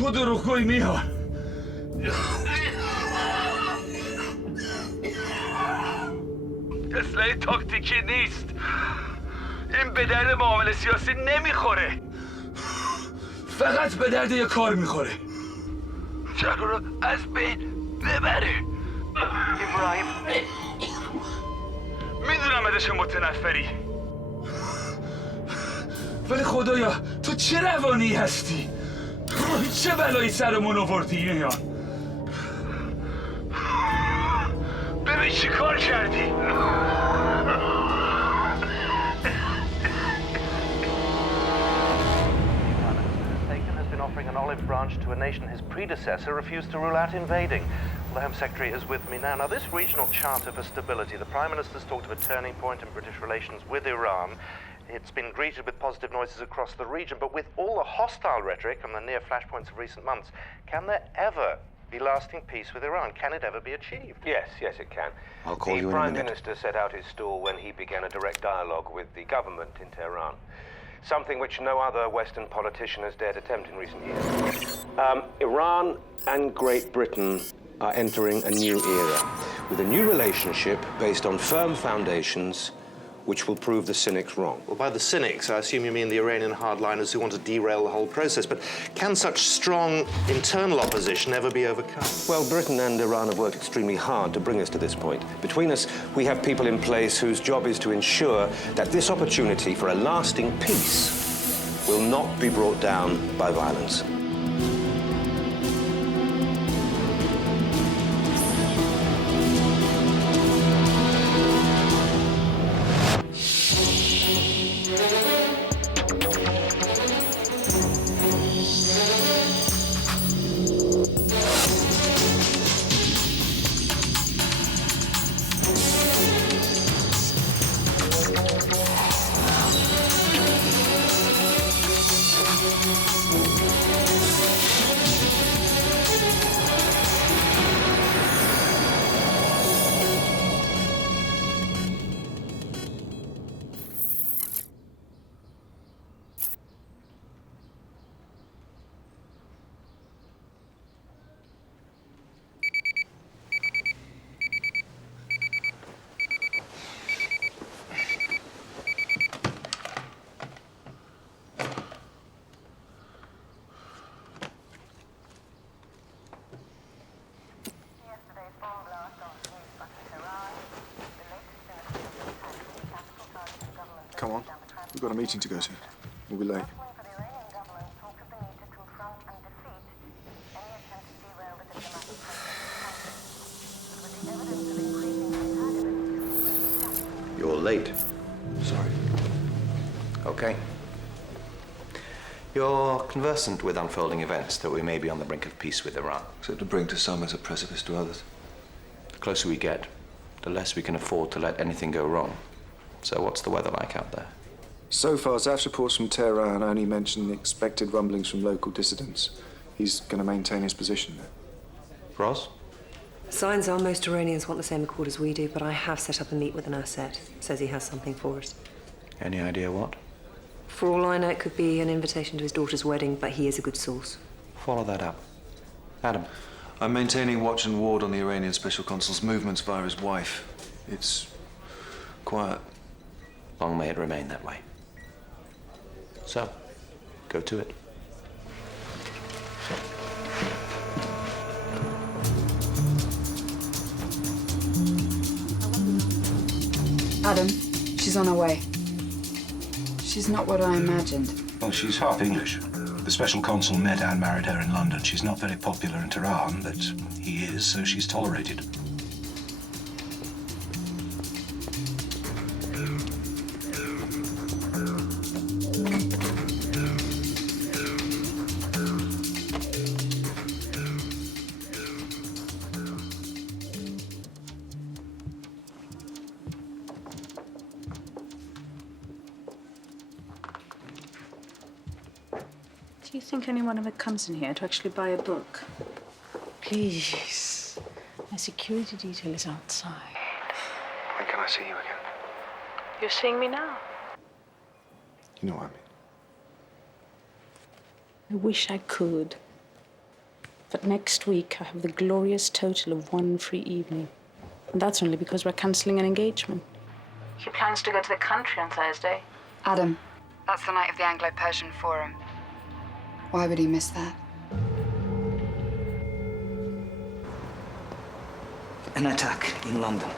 تو دروغگویی میهان. اصلاح تاکتیکی نیست. این به درد معامله سیاسی نمیخوره. فقط به درد یه کار میخوره. شهر رو از بین ببره. ابراهیم میدونم ازش متنفری، ولی خدایا تو چه روانی هستی؟ چه بلایی سرمون آوردی میهان؟ ببین چی کار کردی؟ offering an olive branch to a nation his predecessor refused to rule out invading. Well, the Home Secretary is with me now. Now, this regional charter for stability, the Prime Minister's talked of a turning point in British relations with Iran. It's been greeted with positive noises across the region, but with all the hostile rhetoric and the near flashpoints of recent months, can there ever be lasting peace with Iran? Can it ever be achieved? Yes, it can. I'll call you in a Prime minute. Minister set out his stall when he began a direct dialogue with the government in Tehran. Something which no other Western politician has dared attempt in recent years. Iran and Great Britain are entering a new era with a new relationship based on firm foundations which will prove the cynics wrong. Well, by the cynics, I assume you mean the Iranian hardliners who want to derail the whole process. But can such strong internal opposition ever be overcome? Well, Britain and Iran have worked extremely hard to bring us to this point. Between us, we have people in place whose job is to ensure that this opportunity for a lasting peace will not be brought down by violence. Come on. We've got a meeting to go to. We'll be late. You're late. Sorry. Okay. You're conversant with unfolding events that we may be on the brink of peace with Iran. Except to bring to some as a precipice to others. The closer we get, the less we can afford to let anything go wrong. So what's the weather like out there? So far, Zaf's reports from Tehran only mention expected rumblings from local dissidents. He's going to maintain his position there. Roz? Signs are most Iranians want the same accord as we do, but I have set up a meet with an asset. Says he has something for us. Any idea what? For all I know, it could be an invitation to his daughter's wedding, but he is a good source. Follow that up. Adam? I'm maintaining watch and ward on the Iranian special consul's movements via his wife. It's quiet. Long may it remain that way. So, go to it. Adam, she's on her way. She's not what I imagined. Well, she's half English. The special consul met and married her in London. She's not very popular in Tehran, but he is, so she's tolerated. Do you think anyone ever comes in here to actually buy a book? Please. My security detail is outside. When can I see you again? You're seeing me now. You know what I mean. I wish I could. But next week, I have the glorious total of 1 free evening. And that's only because we're cancelling an engagement. She plans to go to the country on Thursday. Adam, that's the night of the Anglo-Persian Forum. Why would he miss that? An attack in London.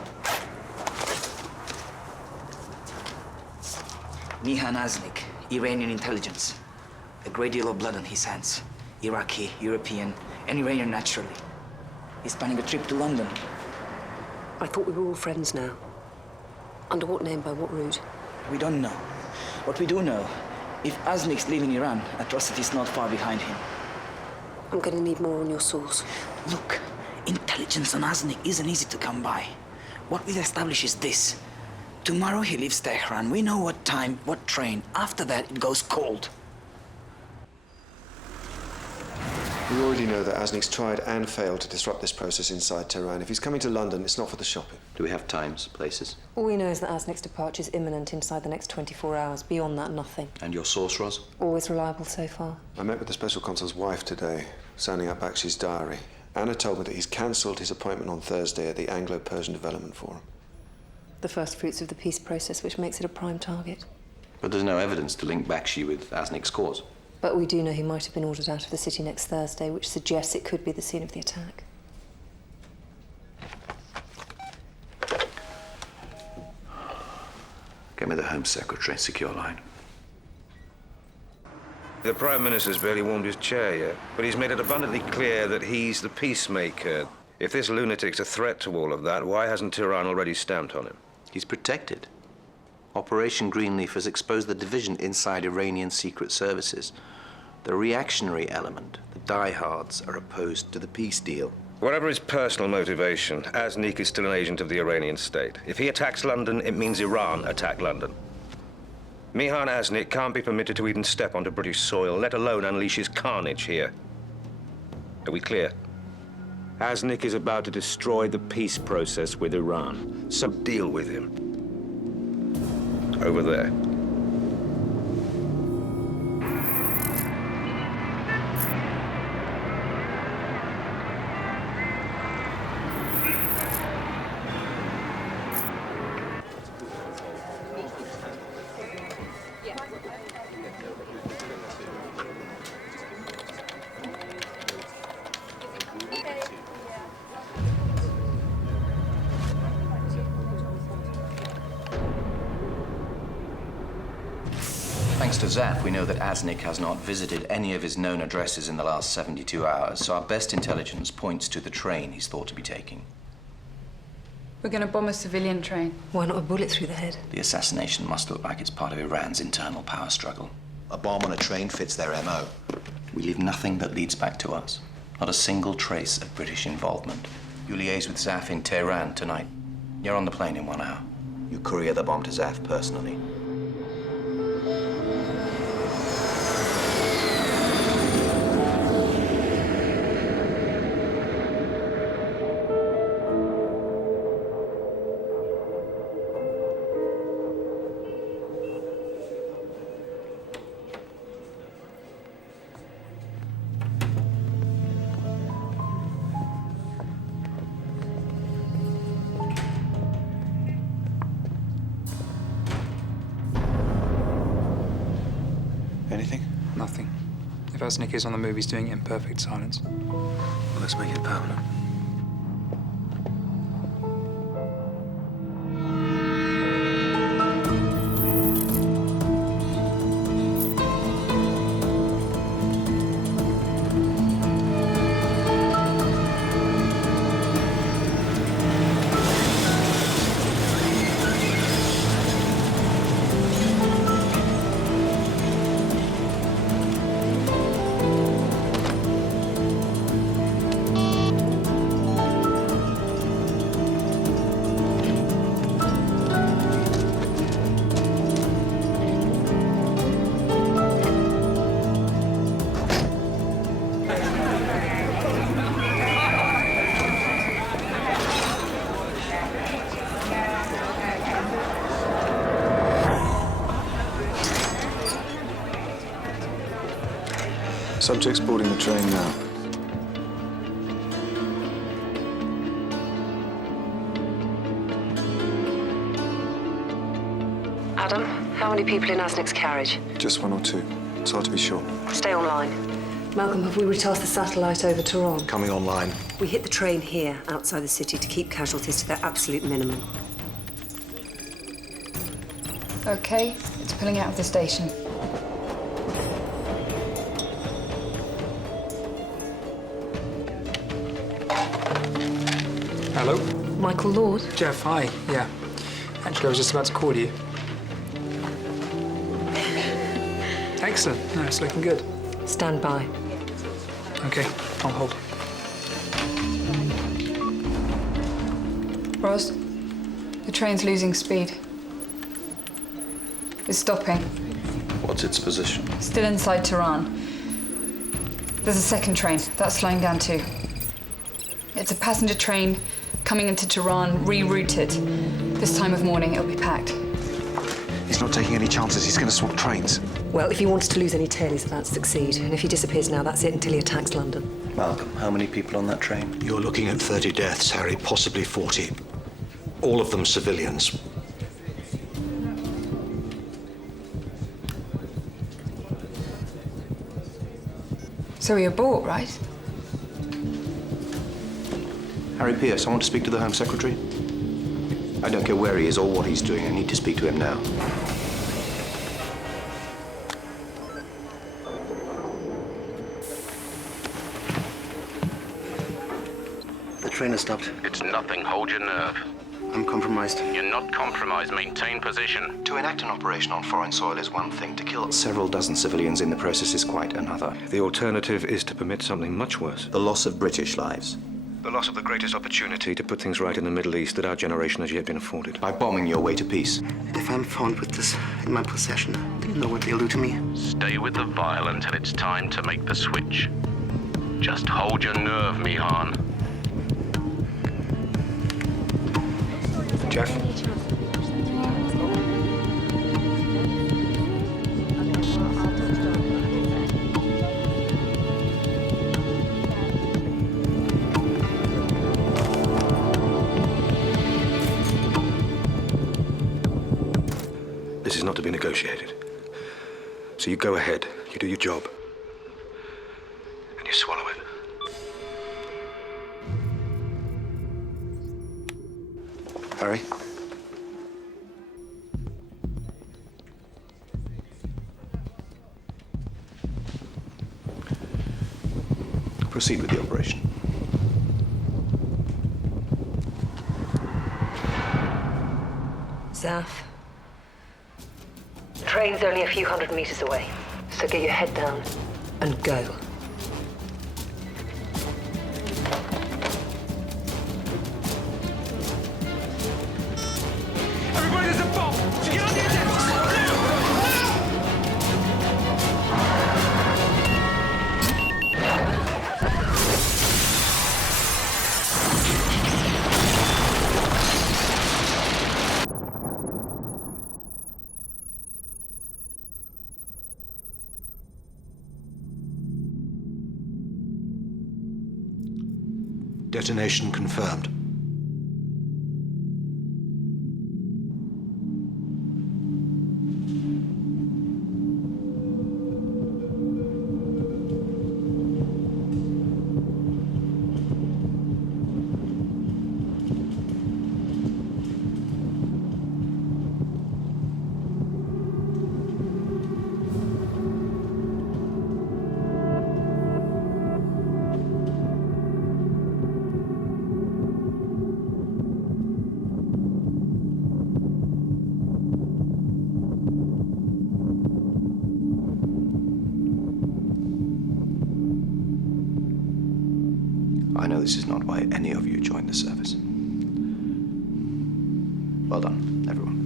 Nihan Aznik, Iranian intelligence. A great deal of blood on his hands. Iraqi, European, and Iranian naturally. He's planning a trip to London. I thought we were all friends now. Under what name, by what route? We don't know. What we do know, if Aznik's leaving Iran, atrocity's not far behind him. I'm going to need more on your source. Look, intelligence on Aznik isn't easy to come by. What we'll establish is this. Tomorrow he leaves Tehran. We know what time, what train. After that, it goes cold. We already know that Aznik's tried and failed to disrupt this process inside Tehran. If he's coming to London, it's not for the shopping. Do we have times, places? All we know is that Aznik's departure is imminent inside the next 24 hours. Beyond that, nothing. And your source, Ros? Always reliable so far. I met with the special consul's wife today, sounding up Bakshi's diary. Anna told me that he's cancelled his appointment on Thursday at the Anglo-Persian Development Forum. The first fruits of the peace process, which makes it a prime target. But there's no evidence to link Bakshi with Aznik's cause. But we do know he might have been ordered out of the city next Thursday, which suggests it could be the scene of the attack. Get me the Home Secretary, secure line. The Prime Minister's barely warmed his chair yet, but he's made it abundantly clear that he's the peacemaker. If this lunatic's a threat to all of that, why hasn't Tehran already stamped on him? He's protected. Operation Greenleaf has exposed the division inside Iranian secret services. The reactionary element, the diehards, are opposed to the peace deal. Whatever his personal motivation, Aznik is still an agent of the Iranian state. If he attacks London, it means Iran attack London. Mihan Aznik can't be permitted to even step onto British soil, let alone unleash his carnage here. Are we clear? Aznik is about to destroy the peace process with Iran, so deal with him. Over there. Thanks to Zap, we know that Aznik has not visited any of his known addresses in the last 72 hours, so our best intelligence points to the train he's thought to be taking. We're going to bomb a civilian train. Why not a bullet through the head? The assassination must look like it's part of Iran's internal power struggle. A bomb on a train fits their MO. We leave nothing that leads back to us. Not a single trace of British involvement. You liaise with Zaf in Tehran tonight. You're on the plane in 1 hour. You courier the bomb to Zaf personally. Anything? Nothing. If Aznik is on the move, he's doing it in perfect silence. Well, let's make it permanent. Subjects boarding the train now. many people in Asnick's carriage? Just one or two. It's hard to be sure. Stay online. Malcolm, have we retasked the satellite over Tehran? Coming online. We hit the train here, outside the city, to keep casualties to their absolute minimum. Okay, it's pulling out of the station. Hello? Michael Lord? Jeff, hi. Yeah. Actually, I was just about to call you. Excellent. No, it's looking good. Stand by. Okay, I'll hold. Roz, the train's losing speed. It's stopping. What's its position? Still inside Tehran. There's a second train. That's slowing down too. It's a passenger train coming into Tehran, rerouted. This time of morning, it'll be packed. He's not taking any chances. He's going to swap trains. Well, if he wants to lose any tail, he's about to succeed. And if he disappears now, that's it until he attacks London. Malcolm, how many people on that train? You're looking at 30 deaths, Harry, possibly 40. All of them civilians. So you're bought, right? Harry Pierce, I want to speak to the Home Secretary. I don't care where he is or what he's doing. I need to speak to him now. The train has stopped. It's nothing. Hold your nerve. I'm compromised. You're not compromised. Maintain position. To enact an operation on foreign soil is one thing. To kill several dozen civilians in the process is quite another. The alternative is to permit something much worse. The loss of British lives. The loss of the greatest opportunity to put things right in the Middle East that our generation has yet been afforded. By bombing your way to peace. And if I'm found with this in my possession, do you know what they'll do to me? Stay with the vial until it's time to make the switch. Just hold your nerve, Mihan. Jeff? This is not to be negotiated. So you go ahead, you do your job, and you swallow it. Harry? Proceed with the operation. Zaf. The train's only a few hundred meters away, so get your head down and go. Everybody, there's a bomb! So get on your desks! Detonation confirmed. I know this is not why any of you joined the service. Well done, everyone.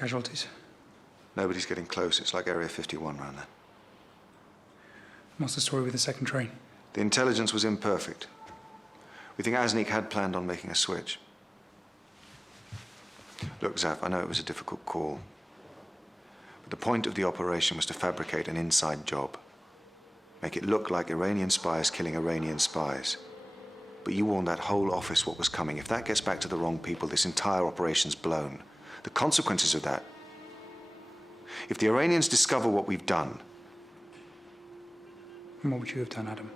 Casualties? Nobody's getting close. It's like Area 51 around there. What's the story with the second train? The intelligence was imperfect. We think Aznik had planned on making a switch. Look, Zaf, I know it was a difficult call. But the point of the operation was to fabricate an inside job. Make it look like Iranian spies killing Iranian spies. But you warned that whole office what was coming. If that gets back to the wrong people, this entire operation's blown. The consequences of that. If the Iranians discover what we've done. And what would you have done, Adam?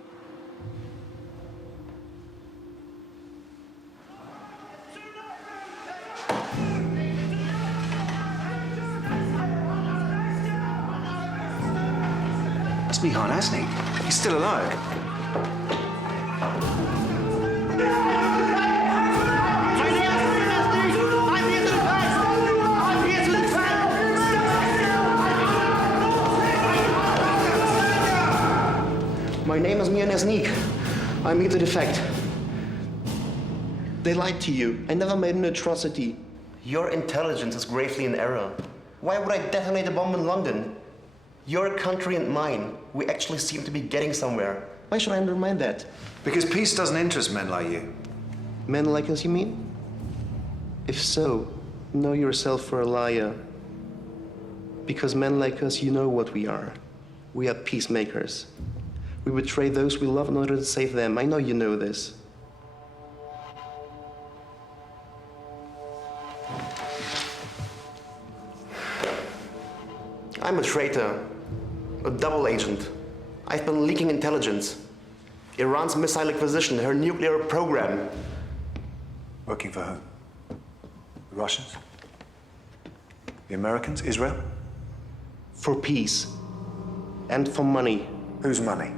It's Mihan Aznik. He's still alive. My name is Mihan Aznik. I'm here to defect. They lied to you. I never made an atrocity. Your intelligence is gravely in error. Why would I detonate a bomb in London? Your country and mine. We actually seem to be getting somewhere. Why should I undermine that? Because peace doesn't interest men like you. Men like us, you mean? If so, know yourself for a liar. Because men like us, you know what we are. We are peacemakers. We betray those we love in order to save them. I know you know this. I'm a traitor, a double agent. I've been leaking intelligence. Iran's missile acquisition, her nuclear program. Working for whom? The Russians? The Americans? Israel? For peace. And for money. Whose money?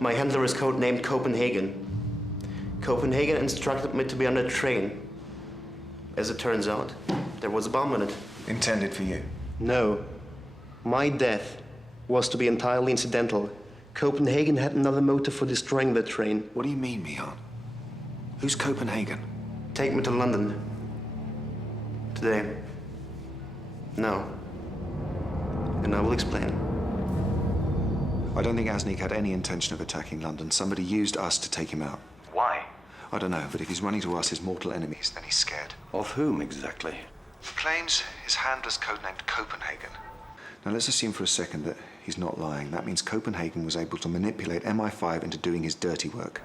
My handler is codenamed Copenhagen. Copenhagen instructed me to be on a train. As it turns out, there was a bomb in it. Intended for you? No. My death was to be entirely incidental. Copenhagen had another motive for destroying the train. What do you mean, Mihan? Who's Copenhagen? Take me to London. Today. No. And I will explain. I don't think Aznik had any intention of attacking London. Somebody used us to take him out. Why? I don't know, but if he's running to us, his mortal enemies, then he's scared. Of whom exactly? He claims his handler's codenamed Copenhagen. Now let's assume for a second that he's not lying. That means Copenhagen was able to manipulate MI5 into doing his dirty work.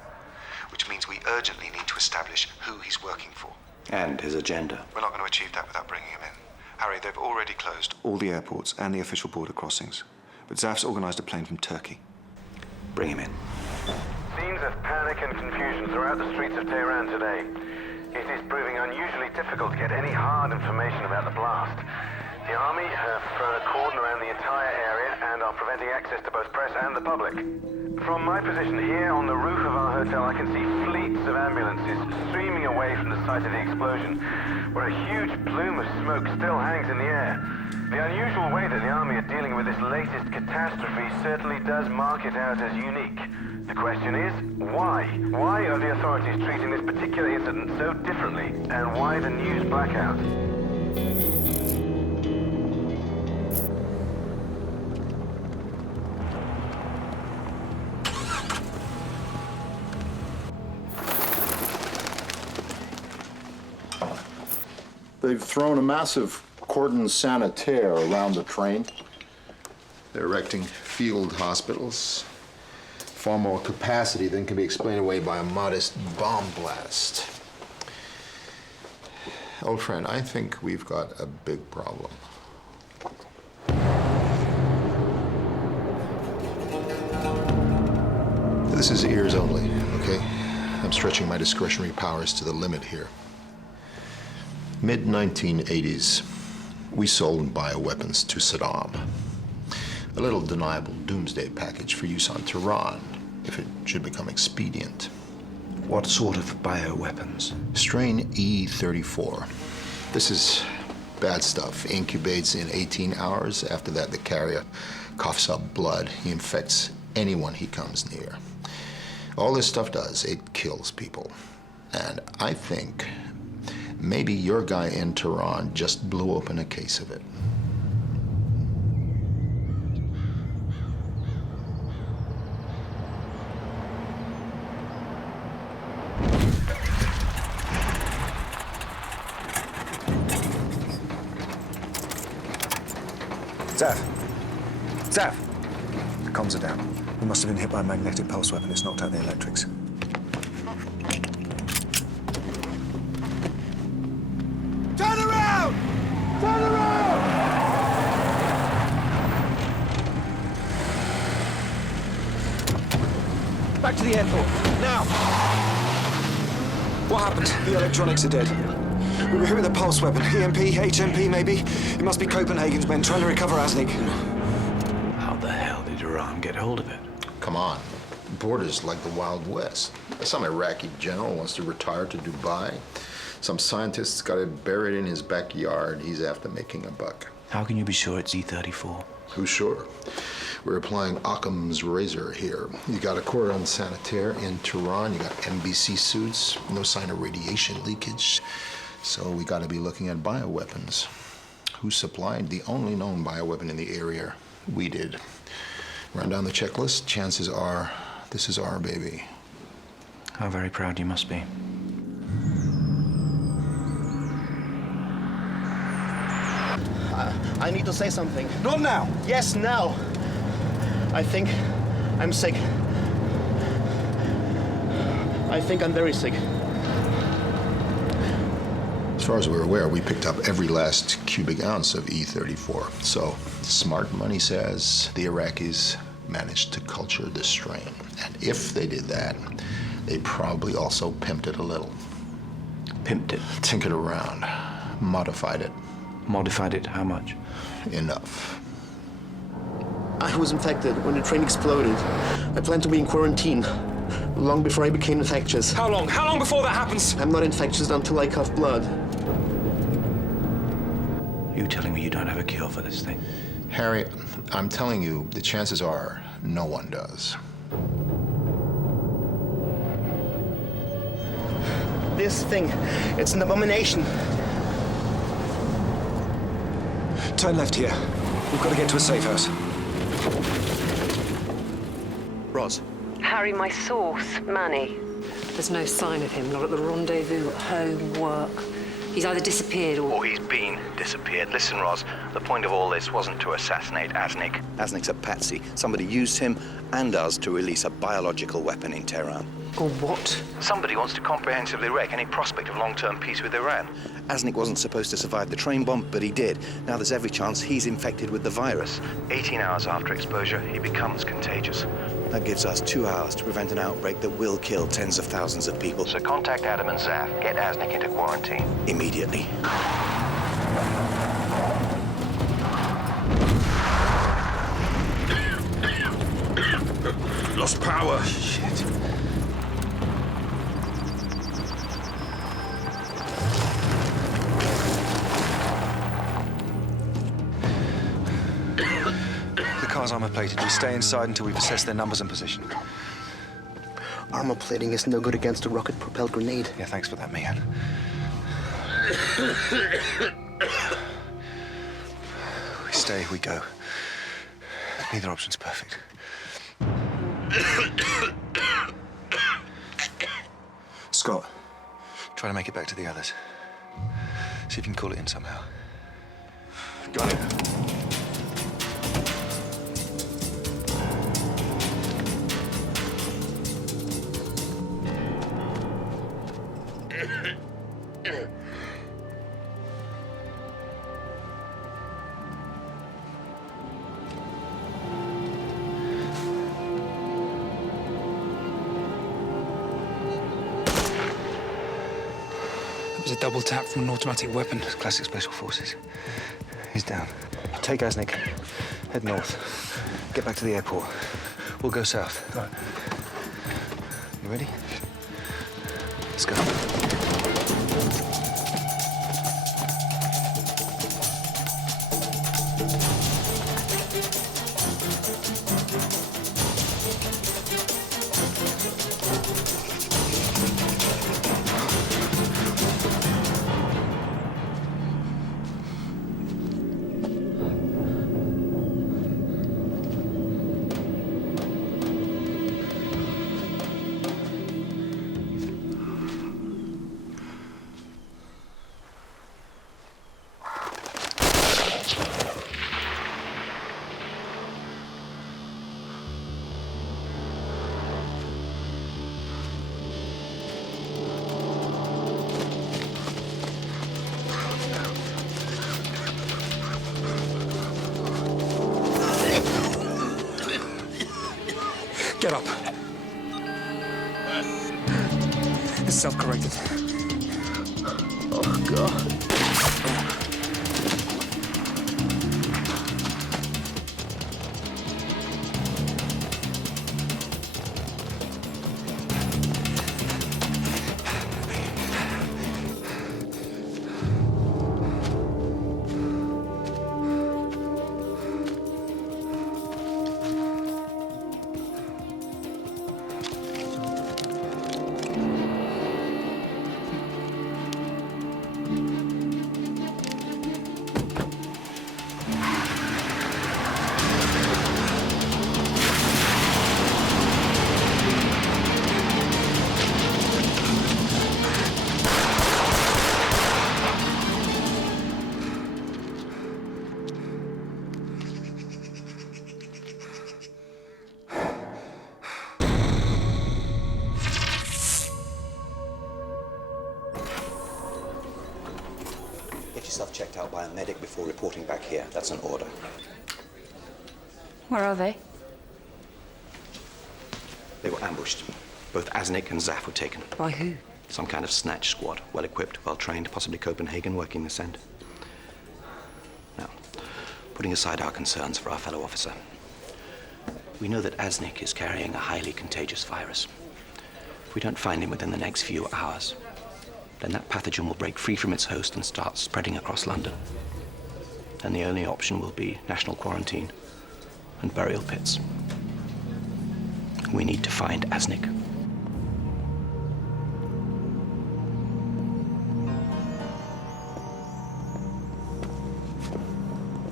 Which means we urgently need to establish who he's working for. And his agenda. We're not going to achieve that without bringing him in. Harry, they've already closed all the airports and the official border crossings. But Zaf's organized a plane from Turkey. Bring him in. Scenes of panic and confusion throughout the streets of Tehran today. It is proving unusually difficult to get any hard information about the blast. The army have thrown a cordon around the entire area and are preventing access to both press and the public. From my position here on the roof of our hotel, I can see fleets of ambulances streaming away from the site of the explosion, where a huge plume of smoke still hangs in the air. The unusual way that the army are dealing with this latest catastrophe certainly does mark it out as unique. The question is, why? Why are the authorities treating this particular incident so differently? And why the news blackout? They've thrown a massive cordon sanitaire around the train. They're erecting field hospitals. Far more capacity than can be explained away by a modest bomb blast. Old friend, I think we've got a big problem. This is ears only, okay? I'm stretching my discretionary powers to the limit here. Mid-1980s, we sold bioweapons to Saddam. A little deniable doomsday package for use on Tehran, if it should become expedient. What sort of bioweapons? Strain E34. This is bad stuff. Incubates in 18 hours. After that, the carrier coughs up blood. He infects anyone he comes near. All this stuff does, it kills people. And I think Maybe your guy in Tehran just blew open a case of it. Zav! Zav! The comms are down. We must have been hit by a magnetic pulse weapon. It's knocked out the electrics. Turn around! Turn around! Back to the airport, now! What happened? The electronics are dead. We were hit with a pulse weapon. EMP, HMP, maybe? It must be Copenhagen's men trying to recover Asnik. How the hell did Iran get hold of it? Come on. Borders like the Wild West. Some Iraqi general wants to retire to Dubai. Some scientist's got it buried in his backyard. He's after making a buck. How can you be sure it's E-34? Who's sure? We're applying Occam's razor here. You got a cordon sanitaire in Tehran. You got NBC suits. No sign of radiation leakage. So we got to be looking at bioweapons. Who supplied the only known bioweapon in the area? We did. Run down the checklist. Chances are this is our baby. How very proud you must be. I need to say something. Not now. Yes, now. I think I'm sick. I think I'm very sick. As far as we're aware, we picked up every last cubic ounce of E-34. So, smart money says the Iraqis managed to culture this strain. And if they did that, they probably also pimped it a little. Pimped it? Tinkered around. Modified it. Modified it how much? Enough. I was infected when the train exploded. I planned to be in quarantine long before I became infectious. How long? How long before that happens? I'm not infectious until I cough blood. You telling me you don't have a cure for this thing? Harry, I'm telling you, the chances are no one does. This thing, it's an abomination. Turn left here. We've got to get to a safe house. Roz. Harry, my source, Manny. There's no sign of him, not at the rendezvous, at home, work. He's either disappeared Or he's been disappeared. Listen, Roz, the point of all this wasn't to assassinate Asnik. Asnik's a patsy. Somebody used him and us to release a biological weapon in Tehran. Or what? Somebody wants to comprehensively wreck any prospect of long-term peace with Iran. Asnik wasn't supposed to survive the train bomb, but he did. Now there's every chance he's infected with the virus. 18 hours after exposure, he becomes contagious. That gives us 2 hours to prevent an outbreak that will kill tens of thousands of people. So contact Adam and Zaf. Get Asnik into quarantine. Immediately. Lost power. Shit. The car's armor plated. We stay inside until we've assessed their numbers and position. Armor plating is no good against a rocket-propelled grenade. Yeah, thanks for that, Mian. We stay, we go. Neither option's perfect. Scott, try to make it back to the others. See if you can call it in somehow. Got it. It was a double tap from an automatic weapon. Classic special forces. He's down. Take Asnik. Head north. Get back to the airport. We'll go south. Right. You ready? Let's go. Get up. It's self-corrected. Oh, God. Get yourself checked out by a medic before reporting back here. That's an order. Where are they? They were ambushed. Both Asnik and Zaf were taken. By who? Some kind of snatch squad. Well-equipped, well-trained, possibly Copenhagen, working the scent. Now, putting aside our concerns for our fellow officer, we know that Asnik is carrying a highly contagious virus. If we don't find him within the next few hours, then that pathogen will break free from its host and start spreading across London. And the only option will be national quarantine and burial pits. We need to find Asnik.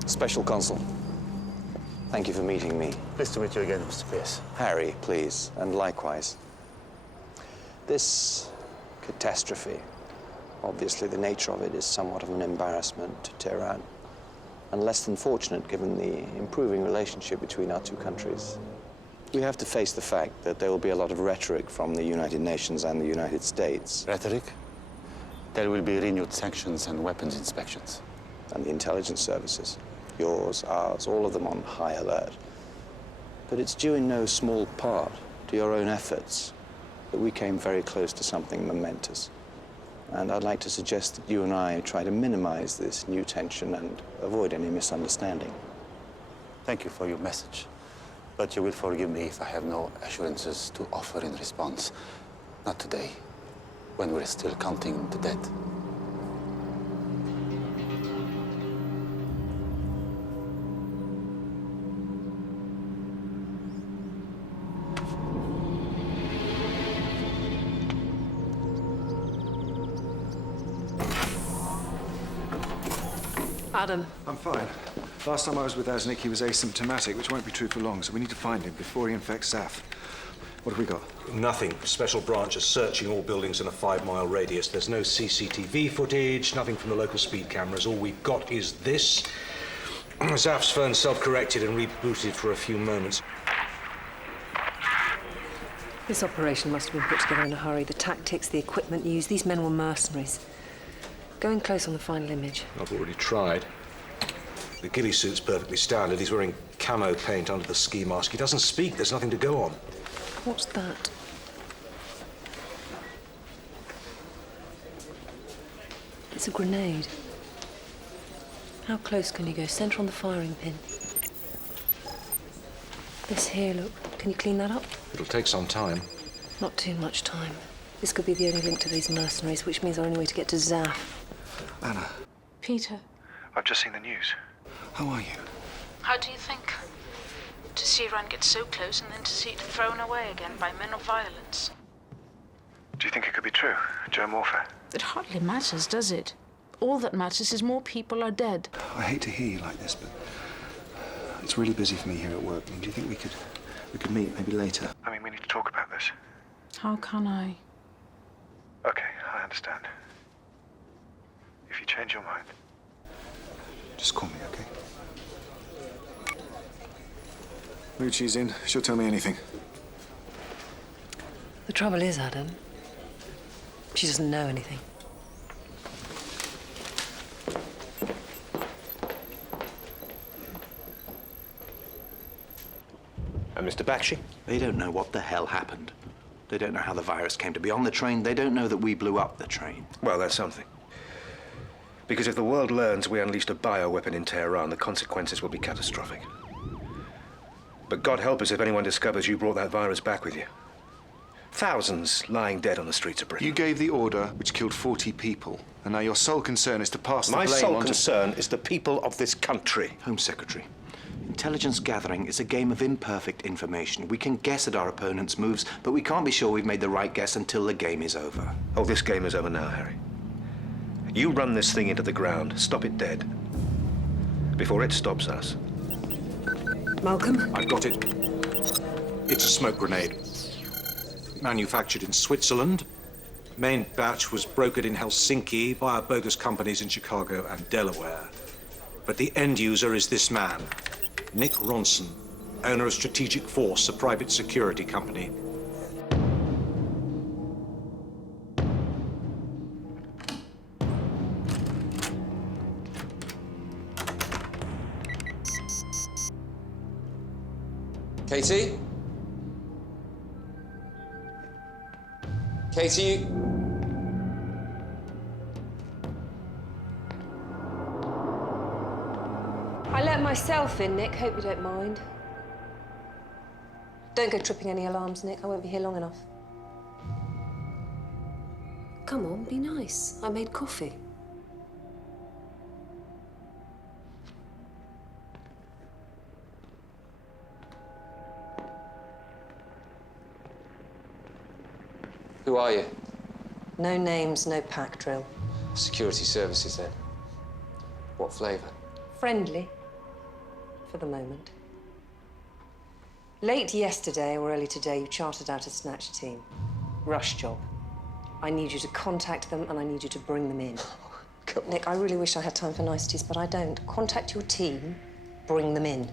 Special Consul, thank you for meeting me. Pleased to meet you again, Mr. Pierce. Harry, please, and likewise. This catastrophe, obviously the nature of it is somewhat of an embarrassment to Tehran, and less than fortunate given the improving relationship between our two countries. We have to face the fact that there will be a lot of rhetoric from the United Nations and the United States. Rhetoric? There will be renewed sanctions and weapons inspections. And the intelligence services. Yours, ours, all of them on high alert. But it's due in no small part to your own efforts that we came very close to something momentous. And I'd like to suggest that you and I try to minimize this new tension and avoid any misunderstanding. Thank you for your message. But you will forgive me if I have no assurances to offer in response. Not today, when we're still counting the dead. Adam. I'm fine. Last time I was with Asnik, he was asymptomatic, which won't be true for long, so we need to find him before he infects Zaf. What have we got? Nothing. Special branch is searching all buildings in a 5-mile radius. There's no CCTV footage, nothing from the local speed cameras. All we've got is this. Zaf's phone self-corrected and rebooted for a few moments. This operation must have been put together in a hurry. The tactics, the equipment used, these men were mercenaries. Go in close on the final image. I've already tried. The ghillie suit's perfectly standard. He's wearing camo paint under the ski mask. He doesn't speak. There's nothing to go on. What's that? It's a grenade. How close can you go? Centre on the firing pin. This here, look. Can you clean that up? It'll take some time. Not too much time. This could be the only link to these mercenaries, which means our only way to get to Zaf. Anna. Peter. I've just seen the news. How are you? How do you think? To see Iran get so close and then to see it thrown away again by men of violence. Do you think it could be true? Germ warfare? It hardly matters, does it? All that matters is more people are dead. I hate to hear you like this, but it's really busy for me here at work. I mean, do you think we could meet maybe later? I mean, we need to talk about this. How can I? Okay, I understand. If you change your mind, just call me, okay? Moochie's in. She'll tell me anything. The trouble is, Adam, she doesn't know anything. Mr. Bakshi? They don't know what the hell happened. They don't know how the virus came to be on the train. They don't know that we blew up the train. Well, that's something. Because if the world learns we unleashed a bioweapon in Tehran, the consequences will be catastrophic. But God help us if anyone discovers you brought that virus back with you. Thousands lying dead on the streets of Britain. You gave the order which killed 40 people, and now your sole concern is to pass the blame on to... My sole concern is the people of this country. Home Secretary, intelligence gathering is a game of imperfect information. We can guess at our opponent's moves, but we can't be sure we've made the right guess until the game is over. Oh, this game is over now, Harry. You run this thing into the ground, stop it dead, before it stops us. Malcolm? I've got it. It's a smoke grenade. Manufactured in Switzerland. Main batch was brokered in Helsinki via bogus companies in Chicago and Delaware. But the end user is this man, Nick Ronson, owner of Strategic Force, a private security company. Katie? Katie? I let myself in, Nick. Hope you don't mind. Don't go tripping any alarms, Nick. I won't be here long enough. Come on, be nice. I made coffee. Who are you? No names, no pack drill. Security services, then. What flavour? Friendly, for the moment. Late yesterday or early today, you chartered out a snatch team. Rush job. I need you to contact them and I need you to bring them in. Nick, I really wish I had time for niceties, but I don't. Contact your team, bring them in.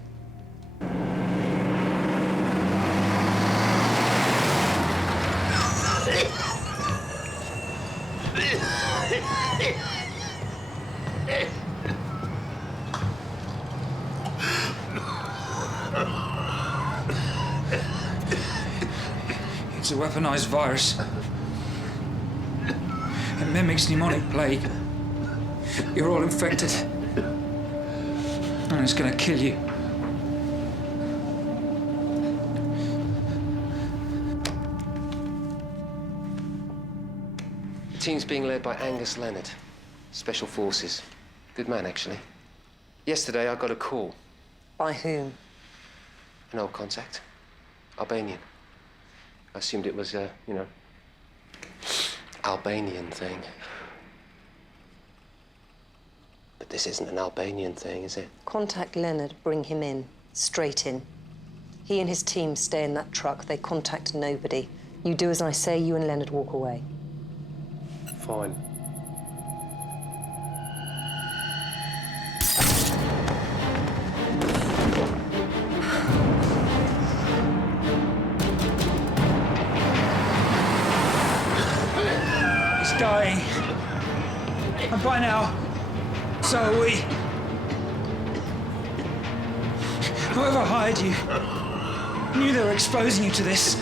It's a weaponized virus. It mimics pneumonic plague. You're all infected. And it's gonna kill you. The team's being led by Angus Leonard, Special Forces. Good man, actually. Yesterday, I got a call. By whom? An old contact. Albanian. I assumed it was a, Albanian thing. But this isn't an Albanian thing, is it? Contact Leonard, bring him in. Straight in. He and his team stay in that truck. They contact nobody. You do as I say, you and Leonard walk away. Fine. He's dying. And by now, so are we. Whoever hired you knew they were exposing you to this.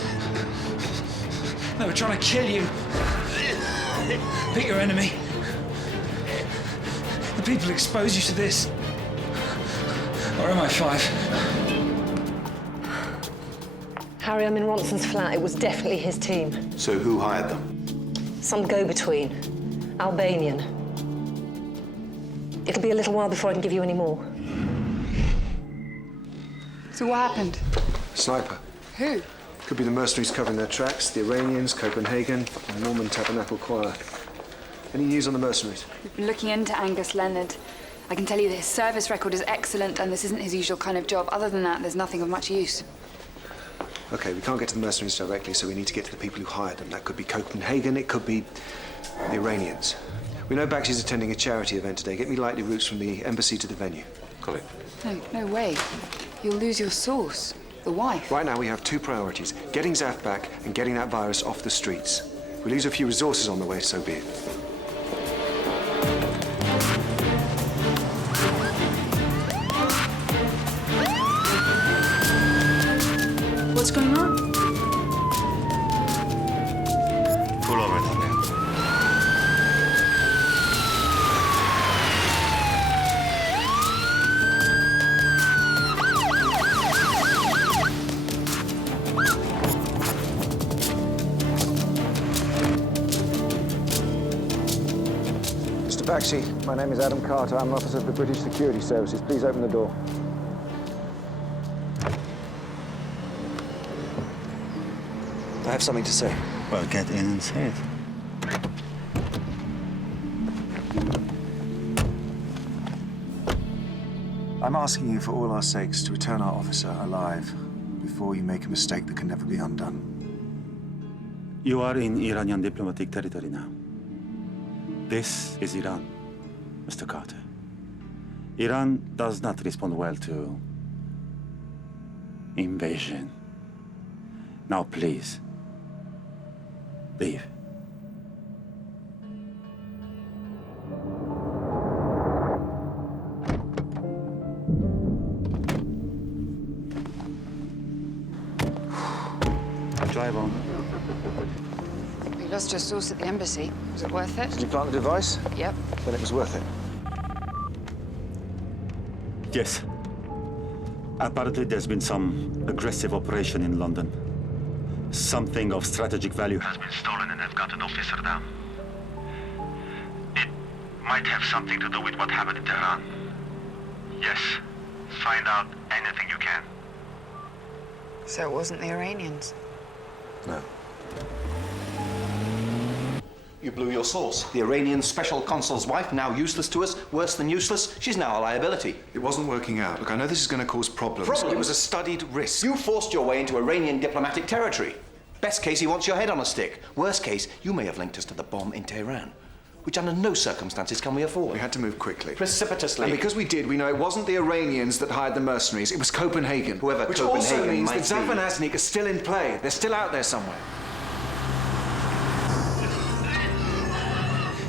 They were trying to kill you. Pick your enemy. The people expose you to this. Or MI5. Harry, I'm in Ronson's flat. It was definitely his team. So who hired them? Some go-between. Albanian. It'll be a little while before I can give you any more. So what happened? Sniper. Who? Could be the mercenaries covering their tracks, the Iranians, Copenhagen, and Norman Tabernacle Choir. Any news on the mercenaries? We've been looking into Angus Leonard. I can tell you that his service record is excellent and this isn't his usual kind of job. Other than that, there's nothing of much use. Okay, we can't get to the mercenaries directly, so we need to get to the people who hired them. That could be Copenhagen, it could be the Iranians. We know Bakshi's attending a charity event today. Get me likely routes from the embassy to the venue. Got it. No way. You'll lose your source. The wife. Right now we have two priorities. Getting Zaf back and getting that virus off the streets. We lose a few resources on the way, so be it. What's going on? Pull over, Tadeo. Mr. Bakshi, my name is Adam Carter. I'm an officer of the British Security Services. Please open the door. I have something to say. Well, get in and say it. I'm asking you for all our sakes to return our officer alive before you make a mistake that can never be undone. You are in Iranian diplomatic territory now. This is Iran, Mr. Carter. Iran does not respond well to invasion. Now, please, leave. Drive on. We lost your source at the embassy. Was it worth it? Did you plant the device? Yep. Then it was worth it. Yes. Apparently, there's been some aggressive operation in London. Something of strategic value has been stolen and they've got an officer down. It might have something to do with what happened in Tehran. Yes. Find out anything you can. So it wasn't the Iranians? No. You blew your source. The Iranian special consul's wife, now useless to us, worse than useless. She's now a liability. It wasn't working out. Look, I know this is going to cause problems. It was a studied risk. You forced your way into Iranian diplomatic territory. Best case, he wants your head on a stick. Worst case, you may have linked us to the bomb in Tehran, which under no circumstances can we afford. We had to move quickly. Precipitously. And because we did, we know it wasn't the Iranians that hired the mercenaries. It was Copenhagen. Whoever which Copenhagen also means might that Zaf be. and Asnik are still in play. They're still out there somewhere.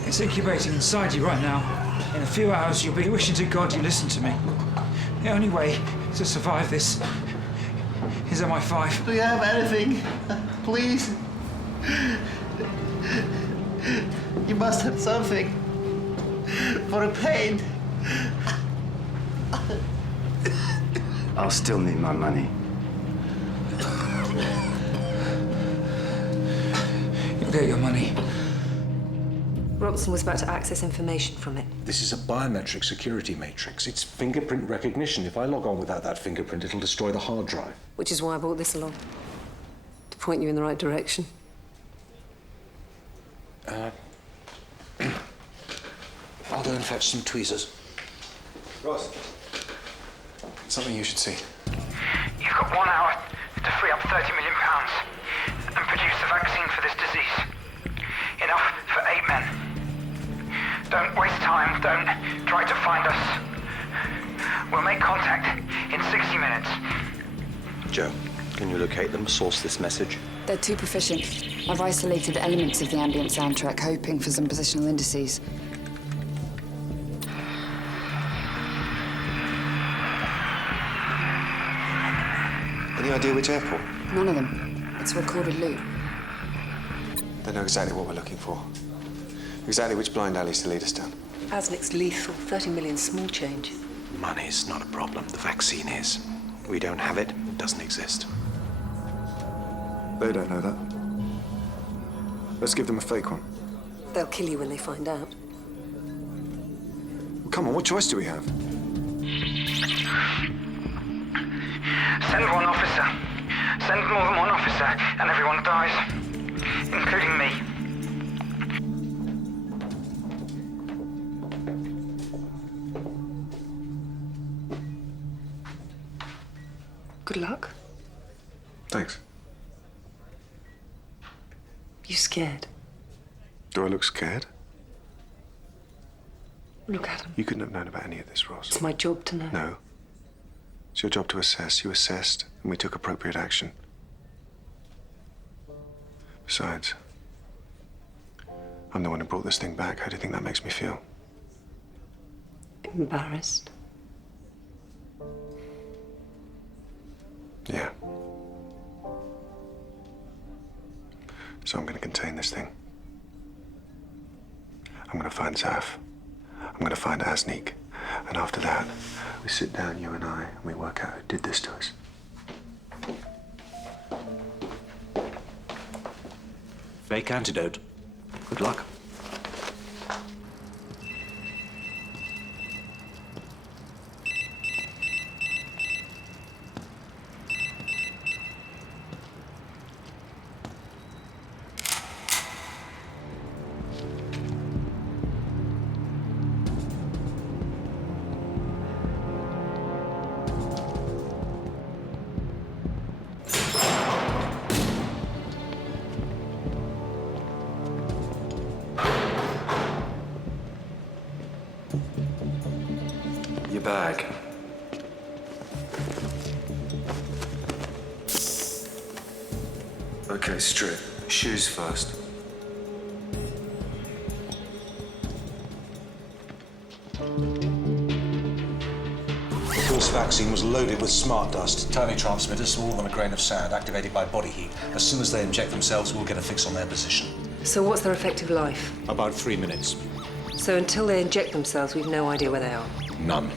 It's incubating inside you right now. In a few hours, you'll be wishing to God you listened to me. The only way to survive this is MI5. Do you have anything? Please? You must have something. For a pain. I'll still need my money. You'll get your money. Robson was about to access information from it. This is a biometric security matrix. It's fingerprint recognition. If I log on without that fingerprint, it'll destroy the hard drive. Which is why I brought this along. To point you in the right direction. I'll go and fetch some tweezers. Ross, something you should see. You've got 1 hour to free up £30 million and produce a vaccine for this disease. Enough for 8 men. Don't waste time. Don't try to find us. We'll make contact in 60 minutes. Joe, can you locate them, source this message? They're too proficient. I've isolated elements of the ambient soundtrack, hoping for some positional indices. Any idea which airport? None of them. It's a recorded loop. They know exactly what we're looking for. Exactly which blind alleys to lead us down. Asnik's lethal. 30 million, small change. Money's not a problem. The vaccine is. We don't have it. It doesn't exist. They don't know that. Let's give them a fake one. They'll kill you when they find out. Well, come on, what choice do we have? Send one officer. Send more than one officer, and everyone dies. Including me. Good luck. Thanks. You scared? Do I look scared? Look at him. You couldn't have known about any of this, Ross. It's my job to know. No. It's your job to assess. You assessed, and we took appropriate action. Besides, I'm the one who brought this thing back. How do you think that makes me feel? Embarrassed. Yeah. So I'm going to contain this thing. I'm going to find Zaf. I'm going to find Asnik. And after that, we sit down, you and I, and we work out who did this to us. Fake antidote. Good luck. Your bag. Okay, strip. Shoes first. The Pulse vaccine was loaded with smart dust, tiny transmitters smaller than a grain of sand, activated by body heat. As soon as they inject themselves, we'll get a fix on their position. So what's their effective life? About 3 minutes. So until they inject themselves, we've no idea where they are? None.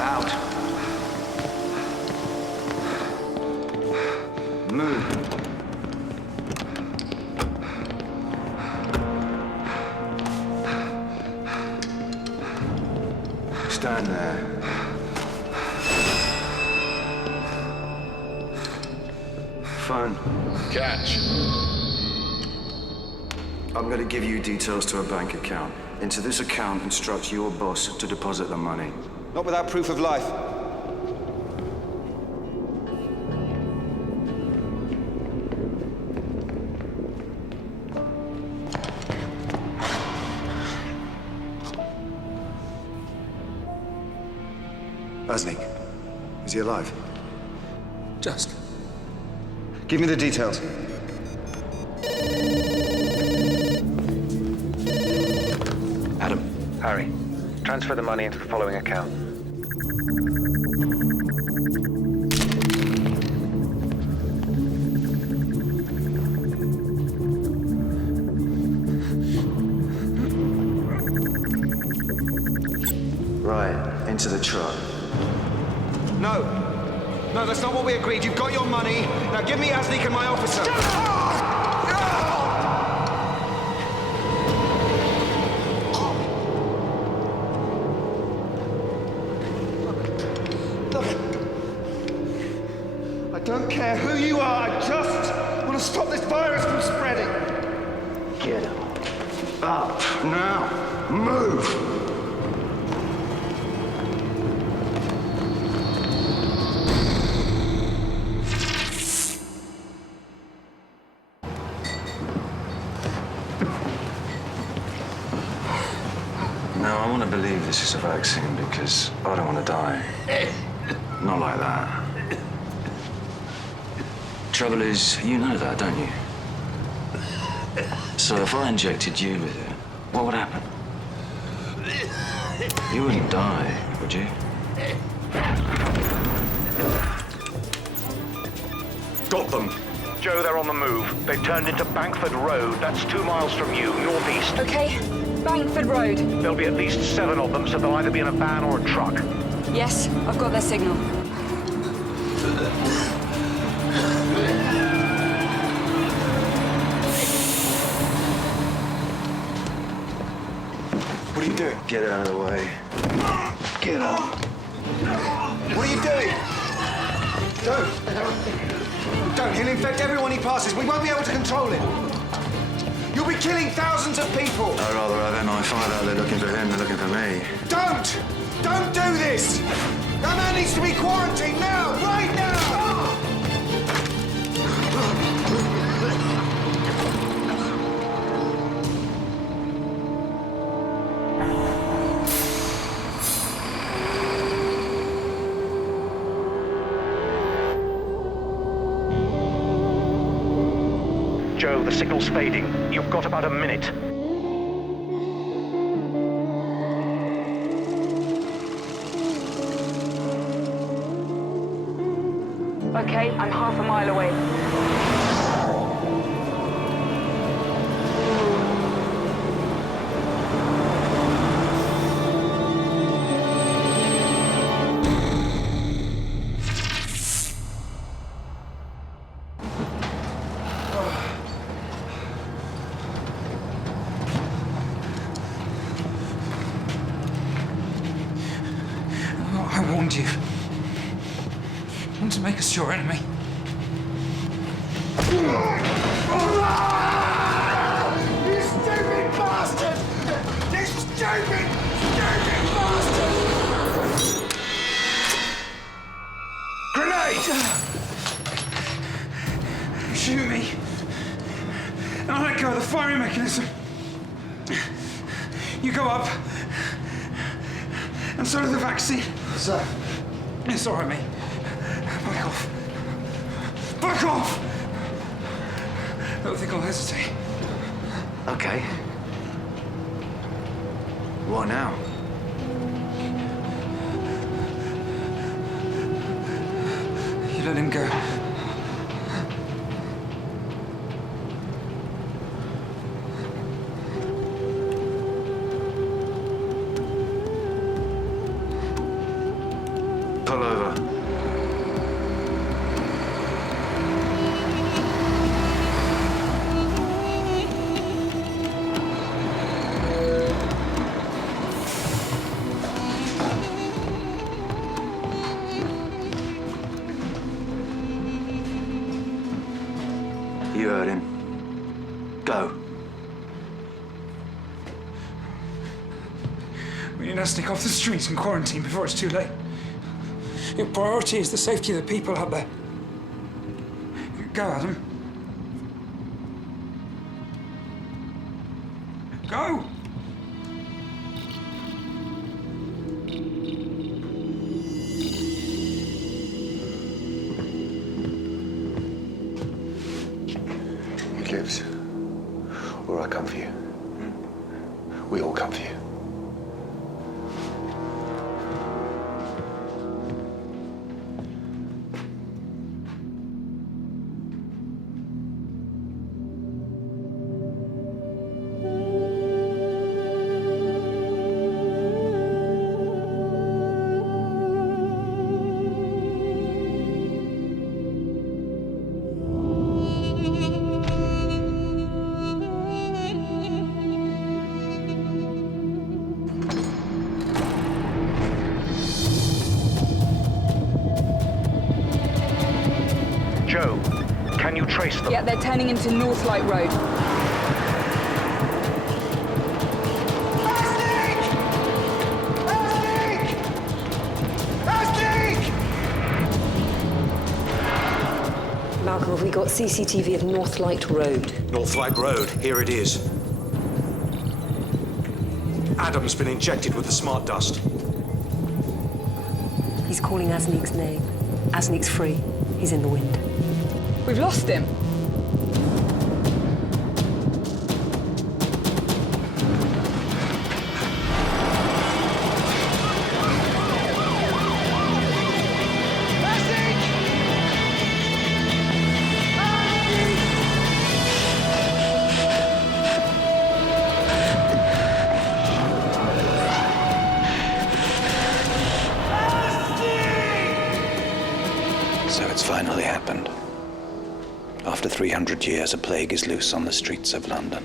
Out. Move. Stand there. Phone. Catch. I'm going to give you details to a bank account. Into this account, instruct your boss to deposit the money. Not without proof of life. Asnik, is he alive? Just. Give me the details. Adam. Harry. Transfer the money into the following account. Right, into the truck. No. No, that's not what we agreed. You've got your money. Now give me Asnik and my officer. I don't care who you are. I just want to stop this virus from spreading. Get up now. Move. Now, I want to believe this is a vaccine because I don't want to die. Not like that. Trouble is, you know that, don't you? So if I injected you with it, what would happen? You wouldn't die, would you? Got them. Joe, they're on the move. They've turned into Bankford Road. That's 2 miles from you, northeast. Okay, Bankford Road. There'll be at least 7 of them, so they'll either be in a van or a truck. Yes, I've got their signal. What are you doing? Get out of the way. Get up. What are you doing? Don't. He'll infect everyone he passes. We won't be able to control him. You'll be killing thousands of people. I'd rather have MI5 out there looking for him than looking for me. Don't! Don't do this! That man needs to be quarantined now! Right now! Joe, the signal's fading. You've got about a minute. Okay, I'm half a mile away. I warned you. I want to make us your enemy. You stupid bastard! You stupid bastard! Grenade! Shoot me. And I'll let go of the firing mechanism. You go up. And so does the vaccine. Sir. It's all right, mate. Back off. Back off! I don't think I'll hesitate. Okay. What now? You let him go. Pull over. You heard him. Go. We need to sneak off the streets and quarantine before it's too late. Your priority is the safety of the people out there. Go, Adam. Go! He lives. Or I come for you. We all come for you. Joe, can you trace them? Yeah, they're turning into North Light Road. Malcolm, have we got CCTV of North Light Road? North Light Road, here it is. Adam's been injected with the smart dust. He's calling Asnik's name. Asnik's free. He's in the wind. We've lost him. So it's finally happened. After 300 years, a plague is loose on the streets of London.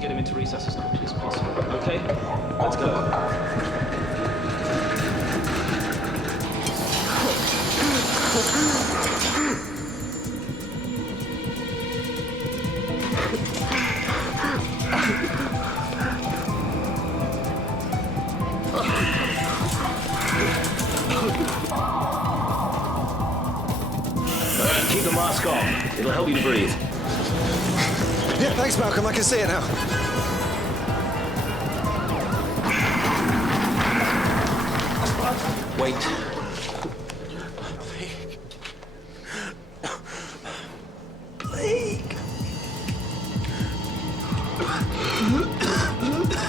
to get him into recess as quickly as possible. Okay? Let's go. Keep the mask on. It'll help you to breathe. Yeah, thanks, Malcolm. I can see it now. Wait.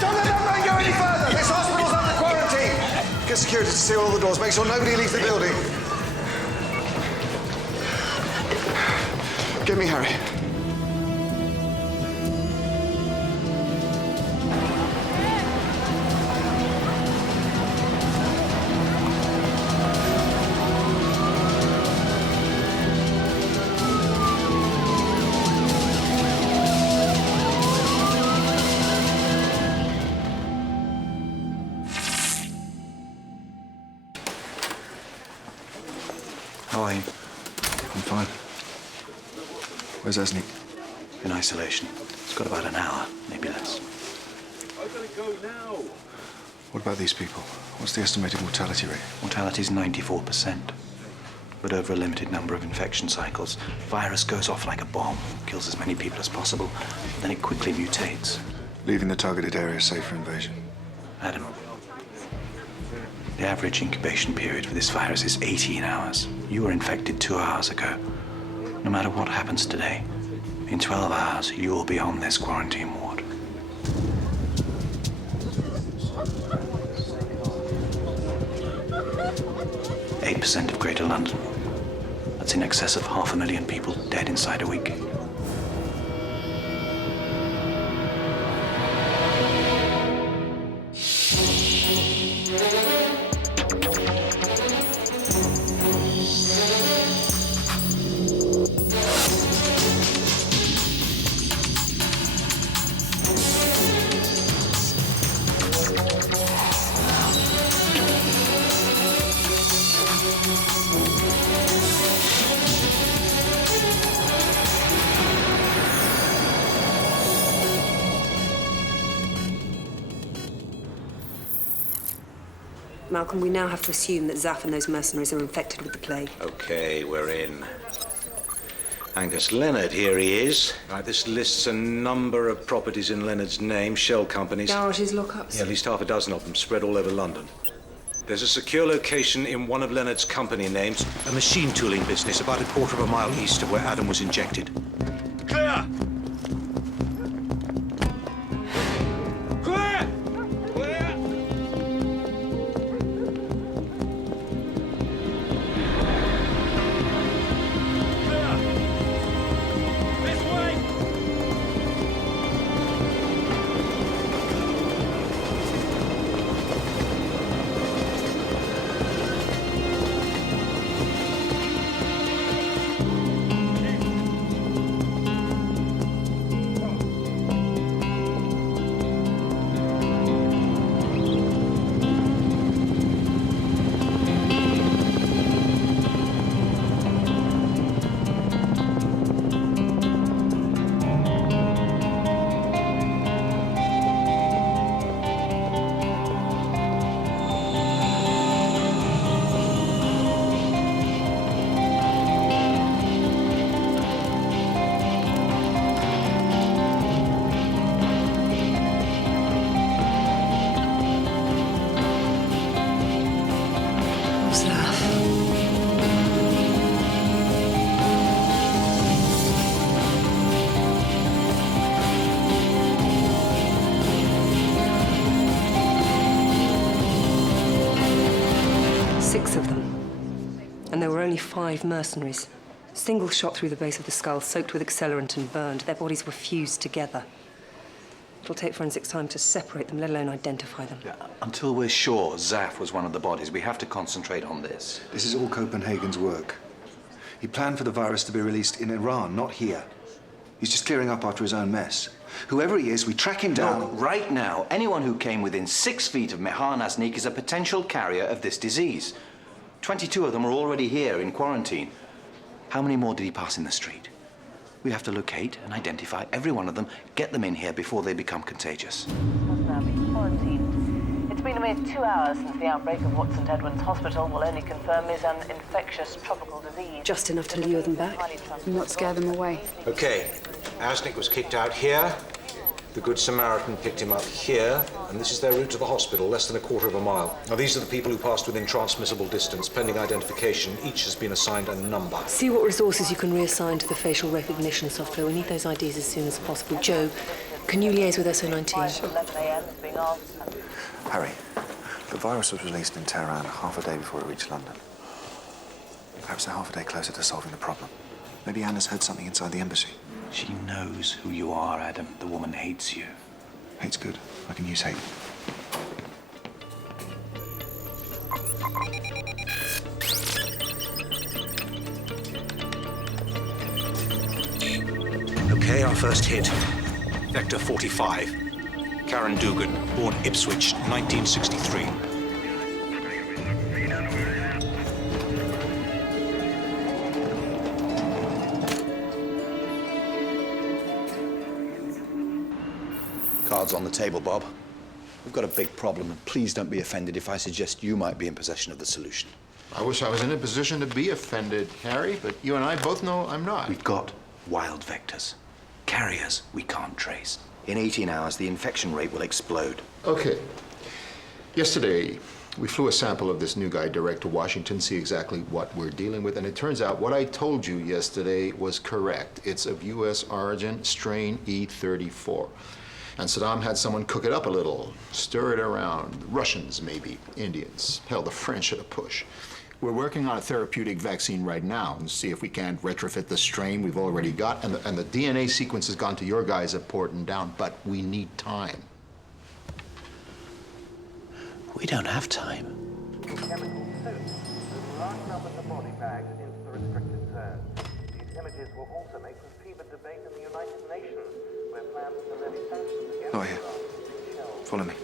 Don't let that man go any further! This hospital's under quarantine! Get security to seal all the doors. Make sure nobody leaves the building. Get me Harry. How are you? I'm fine. Where's Asnik? In isolation. It's got about an hour, maybe less. I gotta go now. What about these people? What's the estimated mortality rate? Mortality's 94%. But over a limited number of infection cycles, virus goes off like a bomb, kills as many people as possible, then it quickly mutates. Leaving the targeted area safe for invasion. Adam, the average incubation period for this virus is 18 hours. You were infected 2 hours ago. No matter what happens today, in 12 hours, you'll be on this quarantine ward. % of Greater London. That's in excess of 500,000 people dead inside a week. Malcolm, we now have to assume that Zaf and those mercenaries are infected with the plague. Okay, we're in. Angus Leonard, here he is. Right, this lists a number of properties in Leonard's name, shell companies. Garages, lockups? Yeah, at least half a dozen of them spread all over London. There's a secure location in one of Leonard's company names, a machine tooling business about a quarter of a mile east of where Adam was injected. Clear! Clear! Clear! This way! There were only 5 mercenaries. Single shot through the base of the skull, soaked with accelerant and burned. Their bodies were fused together. It'll take forensics time to separate them, let alone identify them. Yeah, until we're sure Zaf was one of the bodies, we have to concentrate on this. This is all Copenhagen's work. He planned for the virus to be released in Iran, not here. He's just clearing up after his own mess. Whoever he is, we track him down. No, right now, anyone who came within 6 feet of Mehar Naznik is a potential carrier of this disease. 22 of them are already here in quarantine. How many more did he pass in the street? We have to locate and identify every one of them, get them in here before they become contagious. Has now been quarantined. It's been a mere 2 hours since the outbreak of what St. Edward's Hospital will only confirm is an infectious tropical disease. Just enough to lure them back. And not scare them away. Okay, Asnik was kicked out here. The Good Samaritan picked him up here, and this is their route to the hospital, less than a quarter of a mile. Now, these are the people who passed within transmissible distance. Pending identification, each has been assigned a number. See what resources you can reassign to the facial recognition software. We need those IDs as soon as possible. Joe, can you liaise with SO19? Harry, the virus was released in Tehran half a day before it reached London. Perhaps they're half a day closer to solving the problem. Maybe Anna's heard something inside the embassy. She knows who you are, Adam. The woman hates you. Hate's good. I can use hate. Okay, our first hit. Vector 45. Karen Dugan, born Ipswich, 1963. Cards on the table, Bob. We've got a big problem, and please don't be offended if I suggest you might be in possession of the solution. I wish I was in a position to be offended, Harry, but you and I both know I'm not. We've got wild vectors. Carriers we can't trace. In 18 hours, the infection rate will explode. Okay. Yesterday, we flew a sample of this new guy direct to Washington, see exactly what we're dealing with, and it turns out what I told you yesterday was correct. It's of U.S. origin, strain E34. And Saddam had someone cook it up a little, stir it around. Russians, maybe, Indians, hell, the French at a push. We're working on a therapeutic vaccine right now and see if we can't retrofit the strain we've already got. And the DNA sequence has gone to your guys at Porton Down, but we need time. We don't have time. Chemical suits with large numbers of body bags into the restricted zone. These images will also make for fevered debate in the United Nations, where plans to levy sanctions against Not here. Follow me.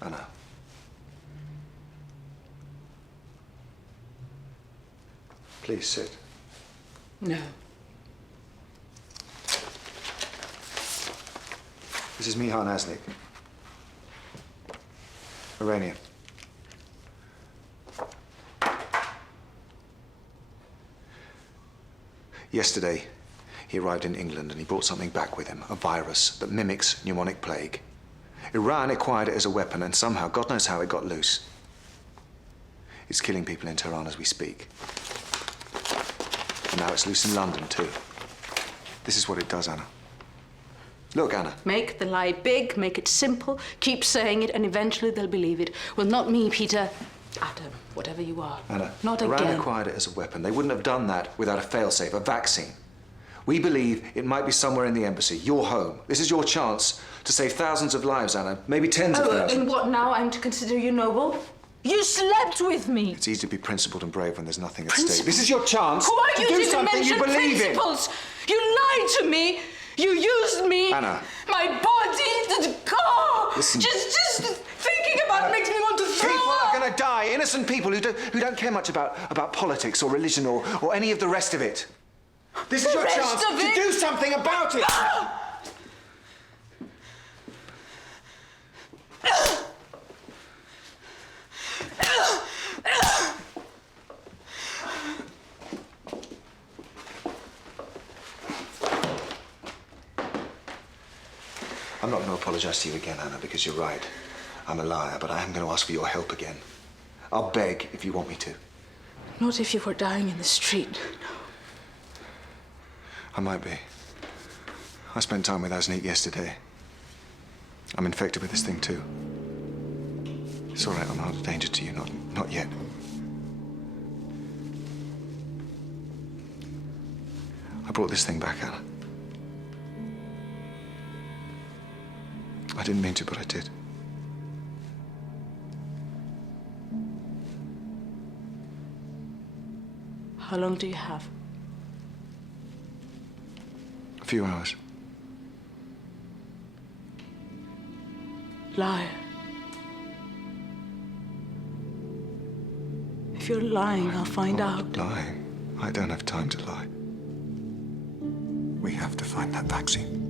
Anna. Please sit. No. This is Mihar Naznik. Iranian. Yesterday, he arrived in England and he brought something back with him, a virus that mimics pneumonic plague. Iran acquired it as a weapon and somehow, God knows how, it got loose. It's killing people in Tehran as we speak. And now it's loose in London, too. This is what it does, Anna. Look, Anna. Make the lie big, make it simple, keep saying it, and eventually they'll believe it. Well, not me, Peter. Adam, whatever you are. Anna, not Iran again. acquired it as a weapon. They wouldn't have done that without a failsafe, a vaccine. We believe it might be somewhere in the embassy, your home. This is your chance to save thousands of lives, Anna. Maybe tens of thousands. And what now? I'm to consider you noble? You slept with me. It's easy to be principled and brave when there's nothing at stake. This is your chance Who are to you do to something you mention believe principles? You lied to me. You used me. Anna. My body. Oh, Listen. Just thinking about it makes me want to throw People up. are going to die. Innocent people who don't care much about politics or religion or any of the rest of it. This is your chance to do something about it. I'm not going to apologize to you again, Anna, because you're right. I'm a liar, but I am going to ask for your help again. I'll beg if you want me to. Not if you were dying in the street. I might be. I spent time with Asnik yesterday. I'm infected with this thing, too. It's all right, I'm not a danger to you, not yet. I brought this thing back, Anna. I didn't mean to, but I did. How long do you have? A few hours. Liar. If you're lying, I'll find out. Lying? I don't have time to lie. We have to find that vaccine.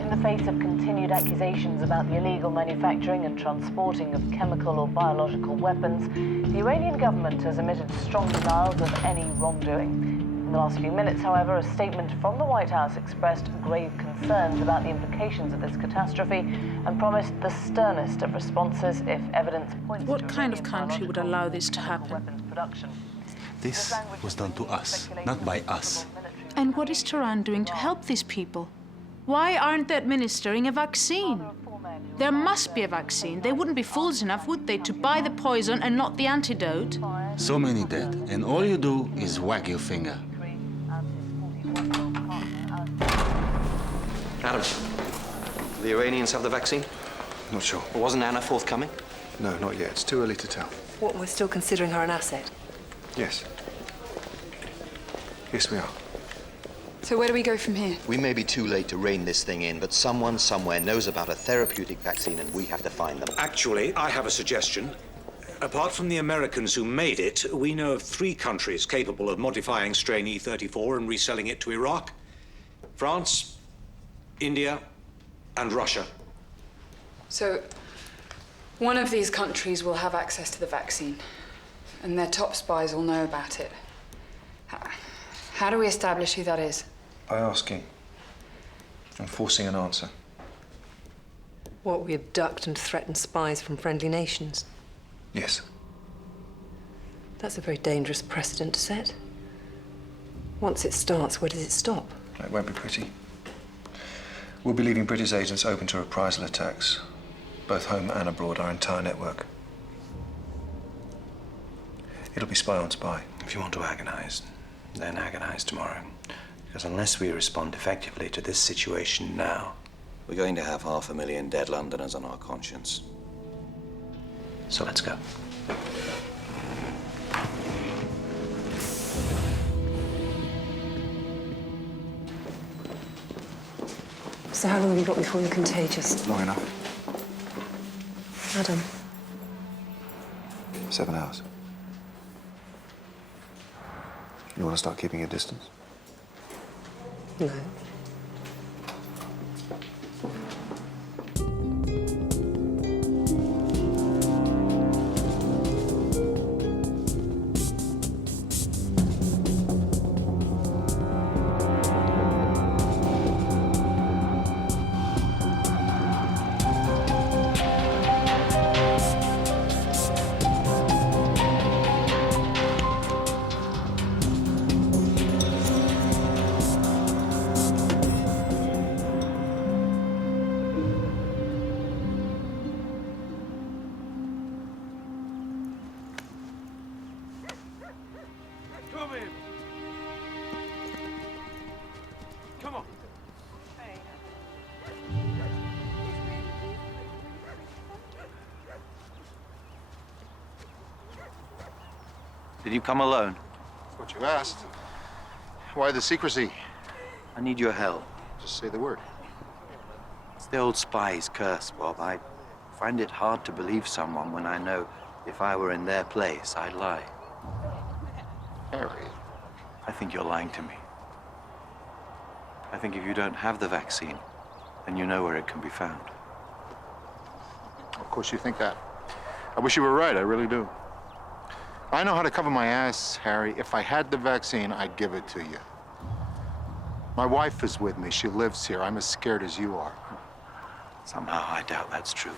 In the face of continued accusations about the illegal manufacturing and transporting of chemical or biological weapons, the Iranian government has emitted strong denials of any wrongdoing. In the last few minutes, however, a statement from the White House expressed grave concerns about the implications of this catastrophe and promised the sternest of responses if evidence points to What kind of country would allow this to happen? weapons production. This was done to us, not by us. And what is Tehran doing to help these people? Why aren't they administering a vaccine? There must be a vaccine. They wouldn't be fools enough, would they, to buy the poison and not the antidote? So many dead, and all you do is wag your finger. Adam, the Iranians have the vaccine? Not sure. Wasn't Anna forthcoming? No, not yet. It's too early to tell. What, we're still considering her an asset? Yes. Yes, we are. So where do we go from here? We may be too late to rein this thing in, but someone somewhere knows about a therapeutic vaccine and we have to find them. Actually, I have a suggestion. Apart from the Americans who made it, we know of 3 countries capable of modifying strain E34 and reselling it to Iraq. France, India, and Russia. So, one of these countries will have access to the vaccine, and their top spies will know about it. How do we establish who that is? By asking. And forcing an answer. What, we abduct and threaten spies from friendly nations? Yes. That's a very dangerous precedent to set. Once it starts, where does it stop? It won't be pretty. We'll be leaving British agents open to reprisal attacks, both home and abroad, our entire network. It'll be spy on spy. If you want to agonize, then agonize tomorrow. Because unless we respond effectively to this situation now, we're going to have 500,000 dead Londoners on our conscience. So let's go. So how long have you got before you're contagious? Long enough. Adam. 7 hours. You want to start keeping your distance? No. Did you come alone? That's what you asked. Why the secrecy? I need your help. Just say the word. It's the old spy's curse, Bob. I find it hard to believe someone when I know if I were in their place, I'd lie. Harry. I think you're lying to me. I think if you don't have the vaccine, then you know where it can be found. Of course you think that. I wish you were right, I really do. I know how to cover my ass, Harry. If I had the vaccine, I'd give it to you. My wife is with me. She lives here. I'm as scared as you are. Somehow I doubt that's true.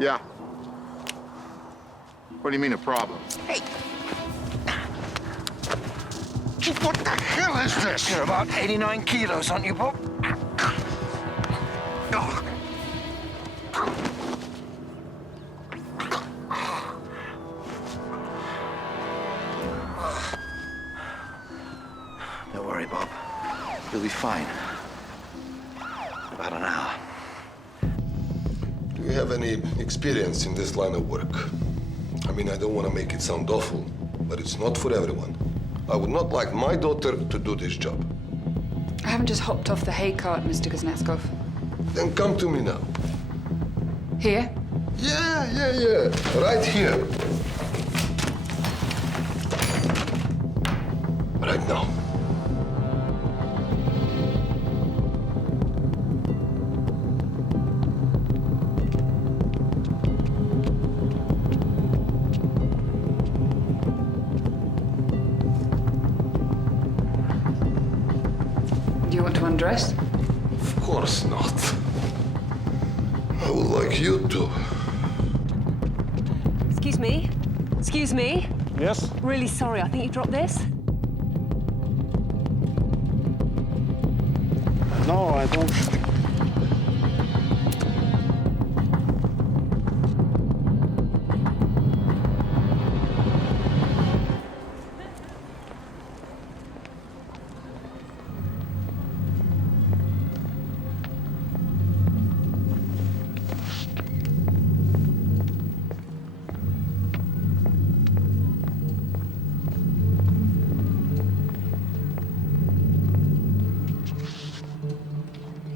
Yeah. What do you mean a problem? Hey! What the hell is this? You're about 89 kilos, aren't you, Bob? Oh. Don't worry, Bob. You'll be fine. About an hour. Do you have any experience in this line of work? I mean, I don't want to make it sound awful, but it's not for everyone. I would not like my daughter to do this job. I haven't just hopped off the hay cart, Mr. Kuznetsov. Then come to me now. Here? Yeah. Right here. Right now. Do you want to undress? Of course not. I would like you to. Excuse me? Excuse me? Yes? Really sorry, I think you dropped this. No, I don't.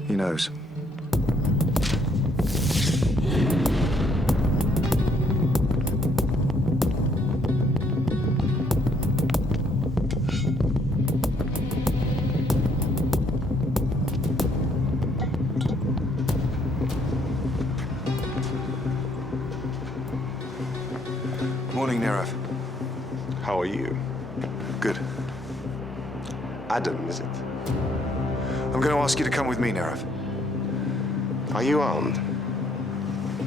He knows. Morning, Nerov. How are you? Good. Adam, is it? I'm going to ask you to come with me, Nerov. Are you armed?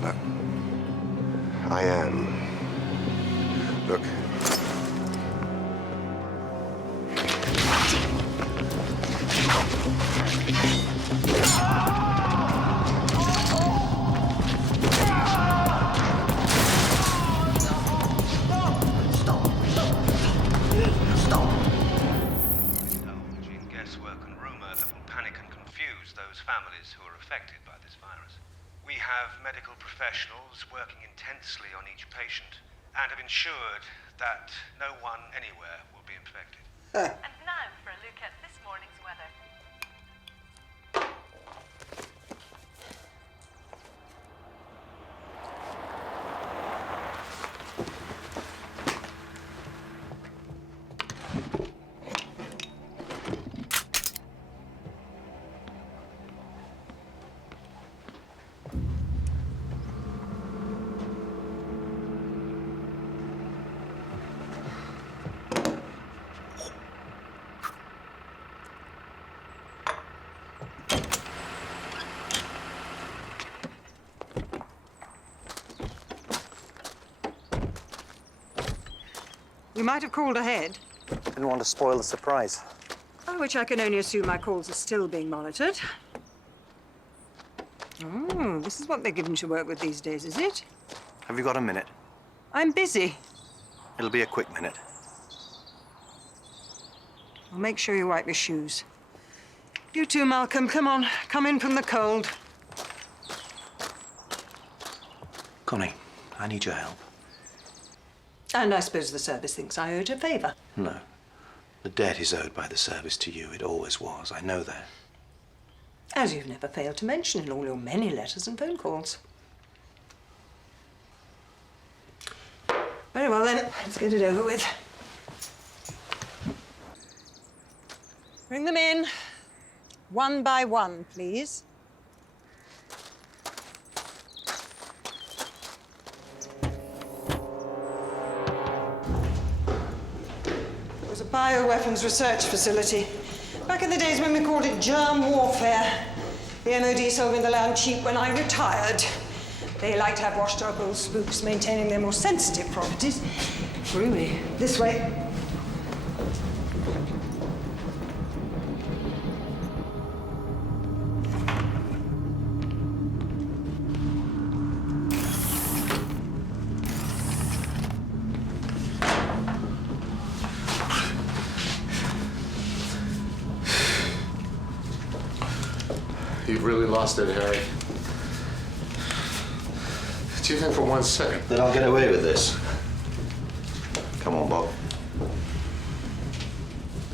No. I am. Look. families who are affected by this virus. We have medical professionals working intensely on each patient and have ensured that no one anywhere will be infected. And now for a look at this morning's weather. You might have called ahead. Didn't want to spoil the surprise. Which I can only assume my calls are still being monitored. Oh, this is what they're given to work with these days, is it? Have you got a minute? I'm busy. It'll be a quick minute. I'll make sure you wipe your shoes. You too, Malcolm. Come on. Come in from the cold. Connie, I need your help. And I suppose the service thinks I owed a favor. No. The debt is owed by the service to you. It always was. I know that. As you've never failed to mention in all your many letters and phone calls. Very well, then. Let's get it over with. Bring them in. One by one, please. It was a bioweapons research facility. Back in the days when we called it germ warfare. The MOD sold me the land cheap when I retired. They like to have washed-up old spooks maintaining their more sensitive properties. Really? This way. You've really lost it, Harry. Do you think for 1 second that I'll get away with this? Come on, Bob. Do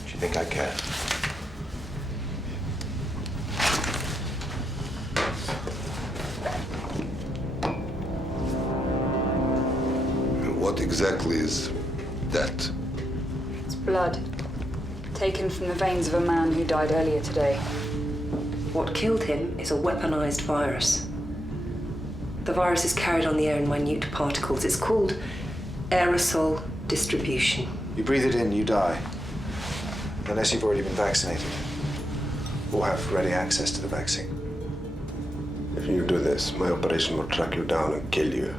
you think I care? What exactly is that? It's blood. Taken from the veins of a man who died earlier today. What killed him is a weaponized virus. The virus is carried on the air in minute particles. It's called aerosol distribution. You breathe it in, you die. Unless you've already been vaccinated. Or have ready access to the vaccine. If you do this, my operation will track you down and kill you.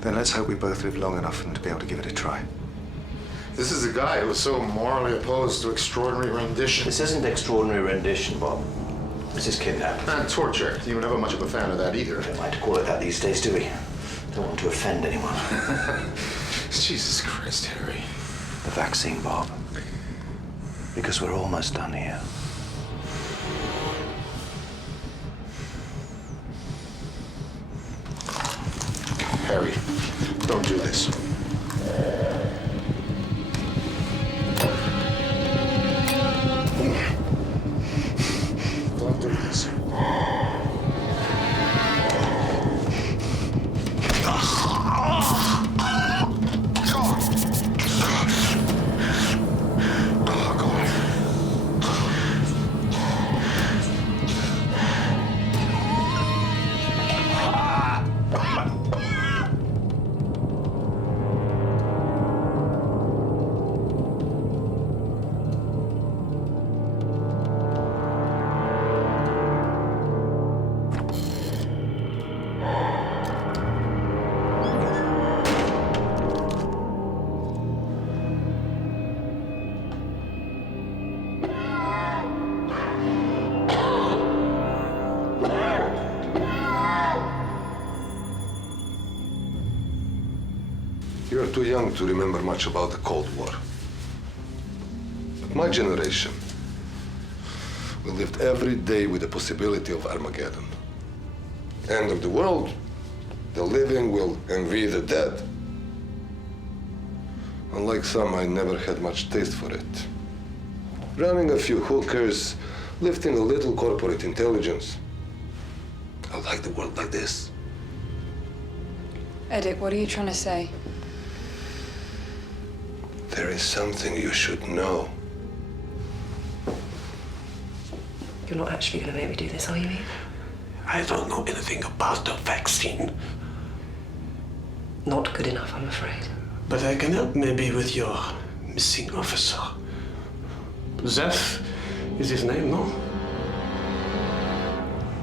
Then let's hope we both live long enough for them to be able to give it a try. This is the guy who was so morally opposed to extraordinary rendition. This isn't extraordinary rendition, Bob. This is kidnapping. And torture. You were never much of a fan of that either. We don't like to call it that these days, do we? Don't want to offend anyone. Jesus Christ, Harry. The vaccine, Bob. Because we're almost done here. Harry, don't do this. Don't do this. You're too young to remember much about the Cold War. But my generation, we lived every day with the possibility of Armageddon. End of the world, the living will envy the dead. Unlike some, I never had much taste for it. Running a few hookers, lifting a little corporate intelligence. I like the world like this. Edic, what are you trying to say? There is something you should know. You're not actually going to make me do this, are you, Eve? I don't know anything about the vaccine. Not good enough, I'm afraid. But I can help maybe with your missing officer. Zef is his name, no?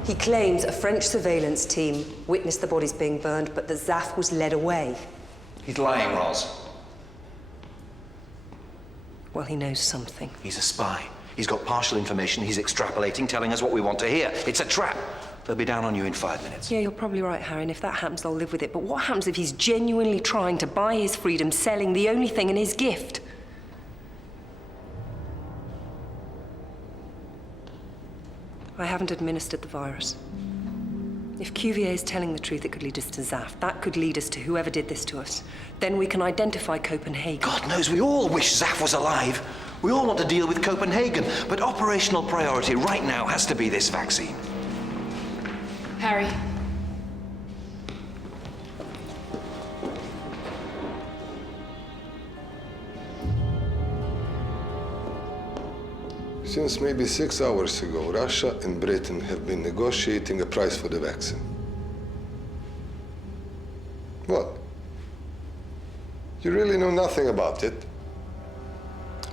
He claims a French surveillance team witnessed the bodies being burned, but that Zaf was led away. He's lying, Roz. Well, he knows something. He's a spy. He's got partial information. He's extrapolating, telling us what we want to hear. It's a trap. They'll be down on you in 5 minutes. Yeah, you're probably right, Harry, and if that happens, I'll live with it. But what happens if he's genuinely trying to buy his freedom, selling the only thing in his gift? I haven't administered the virus. If QVA is telling the truth, it could lead us to Zaf. That could lead us to whoever did this to us. Then we can identify Copenhagen. God knows we all wish Zaf was alive. We all want to deal with Copenhagen. But operational priority right now has to be this vaccine. Harry. Since maybe 6 hours ago, Russia and Britain have been negotiating a price for the vaccine. What? You really know nothing about it?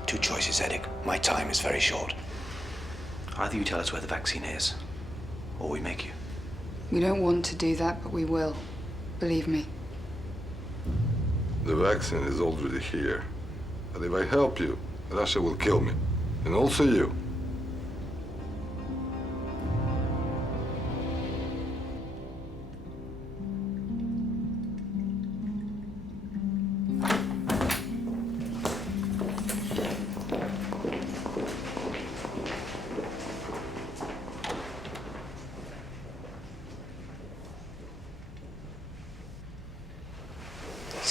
Two choices, Edic. My time is very short. Either you tell us where the vaccine is, or we make you. We don't want to do that, but we will. Believe me. The vaccine is already here. But if I help you, Russia will kill me. And also you.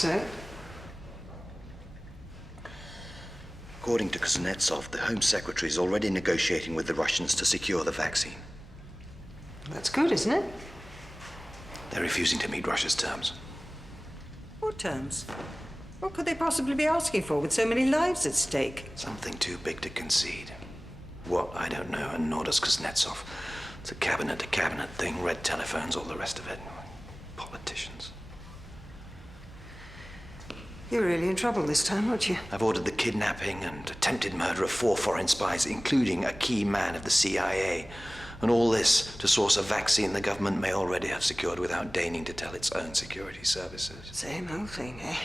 So? According to Kuznetsov, the Home Secretary is already negotiating with the Russians to secure the vaccine. That's good, isn't it? They're refusing to meet Russia's terms. What terms? What could they possibly be asking for with so many lives at stake? Something too big to concede. What, I don't know, and nor does Kuznetsov. It's a cabinet-to-cabinet thing, red telephones, all the rest of it. Politicians. You're really in trouble this time, aren't you? I've ordered the kidnapping and attempted murder of 4 foreign spies, including a key man of the CIA. And all this to source a vaccine the government may already have secured without deigning to tell its own security services. Same old thing, eh?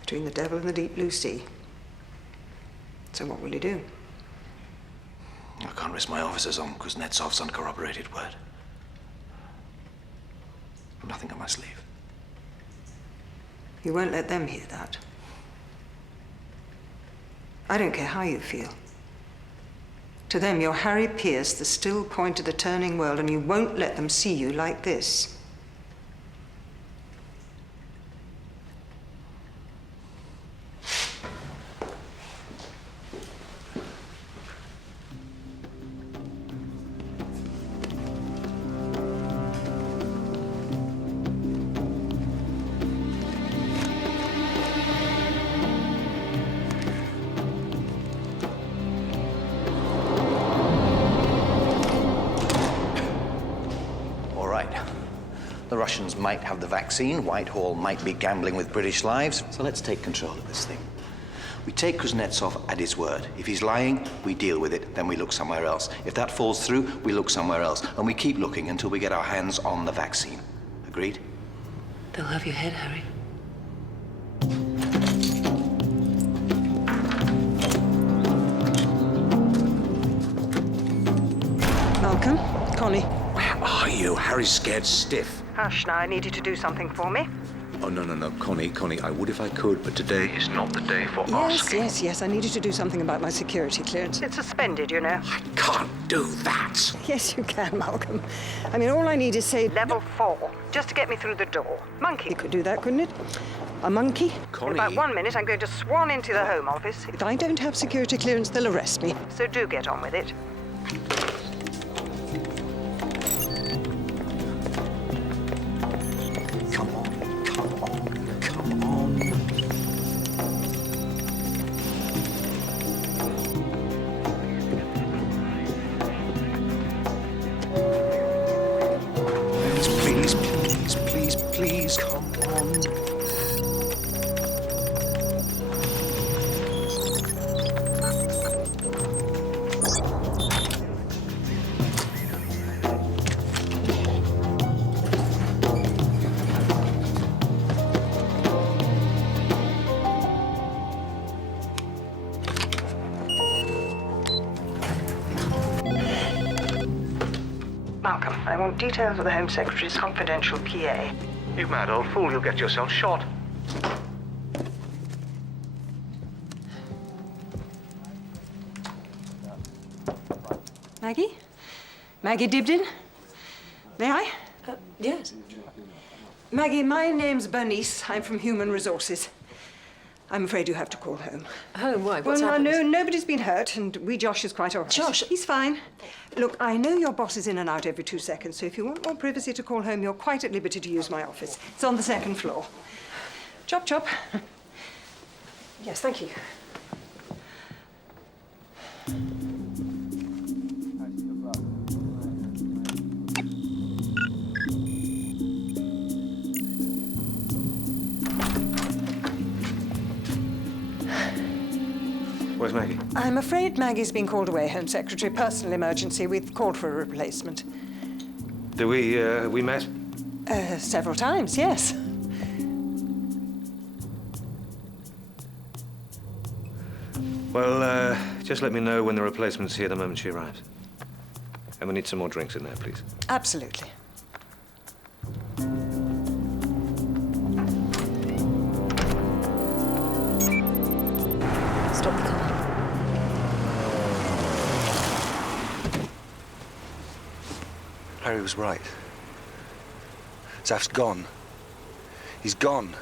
Between the devil and the deep blue sea. So what will you do? I can't risk my officers on Kuznetsov's uncorroborated word. Nothing on my sleeve. You won't let them hear that. I don't care how you feel. To them, you're Harry Pierce, the still point of the turning world, and you won't let them see you like this. The Russians might have the vaccine, Whitehall might be gambling with British lives, so let's take control of this thing. We take Kuznetsov at his word. If he's lying, we deal with it, then we look somewhere else. If that falls through, we look somewhere else, and we keep looking until we get our hands on the vaccine. Agreed? They'll have your head, Harry. Malcolm, Connie. Where are you? Harry's scared stiff. Hush now, I need you to do something for me. Oh, no, Connie, I would if I could, but today is not the day for asking. Yes, I need you to do something about my security clearance. It's suspended, you know. I can't do that. Yes, you can, Malcolm. I mean, all I need is, say, level 4, just to get me through the door. Monkey could do that, couldn't it? A monkey? Connie. In about 1 minute, I'm going to swan into the Home Office. If I don't have security clearance, they'll arrest me. So do get on with it. Please, come on. Malcolm, I want details of the Home Secretary's confidential PA. You mad old fool, you'll get yourself shot. Maggie? Maggie Dibdin? May I? Yes. Maggie, my name's Bernice. I'm from Human Resources. I'm afraid you have to call home. Home? Why? What's well, happened? No, nobody's been hurt, and Josh is quite all right. Josh? He's fine. Look, I know your boss is in and out every 2 seconds, so if you want more privacy to call home, you're quite at liberty to use my office. It's on the 2nd floor. Chop, chop. Yes, thank you. Where's Maggie? I'm afraid Maggie's been called away, Home Secretary. Personal emergency. We've called for a replacement. Do we met? Several times, yes. Well, just let me know when the replacement's here the moment she arrives. And we need some more drinks in there, please. Absolutely. Stop the car. Harry was right. Zaf's gone. He's gone.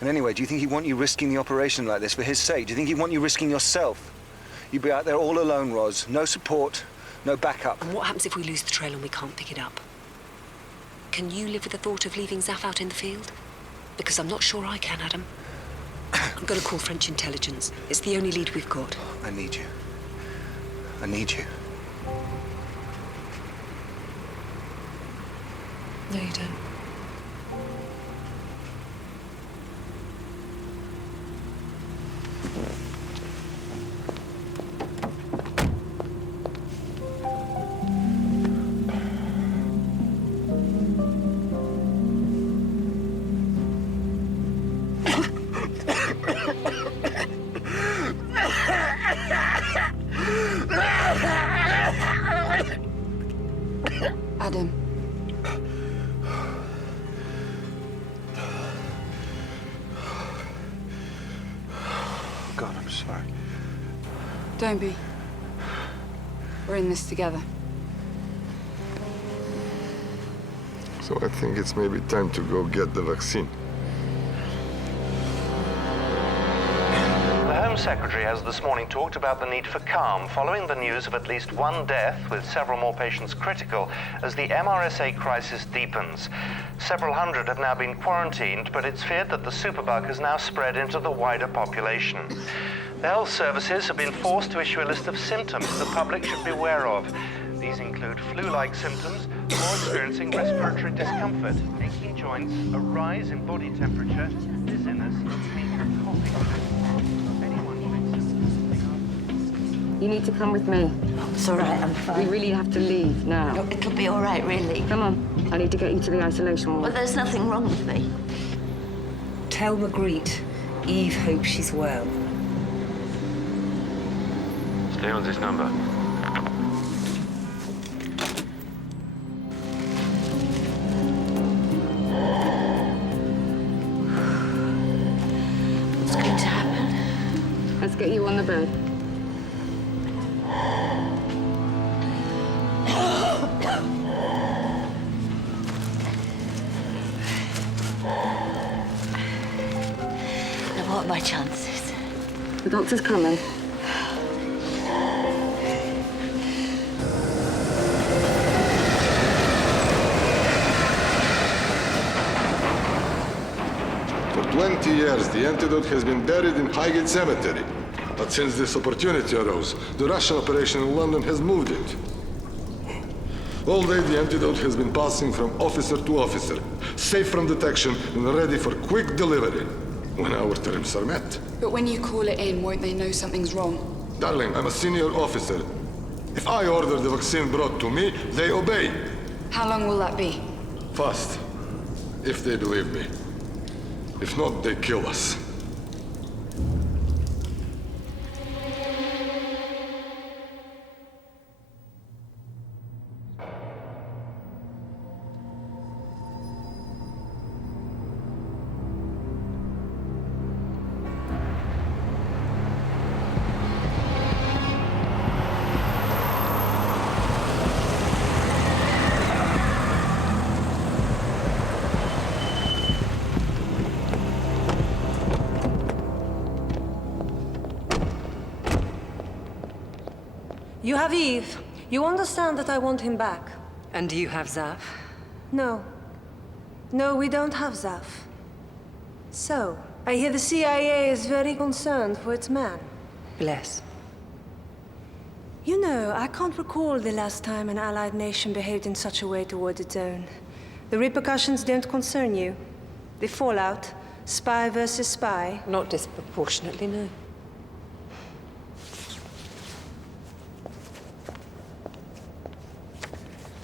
And anyway, do you think he'd want you risking the operation like this for his sake? Do you think he'd want you risking yourself? You'd be out there all alone, Roz. No support, no backup. And what happens if we lose the trail and we can't pick it up? Can you live with the thought of leaving Zaf out in the field? Because I'm not sure I can, Adam. I'm going to call French intelligence. It's the only lead we've got. I need you. I need you. No, you don't. Adam. God, I'm sorry. Don't be. We're in this together. So I think it's maybe time to go get the vaccine. The Home Secretary has this morning talked about the need for calm following the news of at least one death, with several more patients critical, as the MRSA crisis deepens. Several hundred have now been quarantined, but it's feared that the superbug has now spread into the wider population. The health services have been forced to issue a list of symptoms the public should be aware of. These include flu-like symptoms or experiencing respiratory discomfort, aching joints, a rise in body temperature, dizziness, pain and coughing. You need to come with me. It's all right, I'm fine. We really have to leave now. No, it'll be all right, really. Come on. I need to get you to the isolation ward. But there's nothing wrong with me. Tell Magritte Eve hopes she's well. Stay on this number. What's going to happen? Let's get you on the bed. Now, what are my chances? The doctor's coming. For 20 years, the antidote has been buried in Highgate Cemetery. But since this opportunity arose, the Russian operation in London has moved it. All day, the antidote has been passing from officer to officer, safe from detection and ready for quick delivery when our terms are met. But when you call it in, won't they know something's wrong? Darling, I'm a senior officer. If I order the vaccine brought to me, they obey. How long will that be? Fast, if they believe me. If not, they kill us. You have Eve. You understand that I want him back. And you have Zaf? No. No, we don't have Zaf. So, I hear the CIA is very concerned for its man. Bless. You know, I can't recall the last time an allied nation behaved in such a way toward its own. The repercussions don't concern you. The fallout, spy versus spy. Not disproportionately, no.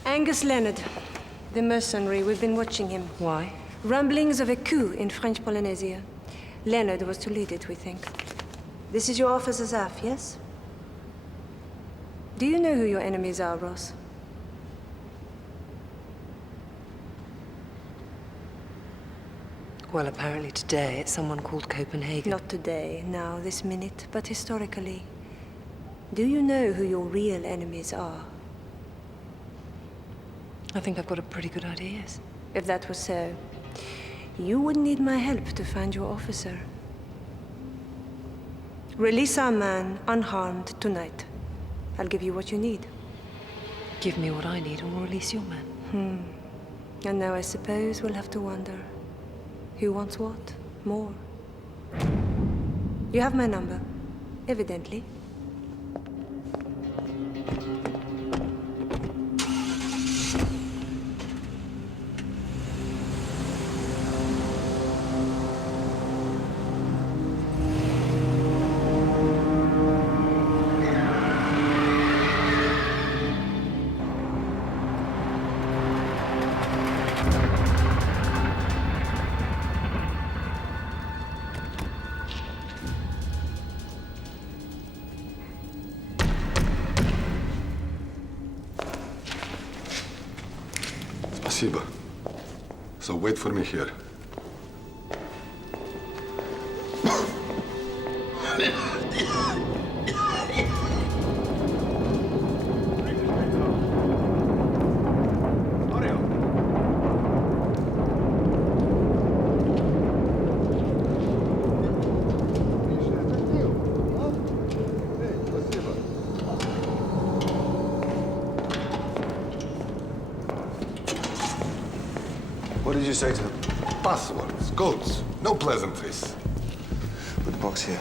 Angus Leonard, the mercenary, we've been watching him. Why? Rumblings of a coup in French Polynesia. Leonard was to lead it, we think. This is your officer Zaf, yes? Do you know who your enemies are, Ross? Well, apparently today it's someone called Copenhagen. Not today, now, this minute, but historically. Do you know who your real enemies are? I think I've got a pretty good idea, yes. If that was so, You would need my help to find your officer. Release our man unharmed tonight. I'll give you what you need. Give me what I need and we'll release your man. And now I suppose we'll have to wonder. Who wants what? More. You have my number, evidently. Спасибо. So wait for me here. What did you say to them? Passwords, codes, no pleasantries. Put the box here.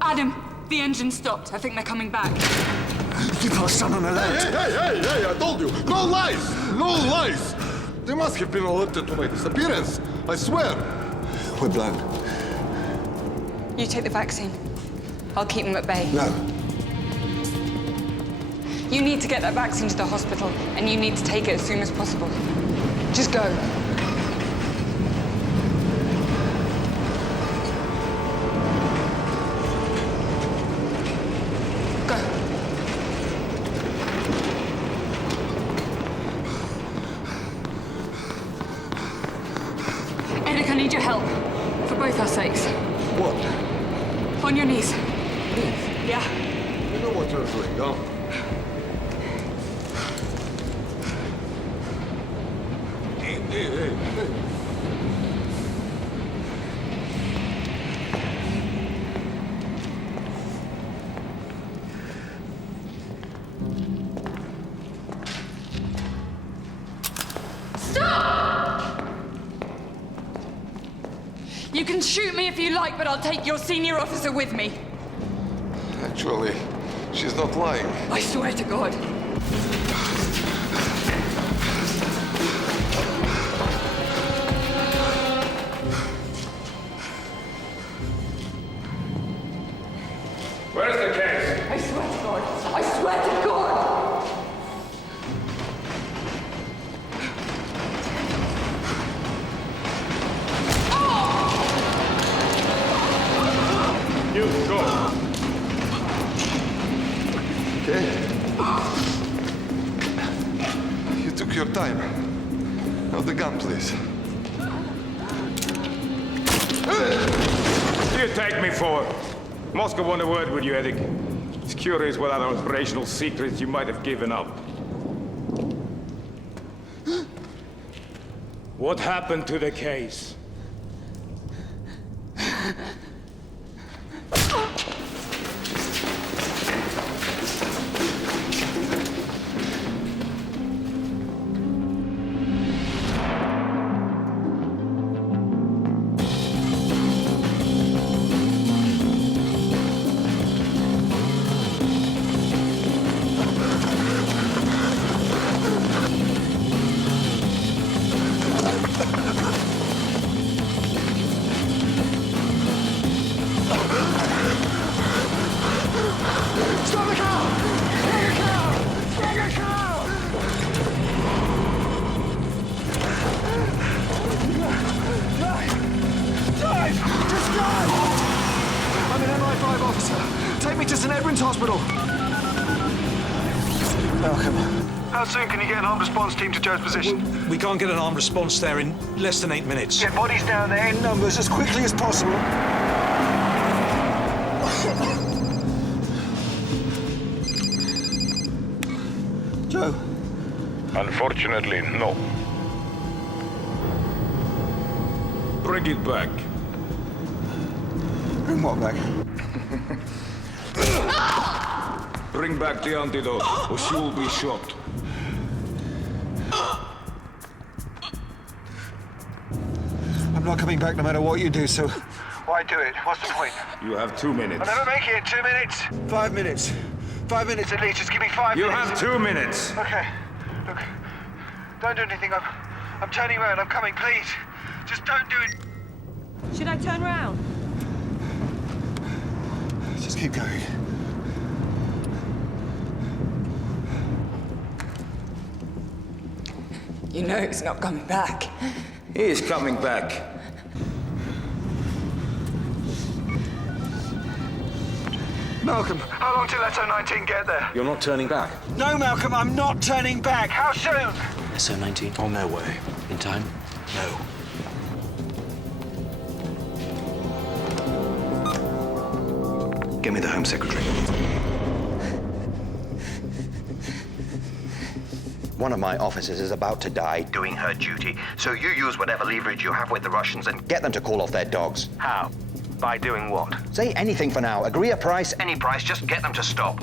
Adam, the engine stopped. I think they're coming back. Keep our son on alert. Hey, I told you. No lies! No lies! They must have been alerted to my disappearance. I swear. We're blown. You take the vaccine. I'll keep them at bay. No. You need to get that vaccine to the hospital, and you need to take it as soon as possible. Just go. Eric, I need your help. For both our sakes. What? On your knees. Yeah. You know what you're doing, huh? Hey. You can shoot me if you like, but I'll take your senior officer with me. Actually, she's not lying. I swear to God. Where's the case? I swear to God. I swear to God. You go. Okay? You took your time. Now the gun, please. What do you take me for? Moscow want a word with you, Edik. It's curious what other operational secrets you might have given up. What happened to the case? soon can you get an armed response team to Joe's position? We can't get an armed response there in less than 8 minutes. Get bodies down there in numbers as quickly as possible. Joe? Unfortunately, no. Bring it back. Bring what back? Bring back the antidote, or she will be shot. I'm not coming back no matter what you do, so... Why do it? What's the point? You have 2 minutes. I'll never make it in 2 minutes. 5 minutes. 5 minutes At least, just give me 5 You minutes. have 2 minutes. Okay. Look, don't do anything. I'm turning around. I'm coming, please. Just don't do it. Should I turn round? Just keep going. You know he's not coming back. He is coming back. Malcolm, how long till SO-19 get there? You're not turning back. No, Malcolm, I'm not turning back. How soon? SO-19? On their way. In time? No. Get me the Home Secretary. One of my officers is about to die doing her duty, so you use whatever leverage you have with the Russians and get them to call off their dogs. How? By doing what? Say anything for now. Agree a price, any price, just get them to stop.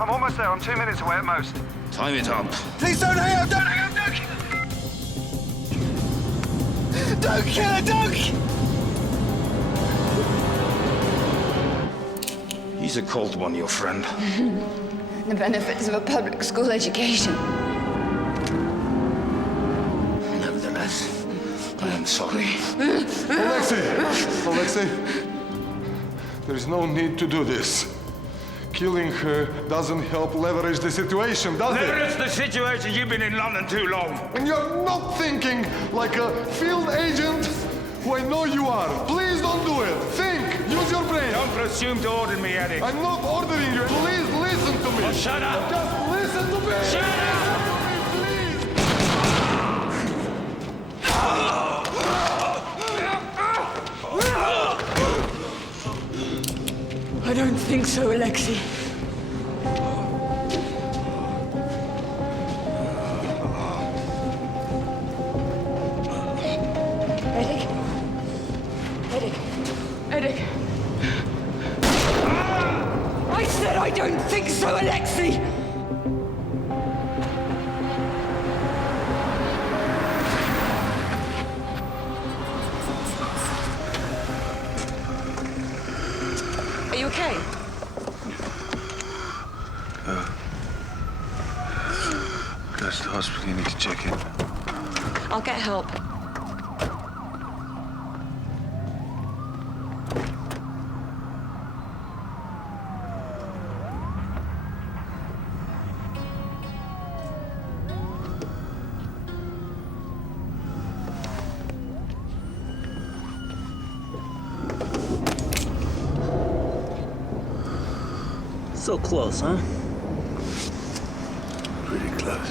I'm almost there. I'm 2 minutes away at most. Time it up. Please don't hang up! Don't hang up! Don't kill her! Don't kill her! Don't kill her! He's a cold one, your friend. The benefits of a public school education. Nevertheless, I am sorry. Alexei, there is no need to do this. Killing her doesn't help leverage the situation, does it? Leverage the situation. You've been in London too long. And you're not thinking like a field agent who I know you are. Please don't do it. Think. Use your brain. Don't presume to order me, Eddie. I'm not ordering you. Please listen to me. Oh, shut up. Just listen to me. Shut up. I don't think so, Alexei. Edic? Edic? Edic? I said I don't think so, Alexei! Are you okay? Go to the hospital, you need to check in. I'll get help. So close, huh? Pretty close.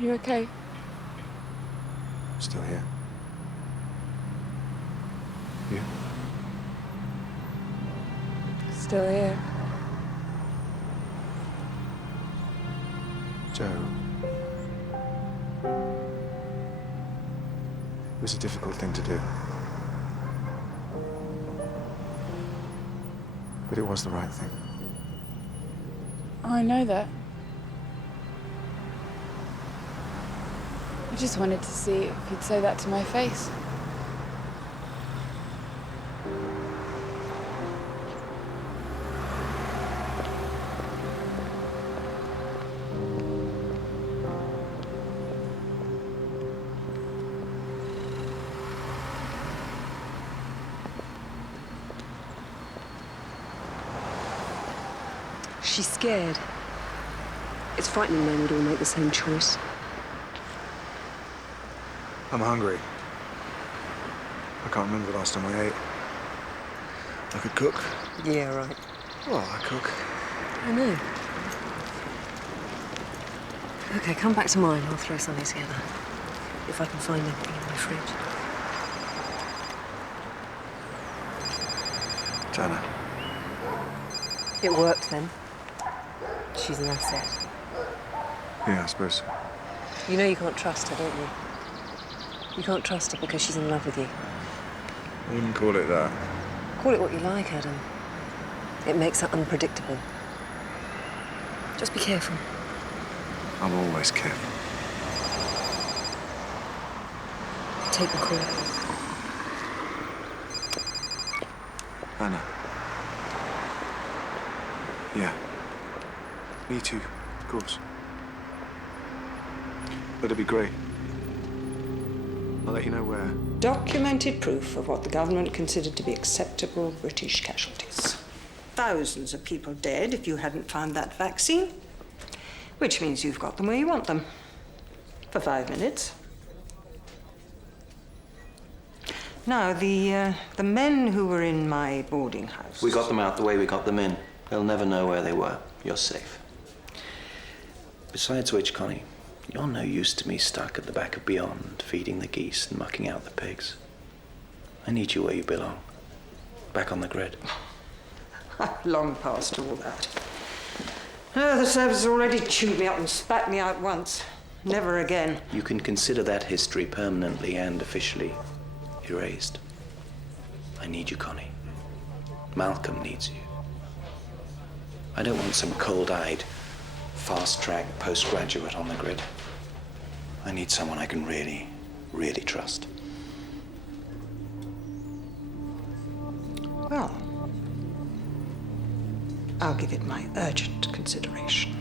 You okay? Still here. You? Still here. Joe. It was a difficult thing to do. But it was the right thing. I know that. I just wanted to see if you'd say that to my face. She's scared. It's frightening men would all make the same choice. I'm hungry. I can't remember the last time I ate. I could cook. Yeah, right. Well, I cook. I know. Okay, come back tomorrow and I'll throw something together. If I can find anything in my fridge. Jana. It worked then. She's an asset. Yeah, I suppose so. You know you can't trust her, don't you? You can't trust her because she's in love with you. I wouldn't call it that. Call it what you like, Adam. It makes her unpredictable. Just be careful. I'm always careful. Take the call. Anna. Yeah. Me too, of course. That'd be great. I'll let you know where. Documented proof of what the government considered to be acceptable British casualties. Thousands of people dead if you hadn't found that vaccine. Which means you've got them where you want them. For 5 minutes. Now, the men who were in my boarding house... We got them out the way we got them in. They'll never know where they were. You're safe. Besides which, Connie, you're no use to me stuck at the back of Beyond, feeding the geese and mucking out the pigs. I need you where you belong. Back on the grid. I've long past all that. Oh, the service has already chewed me up and spat me out once. Never again. You can consider that history permanently and officially erased. I need you, Connie. Malcolm needs you. I don't want some cold-eyed, fast-track postgraduate on the grid. I need someone I can really, really trust. Well, I'll give it my urgent consideration.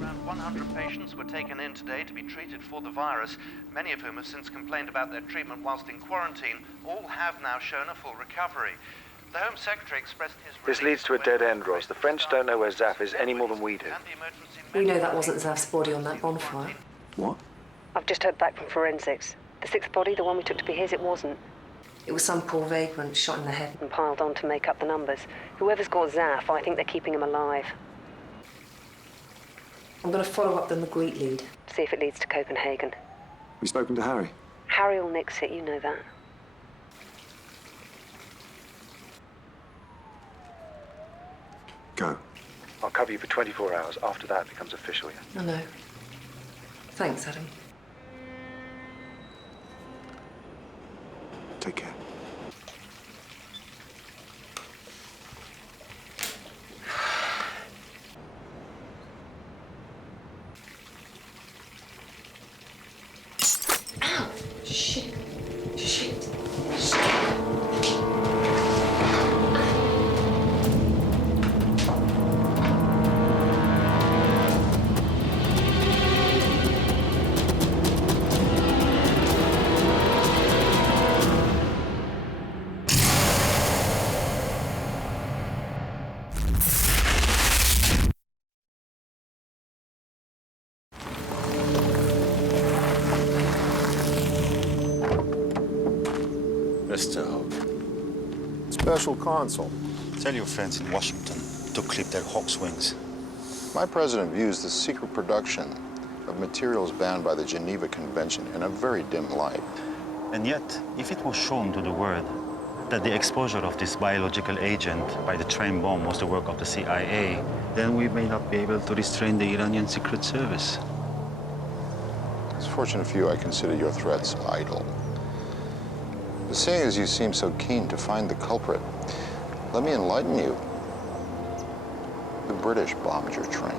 Around 100 patients were taken in today to be treated for the virus, many of whom have since complained about their treatment whilst in quarantine. All have now shown a full recovery. The Home Secretary expressed his... This leads to a dead end, Ross. The French don't know where Zaf is any more than we do. We know that wasn't Zaf's body on that bonfire. What? I've just heard back from forensics. The sixth body, the one we took to be his, it wasn't. It was some poor vagrant shot in the head and piled on to make up the numbers. Whoever's got Zaf, I think they're keeping him alive. I'm going to follow up the Magritte lead. See if it leads to Copenhagen. You spoken to Harry? Harry will nix it, you know that. Go. I'll cover you for 24 hours. After that, it becomes official, yeah? I know. Thanks, Adam. Take care. Ow! Shit. Shit. Mr. Hope. Special consul. Tell your friends in Washington to clip their hawk's wings. My president views the secret production of materials banned by the Geneva Convention in a very dim light. And yet, if it was shown to the world that the exposure of this biological agent by the train bomb was the work of the CIA, then we may not be able to restrain the Iranian Secret Service. It's fortunate for you I consider your threats idle. But seeing as you seem so keen to find the culprit, let me enlighten you. The British bombed your train.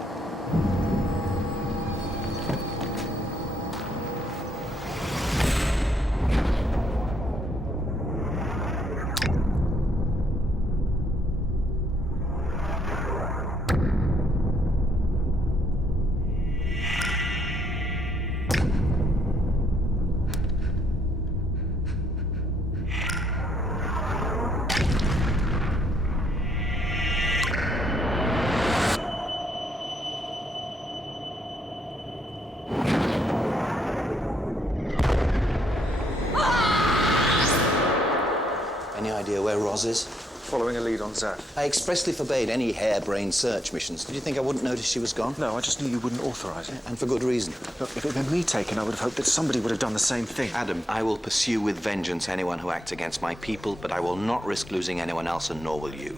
Any idea where Roz is? Following a lead on Zaf. I expressly forbade any harebrained search missions. Did you think I wouldn't notice she was gone? No, I just knew you wouldn't authorize it. And for good reason. Look, if it had been me taken, I would have hoped that somebody would have done the same thing. Adam, I will pursue with vengeance anyone who acts against my people, but I will not risk losing anyone else, and nor will you.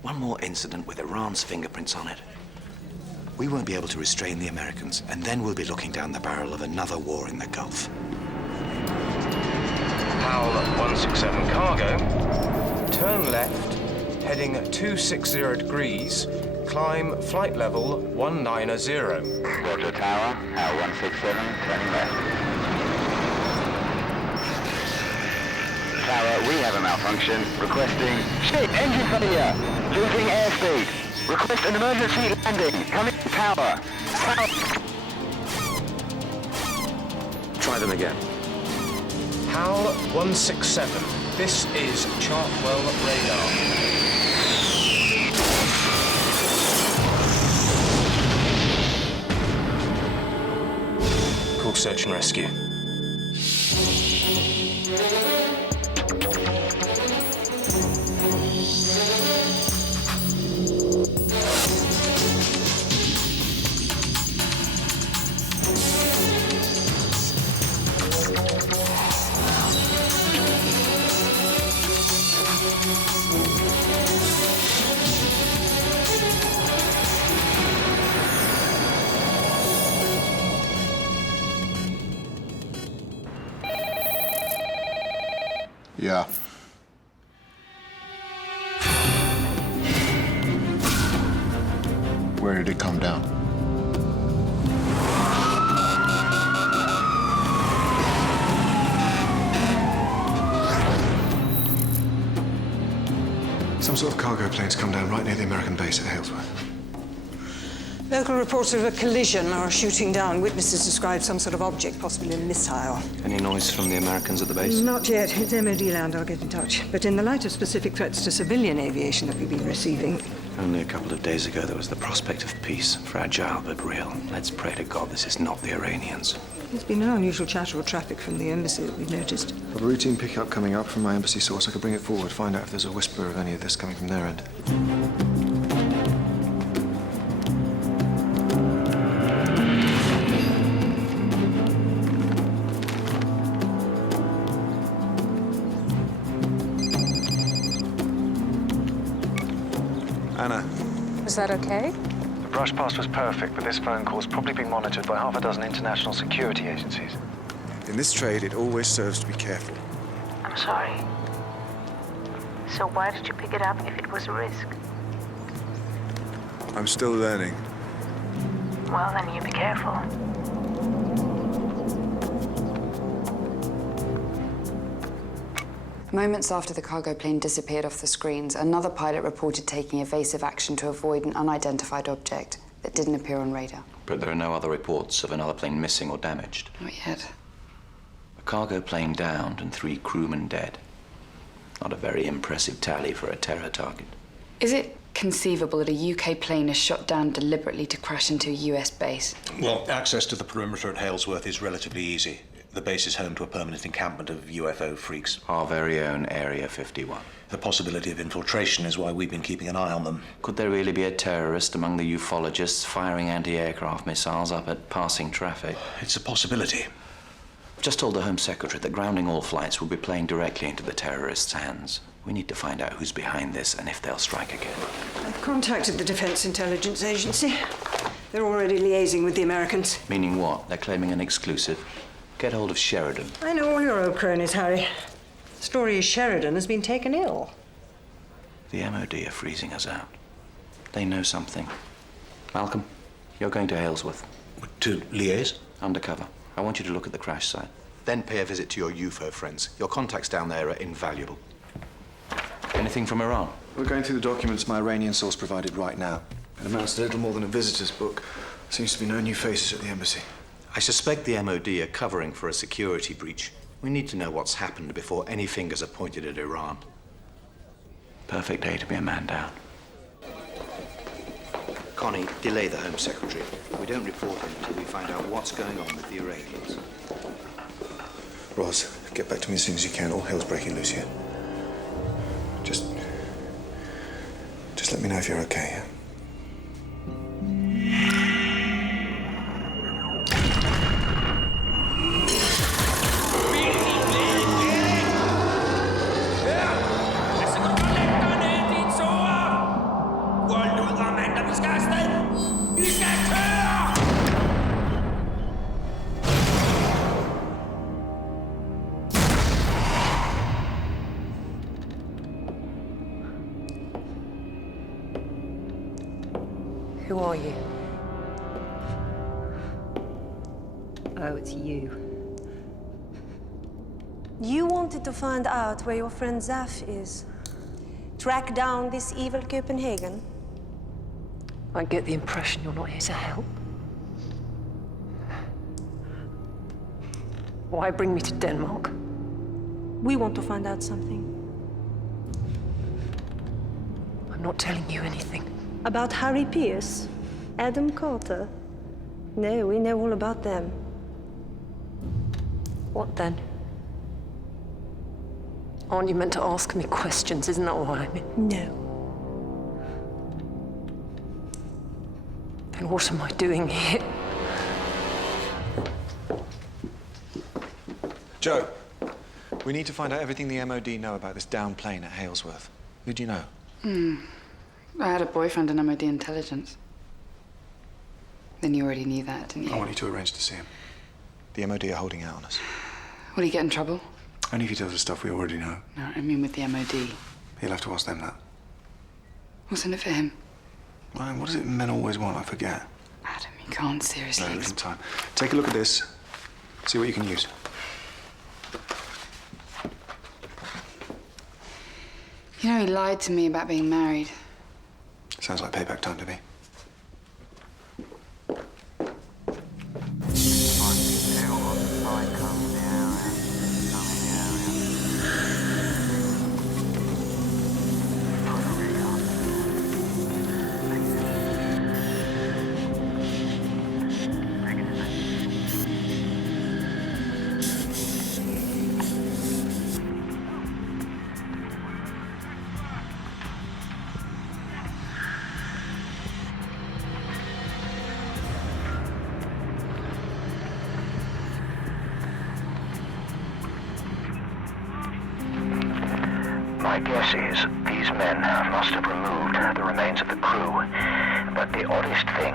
One more incident with Iran's fingerprints on it. We won't be able to restrain the Americans, and then we'll be looking down the barrel of another war in the Gulf. HAL 167 cargo. Turn left, heading 260 degrees. Climb flight level 190. Roger, Tower. HAL 167, turning left. Tower, we have a malfunction. Requesting... Shit! Engine failure! Losing airspeed. Request an emergency landing. Coming to Tower. Tower. Try them again. HAL 167. This is Chartwell radar. Call search and rescue. Yeah. Where did it come down? Some sort of cargo plane's come down right near the American base at Halesworth. Local reports of a collision or a shooting down. Witnesses describe some sort of object, possibly a missile. Any noise from the Americans at the base? Not yet. It's MOD land. I'll get in touch. But in the light of specific threats to civilian aviation that we've been receiving... Only a couple of days ago, there was the prospect of peace. Fragile, but real. Let's pray to God this is not the Iranians. There's been no unusual chatter or traffic from the embassy that we've noticed. I've a routine pickup coming up from my embassy source. I could bring it forward, find out if there's a whisper of any of this coming from their end. Anna. Was that okay? The brush past was perfect, but this phone call's probably been monitored by half a dozen international security agencies. In this trade, it always serves to be careful. I'm sorry. So why did you pick it up if it was a risk? I'm still learning. Well, then you be careful. Moments after the cargo plane disappeared off the screens, another pilot reported taking evasive action to avoid an unidentified object that didn't appear on radar. But there are no other reports of another plane missing or damaged. Not yet. A cargo plane downed and 3 crewmen dead. Not a very impressive tally for a terror target. Is it conceivable that a UK plane is shot down deliberately to crash into a US base? Well, access to the perimeter at Halesworth is relatively easy. The base is home to a permanent encampment of UFO freaks. Our very own Area 51. The possibility of infiltration is why we've been keeping an eye on them. Could there really be a terrorist among the ufologists firing anti-aircraft missiles up at passing traffic? It's a possibility. I've just told the Home Secretary that grounding all flights will be playing directly into the terrorists' hands. We need to find out who's behind this and if they'll strike again. I've contacted the Defense Intelligence Agency. They're already liaising with the Americans. Meaning what? They're claiming an exclusive? Get hold of Sheridan. I know all your old cronies, Harry. The story is Sheridan has been taken ill. The MOD are freezing us out. They know something. Malcolm, you're going to Halesworth. To liaise? Undercover. I want you to look at the crash site. Then pay a visit to your UFO friends. Your contacts down there are invaluable. Anything from Iran? We're going through the documents my Iranian source provided right now. It amounts to little more than a visitor's book. Seems to be no new faces at the embassy. I suspect the MOD are covering for a security breach. We need to know what's happened before any fingers are pointed at Iran. Perfect day to be a man down. Connie, delay the Home Secretary. We don't report him until we find out what's going on with the Iranians. Roz, get back to me as soon as you can. All hell's breaking loose here. Just let me know if you're okay, yeah? Who are you? Oh, it's you. You wanted to find out where your friend Zaf is. Track down this evil Copenhagen. I get the impression you're not here to help. Why bring me to Denmark? We want to find out something. I'm not telling you anything. About Harry Pierce? Adam Carter? No, we know all about them. What then? Aren't you meant to ask me questions? Isn't that what I'm in? No. Then what am I doing here? Joe, we need to find out everything the MOD know about this downed plane at Halesworth. Who do you know? I had a boyfriend in MOD intelligence. Then you already knew that, didn't you? I want you to arrange to see him. The MOD are holding out on us. Will he get in trouble? Only if he tells us stuff we already know. No, I mean with the MOD. He'll have to ask them that. What's in it for him? Ryan, what is it men always want? I forget. Adam, you can't seriously. No, some time. Take a look at this. See what you can use. You know, he lied to me about being married. Sounds like payback time to me. My guess is these men must have removed the remains of the crew. But the oddest thing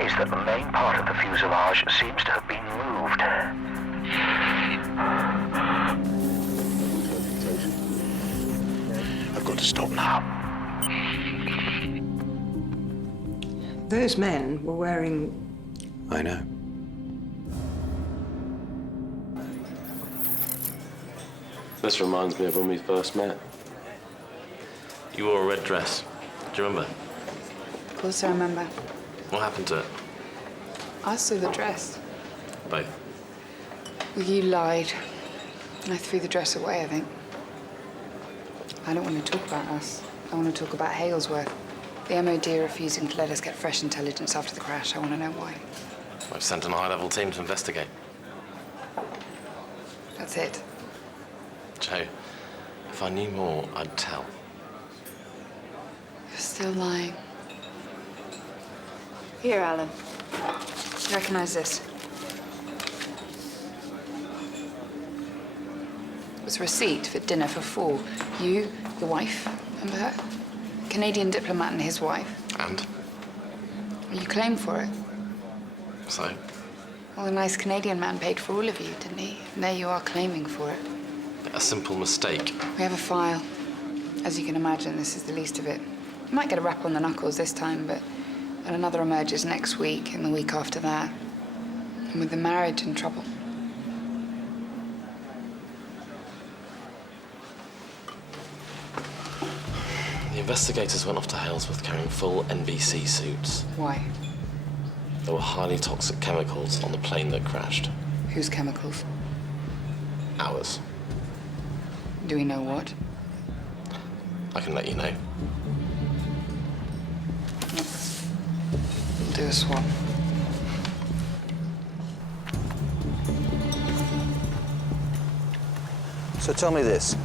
is that the main part of the fuselage seems to have been moved. I've got to stop now. Those men were wearing... I know. This reminds me of when we first met. You wore a red dress. Do you remember? Of course I remember. What happened to it? I saw the dress. Both. Well, you lied. And I threw the dress away, I think. I don't want to talk about us. I want to talk about Halesworth. The MOD are refusing to let us get fresh intelligence after the crash. I want to know why. I've sent in a high-level team to investigate. That's it. Joe, if I knew more, I'd tell. You're still lying. Here, Alan. You recognize this? It was a receipt for dinner for 4. You, your wife, remember her? Canadian diplomat and his wife. And? Well, you claimed for it. So? Well, the nice Canadian man paid for all of you, didn't he? And there you are claiming for it. A simple mistake. We have a file. As you can imagine, this is the least of it. You might get a rap on the knuckles this time, but and another emerges next week and the week after that. And with the marriage in trouble. The investigators went off to Halesworth carrying full NBC suits. Why? There were highly toxic chemicals on the plane that crashed. Whose chemicals? Ours. Do we know what? I can let you know. We'll do a swap. So tell me this.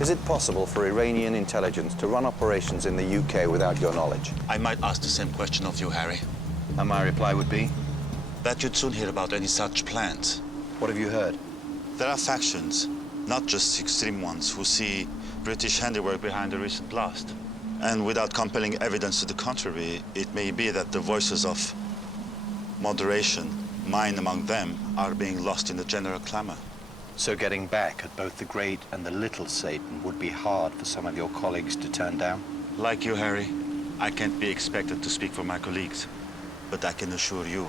Is it possible for Iranian intelligence to run operations in the UK without your knowledge? I might ask the same question of you, Harry. And my reply would be? That you'd soon hear about any such plans. What have you heard? There are factions, not just extreme ones, who see British handiwork behind the recent blast. And without compelling evidence to the contrary, it may be that the voices of moderation, mine among them, are being lost in the general clamor. So getting back at both the great and the little Satan would be hard for some of your colleagues to turn down? Like you, Harry, I can't be expected to speak for my colleagues. But I can assure you,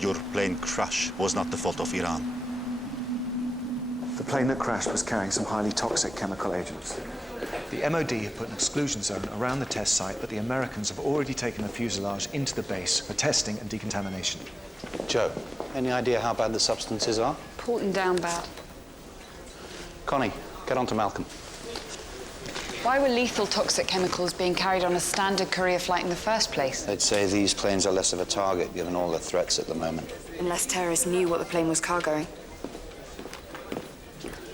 your plane crash was not the fault of Iran. The plane that crashed was carrying some highly toxic chemical agents. The MOD have put an exclusion zone around the test site, but the Americans have already taken the fuselage into the base for testing and decontamination. Joe, any idea how bad the substances are? Important down bad. Connie, get on to Malcolm. Why were lethal toxic chemicals being carried on a standard courier flight in the first place? They'd say these planes are less of a target, given all the threats at the moment. Unless terrorists knew what the plane was cargoing.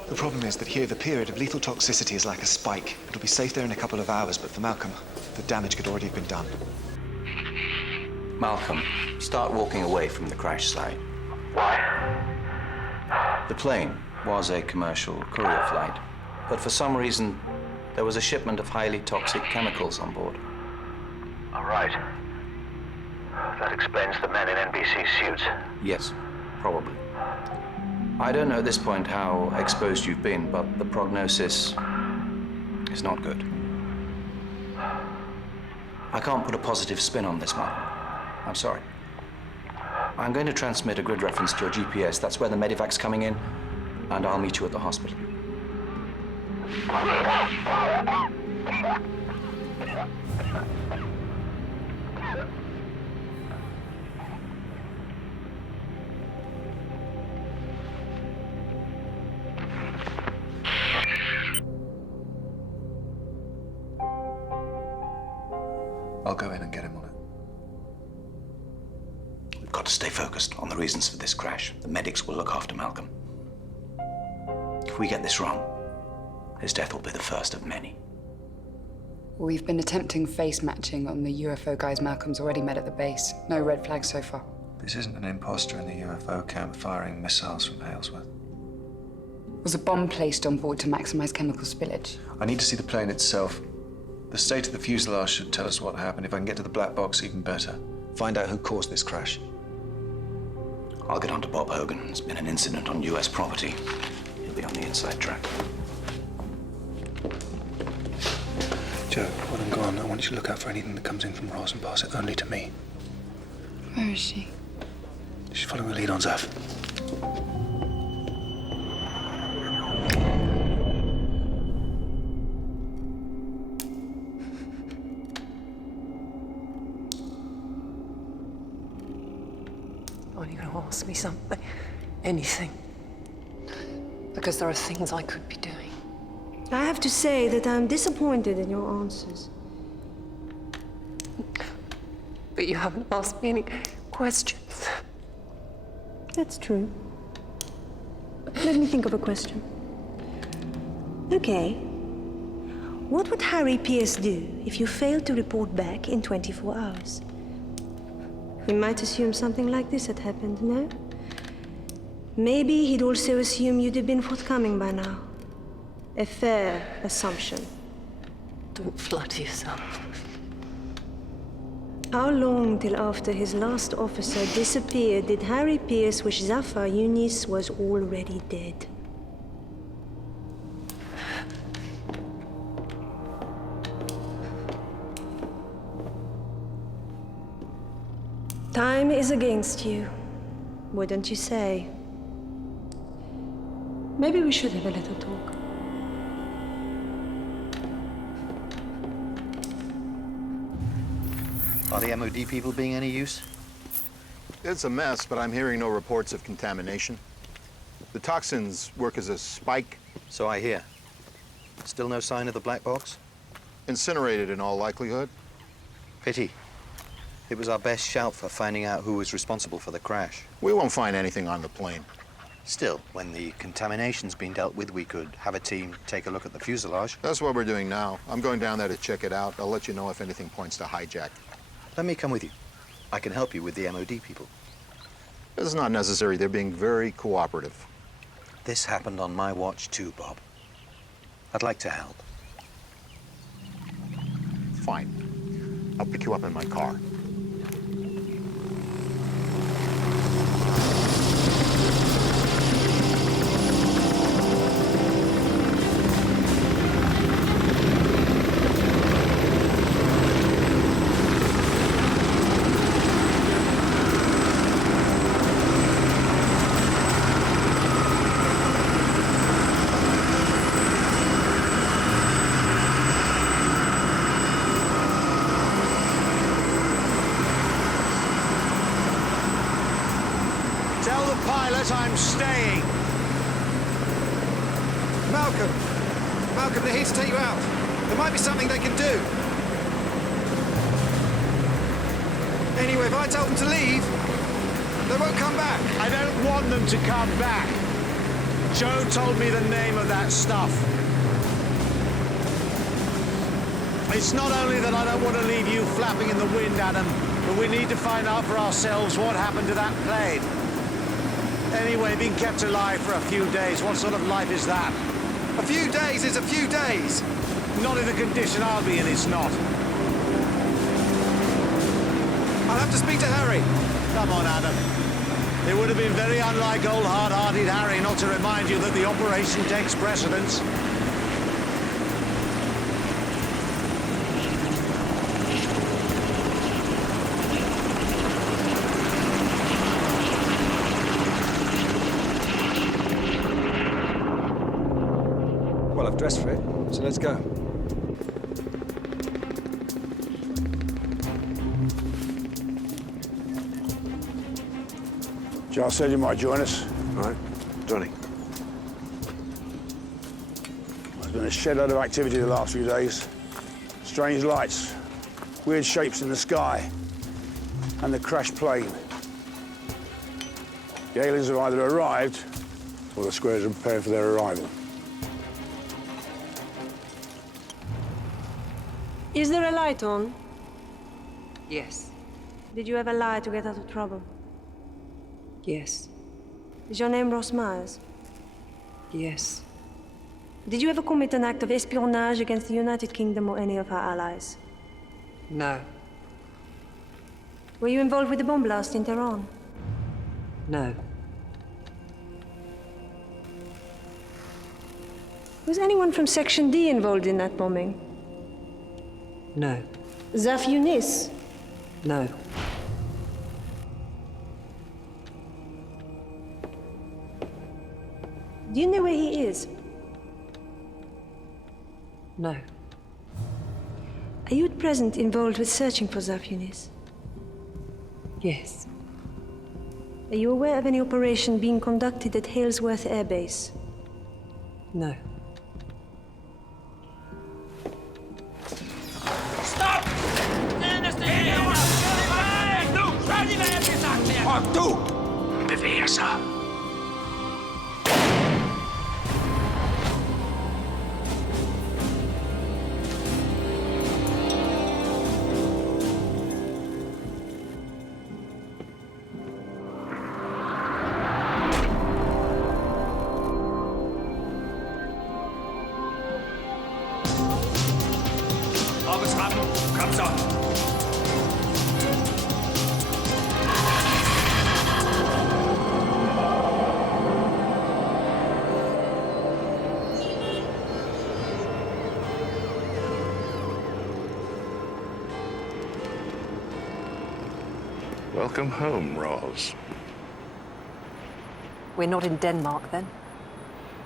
The problem is that here the period of lethal toxicity is like a spike. It'll be safe there in a couple of hours, but for Malcolm, the damage could already have been done. Malcolm, start walking away from the crash site. Why? The plane was a commercial courier flight, but for some reason, there was a shipment of highly toxic chemicals on board. All right. That explains the men in NBC suits. Yes, probably. I don't know at this point how exposed you've been, but the prognosis is not good. I can't put a positive spin on this, Malcolm. I'm sorry. I'm going to transmit a grid reference to your GPS. That's where the medevac's coming in, and I'll meet you at the hospital. I'll go in and get him on it. We've got to stay focused on the reasons for this crash. The medics will look after Malcolm. If we get this wrong, his death will be the first of many. We've been attempting face matching on the UFO guys Malcolm's already met at the base. No red flags so far. This isn't an imposter in the UFO camp firing missiles from Halesworth. Was a bomb placed on board to maximize chemical spillage? I need to see the plane itself. The state of the fuselage should tell us what happened. If I can get to the black box, even better. Find out who caused this crash. I'll get on to Bob Hogan. There's been an incident on US property. He'll be on the inside track. Joe, when I'm gone, I want you to look out for anything that comes in from Ross and pass it only to me. Where is she? She's following the lead on Zaf. Are you going to ask me something? Anything? Because there are things I could be doing. I have to say that I'm disappointed in your answers. But you haven't asked me any questions. That's true. Let me think of a question. Okay. What would Harry Pierce do if you failed to report back in 24 hours? We might assume something like this had happened, no? Maybe he'd also assume you'd have been forthcoming by now. A fair assumption. Don't flatter yourself. How long till after his last officer disappeared did Harry Pierce wish Zafar Yunis was already dead? Time is against you, wouldn't you say? Maybe we should have a little talk. Are the MOD people being any use? It's a mess, but I'm hearing no reports of contamination. The toxins work as a spike. So I hear. Still no sign of the black box? Incinerated in all likelihood. Pity. It was our best shout for finding out who was responsible for the crash. We won't find anything on the plane. Still, when the contamination's been dealt with, we could have a team take a look at the fuselage. That's what we're doing now. I'm going down there to check it out. I'll let you know if anything points to hijack. Let me come with you. I can help you with the MOD people. This is not necessary. They're being very cooperative. This happened on my watch too, Bob. I'd like to help. Fine. I'll pick you up in my car. Tell the pilot I'm staying. Malcolm! Malcolm, they're here to take you out. There might be something they can do. Anyway, if I tell them to leave, they won't come back. I don't want them to come back. Joe told me the name of that stuff. It's not only that I don't want to leave you flapping in the wind, Adam, but we need to find out for ourselves what happened to that plane. Anyway, being kept alive for a few days, what sort of life is that? A few days is a few days. Not in the condition I'll be in, it's not. I'll have to speak to Harry. Come on, Adam. It would have been very unlike old hard-hearted Harry not to remind you that the operation takes precedence. Well, I've dressed for it, so let's go. John said you might join us. All right, Johnny. There's been a shed load of activity the last few days. Strange lights, weird shapes in the sky, and the crashed plane. The aliens have either arrived, or the squares are preparing for their arrival. Is there a light on? Yes. Did you ever lie to get out of trouble? Yes. Is your name Ross Myers? Yes. Did you ever commit an act of espionage against the United Kingdom or any of our allies? No. Were you involved with the bomb blast in Tehran? No. Was anyone from Section D involved in that bombing? No. Zaf Yunis? No. Do you know where he is? No. Are you at present involved with searching for Zaf Yunis? Yes. Are you aware of any operation being conducted at Halesworth Air Base? No. Stopp! Du! Bevæger sig. op ad trappen. Kom så. Welcome home, Roz. We're not in Denmark, then?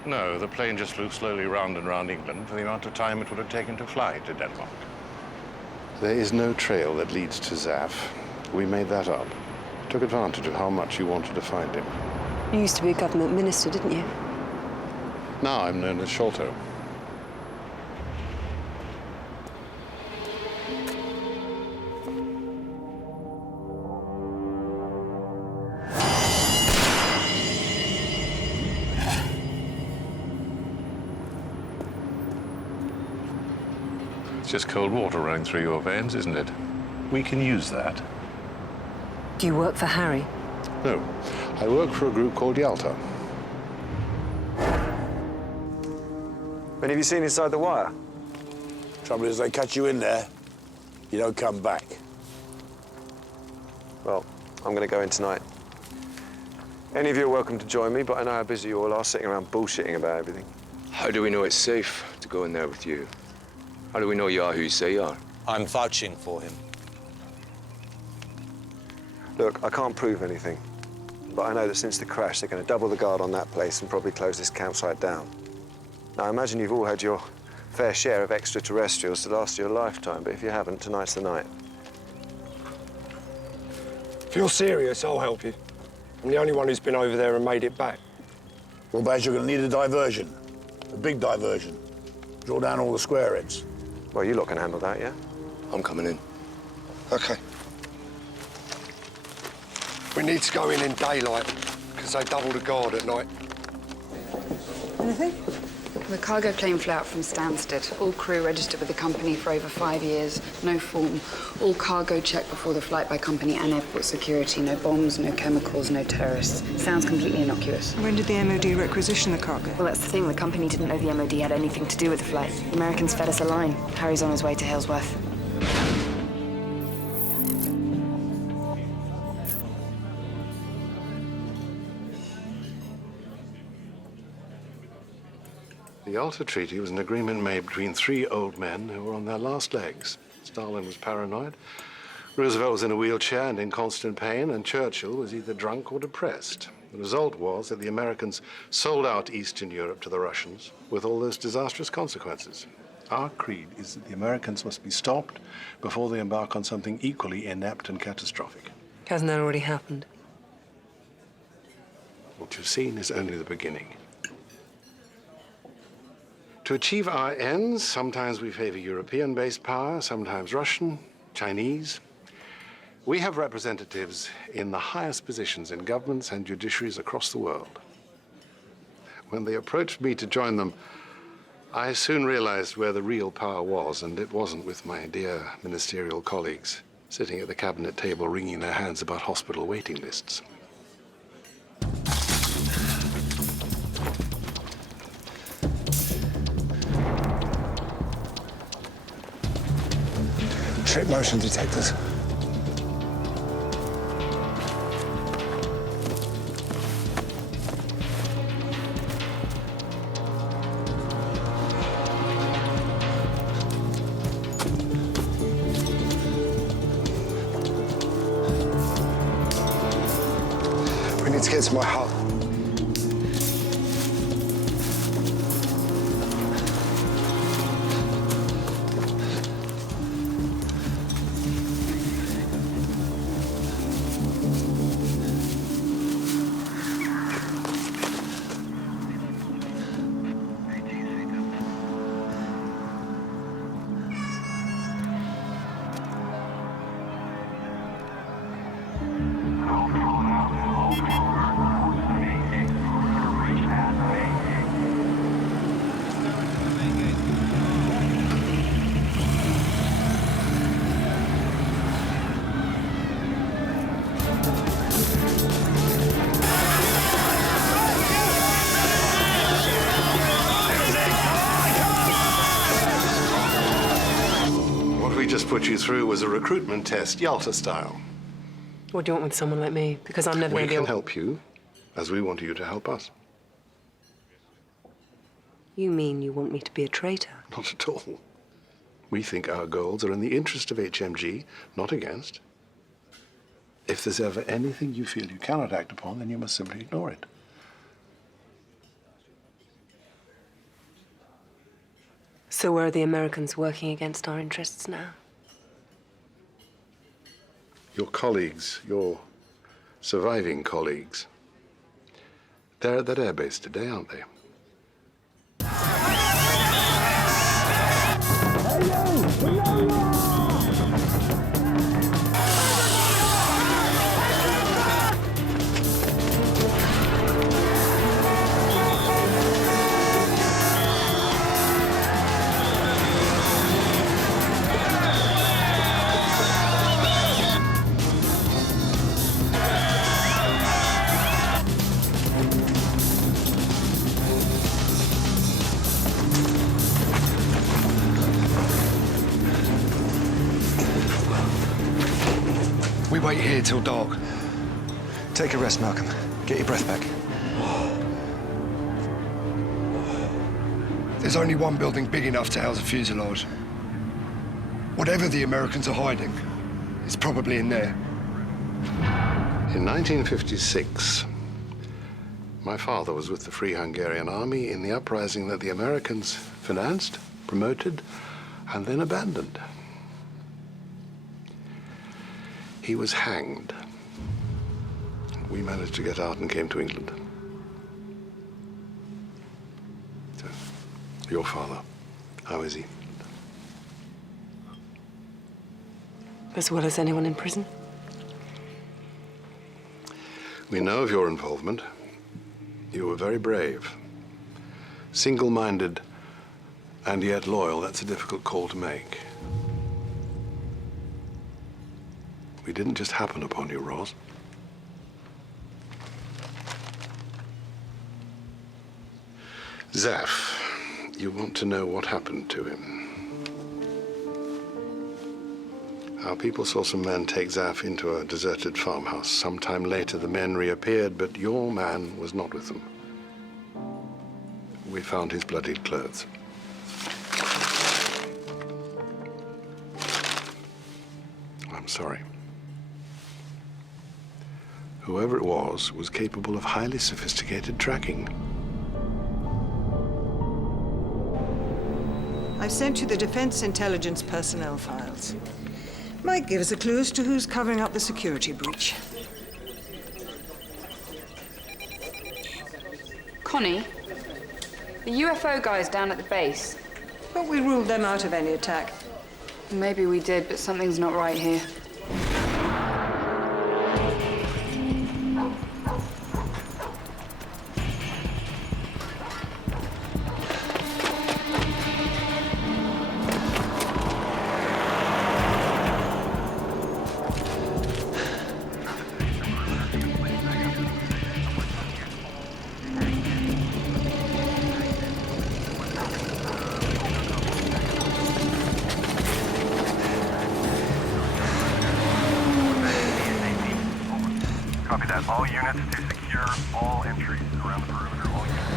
No, the plane just flew slowly round and round England for the amount of time it would have taken to fly to Denmark. There is no trail that leads to Zaf. We made that up. Took advantage of how much you wanted to find him. You used to be a government minister, didn't you? Now I'm known as Sholto. It's just cold water running through your veins, isn't it? We can use that. Do you work for Harry? No, I work for a group called Yalta. When have you seen inside the wire? Trouble is, they catch you in there, you don't come back. Well, I'm going to go in tonight. Any of you are welcome to join me, but I know how busy you all are sitting around bullshitting about everything. How do we know it's safe to go in there with you? How do we know you are who you say you are? I'm vouching for him. Look, I can't prove anything, but I know that since the crash, they're going to double the guard on that place and probably close this campsite down. Now, I imagine you've all had your fair share of extraterrestrials to last your lifetime, but if you haven't, tonight's the night. If you're serious, I'll help you. I'm the only one who's been over there and made it back. Well, Badge, you're going to need a diversion. A big diversion. Draw down all the square heads. Well, you lot can handle that, yeah? I'm coming in. OK. We need to go in daylight, because they double the guard at night. Anything? The cargo plane flew out from Stansted. All crew registered with the company for over 5 years. No form. All cargo checked before the flight by company and airport security. No bombs, no chemicals, no terrorists. Sounds completely innocuous. When did the MOD requisition the cargo? Well, that's the thing. The company didn't know the MOD had anything to do with the flight. The Americans fed us a line. Harry's on his way to Halesworth. The Yalta Treaty was an agreement made between three old men who were on their last legs. Stalin was paranoid, Roosevelt was in a wheelchair and in constant pain, and Churchill was either drunk or depressed. The result was that the Americans sold out Eastern Europe to the Russians with all those disastrous consequences. Our creed is that the Americans must be stopped before they embark on something equally inept and catastrophic. Hasn't that already happened? What you've seen is only the beginning. To achieve our ends, sometimes we favor European-based power, sometimes Russian, Chinese. We have representatives in the highest positions in governments and judiciaries across the world. When they approached me to join them, I soon realized where the real power was, and it wasn't with my dear ministerial colleagues sitting at the cabinet table wringing their hands about hospital waiting lists. Trip motion detectors. We need to get to my hut. just put you through was a recruitment test, Yalta style. What do you want with someone like me? Because I'm never We going to be can able... help you, as we want you to help us. You mean you want me to be a traitor? Not at all. We think our goals are in the interest of HMG, not against. If there's ever anything you feel you cannot act upon, then you must simply ignore it. So where are the Americans working against our interests now? Your colleagues, your surviving colleagues, they're at that airbase today, aren't they? We wait here till dark. Take a rest, Malcolm. Get your breath back. There's only one building big enough to house a fuselage. Whatever the Americans are hiding, it's probably in there. In 1956, my father was with the Free Hungarian Army in the uprising that the Americans financed, promoted, and then abandoned. He was hanged. We managed to get out and came to England. So, your father, how is he? As well as anyone in prison? We know of your involvement. You were very brave. Single-minded and yet loyal. That's a difficult call to make. We didn't just happen upon you, Ross. Zaf, you want to know what happened to him. Our people saw some men take Zaf into a deserted farmhouse. Sometime later, the men reappeared, but your man was not with them. We found his bloodied clothes. I'm sorry. Whoever it was capable of highly sophisticated tracking. I've sent you the Defense Intelligence personnel files. Might give us a clue as to who's covering up the security breach. Connie, the UFO guys down at the base. But we ruled them out of any attack. Maybe we did, but something's not right here. Copy that. All units to secure all entries around the perimeter. All units.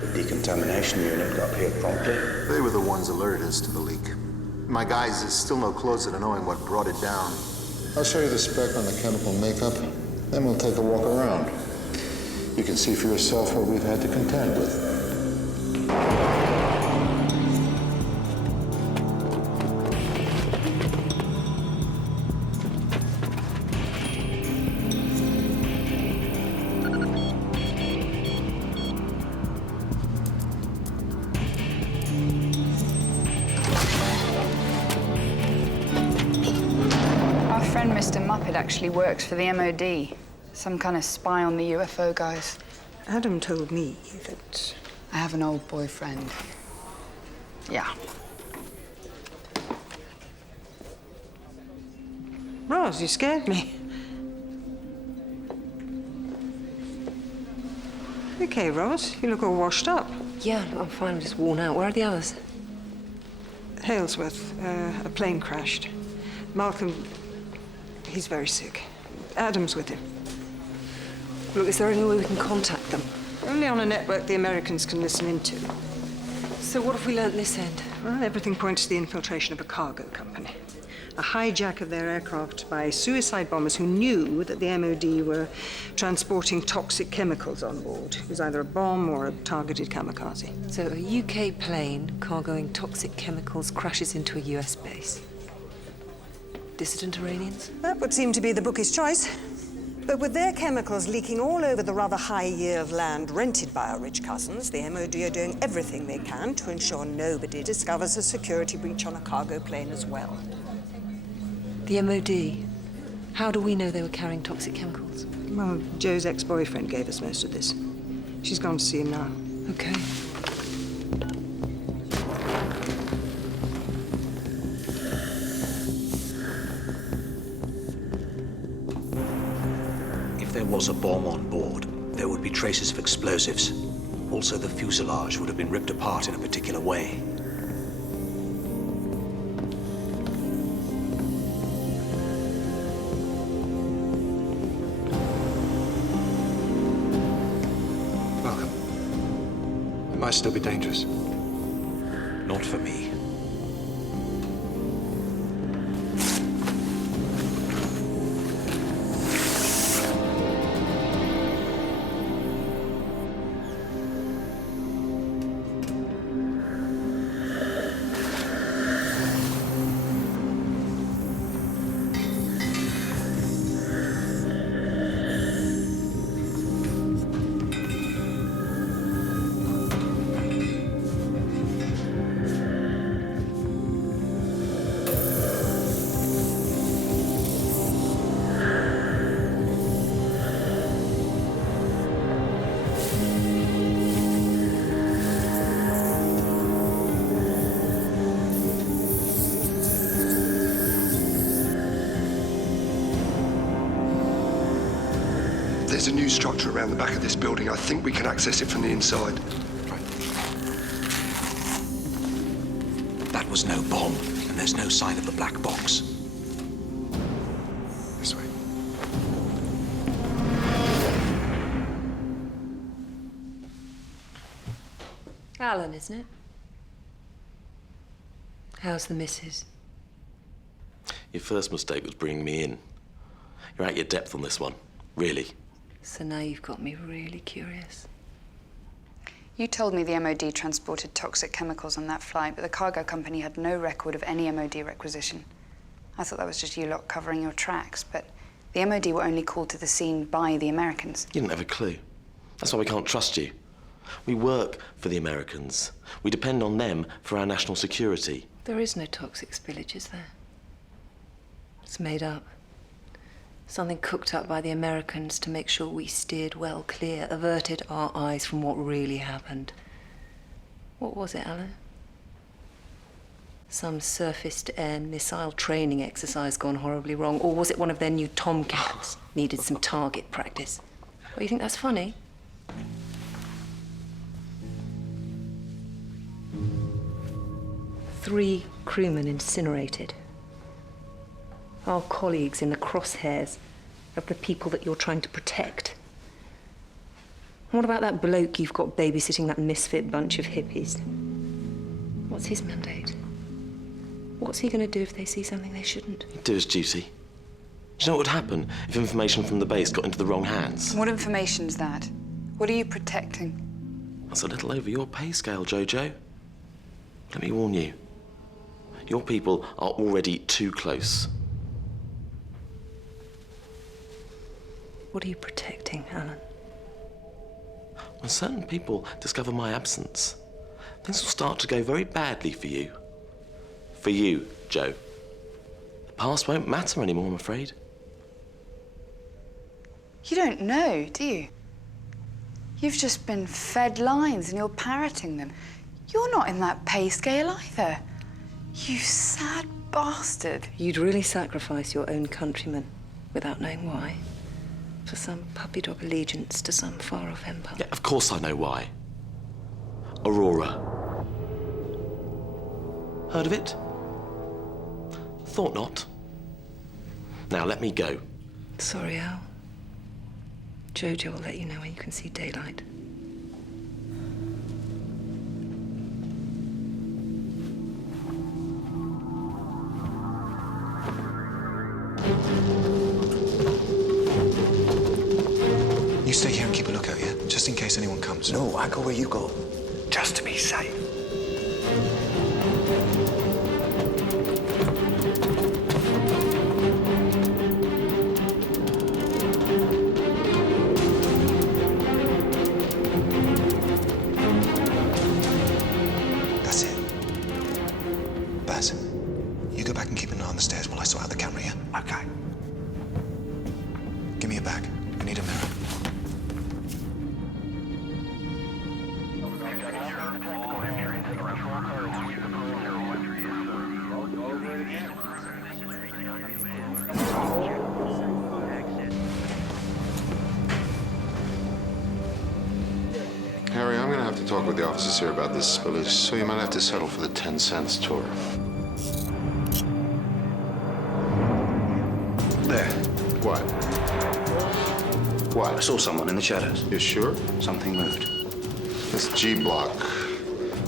The decontamination unit got here promptly. They were the ones alerted us to the leak. My guys is still no closer to knowing what brought it down. I'll show you the spec on the chemical makeup, then we'll take a walk around. You can see for yourself what we've had to contend with. Our friend Mr. Muppet actually works for the MOD. Some kind of spy on the UFO guys. Adam told me that... I have an old boyfriend. Yeah. Roz, you scared me. Okay, Ross, you look all washed up. Yeah, I'm fine. I'm just worn out. Where are the others? Halesworth, a plane crashed. Malcolm, he's very sick. Adam's with him. Look, is there any way we can contact them? Only on a network the Americans can listen into. So what have we learnt this end? Well, everything points to the infiltration of a cargo company. A hijack of their aircraft by suicide bombers who knew that the MOD were transporting toxic chemicals on board. It was either a bomb or a targeted kamikaze. So a UK plane cargoing toxic chemicals crashes into a US base. Dissident Iranians? That would seem to be the bookie's choice. But with their chemicals leaking all over the rather high yield of land rented by our rich cousins, the MOD are doing everything they can to ensure nobody discovers a security breach on a cargo plane as well. The MOD? How do we know they were carrying toxic chemicals? Well, Joe's ex-boyfriend gave us most of this. She's gone to see him now. Okay. If there was a bomb on board, there would be traces of explosives. Also, the fuselage would have been ripped apart in a particular way. Malcolm, it might still be dangerous. Not for me. There's a new structure around the back of this building. I think we can access it from the inside. That was no bomb, and there's no sign of the black box. This way. Alan, isn't it? How's the missus? Your first mistake was bringing me in. You're out your depth on this one, really. So now you've got me really curious. You told me the MOD transported toxic chemicals on that flight, but the cargo company had no record of any MOD requisition. I thought that was just you lot covering your tracks, but the MOD were only called to the scene by the Americans. You didn't have a clue. That's why we can't trust you. We work for the Americans. We depend on them for our national security. There is no toxic spillage, is there? It's made up. Something cooked up by the Americans to make sure we steered well clear, averted our eyes from what really happened. What was it, Alan? Some surface-to-air missile training exercise gone horribly wrong? Or was it one of their new Tomcats? Needed some target practice. Well, you think that's funny? Three crewmen incinerated. Our colleagues in the crosshairs of the people that you're trying to protect. And what about that bloke you've got babysitting that misfit bunch of hippies? What's his mandate? What's he going to do if they see something they shouldn't? He'd do his duty. Do you know what would happen if information from the base got into the wrong hands? What information's that? What are you protecting? That's a little over your pay scale, Jojo. Let me warn you. Your people are already too close. What are you protecting, Alan? When certain people discover my absence, things will start to go very badly for you. For you, Joe. The past won't matter anymore, I'm afraid. You don't know, do you? You've just been fed lines and you're parroting them. You're not in that pay scale either. You sad bastard. You'd really sacrifice your own countrymen without knowing why? For some puppy dog allegiance to some far-off empire. Yeah, of course I know why. Aurora. Heard of it? Thought not. Now let me go. Sorry, Al. Jojo will let you know when you can see daylight. You stay here and keep a lookout, yeah? Just in case anyone comes. No, I go where you go. Just to be safe. That's it. Baz, you go back and keep an eye on the stairs while I sort out the camera, yeah? Okay. Give me a bag. I need a mirror. Harry, I'm gonna have to talk with the officers here about this spillage, so you might have to settle for the 10 cents tour. There. What? What? I saw someone in the shadows. You sure? Something moved. That's G block,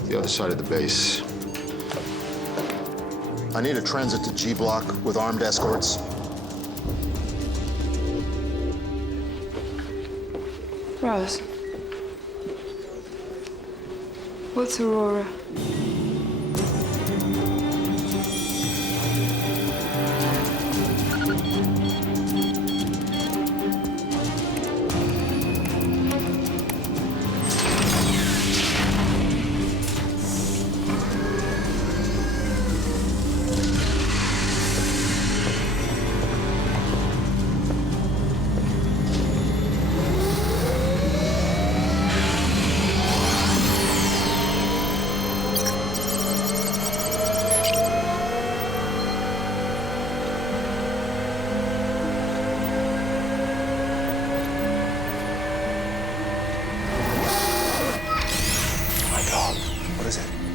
the other side of the base. I need a transit to G block with armed escorts. Rose. What's Aurora?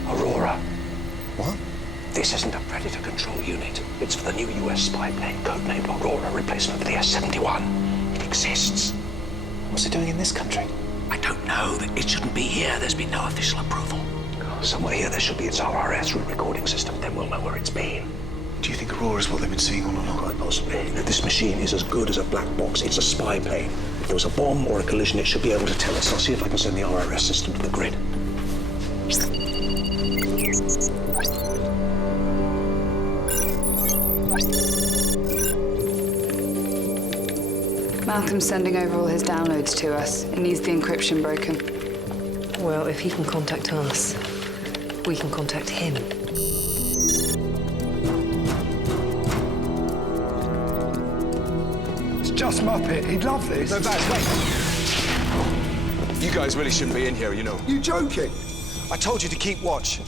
Aurora. What? This isn't a Predator control unit. It's for the new US spy plane, codenamed Aurora, replacement for the S-71. It exists. What's it doing in this country? I don't know. It shouldn't be here. There's been no official approval. Somewhere here there should be its RRS route recording system. Then we'll know where it's been. Do you think Aurora's what they've been seeing all along? Quite possibly. This machine is as good as a black box. It's a spy plane. If there was a bomb or a collision, it should be able to tell us. I'll see if I can send the RRS system to the grid. Malcolm's sending over all his downloads to us. It needs the encryption broken. Well, if he can contact us, we can contact him. It's just Muppet. He'd love this. No, Baz, wait. You guys really shouldn't be in here, you know. You joking? I told you to keep watch.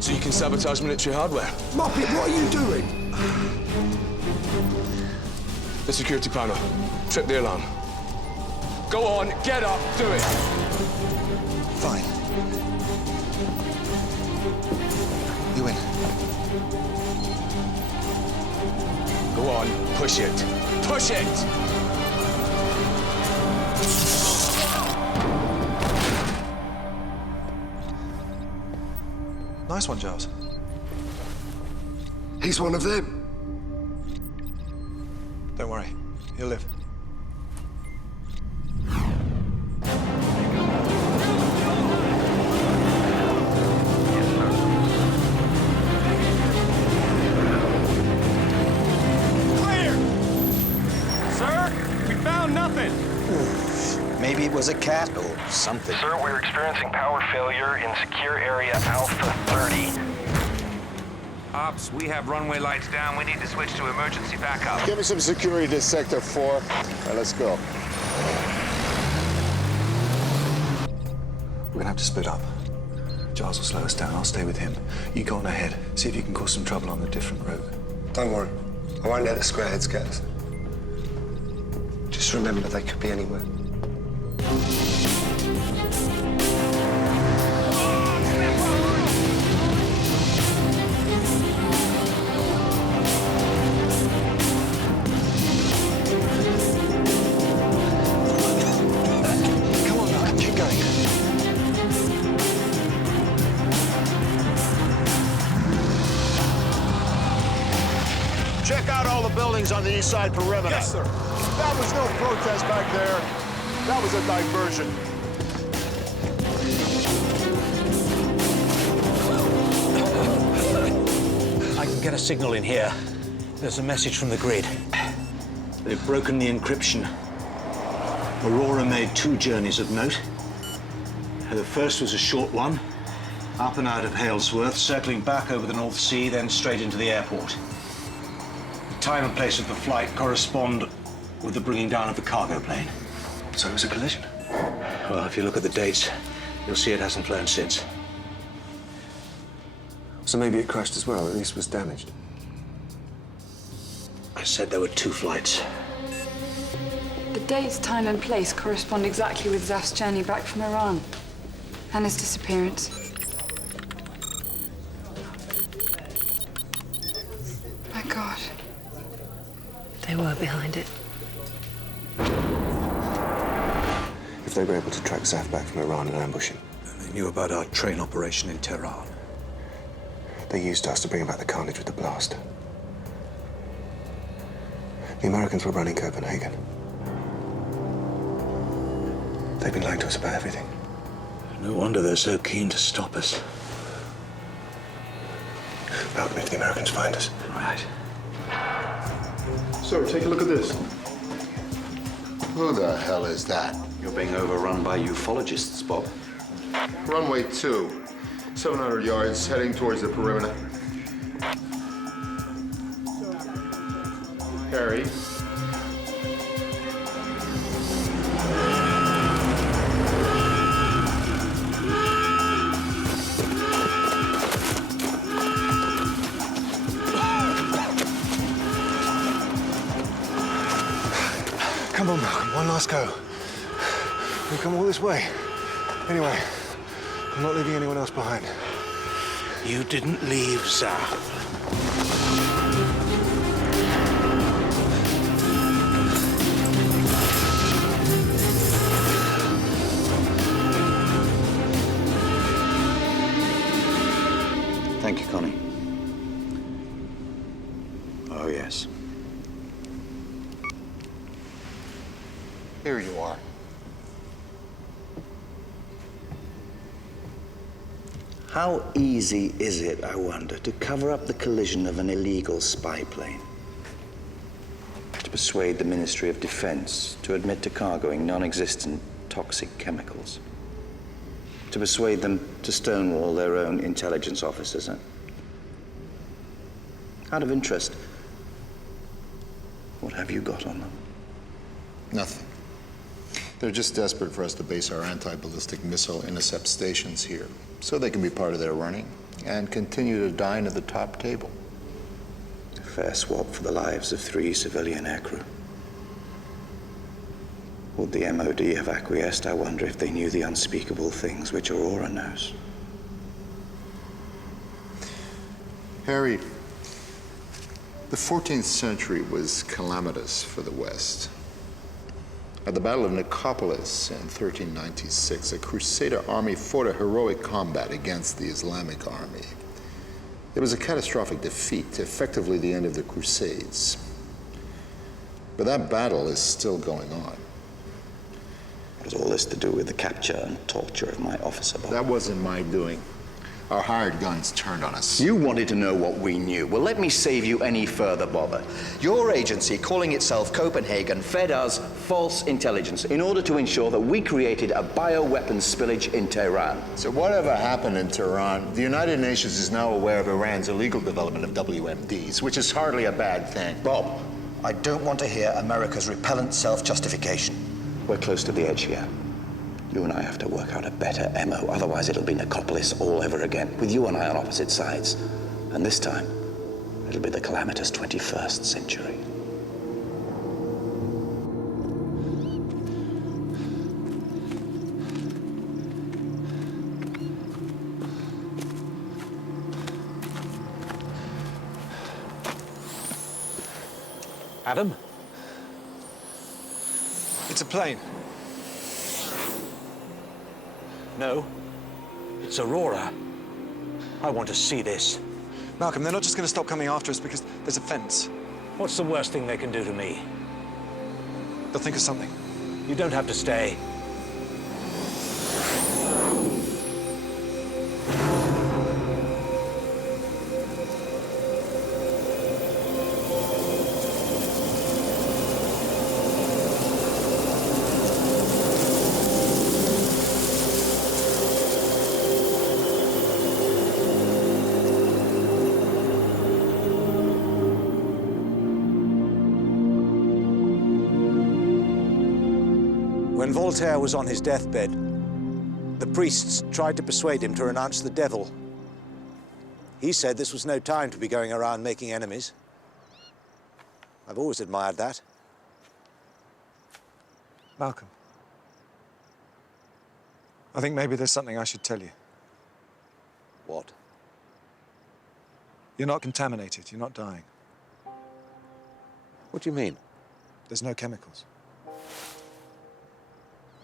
So you can sabotage military hardware. Muppet, what are you doing? The security panel. Trip the alarm. Go on, get up, do it. Fine. You win. Go on, push it. Push it! Nice one, Giles. He's one of them. Don't worry. He'll live. Clear! Sir, we found nothing. Maybe it was a cat or something. Sir, we're experiencing power failure in secure area Alpha 30. Ops, we have runway lights down. We need to switch to emergency backup. Give me some security to Sector 4. All right, let's go. We're gonna have to split up. Giles will slow us down. I'll stay with him. You go on ahead. See if you can cause some trouble on a different route. Don't worry. I won't let the squareheads get us. Just remember, they could be anywhere. Come on, now, keep going. Check out all the buildings on the east side perimeter. Yes, sir. That was no protest back there. That was a diversion. I can get a signal in here. There's a message from the grid. They've broken the encryption. Aurora made 2 journeys of note. Her first was a short one, up and out of Halesworth, circling back over the North Sea, then straight into the airport. The time and place of the flight correspond with the bringing down of the cargo plane. So it was a collision? Well, if you look at the dates, you'll see it hasn't flown since. So maybe it crashed as well, at least was damaged. I said there were 2 flights. The dates, time, and place correspond exactly with Zaf's journey back from Iran and his disappearance. My God. They were behind it. If they were able to track Zaf back from Iran and ambush him. They knew about our train operation in Tehran. They used us to bring about the carnage with the blast. The Americans were running Copenhagen. They've been lying to us about everything. No wonder they're so keen to stop us. Malcolm, if the Americans find us. Right. Sir, take a look at this. Who the hell is that? You're being overrun by ufologists, Bob. Runway 2. 700 yards, heading towards the perimeter. Harry. Come on, Malcolm, one last go. We've come all this way. Anyway, I'm not leaving anyone else behind. You didn't leave Zaf. Thank you, Connie. Oh, yes. Here you are. How easy is it, I wonder, to cover up the collision of an illegal spy plane? To persuade the Ministry of Defense to admit to cargoing non-existent toxic chemicals? To persuade them to stonewall their own intelligence officers? Out of interest, what have you got on them? Nothing. They're just desperate for us to base our anti-ballistic missile intercept stations here, so they can be part of their running and continue to dine at the top table. A fair swap for the lives of 3 civilian aircrew. Would the MOD have acquiesced, I wonder, if they knew the unspeakable things which Aurora knows? Harry, the 14th century was calamitous for the West. At the Battle of Nicopolis in 1396, a Crusader army fought a heroic combat against the Islamic army. It was a catastrophic defeat, effectively the end of the Crusades. But that battle is still going on. Has all this to do with the capture and torture of my officer, Bob? That wasn't my doing. Our hired guns turned on us. You wanted to know what we knew. Well, let me save you any further bother. Your agency, calling itself Copenhagen, fed us false intelligence in order to ensure that we created a bioweapons spillage in Tehran. So whatever happened in Tehran, the United Nations is now aware of Iran's illegal development of WMDs, which is hardly a bad thing. Bob, I don't want to hear America's repellent self-justification. We're close to the edge here. You and I have to work out a better MO, otherwise it'll be Nicopolis all over again, with you and I on opposite sides. And this time, it'll be the calamitous 21st century. Adam? It's a plane. No, it's Aurora. I want to see this. Malcolm, they're not just going to stop coming after us because there's a fence. What's the worst thing they can do to me? They'll think of something. You don't have to stay. When Voltaire was on his deathbed, the priests tried to persuade him to renounce the devil. He said this was no time to be going around making enemies. I've always admired that. Malcolm, I think maybe there's something I should tell you. What? You're not contaminated. You're not dying. What do you mean? There's no chemicals.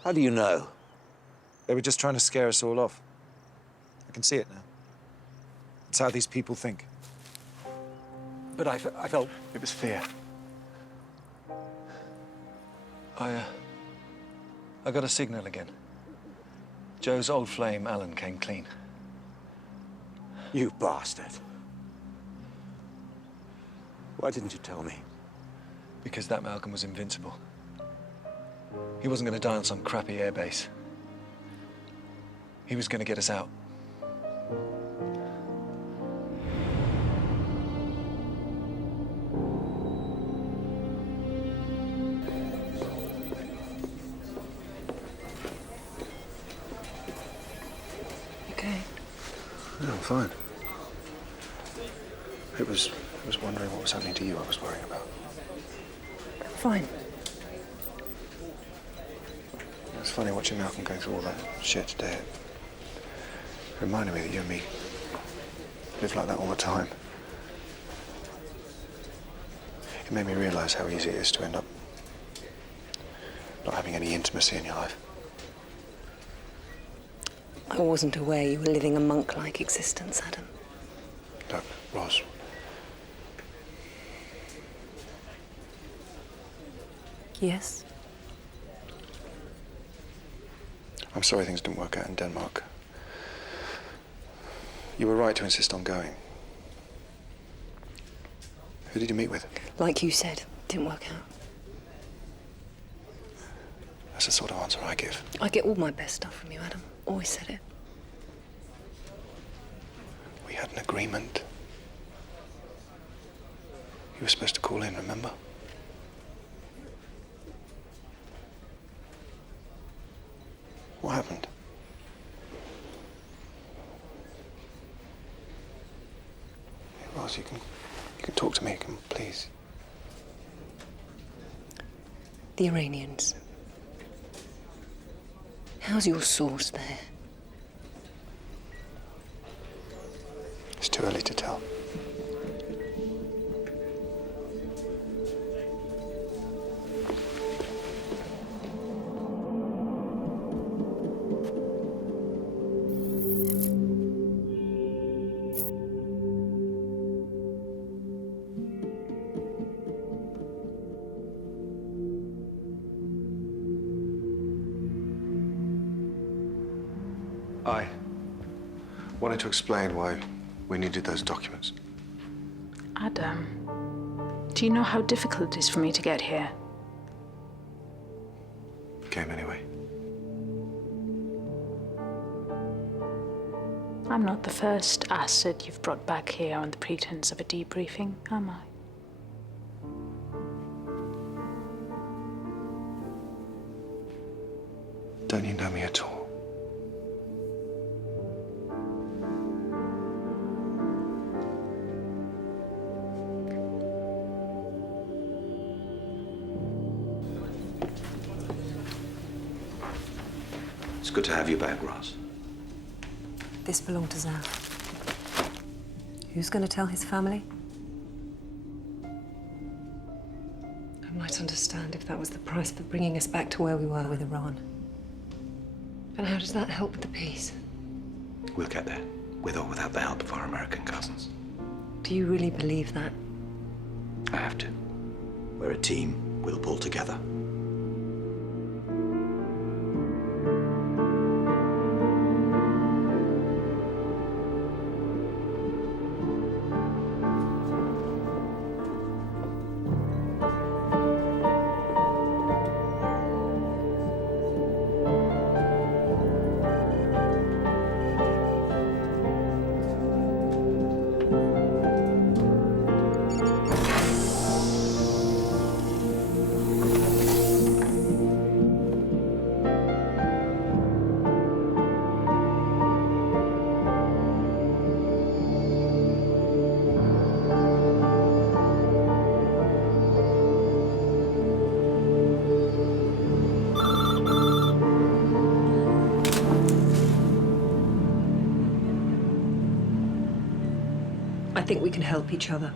How do you know? They were just trying to scare us all off. I can see it now. It's how these people think. But I felt... It was fear. I got a signal again. Joe's old flame, Alan, came clean. You bastard. Why didn't you tell me? Because that Malcolm was invincible. He wasn't going to die on some crappy airbase. He was going to get us out. Okay. No, I'm fine. It was wondering what was happening to you I was worrying about. Fine. It's funny watching Malcolm go through all that shit today. It reminded me that you and me live like that all the time. It made me realize how easy it is to end up not having any intimacy in your life. I wasn't aware you were living a monk-like existence, Adam. Look, Ros. Yes? I'm sorry things didn't work out in Denmark. You were right to insist on going. Who did you meet with? Like you said, didn't work out. That's the sort of answer I give. I get all my best stuff from you, Adam. Always said it. We had an agreement. You were supposed to call in, remember? What happened? Hey, Ross, you can talk to me, please. The Iranians. How's your source there? It's too early to tell. I wanted to explain why we needed those documents. Adam, do you know how difficult it is for me to get here? Came anyway. I'm not the first asset you've brought back here on the pretense of a debriefing, am I? Don't you know me at all? It's good to have you back, Ross. This belonged to Zaf. Who's going to tell his family? might understand if that was the price for bringing us back to where we were with Iran. But how does that help with the peace? We'll get there, with or without the help of our American cousins. Do you really believe that? I have to. We're a team. We'll pull together. I think we can help each other.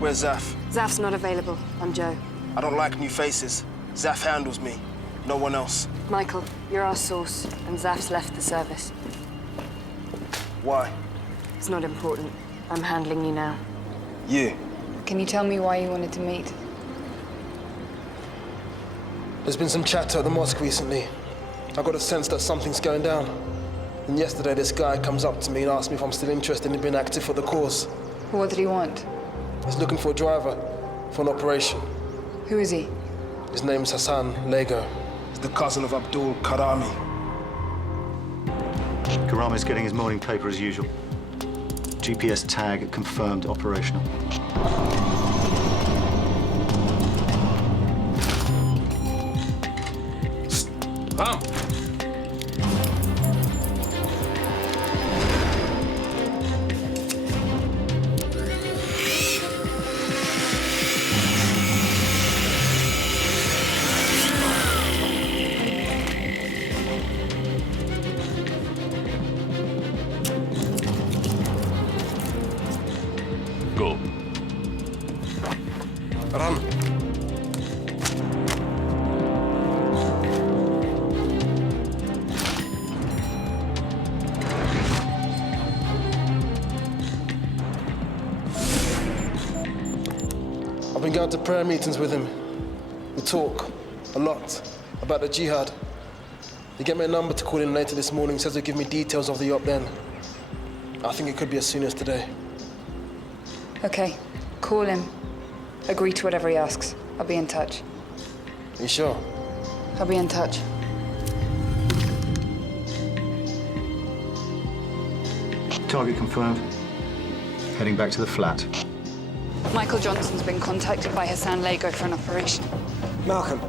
Where's Zaf? Zaf's not available. I'm Joe. I don't like new faces. Zaf handles me. No one else. Michael, you're our source, and Zaf's left the service. Why? It's not important. I'm handling you now. You? Can you tell me why you wanted to meet? There's been some chatter at the mosque recently. I got a sense that something's going down. And yesterday this guy comes up to me and asks me if I'm still interested in being active for the cause. What did he want? He's looking for a driver for an operation. Who is he? His name's Hassan Lego. He's the cousin of Abdul Karami. Karami's getting his morning paper as usual. GPS tag confirmed operational. Ram! Go. Ram. I've been going to prayer meetings with him. We talk a lot about the jihad. He gave me a number to call in later this morning. Says he'll give me details of the op then. I think it could be as soon as today. Okay, call him. Agree to whatever he asks. I'll be in touch. You sure? I'll be in touch. Target confirmed. Heading back to the flat. Michael Johnson's been contacted by Hassan Lego for an operation. Malcolm,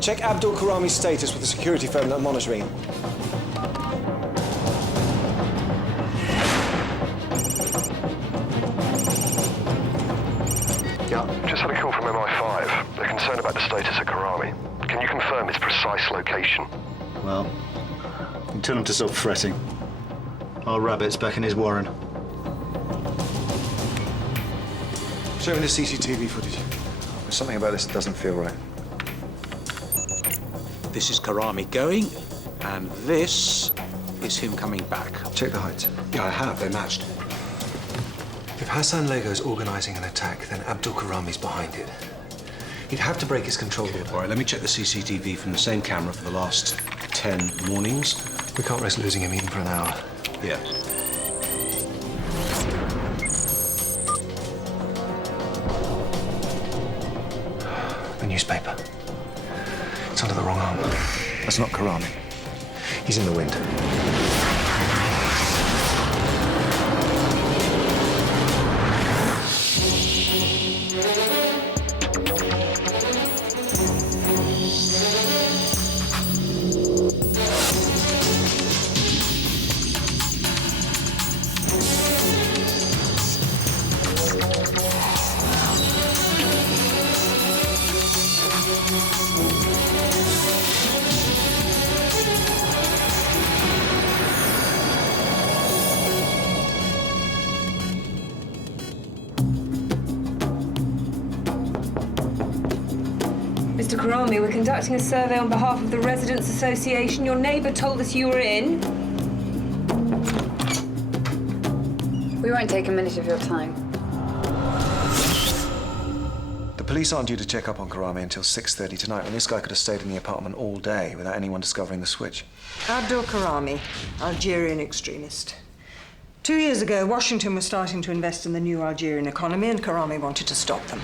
check Abdul Karami's status with the security firm that are monitoring him. Just had a call from MI5. They're concerned about the status of Karami. Can you confirm his precise location? Well, you can tell him to stop fretting. Our rabbit's back in his warren. Show me the CCTV footage. There's something about this that doesn't feel right. This is Karami going, and this is him coming back. Check the heights. Yeah, I have. They matched. If Hassan Lego's organizing an attack, then Abdul Karami's behind it. He'd have to break his control order. All right, let me check the CCTV from the same camera for the last 10 mornings. We can't risk losing him even for an hour. Yeah. The newspaper. It's under the wrong arm. That's not Karami. He's in the wind. Mr. Karami, we're conducting a survey on behalf of the Residents Association. Your neighbour told us you were in. We won't take a minute of your time. The police aren't due to check up on Karami until 6:30 tonight, when this guy could have stayed in the apartment all day without anyone discovering the switch. Abdul Karami, Algerian extremist. 2 years ago, Washington was starting to invest in the new Algerian economy, and Karami wanted to stop them.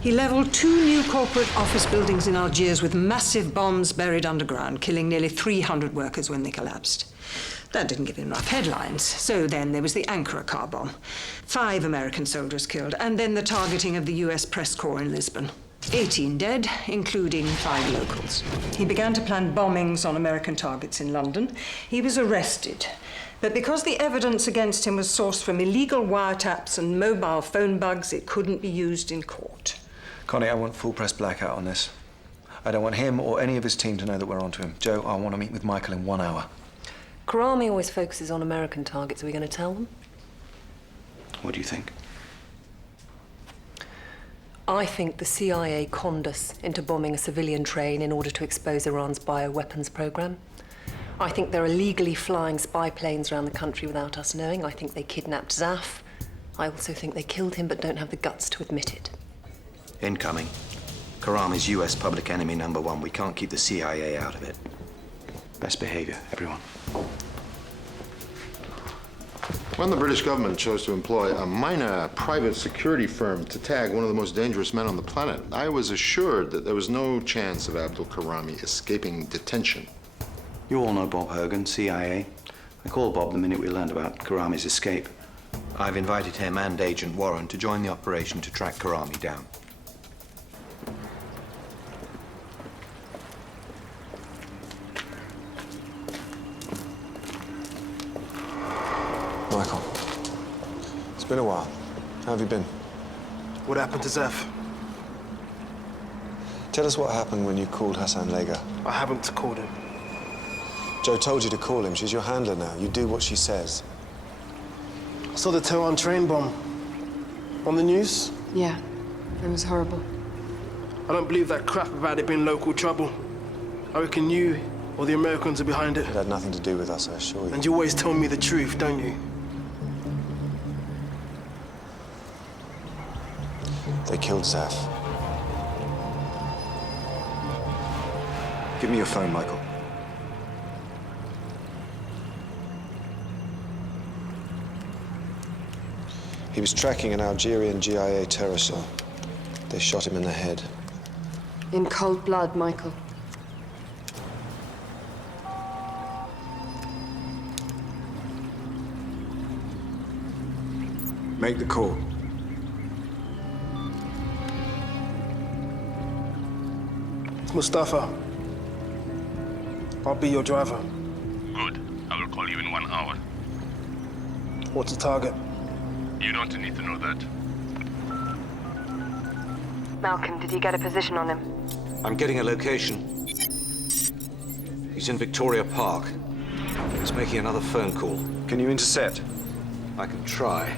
He leveled 2 new corporate office buildings in Algiers with massive bombs buried underground, killing nearly 300 workers when they collapsed. That didn't give him enough headlines. So then there was the Ankara car bomb. 5 American soldiers killed, and then the targeting of the US press corps in Lisbon. 18 dead, including 5 locals. He began to plan bombings on American targets in London. He was arrested. But because the evidence against him was sourced from illegal wiretaps and mobile phone bugs, it couldn't be used in court. Connie, I want full press blackout on this. I don't want him or any of his team to know that we're onto him. Joe, I want to meet with Michael in 1 hour. Karami always focuses on American targets. Are we going to tell them? What do you think? I think the CIA conned us into bombing a civilian train in order to expose Iran's bioweapons program. I think they're illegally flying spy planes around the country without us knowing. I think they kidnapped Zaf. I also think they killed him but don't have the guts to admit it. Incoming. Karami's US public enemy #1. We can't keep the CIA out of it. Best behavior, everyone. When the British government chose to employ a minor private security firm to tag one of the most dangerous men on the planet, I was assured that there was no chance of Abdul Karami escaping detention. You all know Bob Hogan, CIA. I called Bob the minute we learned about Karami's escape. I've invited him and Agent Warren to join the operation to track Karami down. Michael, it's been a while. How have you been? What happened to Zaf? Tell us what happened when you called Hassan Lega. I haven't called him. Joe told you to call him. She's your handler now. You do what she says. I saw the Tehran train bomb on the news. Yeah, it was horrible. I don't believe that crap about it being local trouble. I reckon you or the Americans are behind it. It had nothing to do with us, I assure you. And you always tell me the truth, don't you? They killed Zaf. Give me your phone, Michael. He was tracking an Algerian GIA terror cell. They shot him in the head. In cold blood, Michael. Make the call. It's Mustafa. I'll be your driver. Good. I will call you in 1 hour. What's the target? You don't need to know that. Malcolm, did you get a position on him? I'm getting a location. He's in Victoria Park. He's making another phone call. Can you intercept? I can try.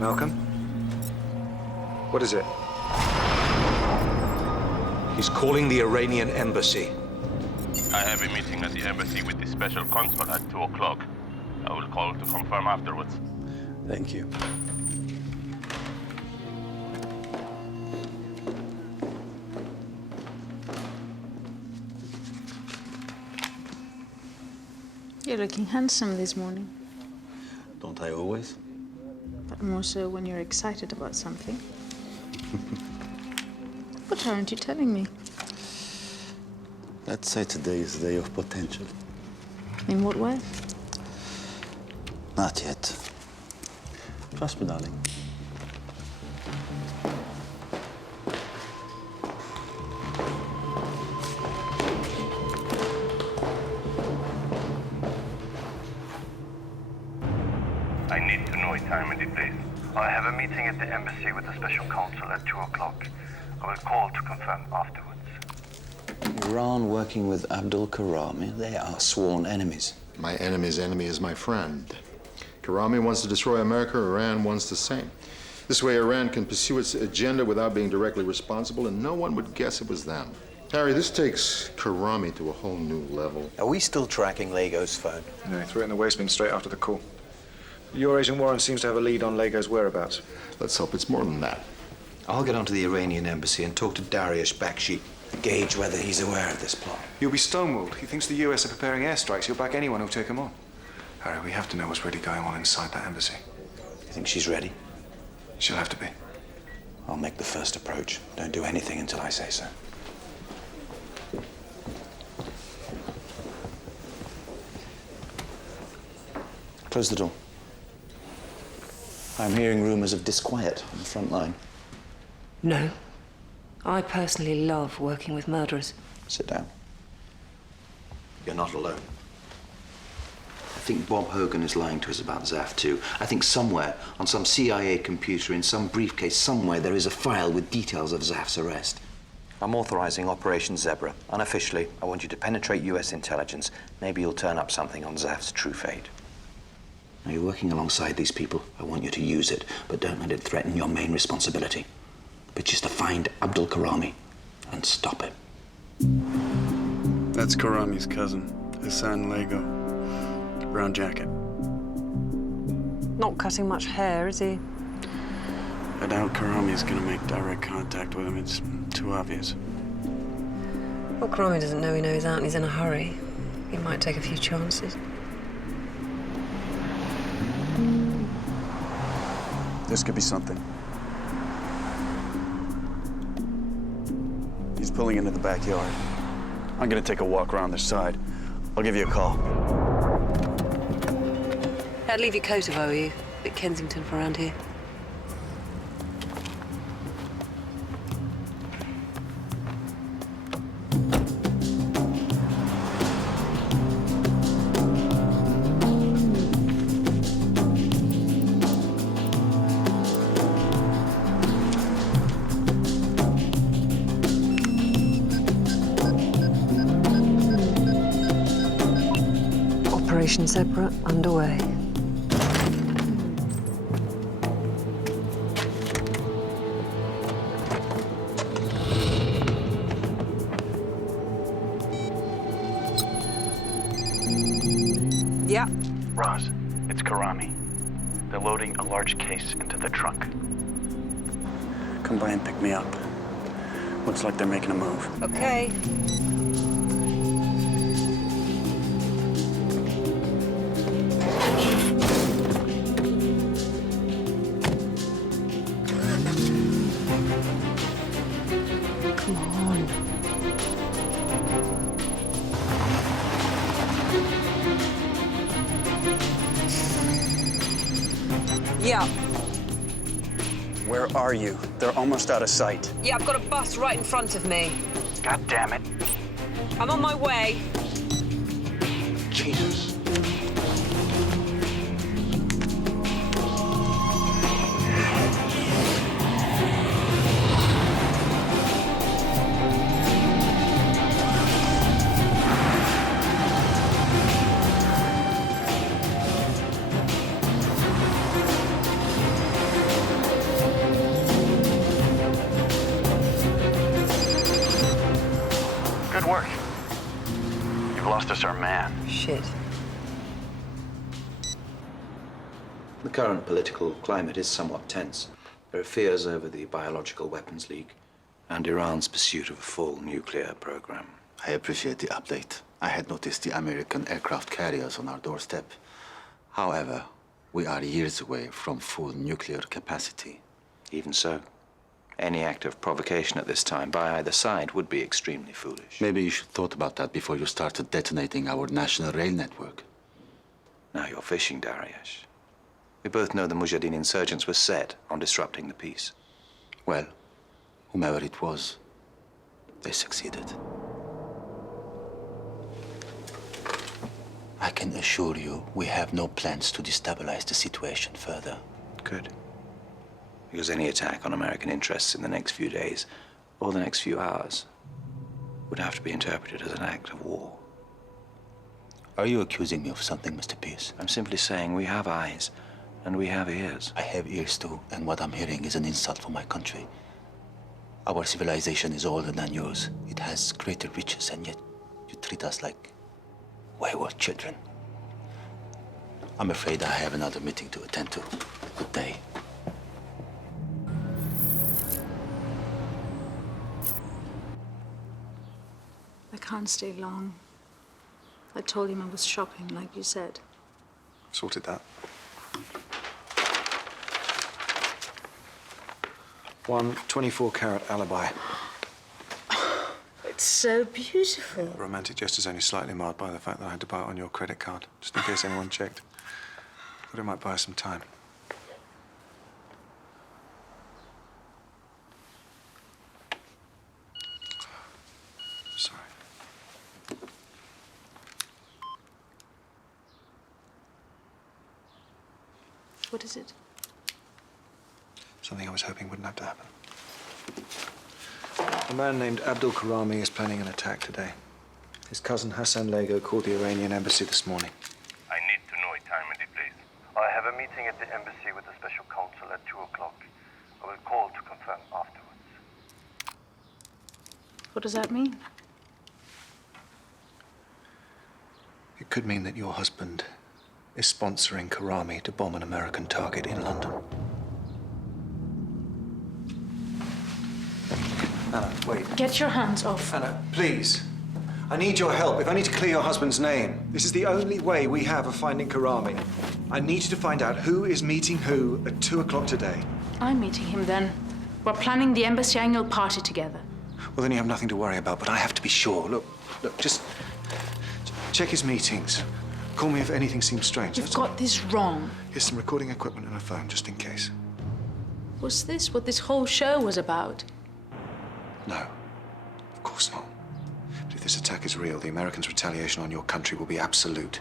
Malcolm? What is it? He's calling the Iranian embassy. I have a meeting at the embassy with the special consul at 2 o'clock. I will call to confirm afterwards. Thank you. You're looking handsome this morning. Don't I always? But more so when you're excited about something. What aren't you telling me? Let's say today is the day of potential. In what way? Not yet. Trust me, darling. I need to know a time and a place. I have a meeting at the embassy with the special counsel at 2 o'clock. I will call to confirm afterwards. Iran working with Abdul Karami, they are sworn enemies. My enemy's enemy is my friend. Karami wants to destroy America, Iran wants the same. This way Iran can pursue its agenda without being directly responsible, and no one would guess it was them. Harry, this takes Karami to a whole new level. Are we still tracking Lego's phone? No, he threw it in the waste bin straight after the call. Your agent Warren seems to have a lead on Lego's whereabouts. Let's hope it's more than that. I'll get onto the Iranian embassy and talk to Dariush Bakshi. Gauge whether he's aware of this plot. You'll be stonewalled. He thinks the US are preparing airstrikes. He'll back anyone who'll take him on. Harry, we have to know what's really going on inside that embassy. You think she's ready? She'll have to be. I'll make the first approach. Don't do anything until I say so. Close the door. I'm hearing rumors of disquiet on the front line. No. I personally love working with murderers. Sit down. You're not alone. I think Bob Hogan is lying to us about Zaf, too. I think somewhere, on some CIA computer, in some briefcase somewhere, there is a file with details of Zaf's arrest. I'm authorizing Operation Zebra. Unofficially, I want you to penetrate US intelligence. Maybe you'll turn up something on Zaf's true fate. Now, you're working alongside these people. I want you to use it, but don't let it threaten your main responsibility, which is to find Abdul Karami and stop him. That's Karami's cousin, Hassan Lego. Brown jacket. Not cutting much hair, is he? I doubt Karami's gonna make direct contact with him. It's too obvious. Well, Karami doesn't know he knows out and he's in a hurry. He might take a few chances. This could be something. He's pulling into the backyard. I'm gonna take a walk around the side. I'll give you a call. I'd leave your coat if I were you. Bit Kensington for around here. Operation Zebra underway. Yeah. Roz, it's Karami. They're loading a large case into the trunk. Come by and pick me up. Looks like they're making a move. Okay. Come on. Yeah. Where are you? They're almost out of sight. Yeah, I've got a bus right in front of me. God damn it. I'm on my way. Jesus. Good work. You've lost us our man. Shit. The current political climate is somewhat tense. There are fears over the Biological Weapons League and Iran's pursuit of a full nuclear program. I appreciate the update. I had noticed the American aircraft carriers on our doorstep. However, we are years away from full nuclear capacity. Even so, any act of provocation at this time by either side would be extremely foolish. Maybe you should have thought about that before you started detonating our national rail network. Now you're fishing, Dariush. We both know the Mujahideen insurgents were set on disrupting the peace. Well, whomever it was, they succeeded. I can assure you, we have no plans to destabilize the situation further. Good. Because any attack on American interests in the next few days, or the next few hours, would have to be interpreted as an act of war. Are you accusing me of something, Mr. Pierce? I'm simply saying we have eyes, and we have ears. I have ears too, and what I'm hearing is an insult for my country. Our civilization is older than yours. It has greater riches, and yet you treat us like wayward children. I'm afraid I have another meeting to attend to. Good day. I can't stay long. I told him I was shopping, like you said. Sorted that. One 24-carat alibi. It's so beautiful. The romantic gesture's only slightly marred by the fact that I had to buy it on your credit card, just in case anyone checked. Thought it might buy us some time. Sorry. What is it? Something I was hoping wouldn't have to happen. A man named Abdul Karami is planning an attack today. His cousin Hassan Lego called the Iranian embassy this morning. I need to know a time and a place. I have a meeting at the embassy with the special counsel at 2 o'clock. I will call to confirm afterwards. What does that mean? It could mean that your husband is sponsoring Karami to bomb an American target in London. Anna, wait. Get your hands off. Anna, please. I need your help. If only to clear your husband's name. This is the only way we have of finding Karami. I need you to find out who is meeting who at 2 o'clock today. I'm meeting him then. We're planning the embassy annual party together. Well, then you have nothing to worry about, but I have to be sure. Look, just check his meetings. Call me if anything seems strange. You've got this wrong. Here's some recording equipment and a phone, just in case. Was this what this whole show was about? No, of course not. But if this attack is real, the Americans' retaliation on your country will be absolute.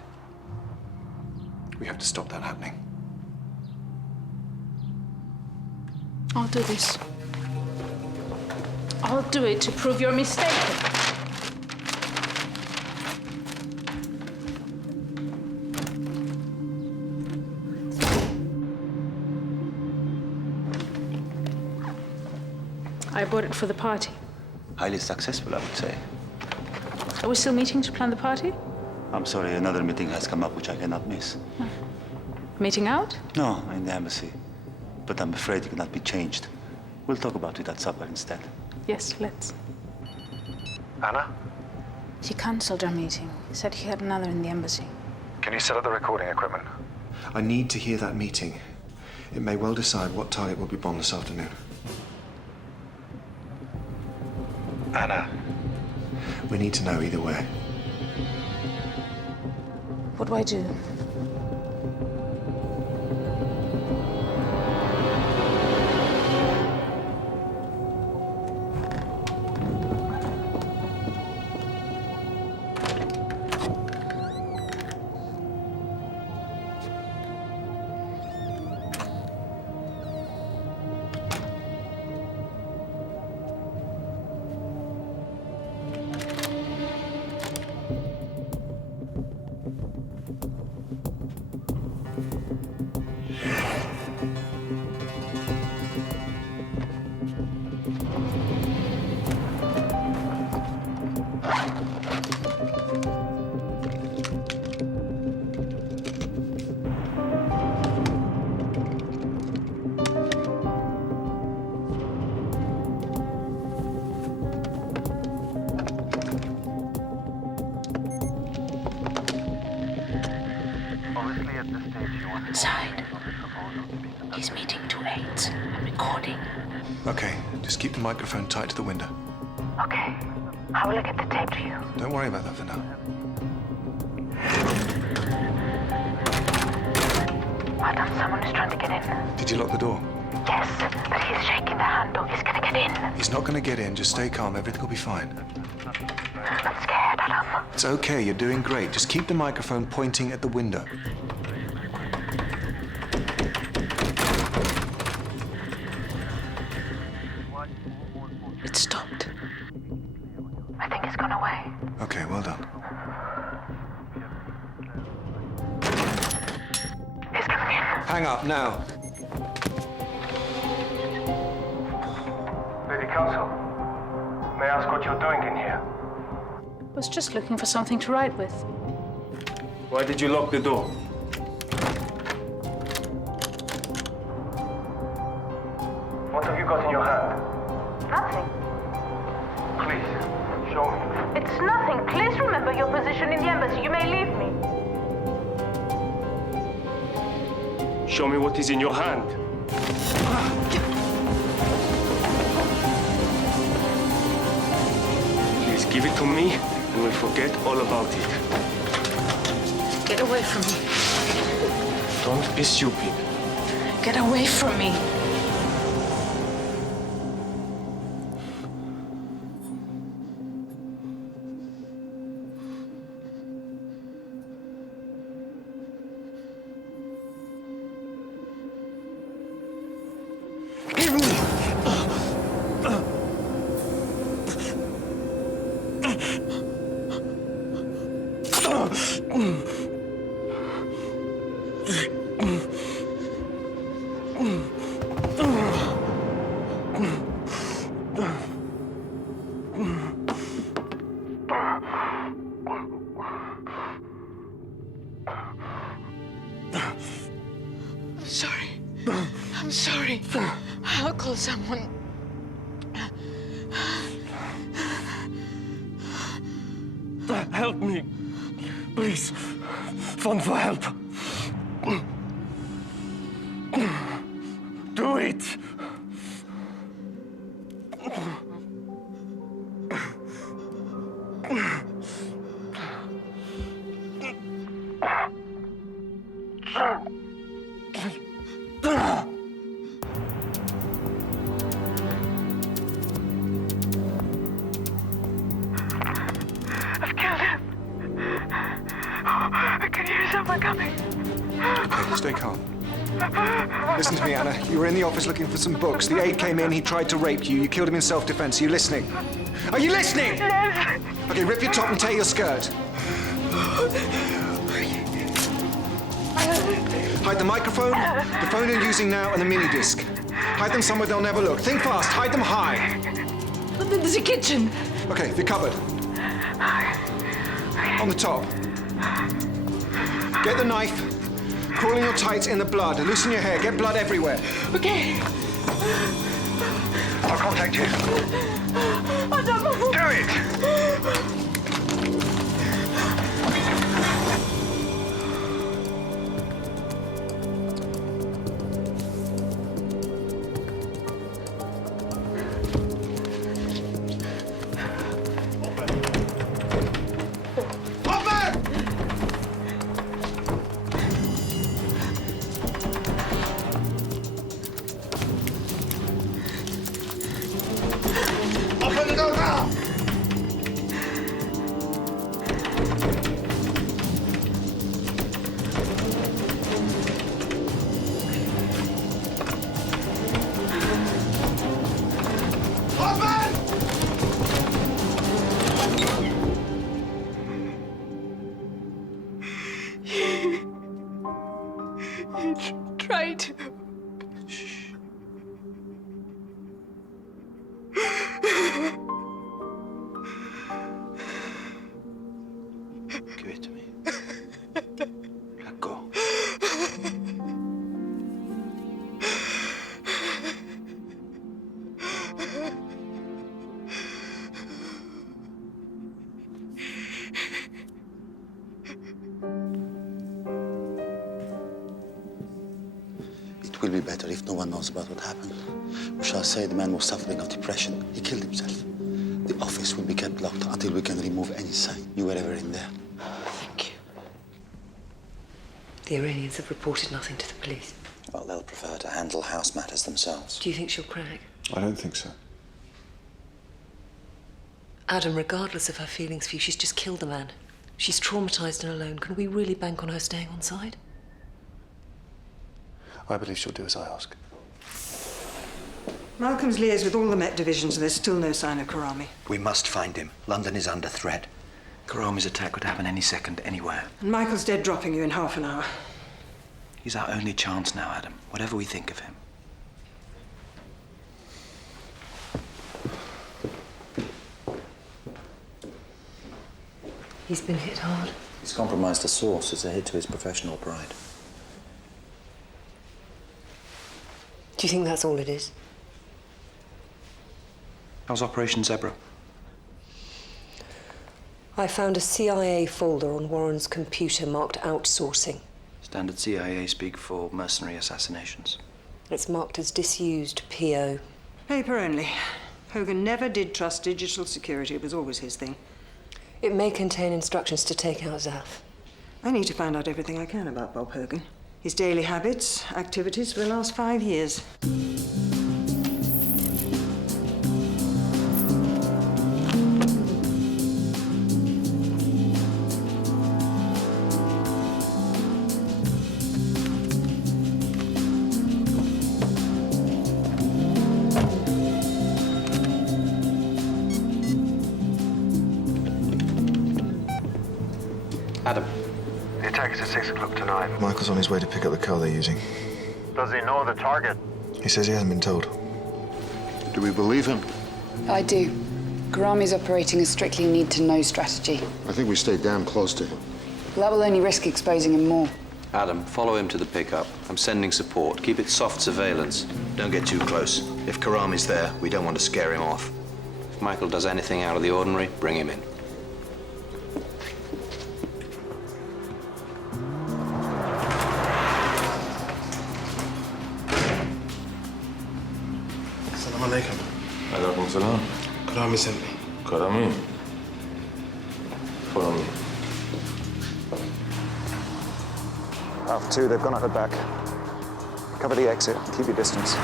We have to stop that happening. I'll do this. I'll do it to prove you're mistaken. I bought it for the party. Highly successful, I would say. Are we still meeting to plan the party? I'm sorry, another meeting has come up which I cannot miss. Meeting out? No, in the embassy. But I'm afraid it cannot be changed. We'll talk about it at supper instead. Yes, let's. Anna? He cancelled our meeting. He said he had another in the embassy. Can you set up the recording equipment? I need to hear that meeting. It may well decide what target will be bombed this afternoon. Anna. We need to know either way. What do I do? inside. He's meeting two aides and recording. Okay, just keep the microphone tight to the window. Okay. How will I get the tape to you? Don't worry about that for now. Madam, someone is trying to get in. Did you lock the door? Yes, but he's shaking the handle. He's gonna get in. He's not going to get in. Just stay calm. Everything will be fine. I'm scared, Adam. It's okay. You're doing great. Just keep the microphone pointing at the window. It stopped. I think it's gone away. Okay, well done. He's coming in. Hang up now. Lady Counsel, may I ask what you're doing in here? I was just looking for something to write with. Why did you lock the door? What have you got in your hand? Nothing. Please, show me. It's nothing. Please remember your position in the embassy. You may leave me. Show me what is in your hand. Please give it to me, and we'll forget all about it. Get away from me. Don't be stupid. Get away from me. I'm sorry. I'll call someone. Help me. Please. Phone for help. Do it. I've killed him. I can hear someone coming. Okay, stay calm. Listen to me, Anna. You were in the office looking for some books. The aide came in, he tried to rape you. You killed him in self-defense. Are you listening? Are you listening? Yes. Okay, rip your top and tear your skirt. Hide the microphone, the phone you're using now, and the mini disc. Hide them somewhere they'll never look. Think fast. Hide them high. But there's a kitchen. Okay, the cupboard. On the top. Get the knife. Crawl in your tights in the blood. Loosen your hair. Get blood everywhere. Okay. I'll contact you. Do it! Open the door now! Try to. Give it to me. Let go. It will be better if no one knows about what happened. We shall say the man was suffering of depression. He killed himself. The office will be kept locked until we can remove any sign you were ever in there. Thank you. The Iranians have reported nothing to the police. Well, they'll prefer to handle house matters themselves. Do you think she'll crack? I don't think so. Adam, regardless of her feelings for you, she's just killed a man. She's traumatized and alone. Can we really bank on her staying on side? I believe she'll do as I ask. Malcolm's liaised with all the Met divisions and there's still no sign of Karami. We must find him. London is under threat. Karami's attack could happen any second, anywhere. And Michael's dead dropping you in half an hour. He's our only chance now, Adam, whatever we think of him. He's been hit hard. He's compromised the source. It's a hit to his professional pride. Do you think that's all it is? How's Operation Zebra? I found a CIA folder on Warren's computer marked outsourcing. Standard CIA speak for mercenary assassinations. It's marked as disused PO. Paper only. Hogan never did trust digital security. It was always his thing. It may contain instructions to take out Zaf. I need to find out everything I can about Bob Hogan. His daily habits, activities for the last 5 years. Adam. The attack is at 6 o'clock tonight. Michael's on his way to pick up the car they're using. Does he know the target? He says he hasn't been told. Do we believe him? I do. Karami's operating a strictly need-to-know strategy. I think we stay damn close to him. That will only risk exposing him more. Adam, follow him to the pickup. I'm sending support. Keep it soft surveillance. Don't get too close. If Karami's there, we don't want to scare him off. If Michael does anything out of the ordinary, bring him in. Assalamu alaikum. Alaikum salam. Karami sent me. Karami. Follow me. Alpha 2, they've gone out the back. Cover the exit. Keep your distance.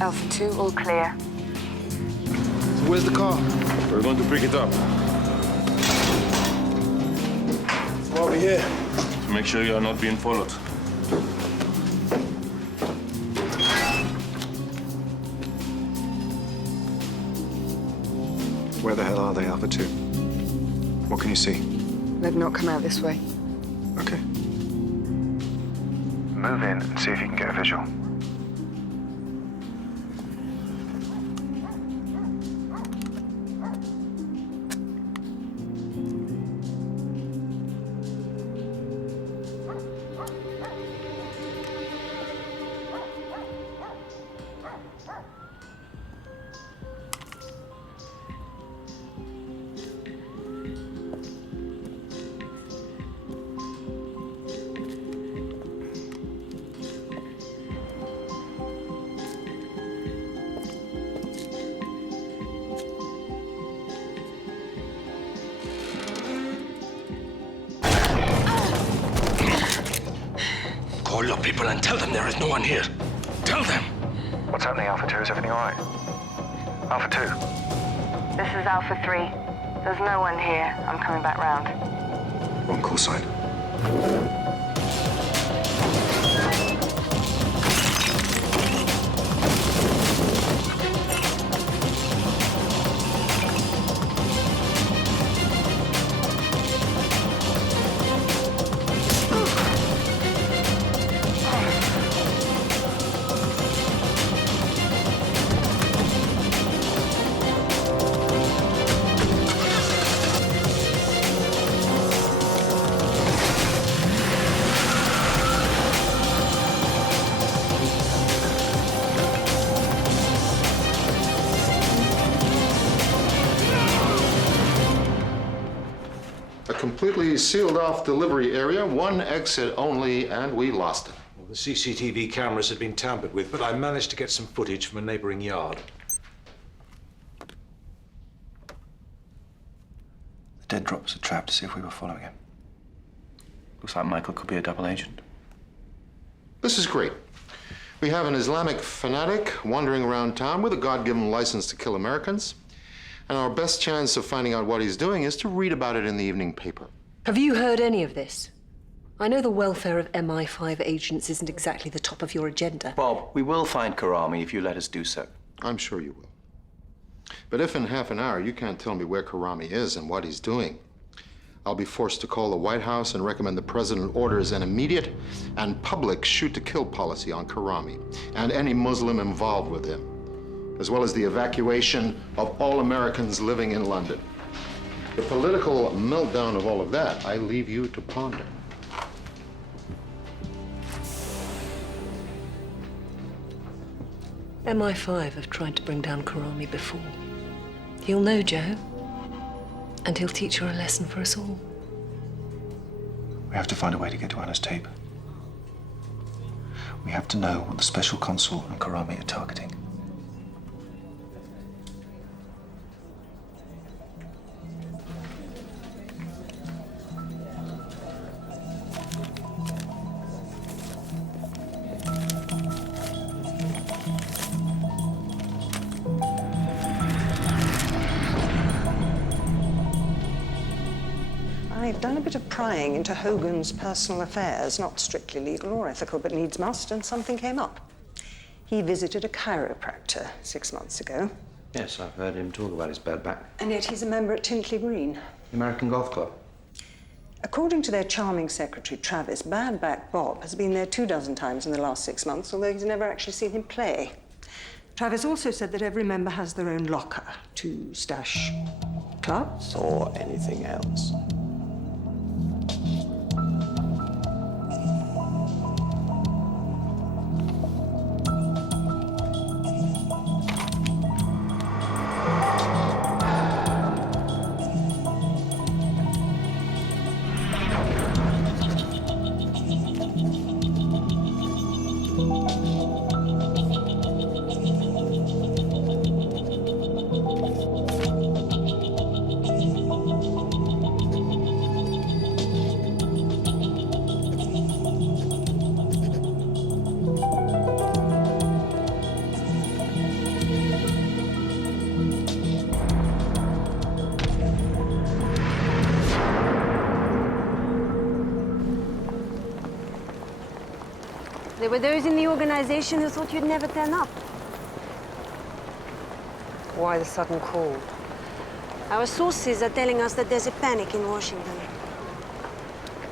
Alpha 2, all clear. So where's the car? We're going to pick it up. Why are we here? To make sure you are not being followed. Where the hell are they, Alpha 2? What can you see? They've not come out this way. Okay. Move in and see if you can get a visual. Call your people and tell them there is no one here. Tell them. What's happening, Alpha 2? Is everything all right? Alpha 2. This is Alpha 3. There's no one here. I'm coming back round. One call sign. sealed-off delivery area, one exit only, and we lost it. Well, the CCTV cameras had been tampered with, but I managed to get some footage from a neighboring yard. The dead drop was a trap to see if we were following him. Looks like Michael could be a double agent. This is great. We have an Islamic fanatic wandering around town with a God-given license to kill Americans. And our best chance of finding out what he's doing is to read about it in the evening paper. Have you heard any of this? I know the welfare of MI5 agents isn't exactly the top of your agenda. Bob, we will find Karami if you let us do so. I'm sure you will. But if in half an hour you can't tell me where Karami is and what he's doing, I'll be forced to call the White House and recommend the President orders an immediate and public shoot-to-kill policy on Karami and any Muslim involved with him, as well as the evacuation of all Americans living in London. The political meltdown of all of that, I leave you to ponder. MI5 have tried to bring down Karami before. He'll know, Joe. And he'll teach her a lesson for us all. We have to find a way to get to Anna's tape. We have to know what the special consul and Karami are targeting. I've done a bit of prying into Hogan's personal affairs, not strictly legal or ethical, but needs must, and something came up. He visited a chiropractor 6 months ago. Yes, I've heard him talk about his bad back. And yet he's a member at Tintley Green. The American Golf Club. According to their charming secretary, Travis, Bad Back Bob has been there 24 times in the last 6 months, although he's never actually seen him play. Travis also said that every member has their own locker to stash clubs or anything else. There were those in the organization who thought you'd never turn up. Why the sudden call? Our sources are telling us that there's a panic in Washington.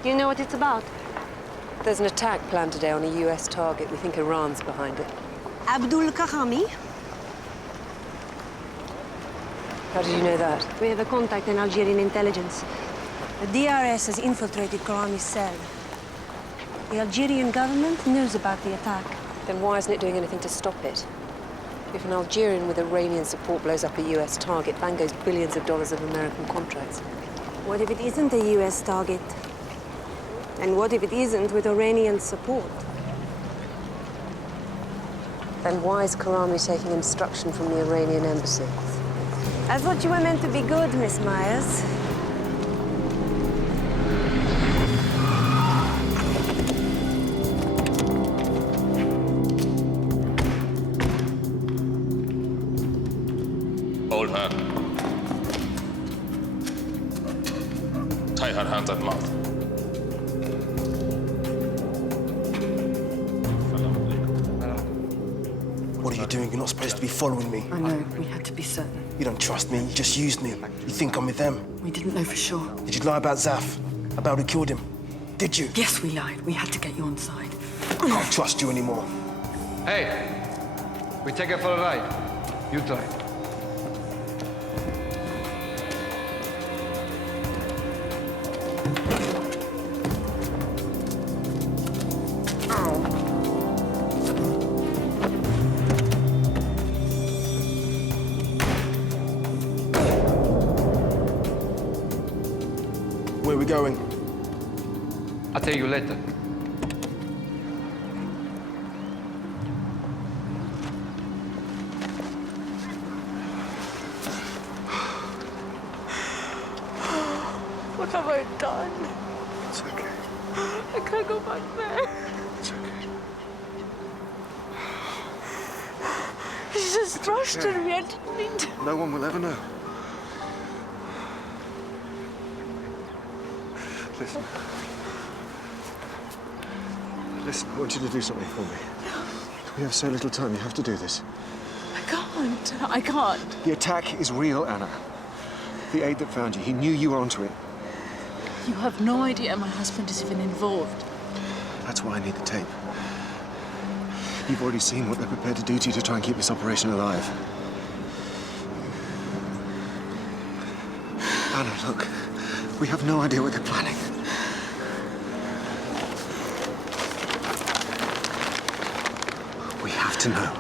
Do you know what it's about? There's an attack planned today on a US target. We think Iran's behind it. Abdul Karami? How did you know that? We have a contact in Algerian intelligence. The DRS has infiltrated Karami's cell. The Algerian government knows about the attack. Then why isn't it doing anything to stop it? If an Algerian with Iranian support blows up a US target, bang goes billions of dollars of American contracts. What if it isn't a US target? And what if it isn't with Iranian support? Then why is Karami taking instruction from the Iranian embassy? I thought you were meant to be good, Miss Myers. Hold her. Tie her hands and mouth. What are you doing? You're not supposed to be following me. I know. We had to be certain. You don't trust me. You just used me. You think I'm with them. We didn't know for sure. Did you lie about Zaf? About who killed him? Did you? Yes, we lied. We had to get you on side. I can't trust you anymore. Hey, we take her for a ride. You drive. Where are we going? tell you later. What have I done? It's okay. I can't go back there. It's okay. He just rushed at me. I didn't mean to. No one will ever know. Listen. Listen, I want you to do something for me. We have so little time. You have to do this. I can't. The attack is real, Anna. The aide that found you, he knew you were onto it. You have no idea my husband is even involved. That's why I need the tape. You've already seen what they're prepared to do to you to try and keep this operation alive. Anna, look. We have no idea what they're planning. We have to know.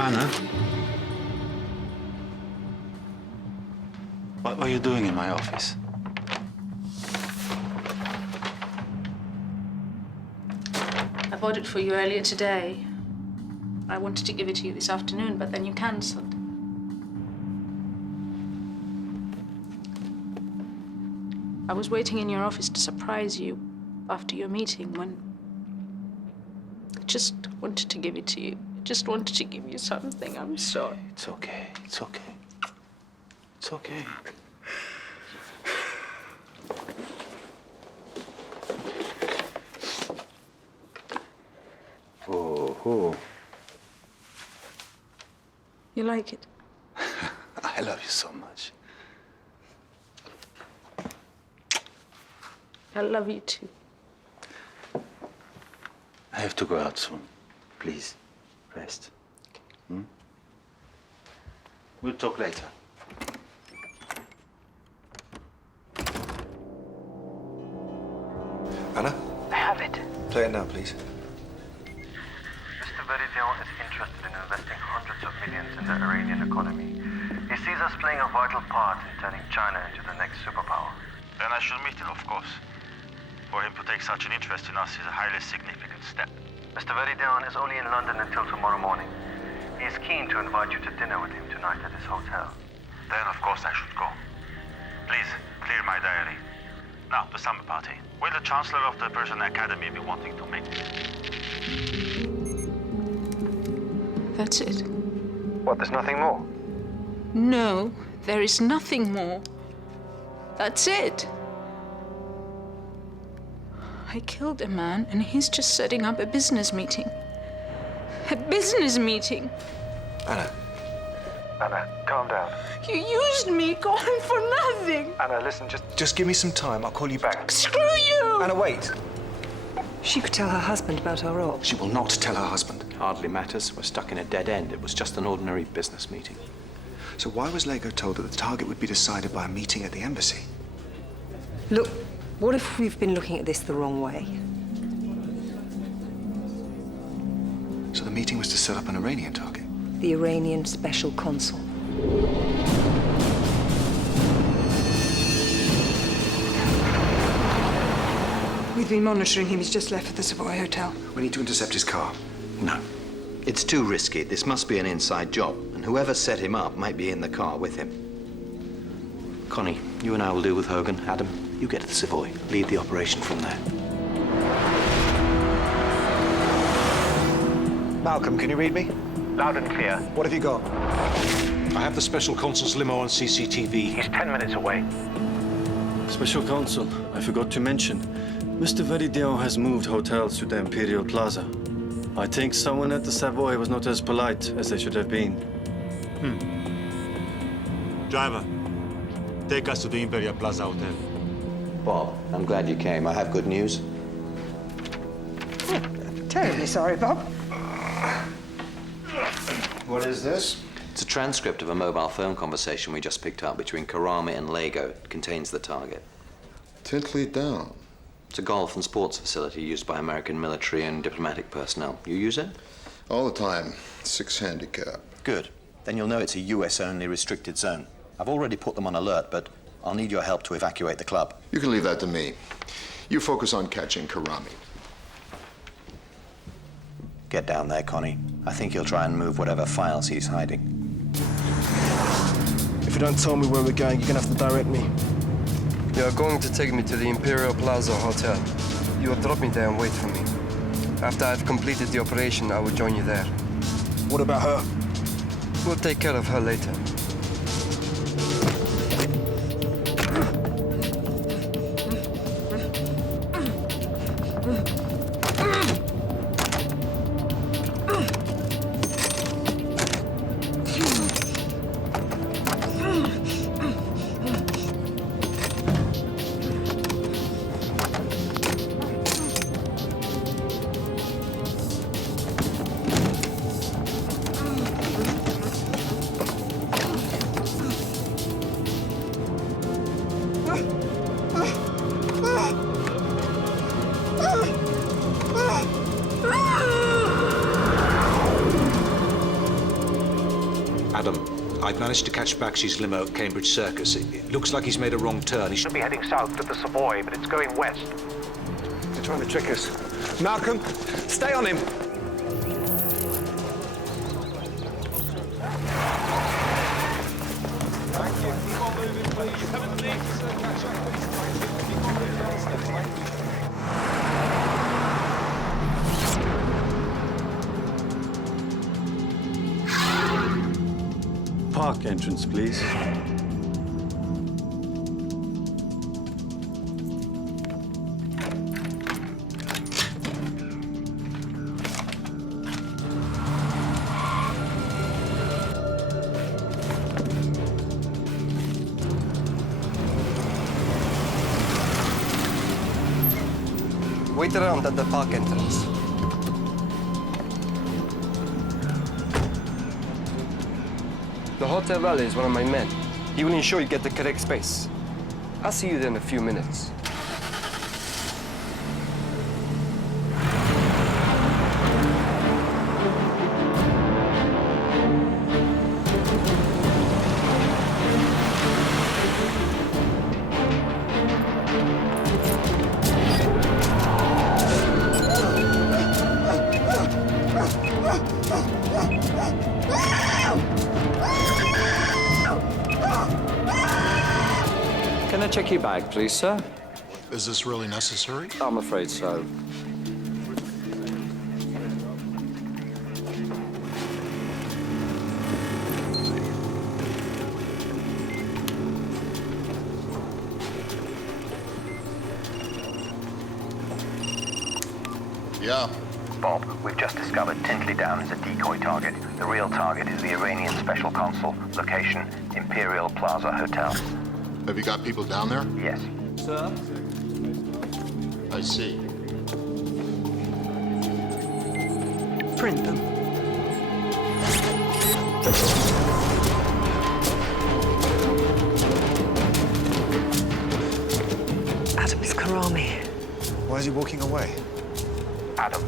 Anna? What were you doing in my office? I bought it for you earlier today. I wanted to give it to you this afternoon, but then you cancelled. I was waiting in your office to surprise you after your meeting when I just wanted to give it to you. Just wanted to give you something. I'm sorry. It's okay. It's okay. It's okay. Oh. You like it? I love you so much. I love you too. I have to go out soon. Please, rest. Hmm? We'll talk later. Anna? I have it. Play it now, please. Mr. Veridian is interested in investing hundreds of millions in the Iranian economy. He sees us playing a vital part in turning China into the next superpower. Then I should meet him, of course. For him to take such an interest in us is a highly significant step. Mr. Veridian is only in London until tomorrow morning. He is keen to invite you to dinner with him tonight at his hotel. Then, of course, I should go. Please, clear my diary. Now, the summer party. Will the Chancellor of the Persian Academy be wanting to make it? That's it. What, there's nothing more? No, there is nothing more. That's it. I killed a man and he's just setting up a business meeting. A business meeting. Anna. Anna, calm down. You used me, going for nothing. Anna, listen, Just give me some time. I'll call you back. Screw you! Anna, wait. She could tell her husband about our op. She will not tell her husband. Hardly matters. We're stuck in a dead end. It was just an ordinary business meeting. So why was Lego told that the target would be decided by a meeting at the embassy? Look, what if we've been looking at this the wrong way? So the meeting was to set up an Iranian target? The Iranian special consul. We've been monitoring him. He's just left for the Savoy Hotel. We need to intercept his car. No. It's too risky. This must be an inside job, and whoever set him up might be in the car with him. Connie, you and I will deal with Hogan. Adam, you get to the Savoy. Lead the operation from there. Malcolm, can you read me? Loud and clear. What have you got? I have the special consul's limo on CCTV. He's 10 minutes away. Special Counsel, I forgot to mention. Mr. Veridian has moved hotels to the Imperial Plaza. I think someone at the Savoy was not as polite as they should have been. Driver, take us to the Imperial Plaza Hotel. Bob, I'm glad you came. I have good news. Terribly sorry, Bob. What is this? It's a transcript of a mobile phone conversation we just picked up between Karami and Lego. It contains the target. Tintley Down. It's a golf and sports facility used by American military and diplomatic personnel. You use it? All the time. 6 handicap. Good. Then you'll know it's a US-only restricted zone. I've already put them on alert, but I'll need your help to evacuate the club. You can leave that to me. You focus on catching Karami. Get down there, Connie. I think he'll try and move whatever files he's hiding. If you don't tell me where we're going, you're gonna have to direct me. You are going to take me to the Imperial Plaza Hotel. You will drop me there and wait for me. After I've completed the operation, I will join you there. What about her? We'll take care of her later. I've managed to catch Bakshi's limo at Cambridge Circus. It looks like he's made a wrong turn. He should be heading south to the Savoy, but it's going west. They're trying to trick us. Malcolm, stay on him. Thank you. Keep on moving, please. Come and leave us and catch up, please. Keep on moving. Park entrance, please. Wait around at the park entrance. The hotel valet is one of my men. He will ensure you get the correct space. I'll see you there in a few minutes. Can I check your bag, please, sir? Is this really necessary? I'm afraid so. Yeah. Bob, we've just discovered Tintley Down is a decoy target. The real target is the Iranian special consul. Location, Imperial Plaza Hotel. Have you got people down there? Yes. Sir? I see. Print them. Adam, it's Karami. Why is he walking away? Adam,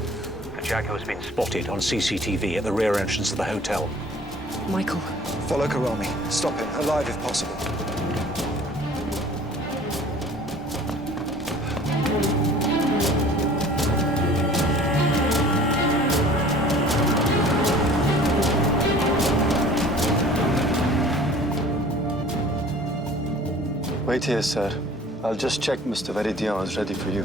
the Jaguar's been spotted on CCTV at the rear entrance of the hotel. Michael. Follow Karami. Stop him, alive if possible. Wait here, sir. I'll just check Mr. Veridian is ready for you.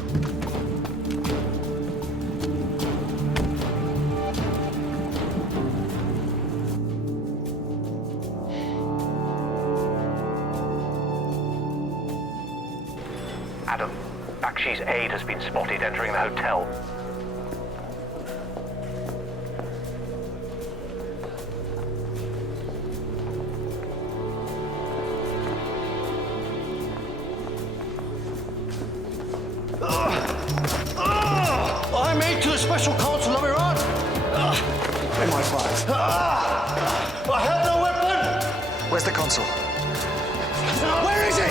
Adam, Bakshi's aide has been spotted entering the hotel. Where's the consul? Where is he?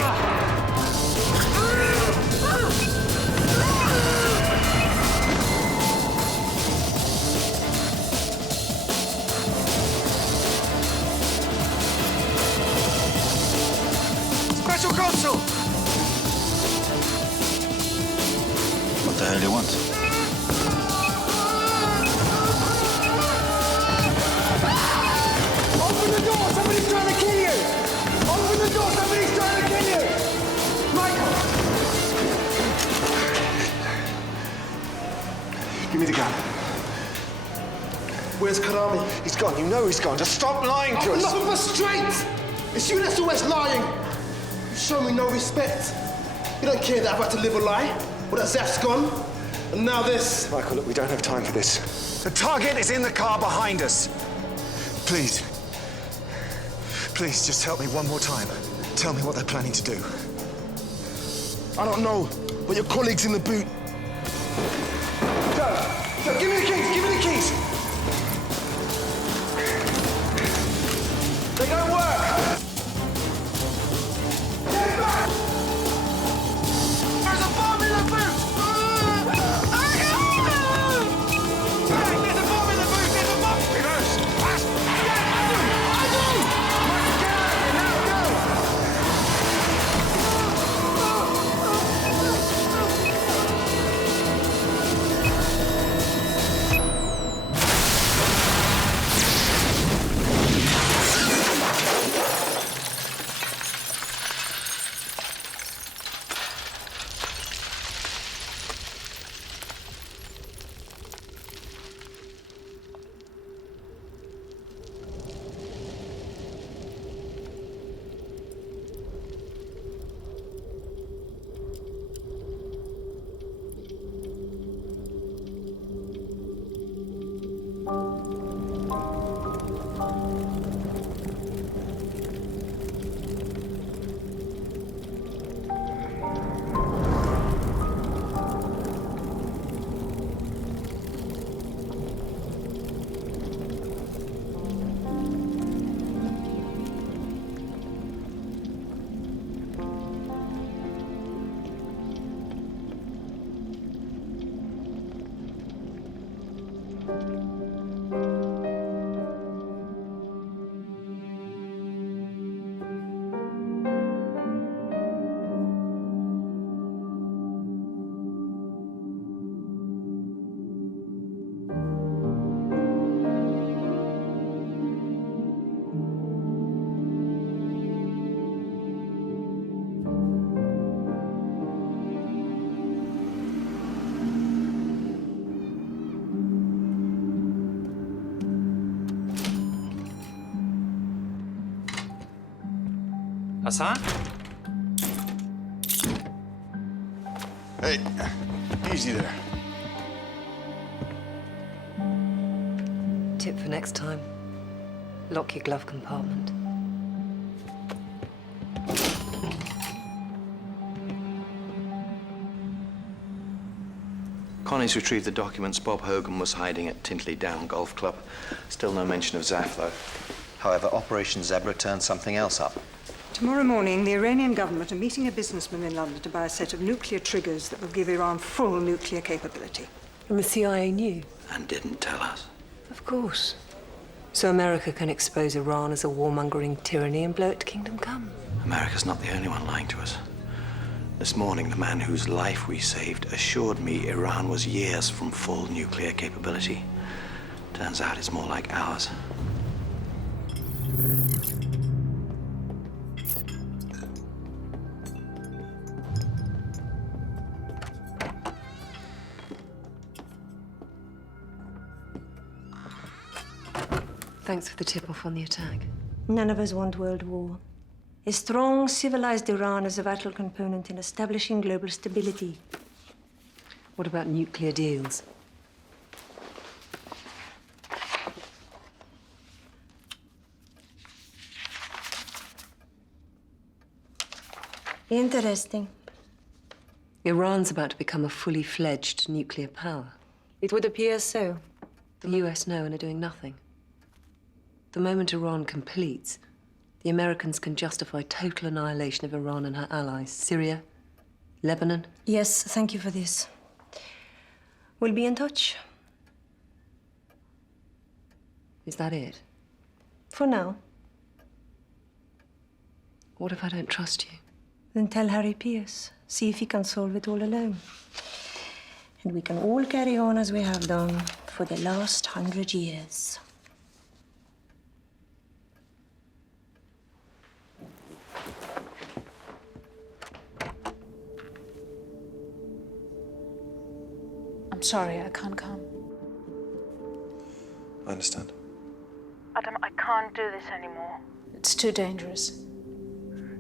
Special consul! What the hell do you want? Open the door! Somebody's trying to kill you! Open the door! Somebody's trying to kill you! Michael! Give me the gun. Where's Karami? He's gone. You know he's gone. Just stop lying to us. Enough of us straight! It's you that's always lying. You show me no respect. You don't care that I've had to live a lie, or that Zaf's gone, and now this. Michael, look, we don't have time for this. The target is in the car behind us. Please. Please, just help me one more time. Tell me what they're planning to do. I don't know, but your colleague's in the boot. Joe, give me the keys, give me the keys. They don't work. Get back! There's a bomb in the boot! Bang! There's a bomb in the boot! There's a bomb! Immerse! Fast! Yeah, I do! Get out of here now, go! Hassan? Hey, easy there. Tip for next time. Lock your glove compartment. Connie's retrieved the documents Bob Hogan was hiding at Tintley Down Golf Club. Still no mention of Zaf, though. However, Operation Zebra turned something else up. Tomorrow morning, the Iranian government are meeting a businessman in London to buy a set of nuclear triggers that will give Iran full nuclear capability. And the CIA knew? And didn't tell us. Of course. So America can expose Iran as a warmongering tyranny and blow it to kingdom come. America's not the only one lying to us. This morning, the man whose life we saved assured me Iran was years from full nuclear capability. Turns out it's more like ours. Thanks for the tip-off on the attack. None of us want world war. A strong, civilized Iran is a vital component in establishing global stability. What about nuclear deals? Interesting. Iran's about to become a fully fledged nuclear power. It would appear so. The US know and are doing nothing. The moment Iran completes, The Americans can justify total annihilation of Iran and her allies. Syria, Lebanon. Yes, thank you for this. We'll be in touch. Is that it? For now. What if I don't trust you? Then tell Harry Pierce. See if he can solve it all alone. And we can all carry on as we have done for the last 100 years. I'm sorry, I can't come. I understand. Adam, I can't do this anymore. It's too dangerous.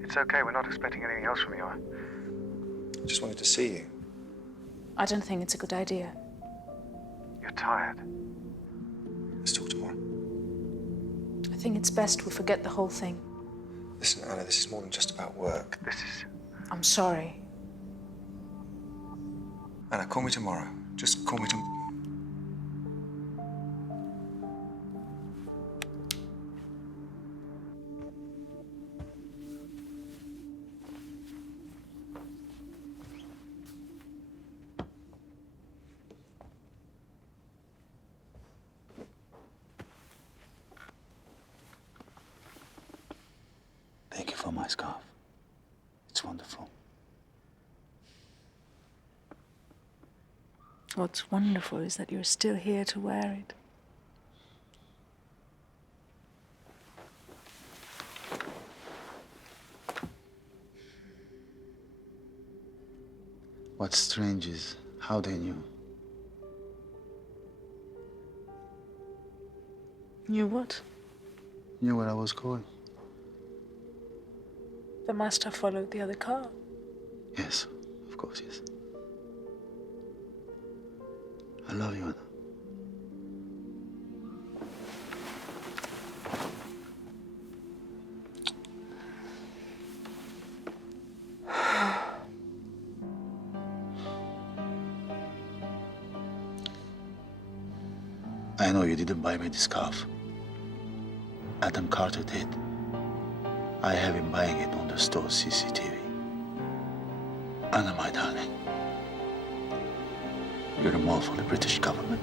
It's okay, we're not expecting anything else from you. I just wanted to see you. I don't think it's a good idea. You're tired. Let's talk tomorrow. I think it's best we forget the whole thing. Listen, Anna, this is more than just about work. I'm sorry. Anna, call me tomorrow. Just call me tomorrow. Thank you for my scarf. It's wonderful. What's wonderful is that you're still here to wear it. What's strange is how they knew. Knew what? Knew where I was going. They must have followed the other car. Yes, of course, yes. I love you, Anna. I know you didn't buy me the scarf. Adam Carter did. I have him buying it on the store CCTV. Anna, my darling, you're a mole for the British government.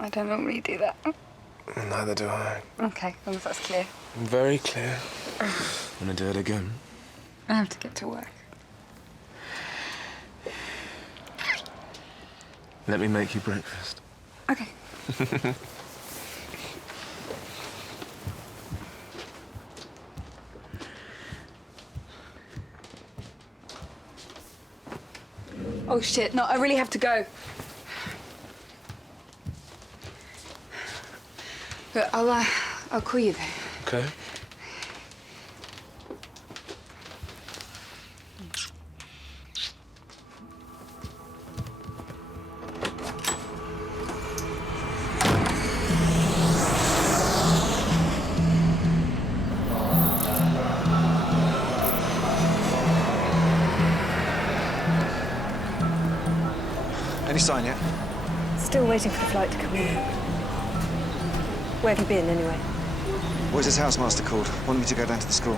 I don't normally do that. Neither do I. Okay, as long as that's clear. Very clear. Wanna do it again? I have to get to work. Let me make you breakfast. Okay. Oh shit, no, I really have to go. But I'll call you then. Okay. Any sign yet? Still waiting for the flight to come in. Where have you been, anyway? Where's his housemaster called? Wanted me to go down to the school.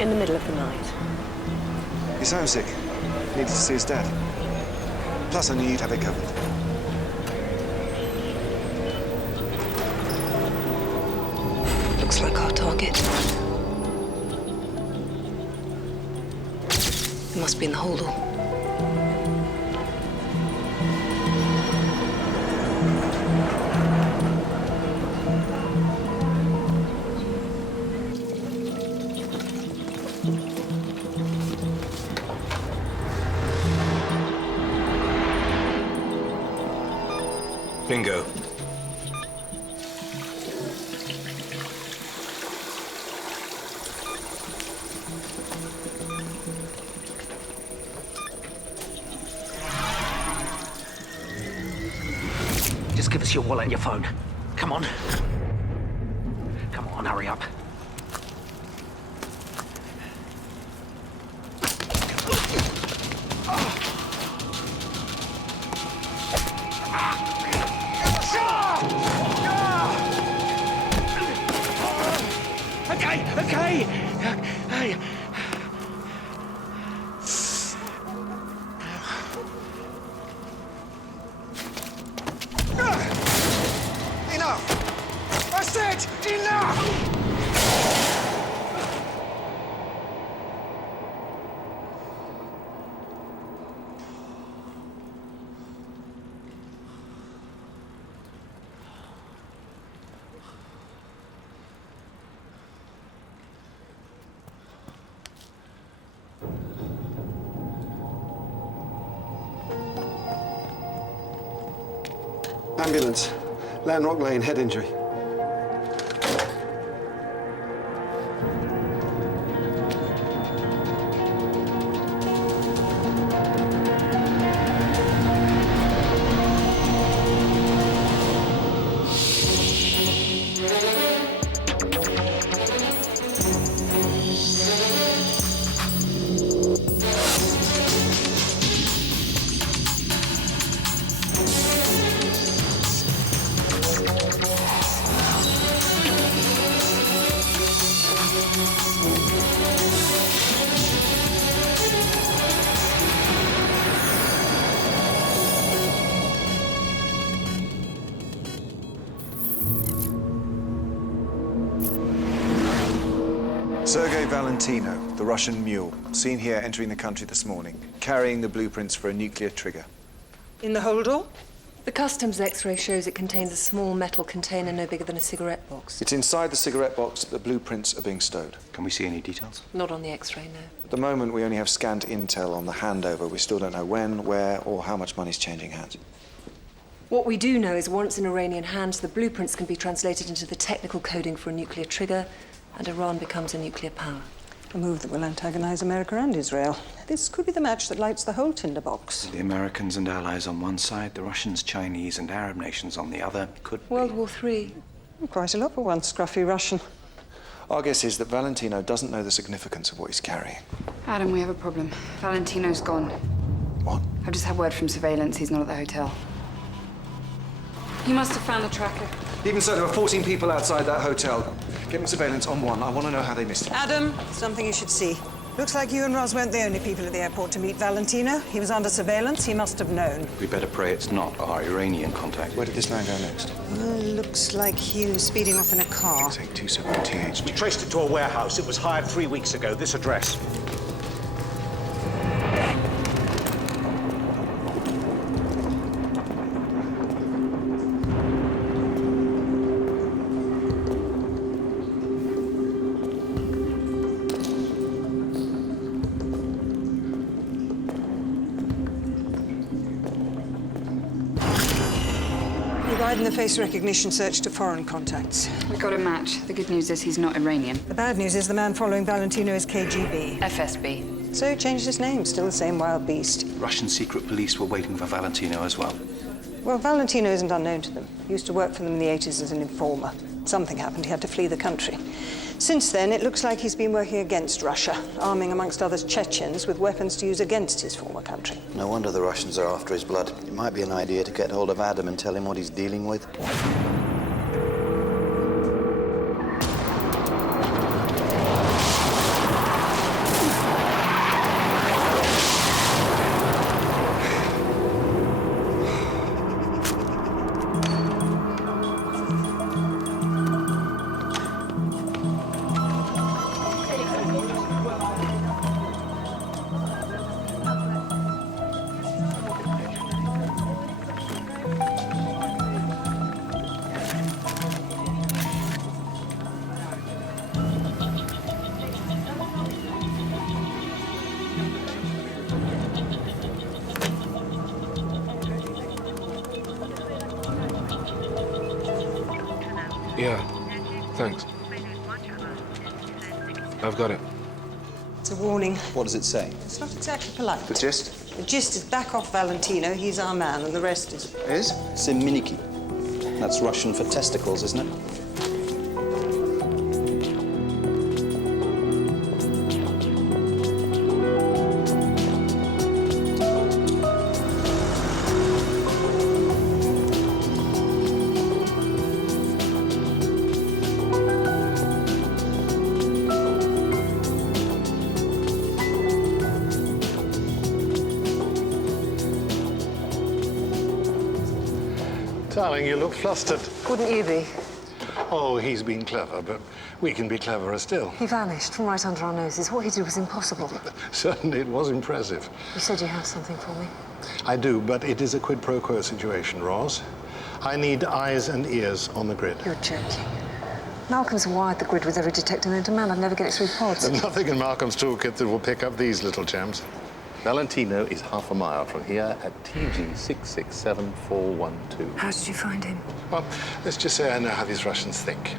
In the middle of the night. He's homesick. Needed to see his dad. Plus, I knew you'd have it covered. Looks like our target. It must be in the holdall. Bingo. Just give us your wallet and your phone. Come on. Come on, hurry up. Okay. Enough! I said enough! Ambulance. Landrock Lane, head injury. Sergei Valentino, the Russian mule, seen here entering the country this morning, carrying the blueprints for a nuclear trigger. In the holdall? The customs X-ray shows it contains a small metal container no bigger than a cigarette box. It's inside the cigarette box that the blueprints are being stowed. Can we see any details? Not on the X-ray, no. At the moment, we only have scant intel on the handover. We still don't know when, where, or how much money's changing hands. What we do know is once in Iranian hands, the blueprints can be translated into the technical coding for a nuclear trigger, and Iran becomes a nuclear power. A move that will antagonize America and Israel. This could be the match that lights the whole tinderbox. The Americans and allies on one side, the Russians, Chinese, and Arab nations on the other. Could World War III. Quite a lot for one scruffy Russian. Our guess is that Valentino doesn't know the significance of what he's carrying. Adam, we have a problem. Valentino's gone. What? I've just had word from surveillance. He's not at the hotel. He must have found the tracker. Even so, there were 14 people outside that hotel. Get me surveillance on one. I want to know how they missed it. Adam, something you should see. Looks like you and Roz weren't the only people at the airport to meet Valentino. He was under surveillance. He must have known. We better pray it's not our Iranian contact. Where did this man go next? Well, looks like he was speeding off in a car. Take 270TH. We traced it to a warehouse. It was hired 3 weeks ago. This address. Widen the face recognition search to foreign contacts. We got a match. The good news is he's not Iranian. The bad news is the man following Valentino is KGB. FSB. So he changed his name. Still the same wild beast. Russian secret police were waiting for Valentino as well. Well, Valentino isn't unknown to them. He used to work for them in the 80s as an informer. Something happened. He had to flee the country. Since then, it looks like he's been working against Russia, arming, amongst others, Chechens with weapons to use against his former country. No wonder the Russians are after his blood. It might be an idea to get hold of Adam and tell him what he's dealing with. Yeah, thanks. I've got it. It's a warning. What does it say? It's not exactly polite. The gist? The gist is back off Valentino. He's our man, and the rest is... Is? Seminiki. That's Russian for testicles, isn't it? Darling, you look flustered. Wouldn't you be? Oh, he's been clever, but we can be cleverer still. He vanished from right under our noses. What he did was impossible. Certainly, it was impressive. You said you had something for me. I do, but it is a quid pro quo situation, Roz. I need eyes and ears on the grid. You're joking. Malcolm's wired the grid with every detector known to man. I'd never get it through pods. There's nothing in Malcolm's toolkit that will pick up these little champs. Valentino is half a mile from here at TG 667412. How did you find him? Well, let's just say I know how these Russians think.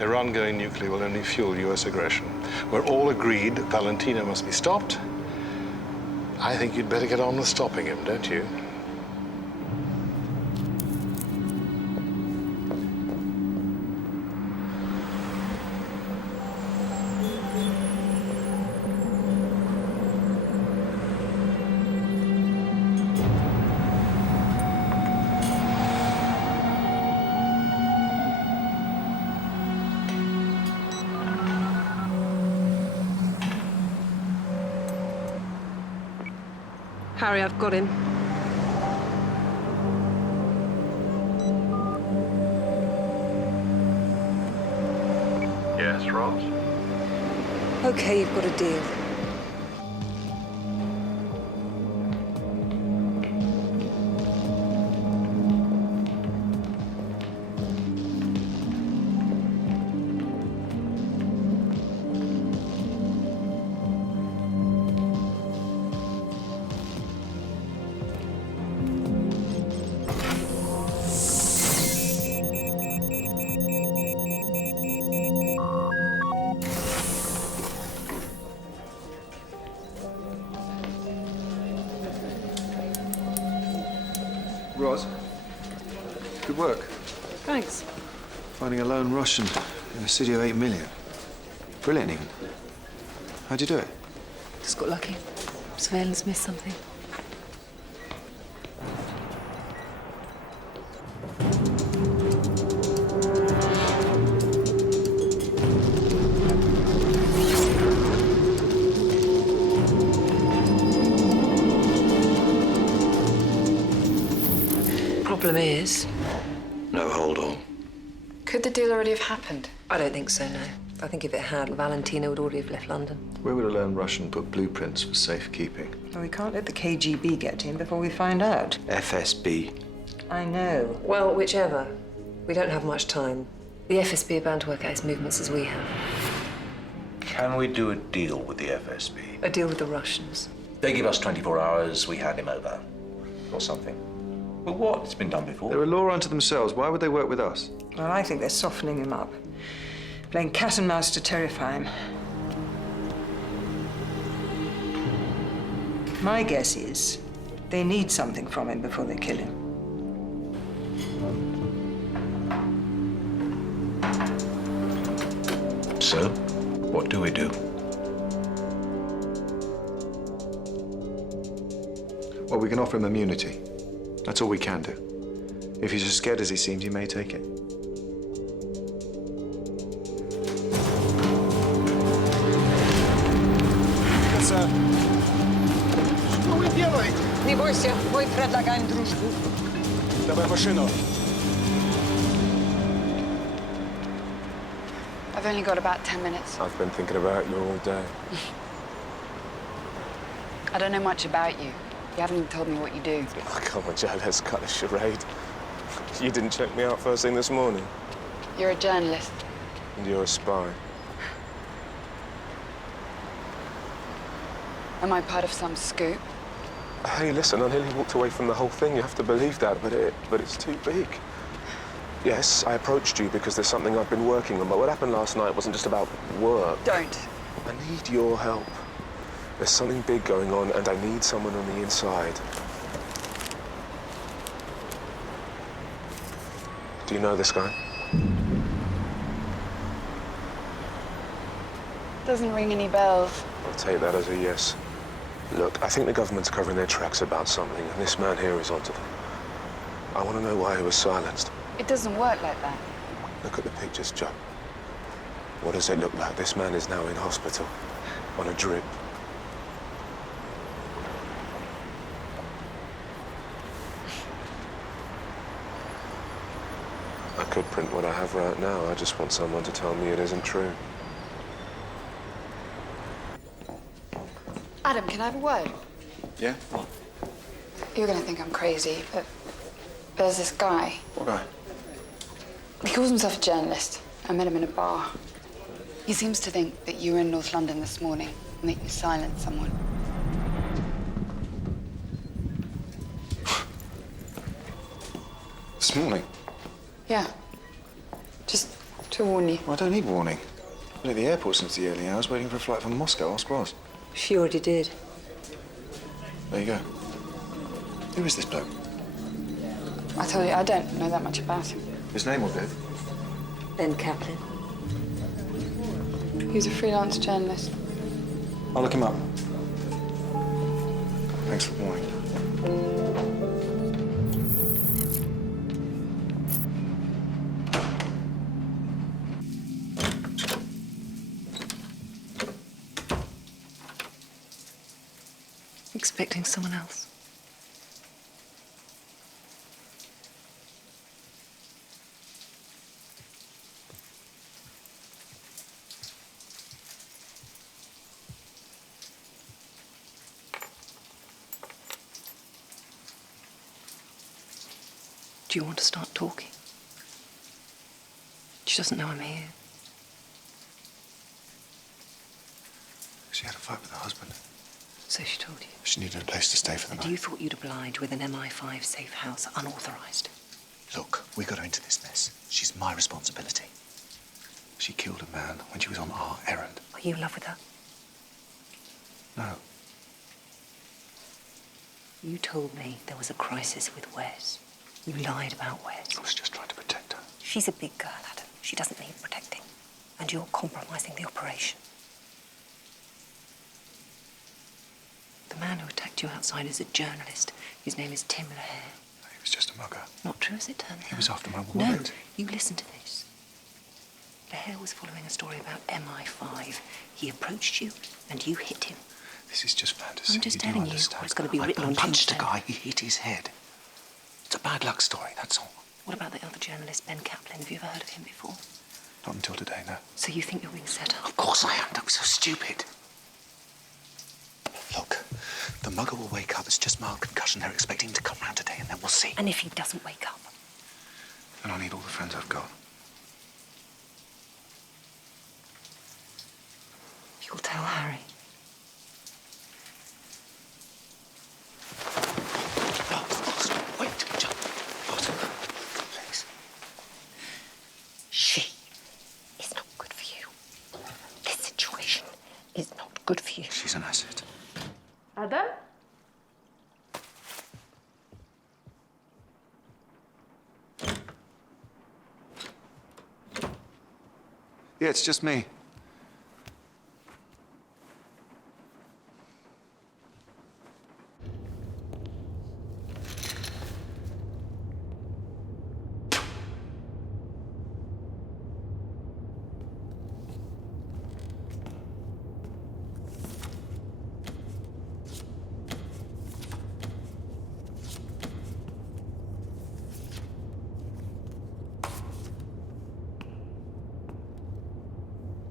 Iran going nuclear will only fuel US aggression. We're all agreed Valentino must be stopped. I think you'd better get on with stopping him, don't you? Harry, I've got him. Yes, Roz? OK, you've got a deal. Roz, good work. Thanks. Finding a lone Russian in a city of 8 million. Brilliant, even. How'd you do it? Just got lucky. Surveillance missed something. Problem is... No hold on. Could the deal already have happened? I don't think so, no. I think if it had, Valentino would already have left London. Where would a lone Russian put blueprints for safekeeping? Well, we can't let the KGB get to him before we find out. FSB. I know. Well, whichever. We don't have much time. The FSB are bound to work out his movements as we have. Can we do a deal with the FSB? A deal with the Russians. They give us 24 hours, we hand him over. Or something. Well, what? It's been done before. They're a law unto themselves. Why would they work with us? Well, I think they're softening him up. Playing cat and mouse to terrify him. My guess is they need something from him before they kill him. So, what do we do? Well, we can offer him immunity. That's all we can do. If he's as scared as he seems, he may take it. Sir. Co wy делаете? Не бойся, мы предлагаем дружбу. Давай машину. I've only got about 10 minutes. I've been thinking about you all day. I don't know much about you. You haven't even told me what you do. Oh, come on, Joe, let's cut a charade. You didn't check me out first thing this morning. You're a journalist. And you're a spy. Am I part of some scoop? Hey, listen, I nearly walked away from the whole thing. You have to believe that, but it's too big. Yes, I approached you because there's something I've been working on, but what happened last night wasn't just about work. Don't. I need your help. There's something big going on, and I need someone on the inside. Do you know this guy? Doesn't ring any bells. I'll take that as a yes. Look, I think the government's covering their tracks about something, and this man here is onto them. I want to know why he was silenced. It doesn't work like that. Look at the pictures, Joe. What does it look like? This man is now in hospital, on a drip. I could print what I have right now. I just want someone to tell me it isn't true. Adam, can I have a word? Yeah? What? You're gonna think I'm crazy, but there's this guy. What guy? He calls himself a journalist. I met him in a bar. He seems to think that you were in North London this morning and that you silenced someone. This morning? Yeah. Just to warn you. Well, I don't need warning. I've been at the airport since the early hours waiting for a flight from Moscow. Ask Ross. She already did. There you go. Who is this bloke? I told you, I don't know that much about him. His name will do. Ben Kaplan. He's a freelance journalist. I'll look him up. Thanks for the warning. Expecting someone else. Do you want to start talking? She doesn't know I'm here. She had a fight with her husband. So she told you. She needed a place to stay for the And night. you thought you'd oblige with an MI5 safe house unauthorized. Look, we got her into this mess. She's my responsibility. She killed a man when she was on our errand. Are you in love with her? No. You told me there was a crisis with Wes. You lied about Wes. I was just trying to protect her. She's a big girl, Adam. She doesn't need protecting. And you're compromising the operation. The man who attacked you outside is a journalist. His name is Tim Lahair. He was just a mugger. Not true as it turns out. He was after my wallet. No, you listen to this. Lahair was following a story about MI5. He approached you and you hit him. This is just fantasy. I'm just telling you what's going to be written on I punched a tombstone. guy, he hit his head. It's a bad luck story, that's all. What about the other journalist, Ben Kaplan? Have you ever heard of him before? Not until today, no. So you think you're being set up? Of course I am. Don't be so stupid. Look, the mugger will wake up. It's just mild concussion. They're expecting him to come round today, and then we'll see. And if he doesn't wake up? Then I'll need all the friends I've got. You'll tell Harry. Wait, John. Please. She is not good for you. This situation is not good for you. She's an asset. Adam? Yeah, it's just me.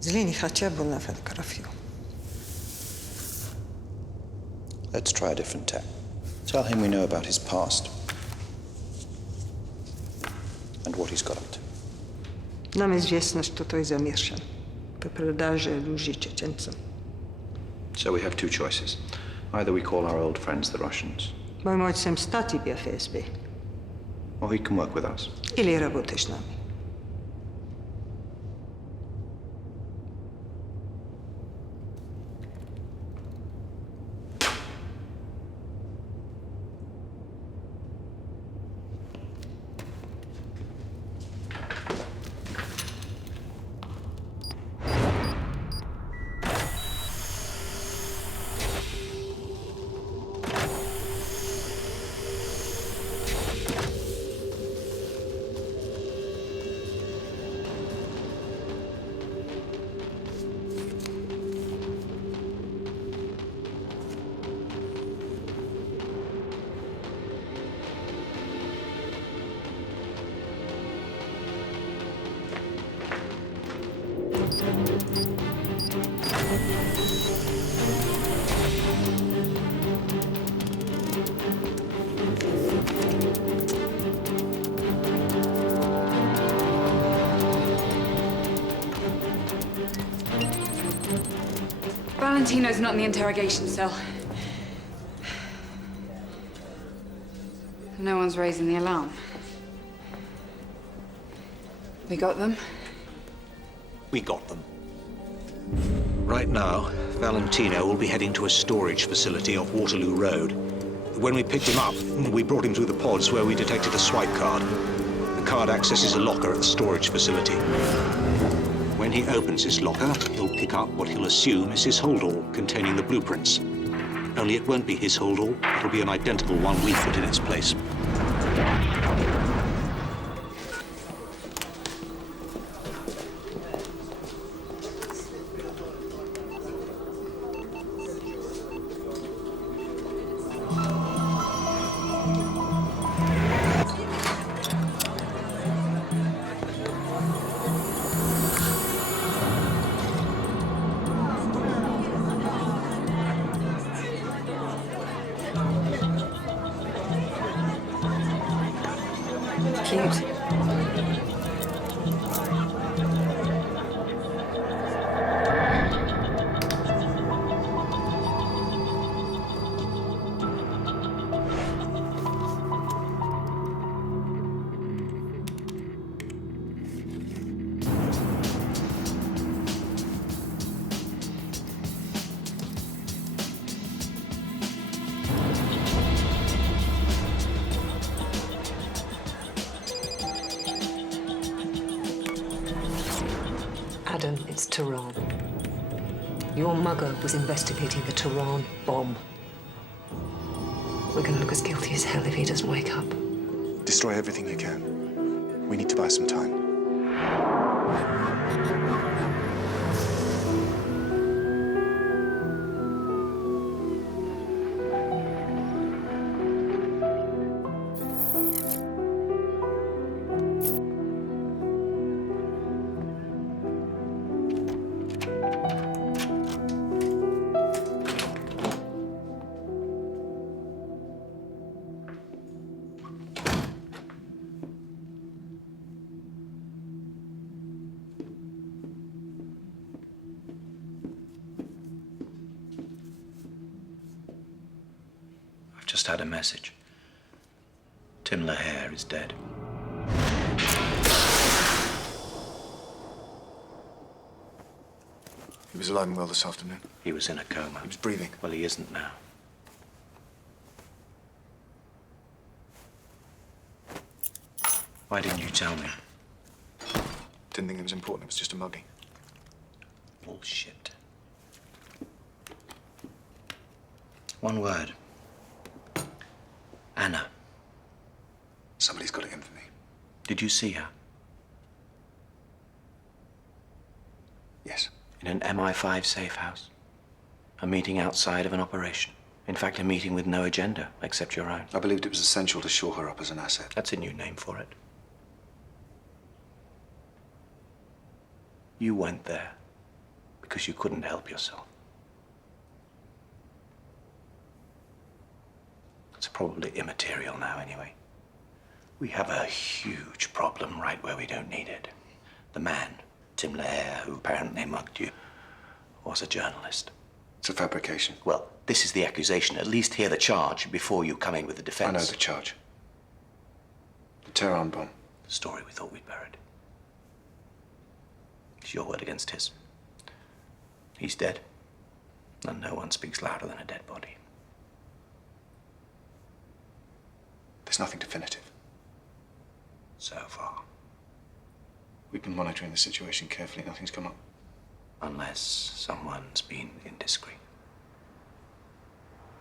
زليني خاتشابونا في الكرفيو. Let's try a different tack. Tell him we know about his past. And what he's got up to. Нам известно, что той замешан по продаже оружия чеченцам. So we have two choices. Either we call our old friends the Russians. Мы можем стать тебе ФСБ. Or he can work with us. Или работаешь с нами. Valentino's not in the interrogation cell. No one's raising the alarm. We got them? We got them. Right now, Valentino will be heading to a storage facility off Waterloo Road. When we picked him up, we brought him through the pods where we detected a swipe card. The card accesses a locker at the storage facility. When he opens his locker, he'll pick up what he'll assume is his holdall containing the blueprints. Only it won't be his holdall, it'll be an identical one we put in its place. Cute. Adam, it's Tehran. Your mugger was investigating the Tehran bomb. We're gonna look as guilty as hell if he doesn't wake up. Destroy everything you can. We need to buy some time. Just had a message. Tim Lahair is dead. He was alive and well this afternoon. He was in a coma. He was breathing. Well, he isn't now. Why didn't you tell me? Didn't think it was important. It was just a mugging. Bullshit. One word. Anna. Somebody's got it in for me. Did you see her? Yes. In an MI5 safe house. A meeting outside of an operation. In fact, a meeting with no agenda except your own. I believed it was essential to shore her up as an asset. That's a new name for it. You went there because you couldn't help yourself. It's probably immaterial now, anyway. We have a huge problem right where we don't need it. The man, Tim Lahair, who apparently mugged you, was a journalist. It's a fabrication. Well, this is the accusation. At least hear the charge before you come in with the defense. I know the charge. Tehran bomb. The story we thought we'd buried. It's your word against his. He's dead, and no one speaks louder than a dead body. There's nothing definitive. So far. We've been monitoring the situation carefully. Nothing's come up. Unless someone's been indiscreet.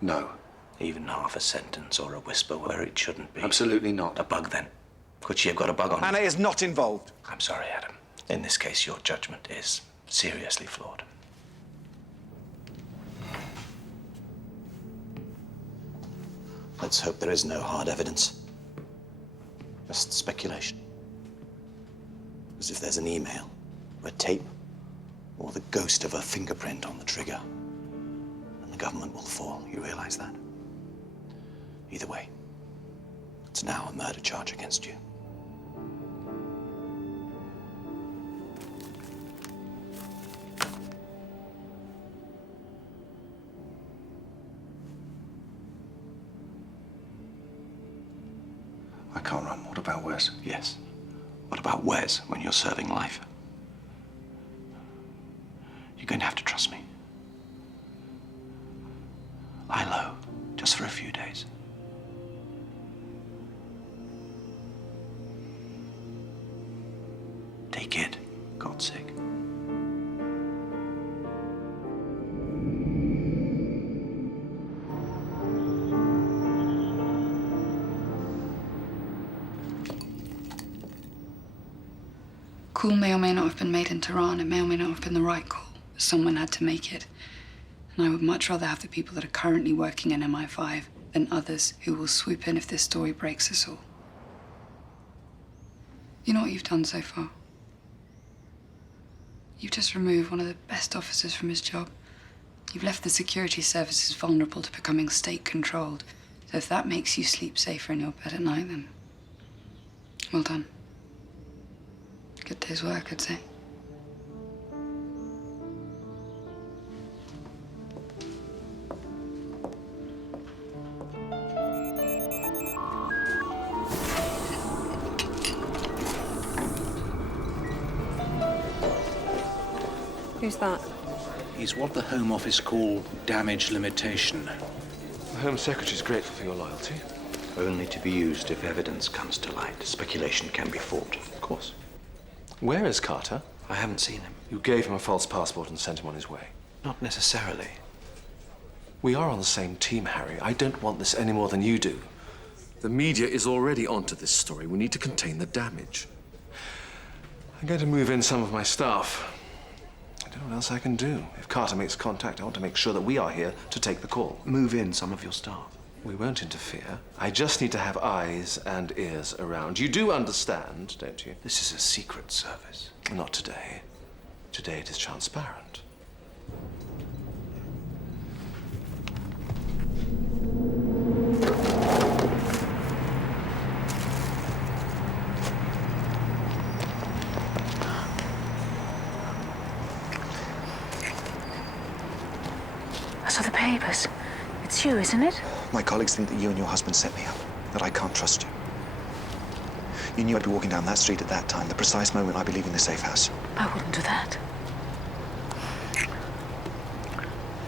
No. Even half a sentence or a whisper where it shouldn't be. Absolutely not. A bug, then? Could she have got a bug on her? Anna is not involved. I'm sorry, Adam. In this case, your judgment is seriously flawed. Let's hope there is no hard evidence. Just speculation. As if there's an email, or a tape, or the ghost of a fingerprint on the trigger, and the government will fall. You realize that? Either way, it's now a murder charge against you. I can't run. What about Wes? Yes. What about Wes when you're serving life? You're going to have to trust me. Lie low, just for a few days. Take it, God's sake. Call may or may not have been made in Tehran. It may or may not have been the right call. Someone had to make it. And I would much rather have the people that are currently working in MI5 than others who will swoop in if this story breaks us all. You know what you've done so far? You've just removed one of the best officers from his job. You've left the security services vulnerable to becoming state-controlled. So if that makes you sleep safer in your bed at night, then well done. Good day's work, I'd say. Who's that? He's what the Home Office call damage limitation. The Home Secretary's grateful for your loyalty. Only to be used if evidence comes to light. Speculation can be fought. Of course. Where is Carter? I haven't seen him. You gave him a false passport and sent him on his way. Not necessarily. We are on the same team, Harry. I don't want this any more than you do. The media is already onto this story. We need to contain the damage. I'm going to move in some of my staff. I don't know what else I can do. If Carter makes contact, I want to make sure that we are here to take the call. Move in some of your staff. We won't interfere. I just need to have eyes and ears around. You do understand, don't you? This is a secret service. Not today. Today it is transparent. I saw the papers. It's you, isn't it? My colleagues think that you and your husband set me up, that I can't trust you. You knew I'd be walking down that street at that time, the precise moment I'd be leaving the safe house. I wouldn't do that.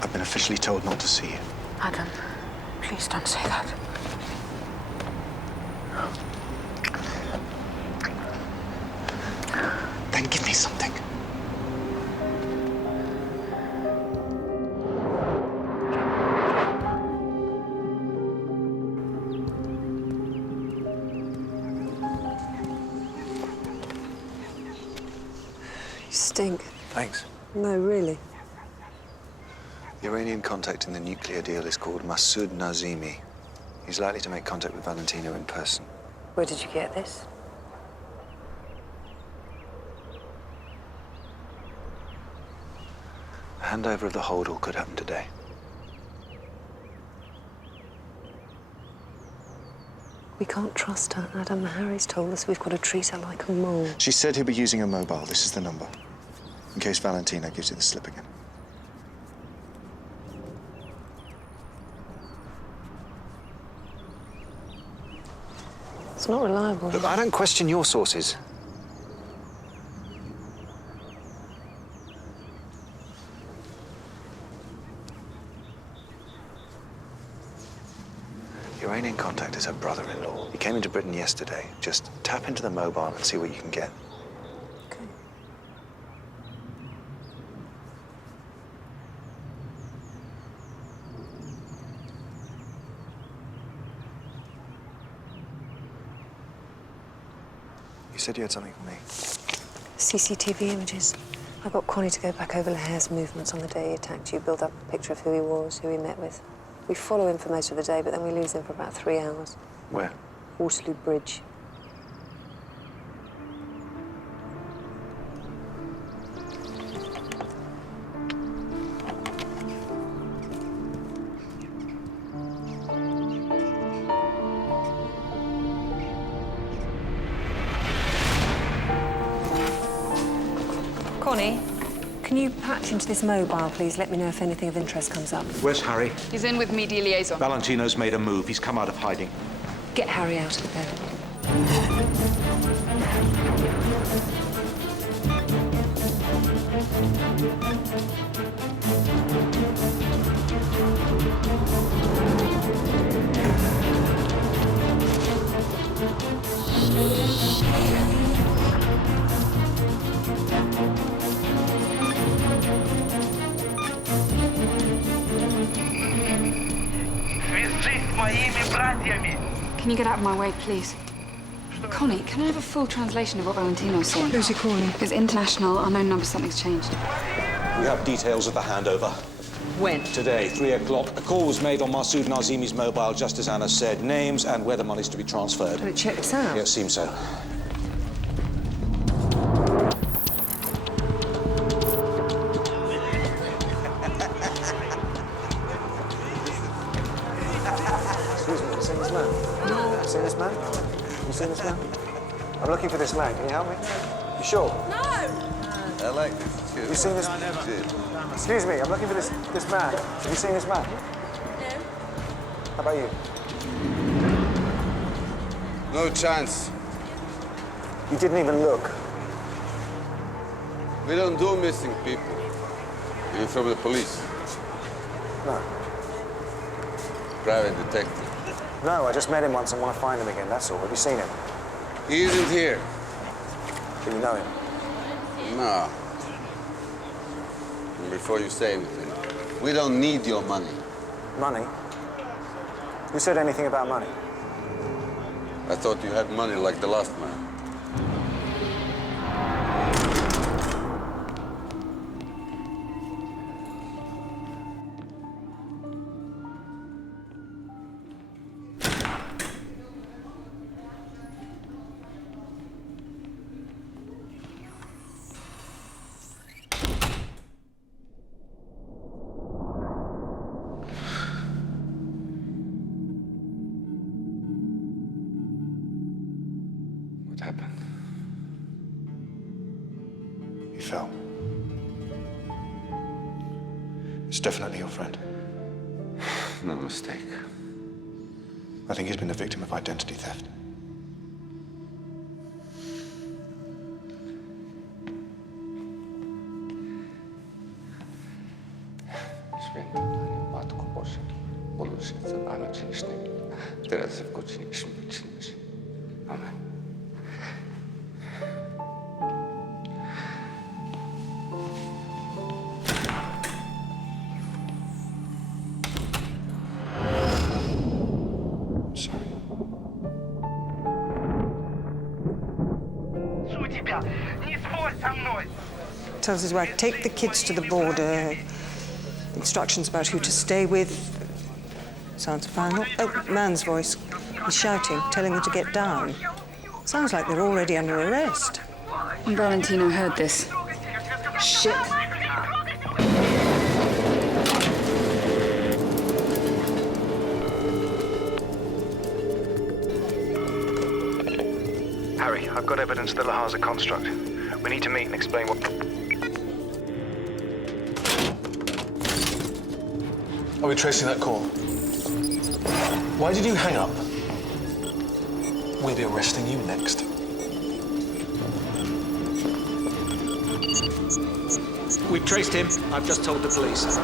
I've been officially told not to see you. Adam, please don't say that. Then give me something. Stink. Thanks. No, really. The Iranian contact in the nuclear deal is called Masoud Nazimi. He's likely to make contact with Valentino in person. Where did you get this? A handover of the holdall could happen today. We can't trust her, Adam. Harry's told us we've got to treat her like a mole. She said he'll be using a mobile. This is the number. In case Valentino gives you the slip again. It's not reliable. Look, I don't question your sources. The Iranian contact is her brother-in-law. He came into Britain yesterday. Just tap into the mobile and see what you can get. Okay. You said you had something for me. CCTV images. I got Connie to go back over Lahare's movements on the day he attacked you, build up a picture of who he was, who he met with. We follow him for most of the day, but then we lose him for about 3 hours. Where? Waterloo Bridge. Connie, can you patch into this mobile, please? Let me know if anything of interest comes up. Where's Harry? He's in with media liaison. Valentino's made a move. He's come out of hiding. Get Harry out of the bed. Can you get out of my way, please? Connie, can I have a full translation of what Valentino's saying? Who's he calling? It's international, unknown number, something's changed. We have details of the handover. When? Today, 3 o'clock. A call was made on Masood Nazimi's mobile, just as Anna said. Names and where the money's to be transferred. Well, it checks out. Yeah, it seems so. Excuse me, have you seen this man? No. Have you seen this man? Have you seen this man? I'm looking for this man. Can you help me? You sure? No! I like this. Have you seen this? Excuse me, I'm looking for this man. Have you seen this man? No. How about you? No chance. You didn't even look. We don't do missing people. You're from the police. No. Private detective. No, I just met him once and want to find him again, that's all. Have you seen him? He isn't here. Do you know him? No. And before you say anything, we don't need your money. Money? Who said anything about money? I thought you had money like the last man. What happened? He fell. It's definitely your friend. No mistake. I think he's been the victim of identity theft. Święto Matko Boże, módl się za nami grzesznymi, teraz i w godzinie śmierci naszej. Amen. Tells his wife, take the kids to the border. Instructions about who to stay with. Sounds final. Oh, man's voice. He's shouting, telling them to get down. Sounds like they're already under arrest. And Valentino heard this. Shit. Harry, I've got evidence of the Lahaza construct. We need to meet and explain what... Are we tracing that call? Why did you hang up? We'll be arresting you next. We've traced him. I've just told the police.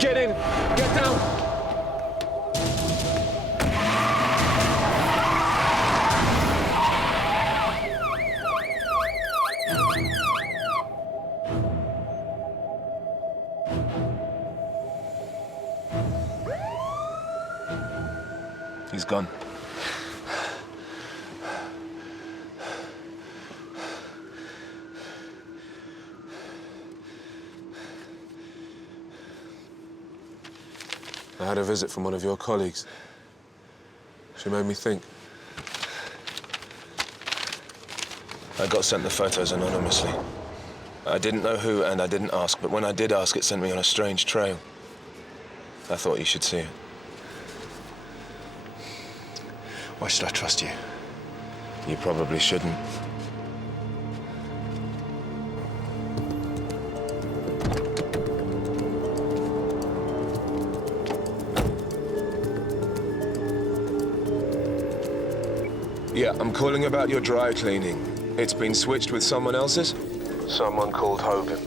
Get in! Get down! He's gone. I had a visit from one of your colleagues. She made me think. I got sent the photos anonymously. I didn't know who and I didn't ask, but when I did ask, it sent me on a strange trail. I thought you should see it. Why should I trust you? You probably shouldn't. Yeah, I'm calling about your dry cleaning. It's been switched with someone else's? Someone called Hogan.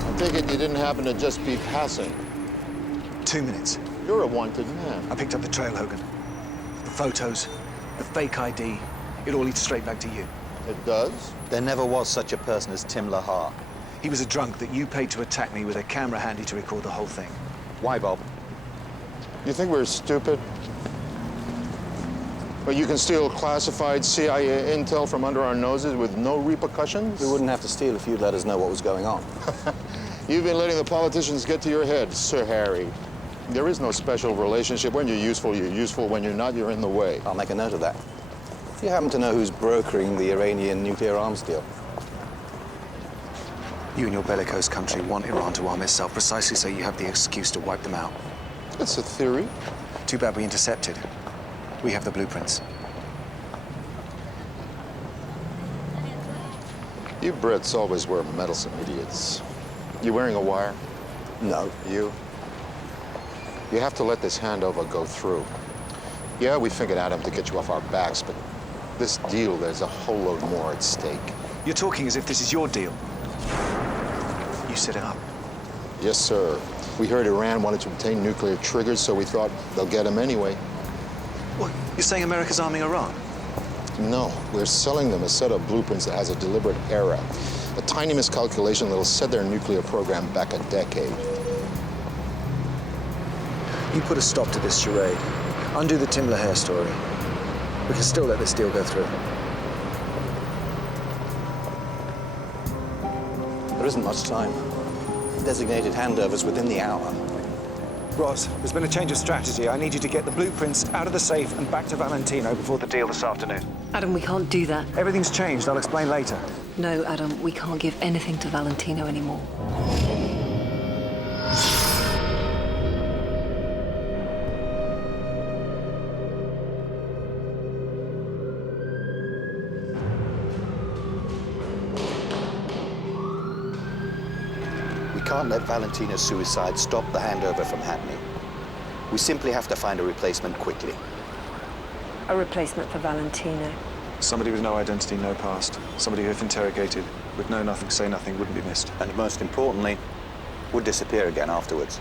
I take it you didn't happen to just be passing. 2 minutes. You're a wanted man. I picked up the trail, Hogan. The photos, the fake ID, it all leads straight back to you. It does? There never was such a person as Tim Lahar. He was a drunk that you paid to attack me with a camera handy to record the whole thing. Why, Bob? You think we're stupid? But you can steal classified CIA intel from under our noses with no repercussions? We wouldn't have to steal if you'd let us know what was going on. You've been letting the politicians get to your head, Sir Harry. There is no special relationship. When you're useful, you're useful. When you're not, you're in the way. I'll make a note of that. Do you happen to know who's brokering the Iranian nuclear arms deal? You and your bellicose country want Iran to arm itself precisely so you have the excuse to wipe them out. That's a theory. Too bad we intercepted. We have the blueprints. You Brits always were meddlesome idiots. You wearing a wire? No. You? You have to let this handover go through. Yeah, we figured Adam to get you off our backs, but this deal, there's a whole load more at stake. You're talking as if this is your deal. You set it up. Yes, sir. We heard Iran wanted to obtain nuclear triggers, so we thought they'll get them anyway. What? You're saying America's arming Iran? No, we're selling them a set of blueprints that has a deliberate error. A tiny miscalculation that'll set their nuclear program back a decade. You put a stop to this charade. Undo the Tim Lahar story. We can still let this deal go through. There isn't much time. Designated handovers within the hour. Ross, there's been a change of strategy. I need you to get the blueprints out of the safe and back to Valentino before the deal this afternoon. Adam, we can't do that. Everything's changed. I'll explain later. No, Adam, we can't give anything to Valentino anymore. We can't let Valentino's suicide stop the handover from happening. We simply have to find a replacement quickly. A replacement for Valentino. Somebody with no identity, no past. Somebody who, if interrogated, would know nothing, say nothing, wouldn't be missed. And most importantly, would disappear again afterwards.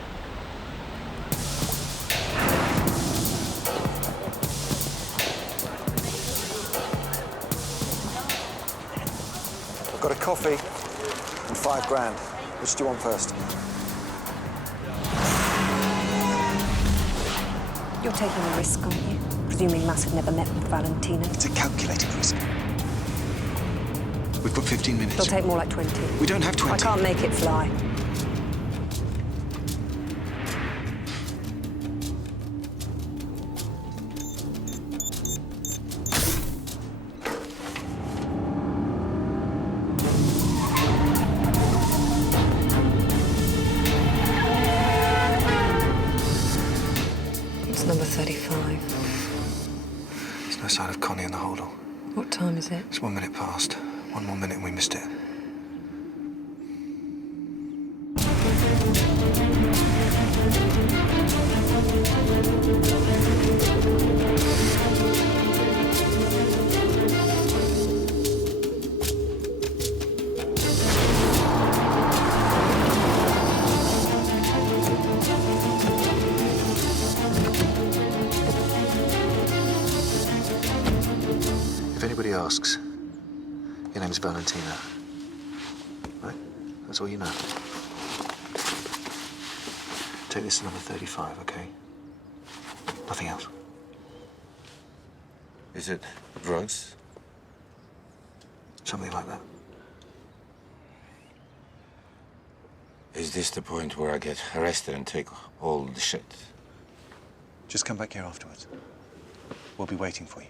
I've got a coffee and $5 grand. Which do you want first? You're taking a risk, aren't you? Presuming Mass had never met with Valentina. It's a calculated risk. We've got 15 minutes. It'll take more like 20. We don't have 20. I can't make it fly. It's number 35. There's no sign of Connie in the holdall. What time is it? It's 1 minute past. 1 more minute and we missed it. If anybody asks, your name's Valentina. Right? That's all you know. Take this to number 35, okay? Nothing else. Is it drugs? Something like that. Is this the point where I get arrested and take all the shit? Just come back here afterwards. We'll be waiting for you.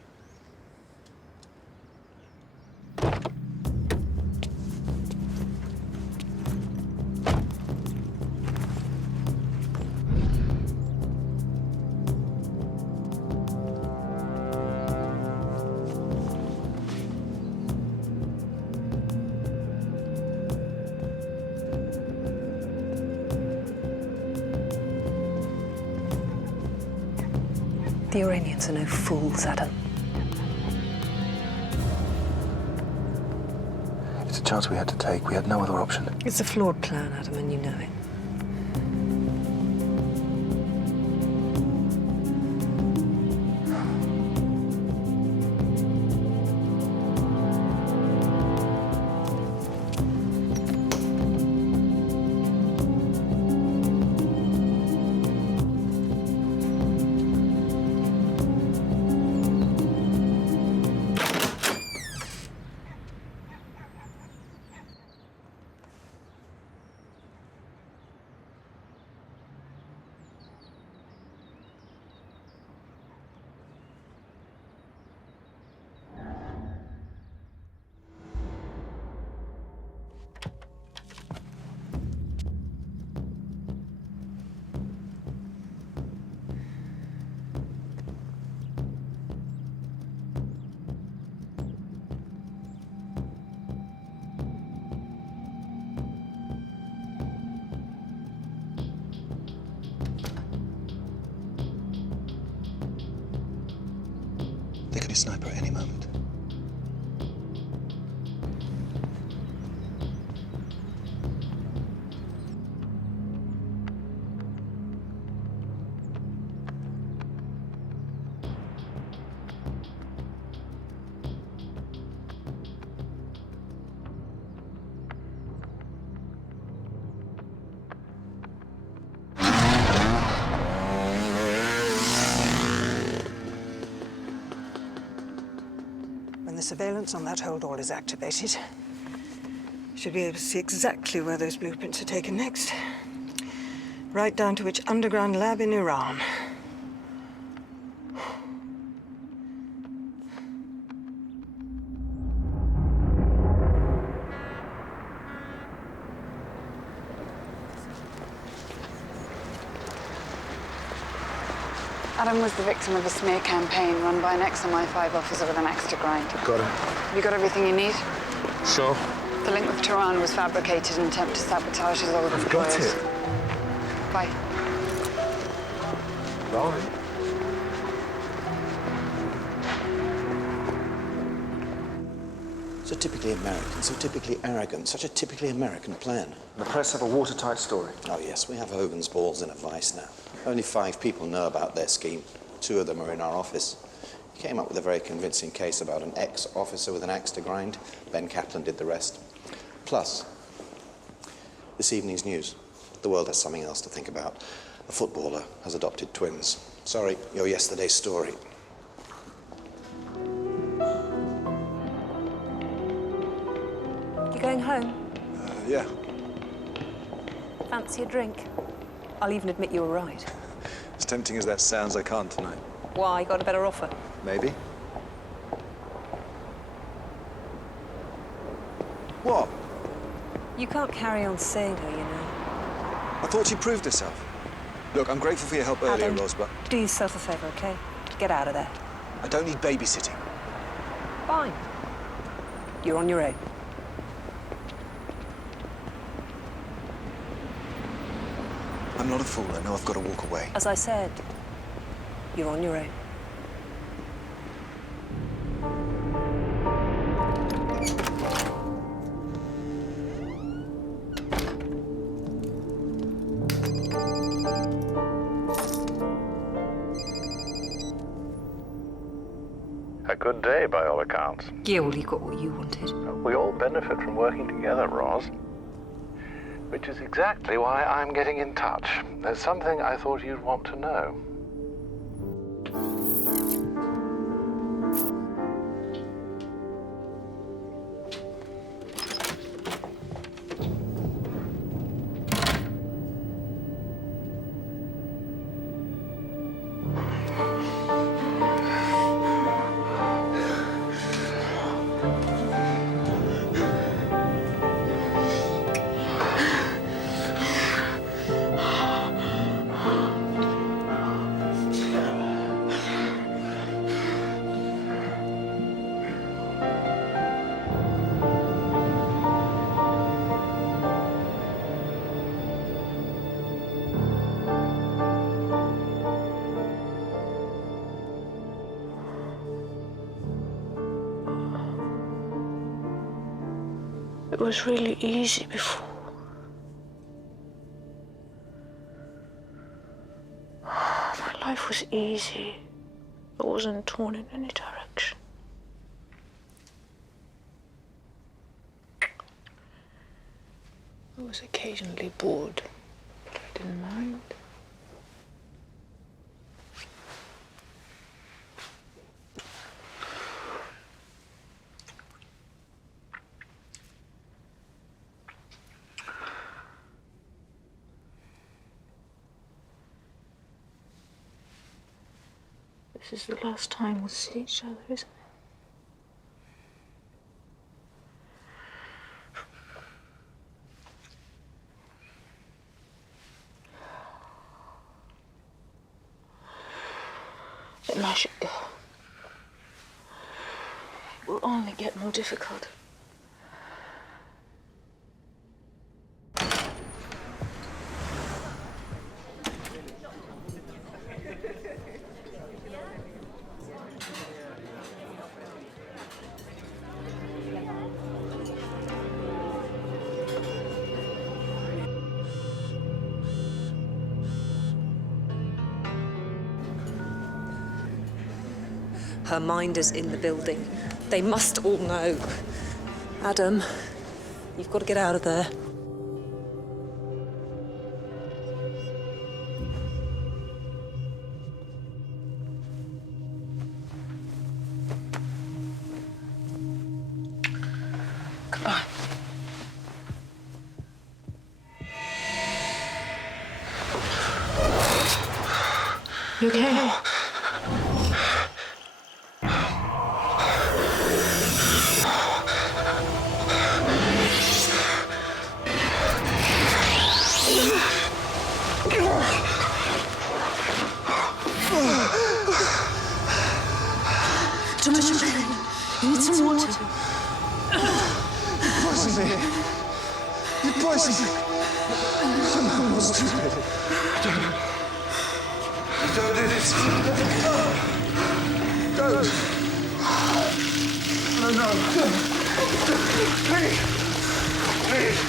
The Iranians are no fools, Adam. It's a chance we had to take. We had no other option. It's a flawed plan, Adam, and you know it. They could be sniper at any moment. When the surveillance on that holdall is activated, you should be able to see exactly where those blueprints are taken next. Right down to which underground lab in Iran. Adam was the victim of a smear campaign run by an ex-MI5 officer with an axe to grind. Got him. Have you got everything you need? Sure. The link with Tehran was fabricated in an attempt to sabotage his old I've got employers. it. Bye. Bye. So typically American, so typically arrogant, such a typically American plan. The press have a watertight story. Oh yes, we have Hogan's balls in a vice now. Only 5 people know about their scheme. 2 of them are in our office. He came up with a very convincing case about an ex-officer with an axe to grind. Ben Kaplan did the rest. Plus, this evening's news. The world has something else to think about. A footballer has adopted twins. Sorry, your yesterday's story. You going home? Yeah. Fancy a drink? I'll even admit you were right. As tempting as that sounds, I can't tonight. Why? Got a better offer? Maybe. What? You can't carry on seeing her, you know. I thought she proved herself. Look, I'm grateful for your help earlier, Adam, Ros, but do yourself a favour, okay? Get out of there. I don't need babysitting. Fine. You're on your own. I'm not a fool. I know I've got to walk away. As I said, you're on your own. A good day, by all accounts. Yeah, well, you got what you wanted. We all benefit from working together, Ros. Which is exactly why I'm getting in touch. There's something I thought you'd want to know. It was really easy before. My life was easy. I wasn't torn in any direction. I was occasionally bored, but I didn't mind. This is the last time we'll see each other, isn't it? Then I should go. It will only get more difficult. Her mind is in the building. They must all know. Adam, you've got to get out of there. Come on. You okay? You need some water. You poisoned me. You poisoned me. I'm not stupid. Don't do this. Don't. No. Please. Please.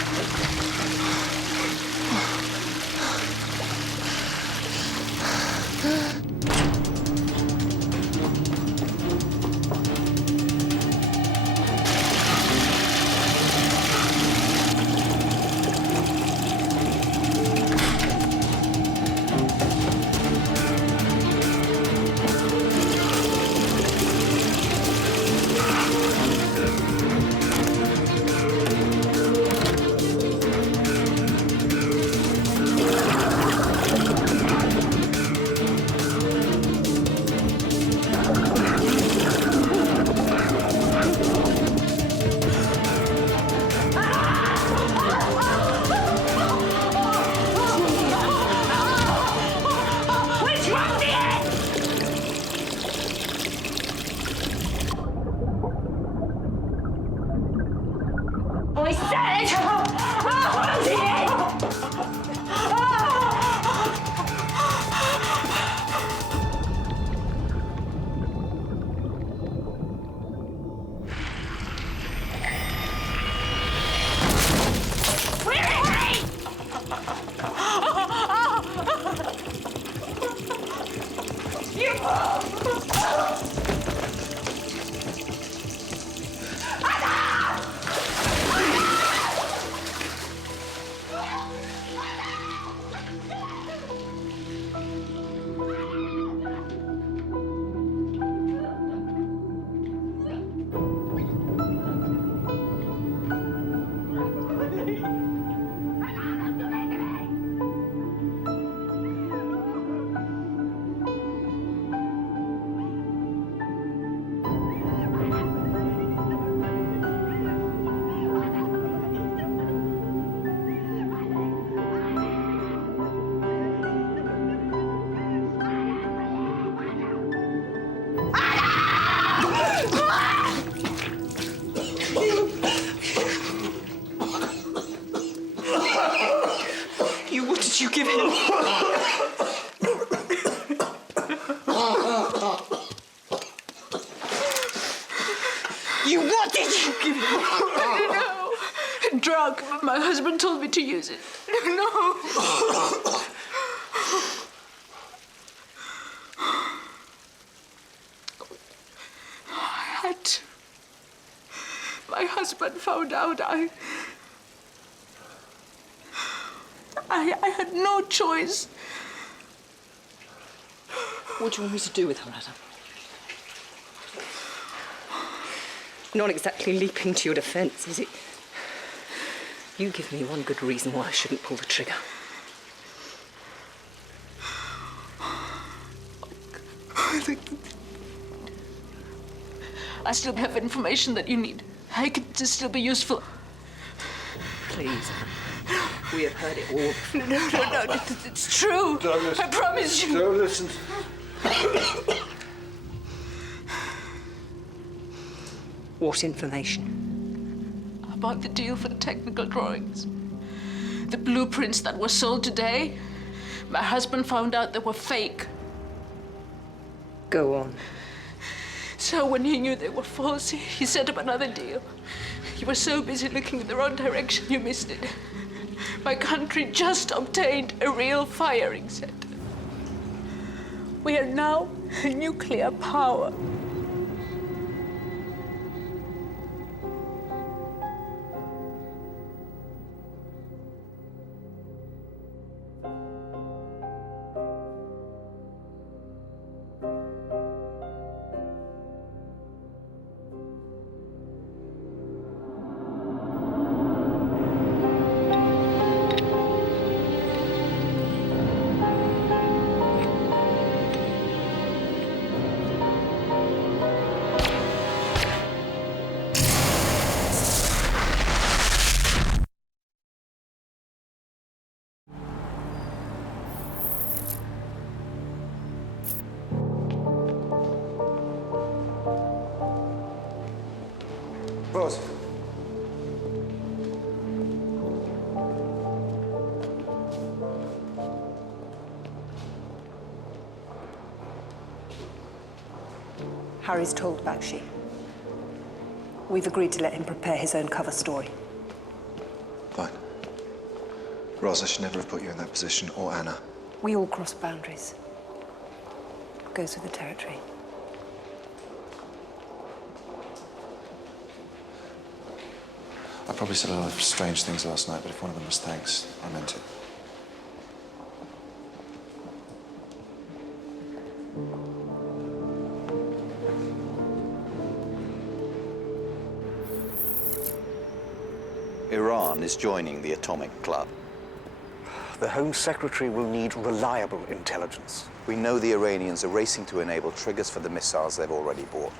did you give him? What did you give him? I don't know. Drug. My husband told me to use it. No. I had to. My husband found out. I had no choice. What do you want me to do with her, Adam? Not exactly leaping to your defence, is it? You give me one good reason why I shouldn't pull the trigger. I still have information that you need. I could still be useful. Please. We have heard it all. No. It's true. I promise you. Don't listen. What information? About the deal for the technical drawings. The blueprints that were sold today, my husband found out they were fake. Go on. So when he knew they were false, he set up another deal. You were so busy looking in the wrong direction, you missed it. My country just obtained a real firing center. We are now a nuclear power. Rose. Harry's told Bakshi. We've agreed to let him prepare his own cover story. Fine. Roz, I should never have put you in that position, or Anna. We all cross boundaries. Goes with the territory. I probably said a lot of strange things last night, but if one of them was thanks, I meant it. Iran is joining the atomic club. The Home Secretary will need reliable intelligence. We know the Iranians are racing to enable triggers for the missiles they've already bought.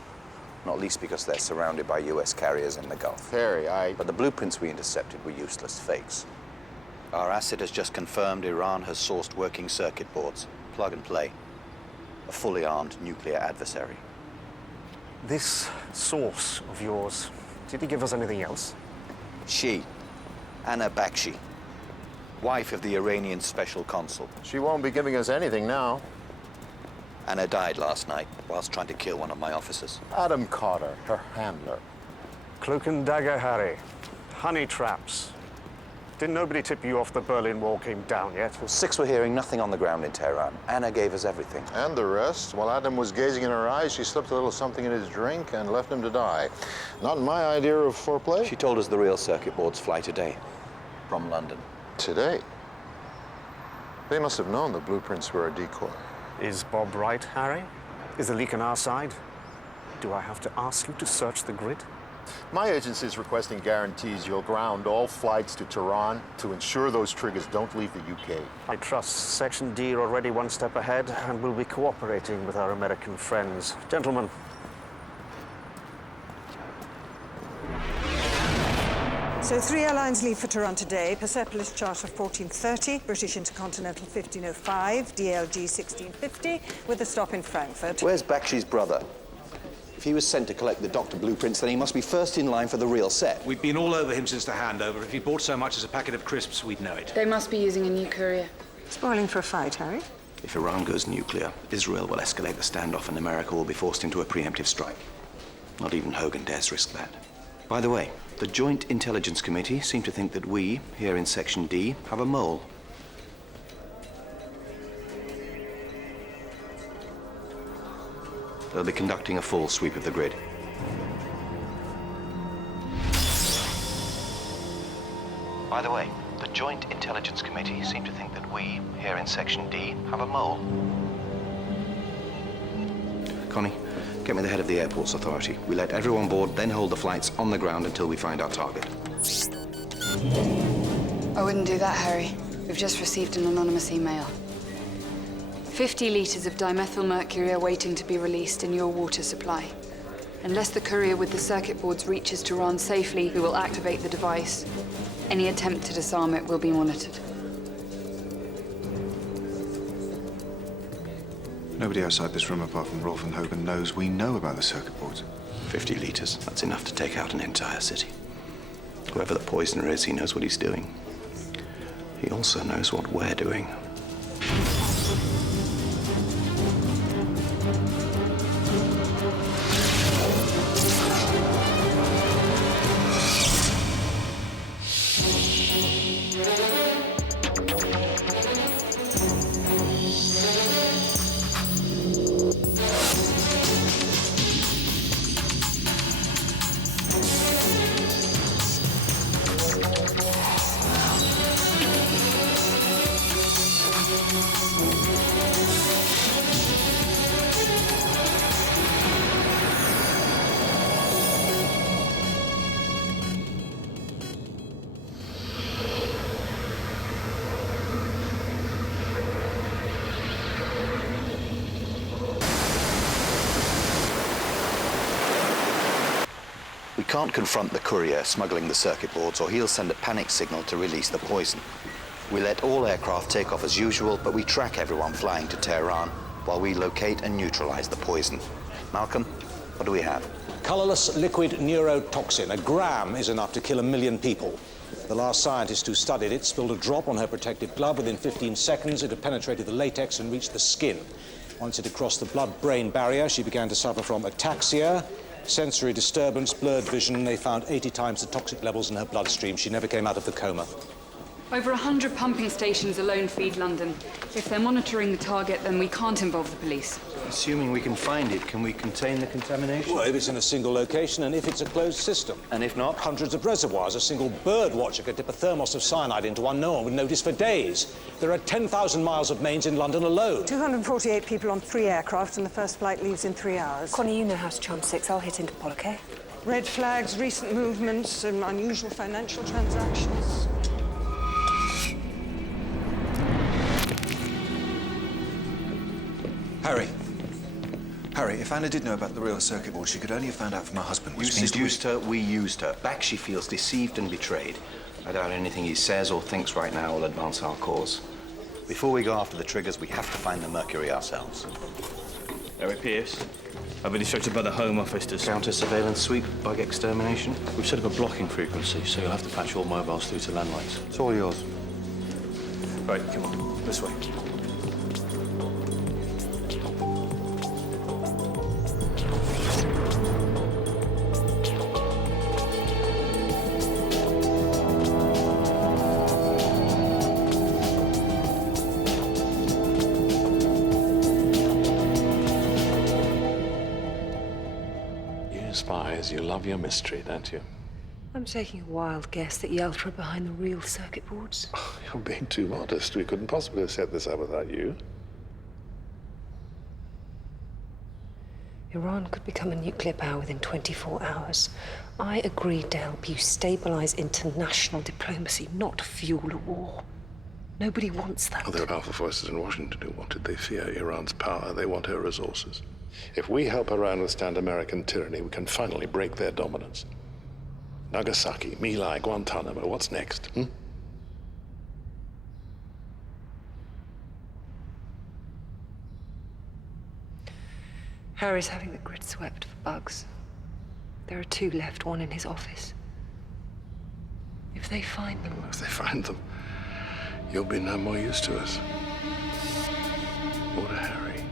Not least because they're surrounded by US carriers in the Gulf. But the blueprints we intercepted were useless fakes. Our asset has just confirmed Iran has sourced working circuit boards. Plug and play. A fully armed nuclear adversary. This source of yours, did he give us anything else? She, Anna Bakshi, wife of the Iranian special consul. She won't be giving us anything now. Anna died last night whilst trying to kill one of my officers. Adam Carter, her handler. Cloak and dagger, Harry. Honey traps. Didn't nobody tip you off the Berlin Wall came down yet? Well, 6 were hearing nothing on the ground in Tehran. Anna gave us everything. And the rest? While Adam was gazing in her eyes, she slipped a little something in his drink and left him to die. Not my idea of foreplay. She told us the real circuit boards fly today from London. Today? They must have known the blueprints were a decoy. Is Bob right, Harry? Is the leak on our side? Do I have to ask you to search the grid? My agency is requesting guarantees you'll ground all flights to Tehran to ensure those triggers don't leave the UK. I trust Section D are already one step ahead and will be cooperating with our American friends. Gentlemen. So 3 airlines leave for Tehran today. Persepolis charter 1430, British Intercontinental 1505, DLG 1650, with a stop in Frankfurt. Where's Bakshi's brother? If he was sent to collect the doctor blueprints, then he must be first in line for the real set. We've been all over him since the handover. If he bought so much as a packet of crisps, we'd know it. They must be using a new courier. Spoiling for a fight, Harry? If Iran goes nuclear, Israel will escalate the standoff and America will be forced into a preemptive strike. Not even Hogan dares risk that. By the way, the Joint Intelligence Committee seem to think that we, here in Section D, have a mole. They'll be conducting a full sweep of the grid. By the way, the Joint Intelligence Committee seem to think that we, here in Section D, have a mole. Connie, get me the head of the Airports Authority. We let everyone board, then hold the flights on the ground until we find our target. I wouldn't do that, Harry. We've just received an anonymous email. 50 litres of dimethylmercury are waiting to be released in your water supply. Unless the courier with the circuit boards reaches Tehran safely, we will activate the device. Any attempt to disarm it will be monitored. Nobody outside this room apart from Rolf and Hogan knows we know about the circuit boards. 50 litres, that's enough to take out an entire city. Whoever the poisoner is, he knows what he's doing. He also knows what we're doing. We can't confront the courier smuggling the circuit boards, or he'll send a panic signal to release the poison. We let all aircraft take off as usual, but we track everyone flying to Tehran while we locate and neutralize the poison. Malcolm, what do we have? Colorless liquid neurotoxin. A gram is enough to kill 1 million people. The last scientist who studied it spilled a drop on her protective glove. Within 15 seconds, it had penetrated the latex and reached the skin. Once it had crossed the blood-brain barrier, she began to suffer from ataxia, sensory disturbance, blurred vision. They found 80 times the toxic levels in her bloodstream. She never came out of the coma. Over 100 pumping stations alone feed London. If they're monitoring the target, then we can't involve the police. Assuming we can find it, can we contain the contamination? Well, if it's in a single location and if it's a closed system. And if not? Hundreds of reservoirs. A single bird watcher could dip a thermos of cyanide into one. No one would notice for days. There are 10,000 miles of mains in London alone. 248 people on 3 aircraft, and the first flight leaves in 3 hours. Connie, you know how to charm 6. I'll hit Interpol, okay? Red flags, recent movements, and unusual financial transactions. Harry, if Anna did know about the real circuit board, she could only have found out from her husband, You which means seduced her, we used her. Back she feels deceived and betrayed. I doubt anything he says or thinks right now will advance our cause. Before we go after the triggers, we have to find the mercury ourselves. Eric Pierce. I've been instructed by the Home Office to... Counter-surveillance sweep, bug extermination? We've set up a blocking frequency, so you'll have to patch all mobiles through to landlines. It's all yours. Right, come on. This way. Spies, you love your mystery, don't you? I'm taking a wild guess that Yeltra are behind the real circuit boards. You're being too modest. We couldn't possibly have set this up without you. Iran could become a nuclear power within 24 hours. I agreed to help you stabilize international diplomacy, not fuel a war. Nobody wants that. Well, there are powerful forces in Washington who want it. They fear Iran's power. They want her resources. If we help Iran withstand American tyranny, we can finally break their dominance. Nagasaki, My Lai, Guantanamo, what's next? Harry's having the grid swept for bugs. There are 2 left, 1 in his office. If they find them... If they find them, you'll be no more use to us. Or to Harry.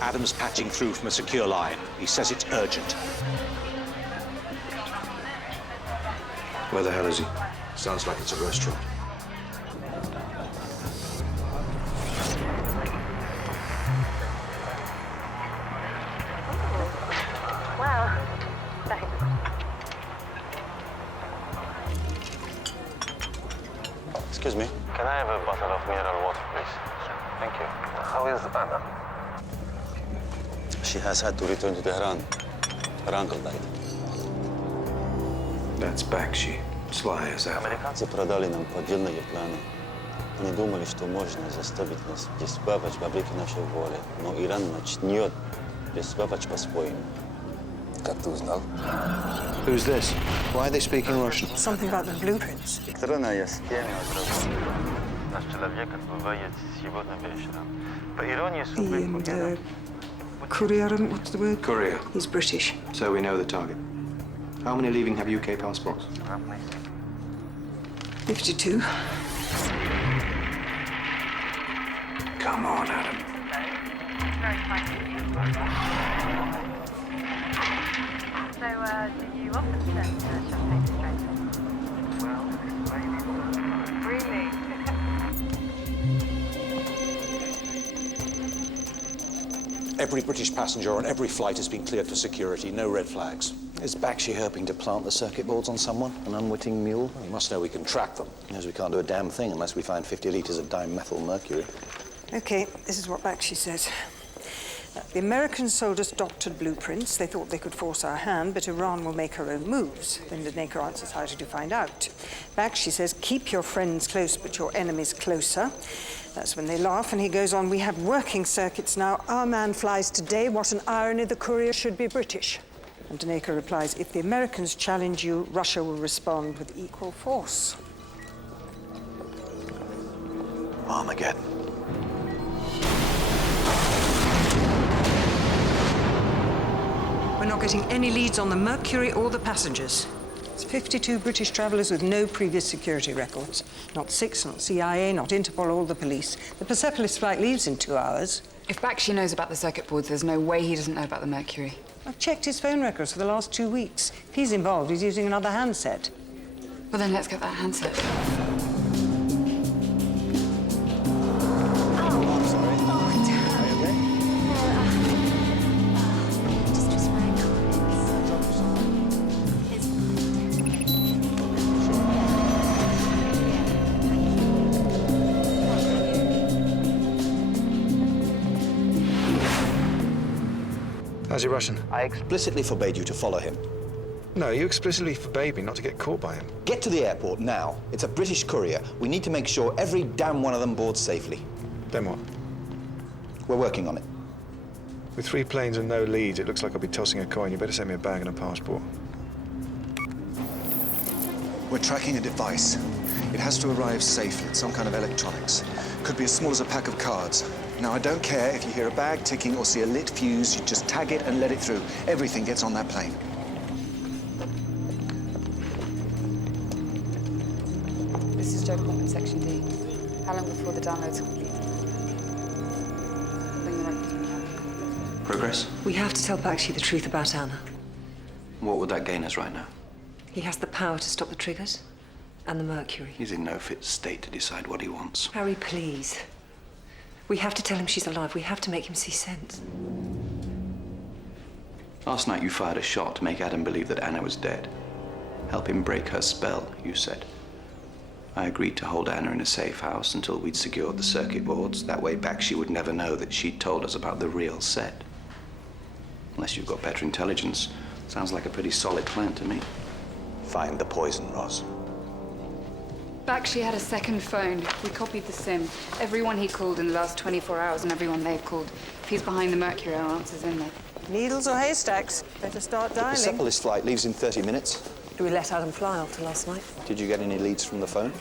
Adam's patching through from a secure line. He says it's urgent. Where the hell is he? Sounds like it's a restaurant. Well, thanks. Excuse me. Can I have a bottle of mineral water, please? Thank you. How is Anna? She has had to return to Tehran. Her uncle died. That's Bakshi. Sly as ever. Американцы продали нам поддельные планы. Они думали, что можно заставить нас действовать вопреки нашей воле. Но Иран начнет действовать по-своему. Как ты узнал? Who's this? Why are they speaking Russian? Something about the blueprints. Электронная схема отправлена. Наш человек отбывает сегодня вечером. По иронии судьбы... The courier, what's the word? Courier. He's British. So we know the target. How many leaving have UK passports? 52. Come on, Adam. So, did you offer to send champagne straight? Well, maybe. Really? Every British passenger on every flight has been cleared for security. No red flags. Is Bakshi helping to plant the circuit boards on someone? An unwitting mule? You must know we can track them. Because we can't do a damn thing unless we find 50 litres of dimethyl mercury. Okay, this is what Bakshi says. The Americans sold us doctored blueprints. They thought they could force our hand, but Iran will make her own moves. Then Daneka answers, how did you find out? Bakshi says, keep your friends close, but your enemies closer. That's when they laugh, and he goes on, we have working circuits now. Our man flies today. What an irony, the courier should be British. And Daneka replies, if the Americans challenge you, Russia will respond with equal force. Armageddon. We're not getting any leads on the Mercury or the passengers. It's 52 British travellers with no previous security records. Not 6, not CIA, not Interpol, or the police. The Persepolis flight leaves in 2 hours. If Bakshi knows about the circuit boards, there's no way he doesn't know about the Mercury. I've checked his phone records for the last 2 weeks. If he's involved, he's using another handset. Well, then let's get that handset. How's your Russian? I explicitly forbade you to follow him. No, you explicitly forbade me not to get caught by him. Get to the airport now. It's a British courier. We need to make sure every damn one of them boards safely. Then what? We're working on it. With 3 planes and no leads, it looks like I'll be tossing a coin. You better send me a bag and a passport. We're tracking a device. It has to arrive safely. It's some kind of electronics. Could be as small as a pack of cards. Now, I don't care if you hear a bag ticking or see a lit fuse. You just tag it and let it through. Everything gets on that plane. This is Joe Corman, Section D. How long before the download's complete? Bring the records when you have. Progress? We have to tell Bakshi the truth about Anna. What would that gain us right now? He has the power to stop the triggers and the Mercury. He's in no fit state to decide what he wants. Harry, please. We have to tell him she's alive. We have to make him see sense. Last night you fired a shot to make Adam believe that Anna was dead. Help him break her spell, you said. I agreed to hold Anna in a safe house until we'd secured the circuit boards. That way Bakshi would never know that she'd told us about the real set. Unless you've got better intelligence. Sounds like a pretty solid plan to me. Find the poison, Ross. Bakshi had a second phone. We copied the SIM. Everyone he called in the last 24 hours and everyone they've called. If he's behind the Mercury, our answer's in there. Needles or haystacks? Better start dialing. The Persepolis flight leaves in 30 minutes. Do we let Adam fly after last night? Did you get any leads from the phone?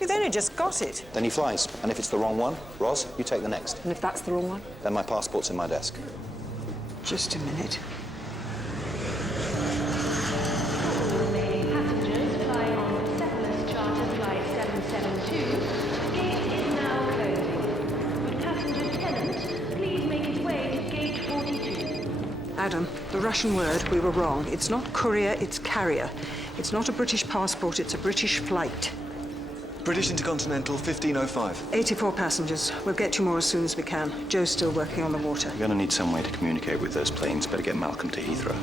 You've only just got it. Then he flies. And if it's the wrong one, Roz, you take the next. And if that's the wrong one? Then my passport's in my desk. Just a minute. Passengers flying on Cephalus Charter Flight 772, gate is now closing. Would passenger Tennant please make his way to gate 42? Adam, the Russian word, we were wrong. It's not courier, it's carrier. It's not a British passport, it's a British flight. British Intercontinental 1505. 84 passengers. We'll get you more as soon as we can. Joe's still working on the water. We're going to need some way to communicate with those planes. Better get Malcolm to Heathrow.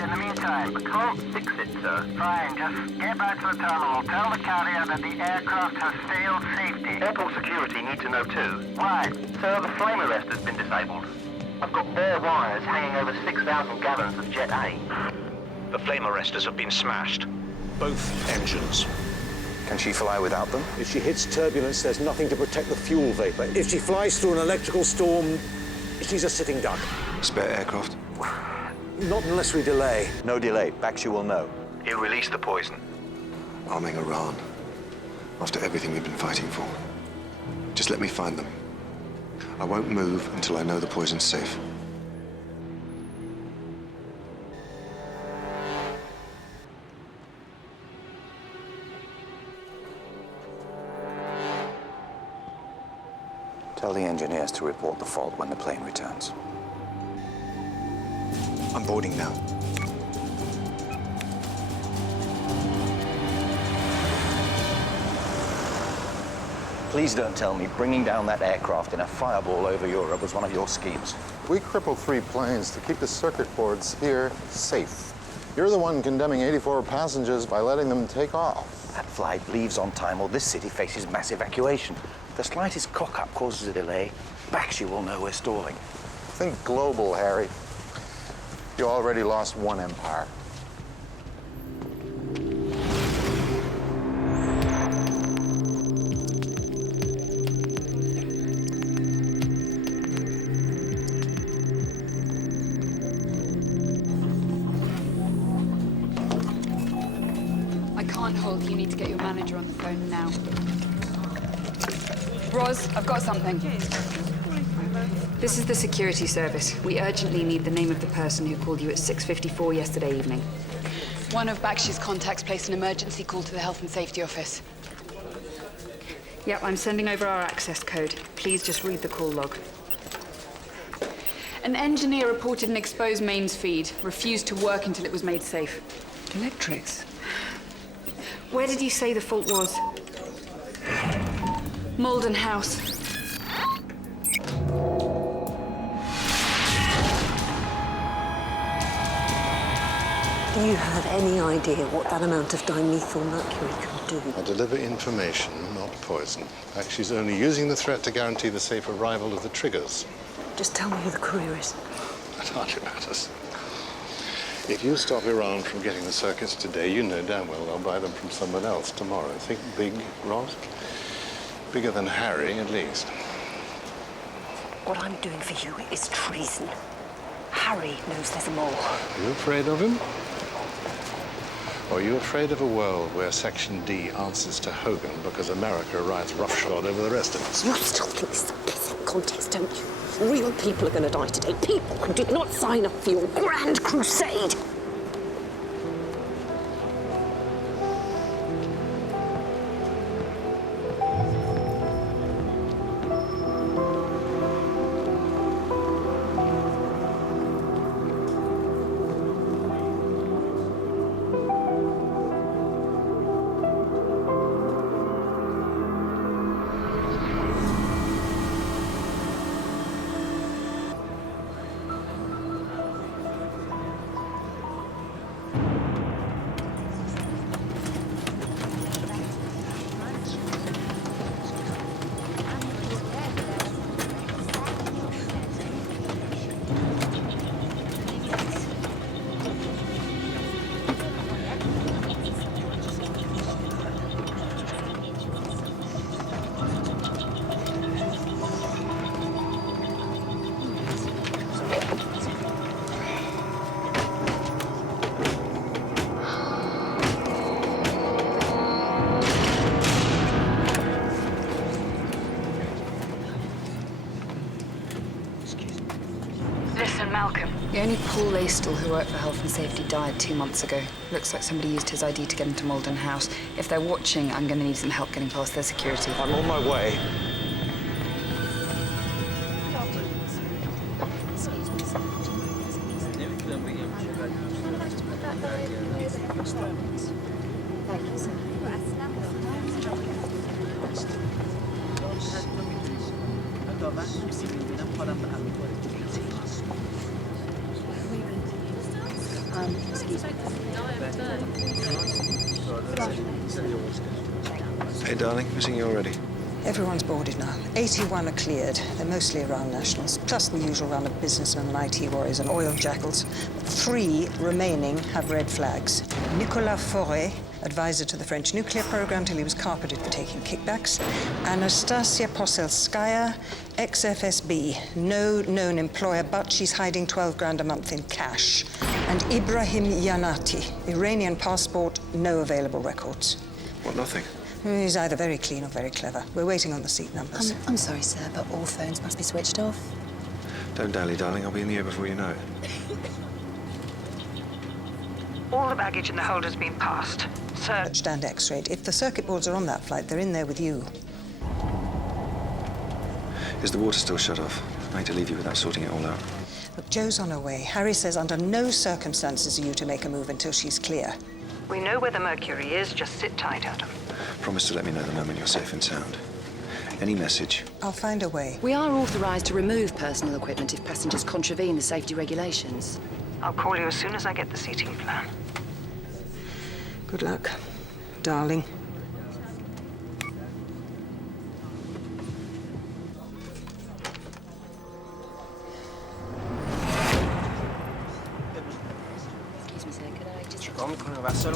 In the meantime, can't fix it, sir. Fine, just get back to the terminal. Tell the carrier that the aircraft has failed safety. Airport security need to know too. Why? Sir, the flame arrestor's been disabled. I've got bare wires hanging over 6,000 gallons of Jet A. The flame arrestors have been smashed. Both engines. Can she fly without them? If she hits turbulence, there's nothing to protect the fuel vapor. If she flies through an electrical storm, she's a sitting duck. Spare aircraft? Not unless we delay. No delay. Bakshi will know. He'll release the poison. Arming Iran. After everything we've been fighting for. Just let me find them. I won't move until I know the poison's safe. Tell the engineers to report the fault when the plane returns. I'm boarding now. Please don't tell me bringing down that aircraft in a fireball over Europe was one of your schemes. We crippled 3 planes to keep the circuit boards here safe. You're the one condemning 84 passengers by letting them take off. That flight leaves on time or this city faces mass evacuation. The slightest cock-up causes a delay. Bakshi will know we're stalling. Think global, Harry. You already lost one empire. I can't hold. You need to get your manager on the phone now. Roz, I've got something. This is the security service. We urgently need the name of the person who called you at 6:54 yesterday evening. One of Bakshi's contacts placed an emergency call to the Health and Safety Office. Yep, I'm sending over our access code. Please just read the call log. An engineer reported an exposed mains feed. Refused to work until it was made safe. Electrics? Where did you say the fault was? Malden House. Do you have any idea what that amount of dimethyl mercury can do? I deliver information, not poison. She's only using the threat to guarantee the safe arrival of the triggers. Just tell me who the courier is. That hardly matters. If you stop Iran from getting the circuits today, you know damn well they'll buy them from someone else tomorrow. Think big, Ross. Bigger than Harry, at least. What I'm doing for you is treason. Harry knows there's more. Are you afraid of him? Or are you afraid of a world where Section D answers to Hogan because America rides roughshod over the rest of us? You still think this is a pissing contest, don't you? Real people are going to die today. People who did not sign up for your grand crusade. and Malcolm. The only Paul Laistle who worked for Health and Safety died 2 months ago. Looks like somebody used his ID to get into Malden House. If they're watching, I'm going to need some help getting past their security. I'm on my way. Excuse me. Hey, darling, missing you already. Everyone's boarded now. 81 are cleared. They're mostly Iran nationals, plus the usual round of businessmen and IT warriors and oil jackals. 3 remaining have red flags. Nicolas Fauré, advisor to the French nuclear program till he was carpeted for taking kickbacks. Anastasia Poselskaya, ex-FSB, no known employer, but she's hiding 12 grand a month in cash. And Ibrahim Yanati, Iranian passport, no available records. What, nothing? He's either very clean or very clever. We're waiting on the seat numbers. I'm sorry, sir, but all phones must be switched off. Don't dally, darling. I'll be in the air before you know it. All the baggage in the hold has been passed. Searched and x-rayed. If the circuit boards are on that flight, they're in there with you. Is the water still shut off? I hate to leave you without sorting it all out. Look, Joe's on her way. Harry says under no circumstances are you to make a move until she's clear. We know where the Mercury is. Just sit tight, Adam. Promise to let me know the moment you're safe and sound. Any message? I'll find a way. We are authorized to remove personal equipment if passengers contravene the safety regulations. I'll call you as soon as I get the seating plan. Good luck, darling. Sorry,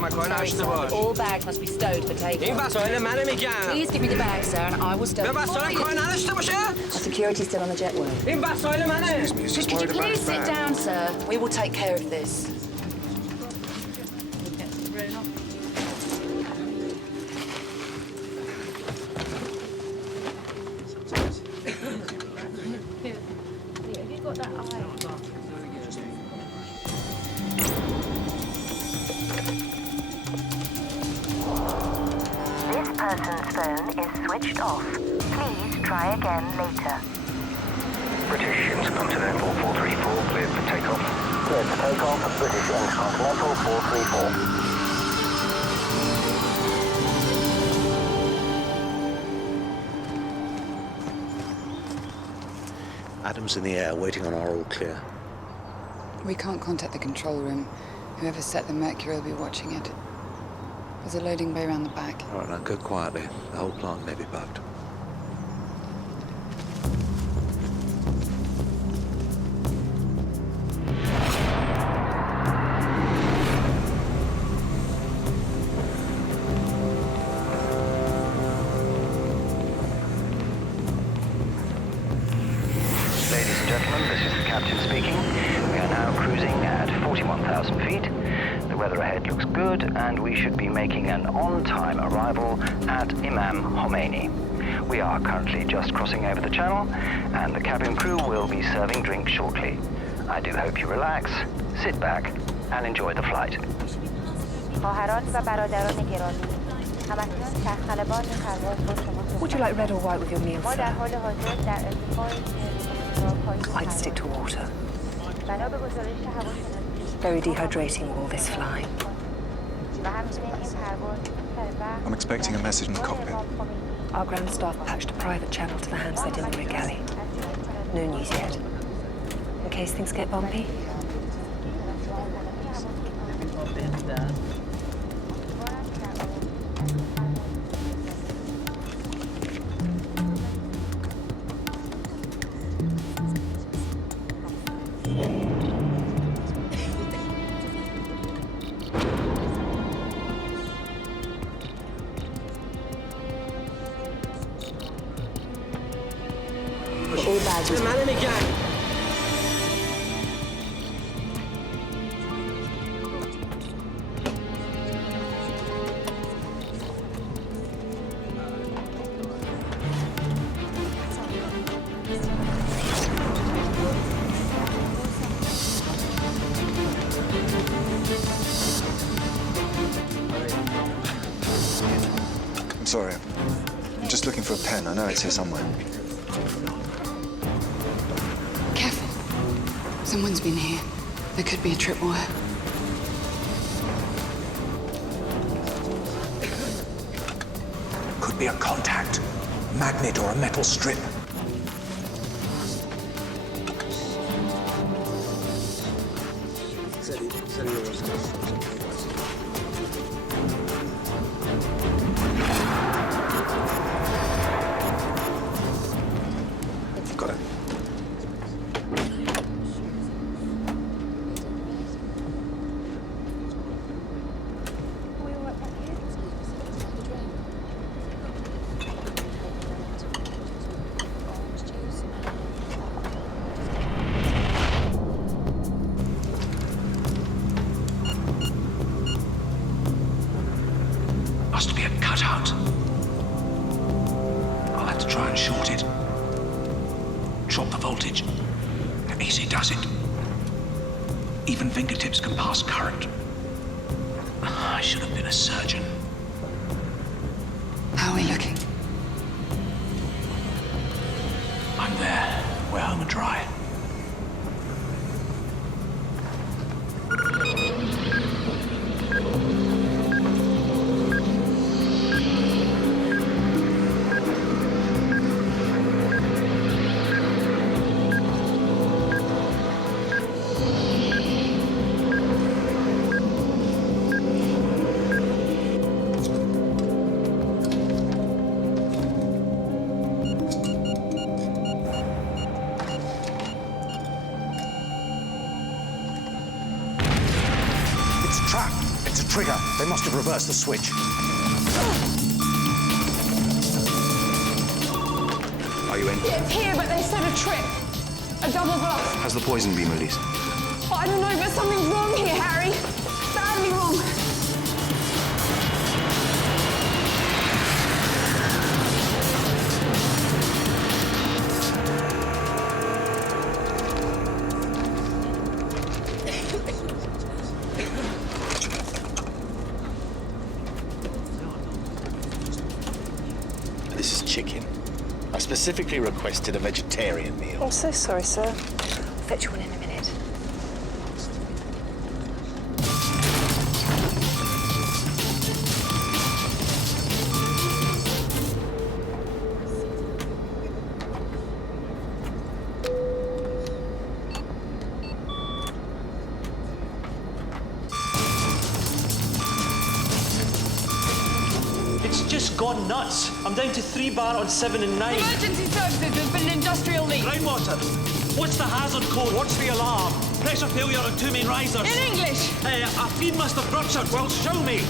all bags must be stowed for takeoff. Please give me the bag, sir, and I will stow it for you. Our security's still on the jetway. Could you please sit down, sir? We will take care of this. Person's phone is switched off. Please try again later. British Intercontinental 434, cleared for takeoff. Cleared for takeoff, British Intercontinental 434. Adam's in the air, waiting on our all clear. We can't contact the control room. Whoever set the Mercury will be watching it. There's a loading bay around the back. All right, now go quietly. The whole plant may be bugged. Ladies and gentlemen, this is the captain speaking. We are now cruising at 41,000 feet. The weather ahead looks good, and we should be making an on-time arrival at Imam Khomeini. We are currently just crossing over the channel, and the cabin crew will be serving drinks shortly. I do hope you relax, sit back, and enjoy the flight. Would you like red or white with your meal, sir? I'd stick to water. Very dehydrating all this flying. I'm expecting a message in the cockpit. Our ground staff patched a private channel to the handset in the rig galley. No news yet. In case things get bumpy. All bags. pen. I know it's here somewhere. Careful. Someone's been here. There could be a tripwire. Could be a contact, magnet or a metal strip. Got it. Must be a cutout. I'll have to try and short it. Drop the voltage. Easy does it. Even fingertips can pass current. I should have been a surgeon. How are we looking? I'm there. We're home and dry. It's a trigger. They must have reversed the switch. Are you in? Yeah, it's here, but they said a trip. A double bluff. Has the poison been released? Oh, I don't know, but something's wrong here, Harry. Badly wrong. This is chicken. I specifically requested a vegetarian meal. I'm so sorry, sir. I'll fetch you one in a minute. It's just gone nuts. I'm down to 3 bar on 7 and 9. Emergency services, there's been an industrial leak. Groundwater. What's the hazard code? What's the alarm? Pressure failure on 2 main risers. In English. A feed must have ruptured. Well, show me.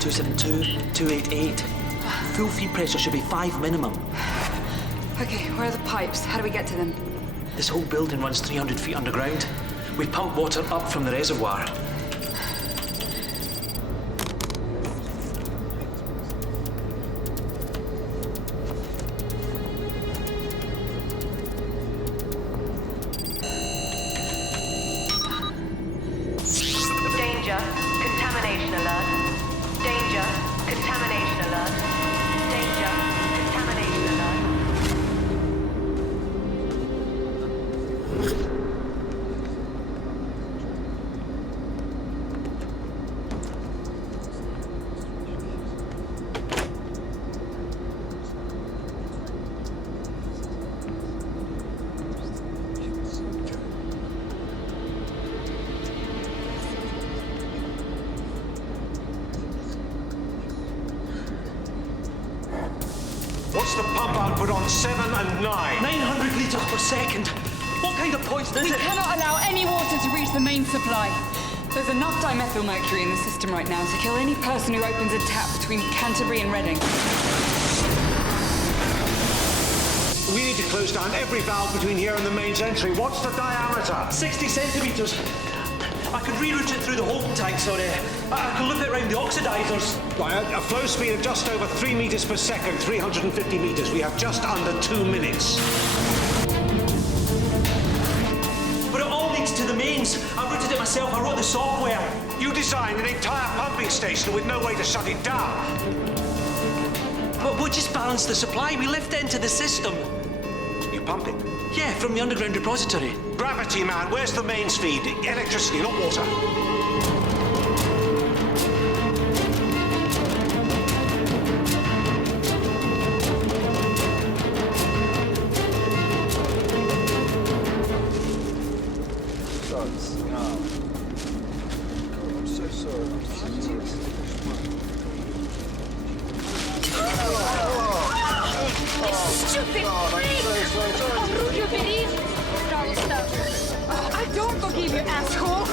$272,288. Full feed pressure should be 5 minimum. Okay, where are the pipes? How do we get to them? This whole building runs 300 feet underground. We pump water up from the reservoir. Danger. Contamination alert. Danger. Contamination alert. Danger. Contamination alert. What's the pump output on 7 and 9? 900 litres per second. What kind of poison is We it? cannot allow any water to reach the main supply. There's enough dimethylmercury in the system right now to kill any person who opens a tap between Canterbury and Reading. We need to close down every valve between here and the mains entry. What's the diameter? 60 centimetres. I could reroute it through the holding tanks, or I could loop it around the oxidizers. Right, a flow speed of just over 3 meters per second, 350 meters. We have just under 2 minutes. But it all leads to the mains. I routed it myself. I wrote the software. You designed an entire pumping station with no way to shut it down. But we'll just balance the supply. We lift it into the system. You pump it? Yeah, from the underground repository. Gravity, man. Where's the mains feed? Electricity, not water. I don't forgive you, asshole!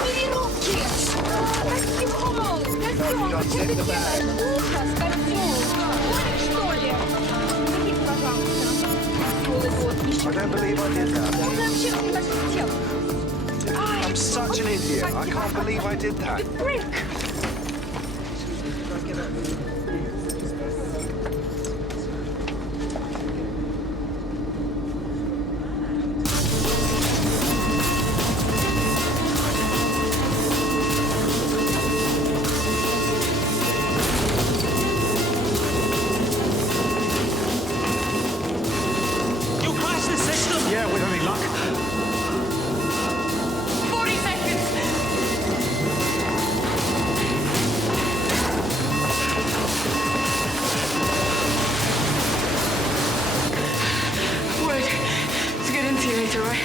I don't believe I did that. I'm such an idiot. I can't believe I did that.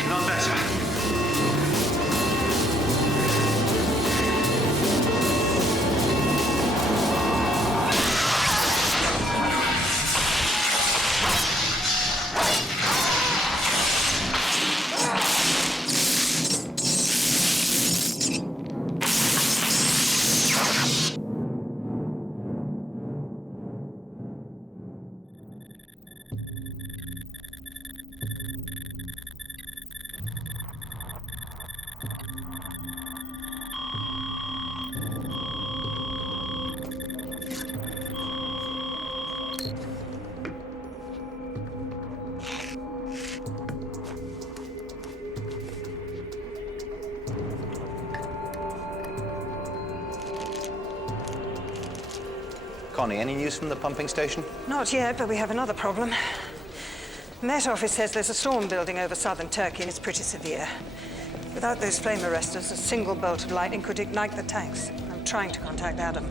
Not better. Connie, any news from the pumping station? Not yet, but we have another problem. The Met Office says there's a storm building over southern Turkey and it's pretty severe. Without those flame arresters, a single bolt of lightning could ignite the tanks. I'm trying to contact Adam.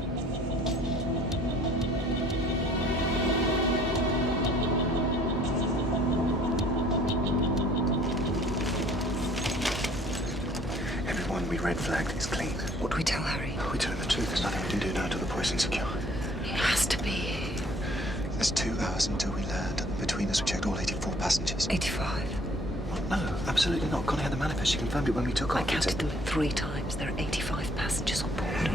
Everyone we red flagged is clean. What do we tell Harry? We tell him the truth. There's nothing we can do now till the poison's secure. It has to be. There's 2 hours until we land. Between us, we checked all 84 passengers. 85. What? No, absolutely not. Connie had the manifest. She confirmed it when we took off. I counted them 3 times. There are 85 passengers on board.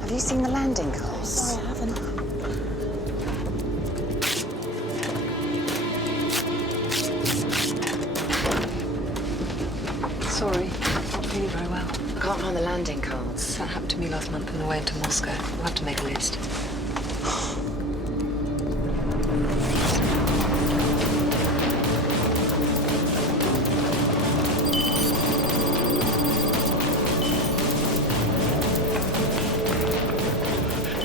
Have you seen the landing calls? Sorry, I haven't. Sorry, not feeling very well. I can't find the landing cards. That happened to me last month on the way into Moscow. We'll have to make a list.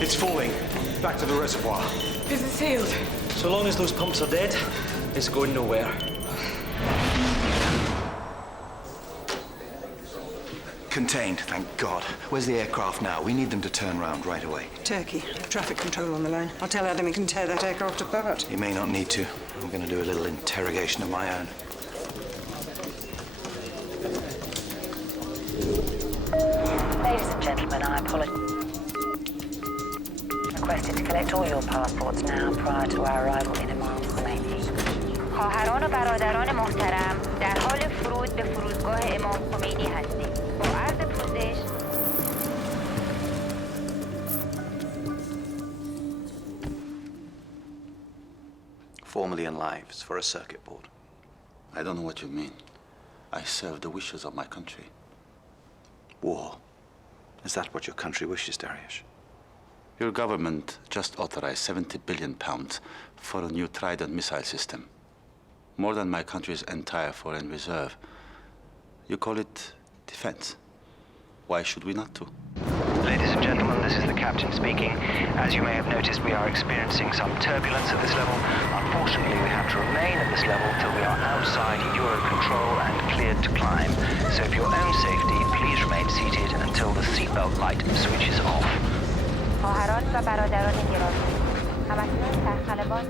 It's falling. Back to the reservoir. Is it sealed? So long as those pumps are dead, it's going nowhere. Contained, thank God. Where's the aircraft now? We need them to turn round right away. Turkey. Traffic control on the line. I'll tell Adam he can tear that aircraft apart. He may not need to. I'm going to do a little interrogation of my own. Ladies and gentlemen, I apologize. requested to collect all your passports now prior to our arrival in Immerse, Khomeini. خواهران و برادران محترم در حال فرود به فرودگاه امام خمینی هستیم. با عرض پوزش $4 million lives for a circuit board. I don't know what you mean. I serve the wishes of my country. War. Is that what your country wishes, Dariush? Your government just authorized £70 billion for a new Trident missile system. More than my country's entire foreign reserve. You call it defense. Why should we not do? Ladies and gentlemen, this is the captain speaking. As you may have noticed, we are experiencing some turbulence at this level. Unfortunately, we have to remain at this level till we are outside Euro control and cleared to climb. So for your own safety, please remain seated until the seatbelt light switches off. خواهران و برادران گرامی همکنون سرخلبان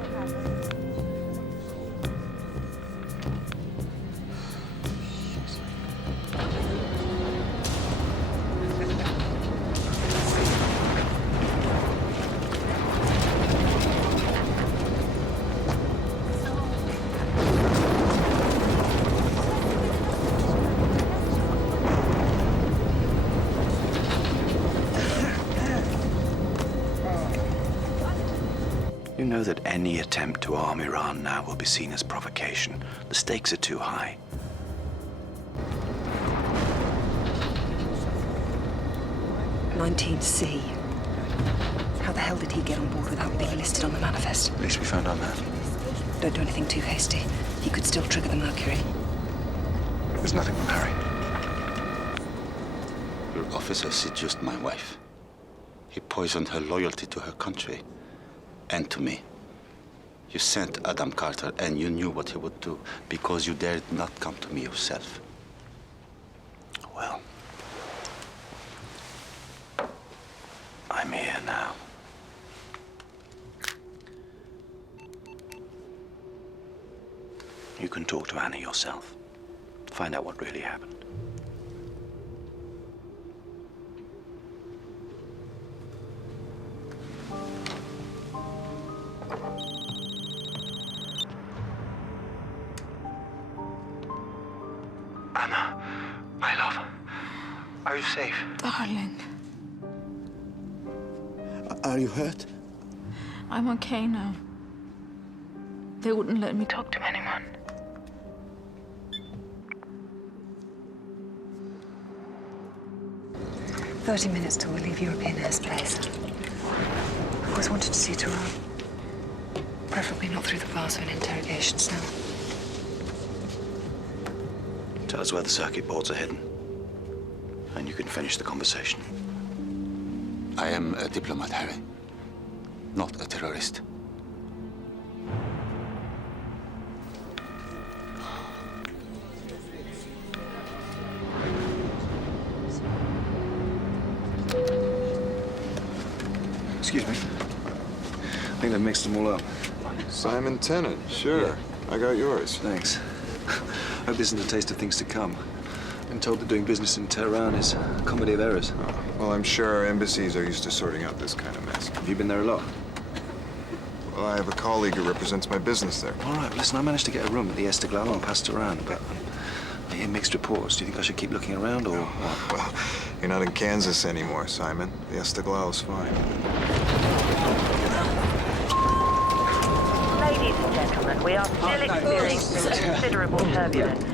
You know that any attempt to arm Iran now will be seen as provocation. The stakes are too high. C. How the hell did he get on board without being listed on the manifest? At least we found out that. Don't do anything too hasty. He could still trigger the Mercury. There's nothing from Harry. Your officer seduced my wife. He poisoned her loyalty to her country and to me. You sent Adam Carter and you knew what he would do because you dared not come to me yourself. Well, I'm here now. You can talk to Anna yourself. Find out what really happened. Anna, my love, are you safe? Darling, Are you hurt? I'm okay now. They wouldn't let me talk to anyone. "30 minutes till we leave European airspace. I've always wanted to see Tehran. Preferably not through the bars of an interrogation cell. Tell us where the circuit boards are hidden, and you can finish the conversation. I am a diplomat, Harry, not a terrorist. Excuse me. I think they've mixed them all up. Simon Tennant, sure. I got yours. Thanks. Hope this isn't a taste of things to come. Been told that doing business in Tehran is a comedy of errors. Well, I'm sure our embassies are used to sorting out this kind of mess. Have you been there a lot? Well, I have a colleague who represents my business there. All right, well, listen, I managed to get a room at the Esteghlal and passed around, but I hear mixed reports. Do you think I should keep looking around, or what? Well, you're not in Kansas anymore, Simon. The Esteghlal is fine. Ladies and gentlemen, we are still experiencing considerable turbulence.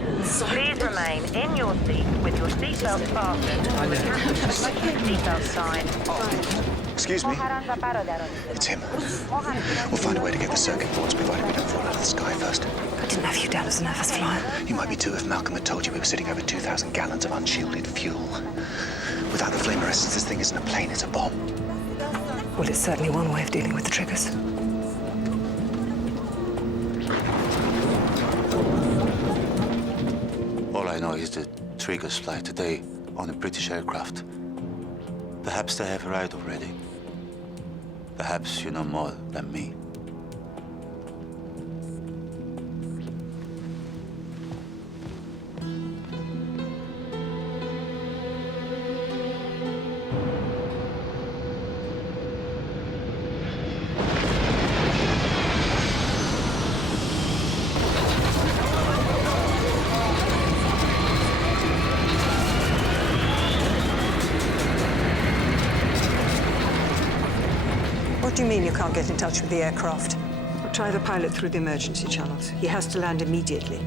Please remain in your seat with your seatbelt fastened and with your seatbelt sign on. Excuse me? It's him. We'll find a way to get the circuit boards, provided we don't fall out of the sky first. I didn't have you down as a nervous flyer. You might be too if Malcolm had told you we were sitting over 2,000 gallons of unshielded fuel. Without the flame arrestants, this thing isn't a plane, it's a bomb. Well, it's certainly one way of dealing with the triggers. All I know is the triggers fly today on a British aircraft. Perhaps they have arrived already. Perhaps you know more than me. do you mean you can't get in touch with the aircraft? We'll try the pilot through the emergency channels. He has to land immediately.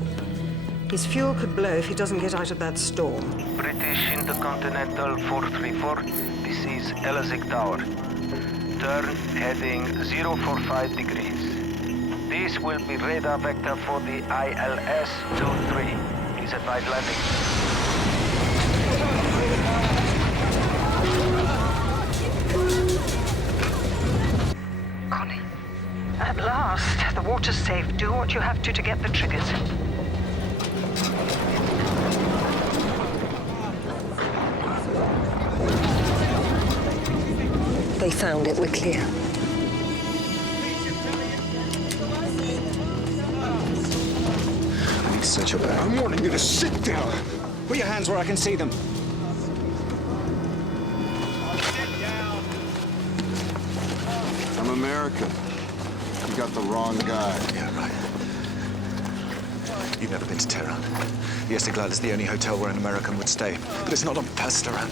His fuel could blow if he doesn't get out of that storm. British Intercontinental 434, this is Elazig Tower. Turn heading 045 degrees. This will be radar vector for the ILS-23. Please advise landing. Connie, at last, the water's safe. Do what you have to get the triggers. They found it. We're clear. I need to search your bag. I'm warning you to sit down. Put your hands where I can see them. I'm American. You got the wrong guy. Yeah, right. You've never been to Tehran. The Esteghlal is the only hotel where an American would stay. But it's not on Pastaran.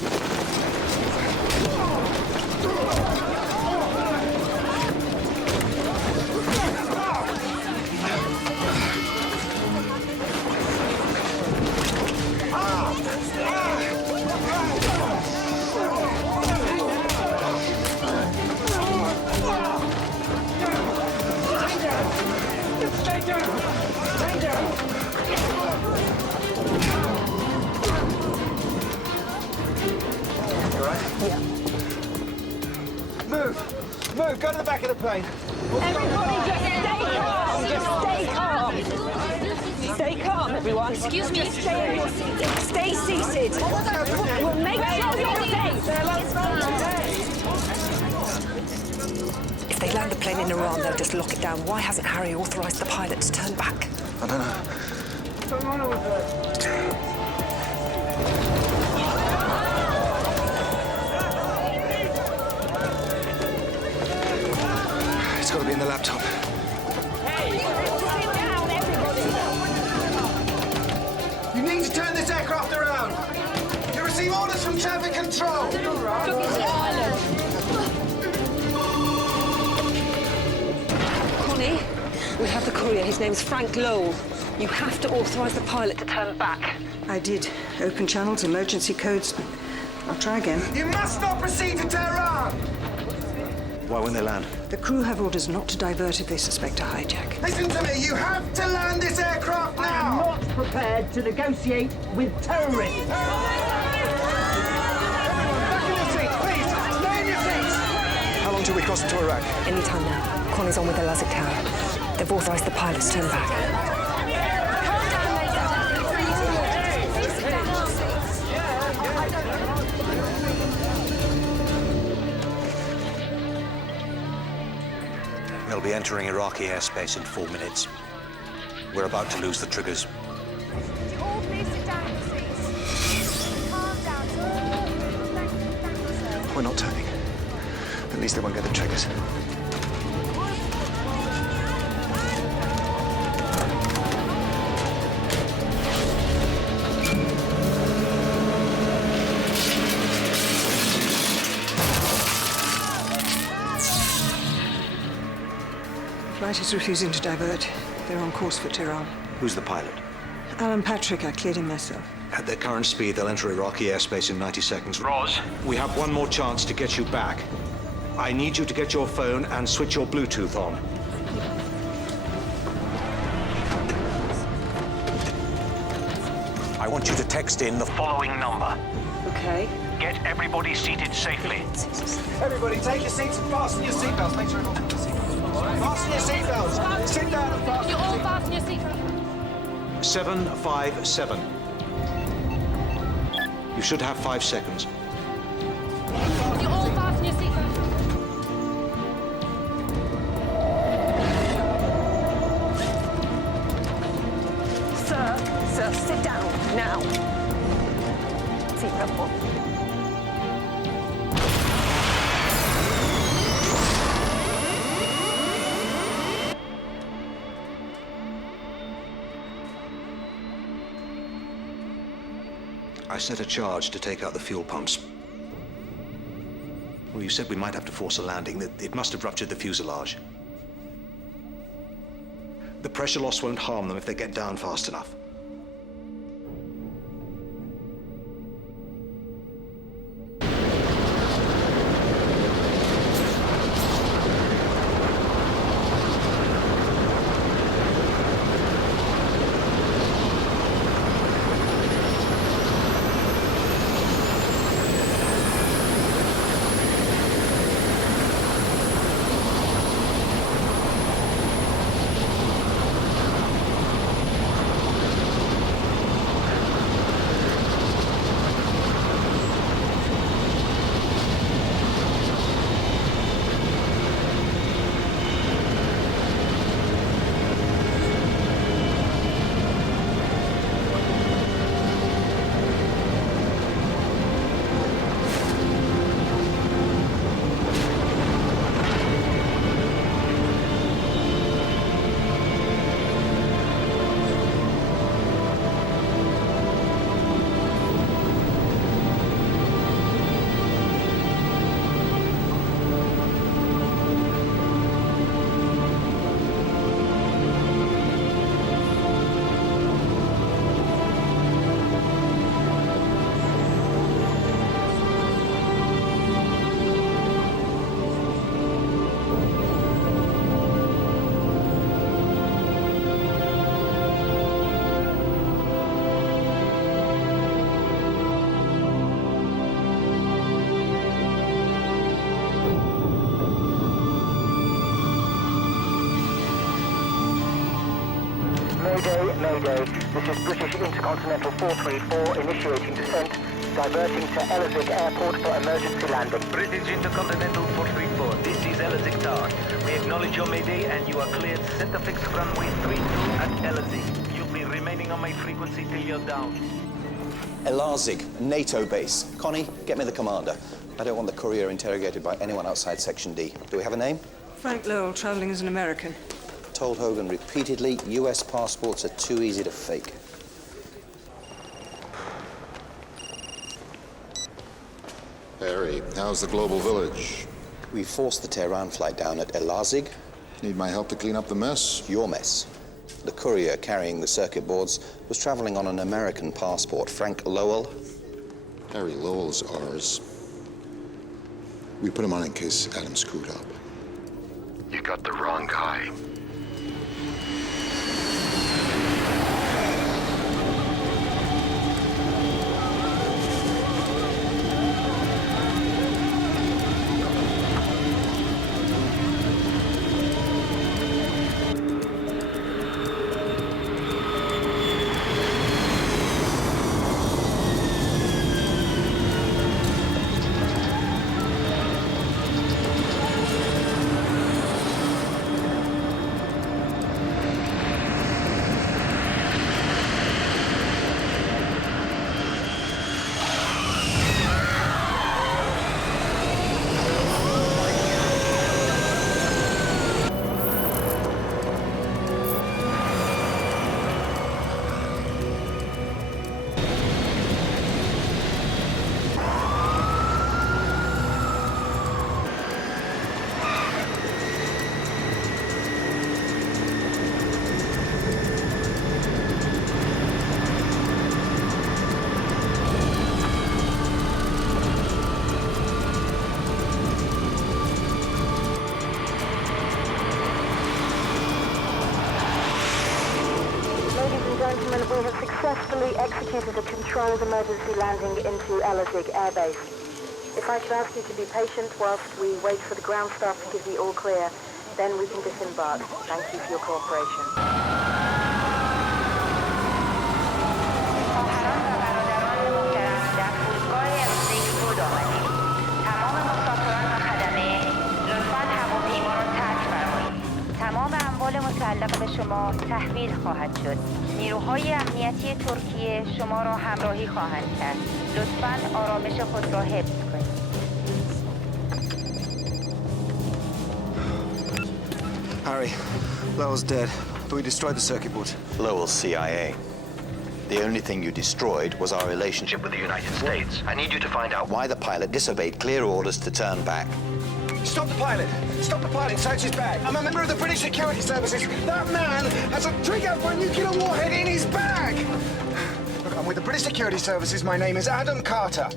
Move, go to the back of the plane. Everybody just stay calm. Just stay calm. Stay calm, everyone. Excuse me. Stay in your seat. Stay seated. We'll make sure you're safe. If they land the plane in Iran, they'll just lock it down. Why hasn't Harry authorized the pilot to turn back? I don't know. It's got to be in the laptop. You need to turn this aircraft around. You receive orders from traffic control. Connie, we have the courier. His name's Frank Lowell. You have to authorize the pilot to turn back. I did. Open channels, emergency codes. I'll try again. You must not proceed to Tehran. Why won't they land? The crew have orders not to divert if they suspect a hijack. Listen to me. You have to land this aircraft now. I'm not prepared to negotiate with terrorists. Back in your seats, please. Stay in your seats. How long till we cross into Iraq? Anytime now. Connie's on with the Elazig Tower. They've authorized the pilot to turn back. They'll be entering Iraqi airspace in 4 minutes. We're about to lose the triggers. All please sit down in your seats. Calm down, sir. Thank you, sir. We're not turning. At least they won't get the triggers. Flight is refusing to divert. They're on course for Tehran. Who's the pilot? Alan Patrick, I cleared him myself. At their current speed, they'll enter Iraqi airspace in 90 seconds. Roz. We have one more chance to get you back. I need you to get your phone and switch your Bluetooth on. I want you to text in the Following number. Okay. Get everybody seated safely. Everybody, take your seats and fasten your seatbelts. Make sure everyone's in the seat. Fasten your seatbelts. Sit down and fasten You all fasten your seatbelts. 757. You should have 5 seconds. You all fasten your seatbelts. Sir, sit down now. Seatbelt on. I set a charge to take out the fuel pumps. Well, you said we might have to force a landing. That it must have ruptured the fuselage. The pressure loss won't harm them if they get down fast enough. Mayday. This is British Intercontinental 434 initiating descent, diverting to Elazig Airport for emergency landing. British Intercontinental 434, this is Elazig Tower. We acknowledge your Mayday and you are cleared center fix runway 32 at Elazig. You'll be remaining on my frequency till you're down. Elazig, NATO base. Connie, get me the commander. I don't want the courier interrogated by anyone outside Section D. Do we have a name? Frank Lowell, traveling as an American. Told Hogan repeatedly, US passports are too easy to fake. Harry, how's the global village? We forced the Tehran flight down at Elazig. Need my help to clean up the mess? Your mess. The courier carrying the circuit boards was traveling on an American passport. Frank Lowell. Harry, Lowell's ours. We put him on in case Adam screwed up. You got the wrong guy. We have successfully executed a controlled emergency landing into Elazig Air Base. If I could ask you to be patient whilst we wait for the ground staff to give the all clear, then we can disembark. Thank you for your cooperation. متعلق به شما تحویل خواهد شد. نیروهای امنیتی ترکیه شما را همراهی خواهند کرد. لطفاً آرامش خود را حفظ کنید. Harry, Lowell's dead, but we destroyed the circuit board. Lowell's CIA. The only thing you destroyed was our relationship with the United States. I need you to find out why the pilot disobeyed clear orders to turn back. Stop the pilot! Stop the pilot! Search his bag! I'm a member of the British Security Services. That man has a trigger for a nuclear warhead in his bag! Look, I'm with the British Security Services. My name is Adam Carter.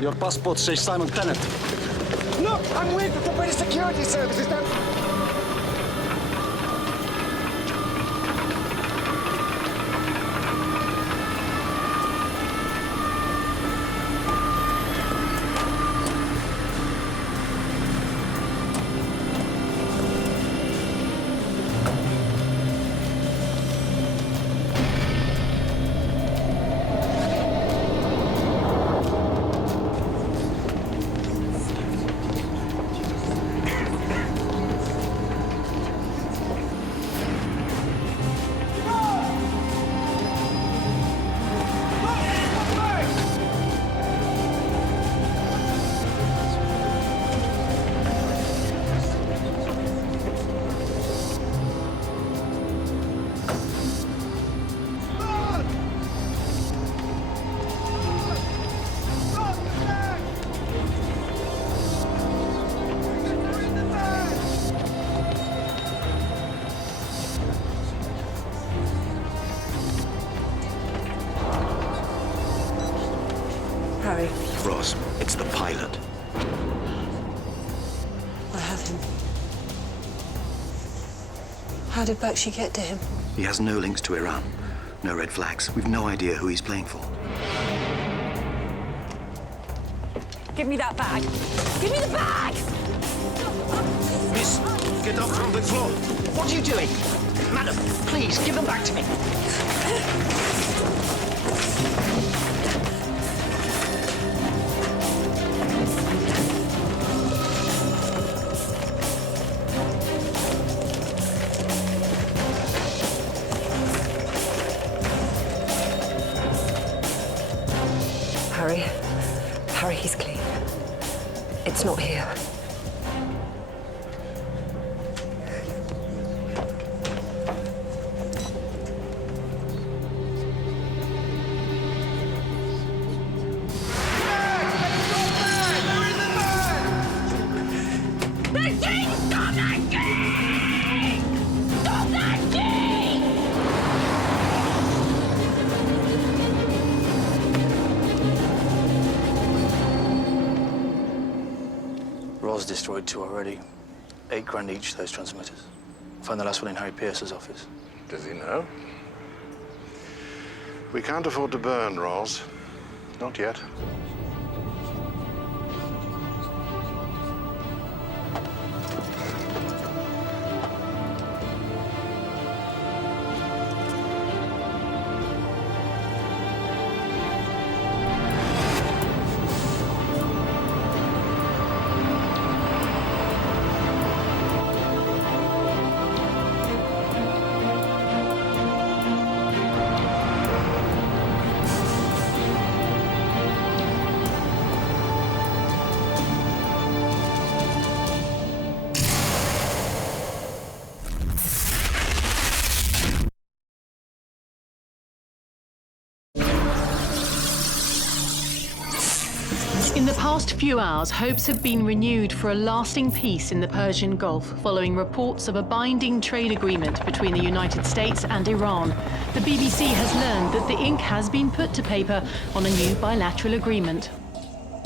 Your passport says Simon Tennant. Look, I'm with the British Security Services. Harry. Roz, it's the pilot. I have him. How did Bakshi get to him? He has no links to Iran. No red flags. We've no idea who he's playing for. Give me that bag! Give me the bag! Miss, get up from the floor. What are you doing? Madam, please, give them back to me. Harry, he's clean. It's not here. Roz destroyed 2 already. $8,000 each, those transmitters. Found the last one in Harry Pierce's office. Does he know? We can't afford to burn, Roz. Not yet. In the past few hours, hopes have been renewed for a lasting peace in the Persian Gulf following reports of a binding trade agreement between the United States and Iran. The BBC has learned that the ink has been put to paper on a new bilateral agreement.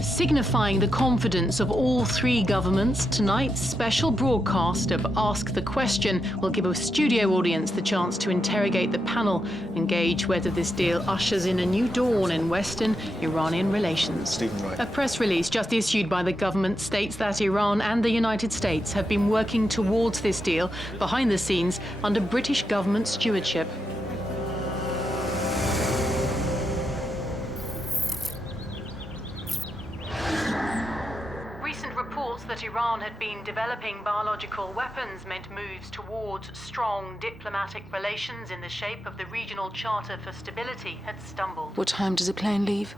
Signifying the confidence of all 3 governments, tonight's special broadcast of Ask the Question will give a studio audience the chance to interrogate the panel and gauge whether this deal ushers in a new dawn in Western Iranian relations. Stephen Wright. A press release just issued by the government states that Iran and the United States have been working towards this deal behind the scenes under British government stewardship. That Iran had been developing biological weapons meant moves towards strong diplomatic relations in the shape of the Regional Charter for Stability had stumbled. What time does the plane leave?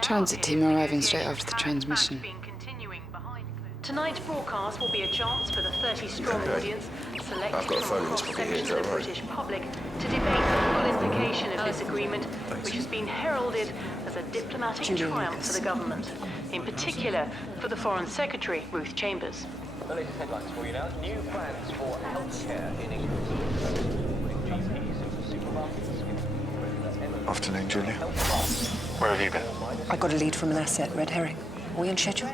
Transit team arriving straight after the transmission. Tonight's broadcast will be a chance for the 30-strong audience selected I've got a phone in this from pocket here, is sections that of the right? British public to debate the full implication of this agreement, which has been heralded as a diplomatic triumph for the government, in particular for the Foreign Secretary, Ruth Chambers. The latest headlines for you now. New plans for healthcare in England. Afternoon, Julia. Where have you been? I got a lead from an asset, red herring. Are we on schedule?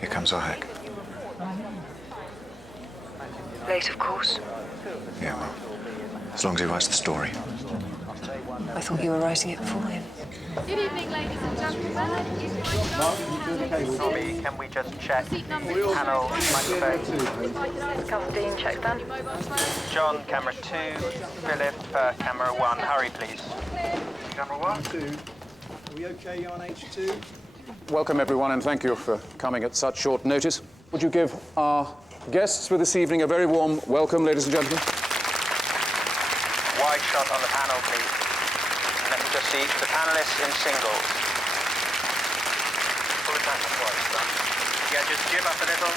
Here comes our hack. Late, of course. Yeah, well, as long as he writes the story. I thought you were writing it for him. Good evening, ladies and gentlemen. Tommy, can we just check panel microphone? Dean, check that. John, camera 2. Philip, camera 1. Hurry, please. Camera 1. 2. Are we okay on H2? Welcome, everyone, and thank you for coming at such short notice. Would you give our guests for this evening a very warm welcome, ladies and gentlemen? Wide shot on the panel, please. And let me just see the panelists in singles. Pull it back and wide, son. Yeah, just jib up a little.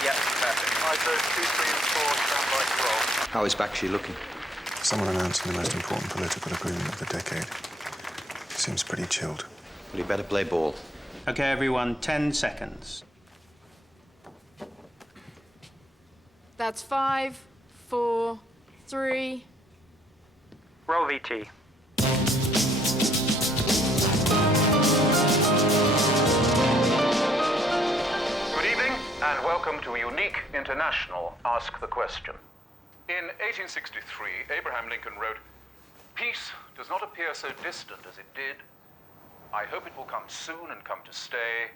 Yep, perfect. ISO 2, 3, and 4, stand by to roll. How is Bakshi looking? Someone announcing the most important political agreement of the decade. Seems pretty chilled. Well, you better play ball. Okay, everyone, 10 seconds. That's 5, 4, 3. Roll VT. Good evening, and welcome to a unique international Ask the Question. In 1863, Abraham Lincoln wrote, "Peace does not appear so distant as it did. I hope it will come soon and come to stay,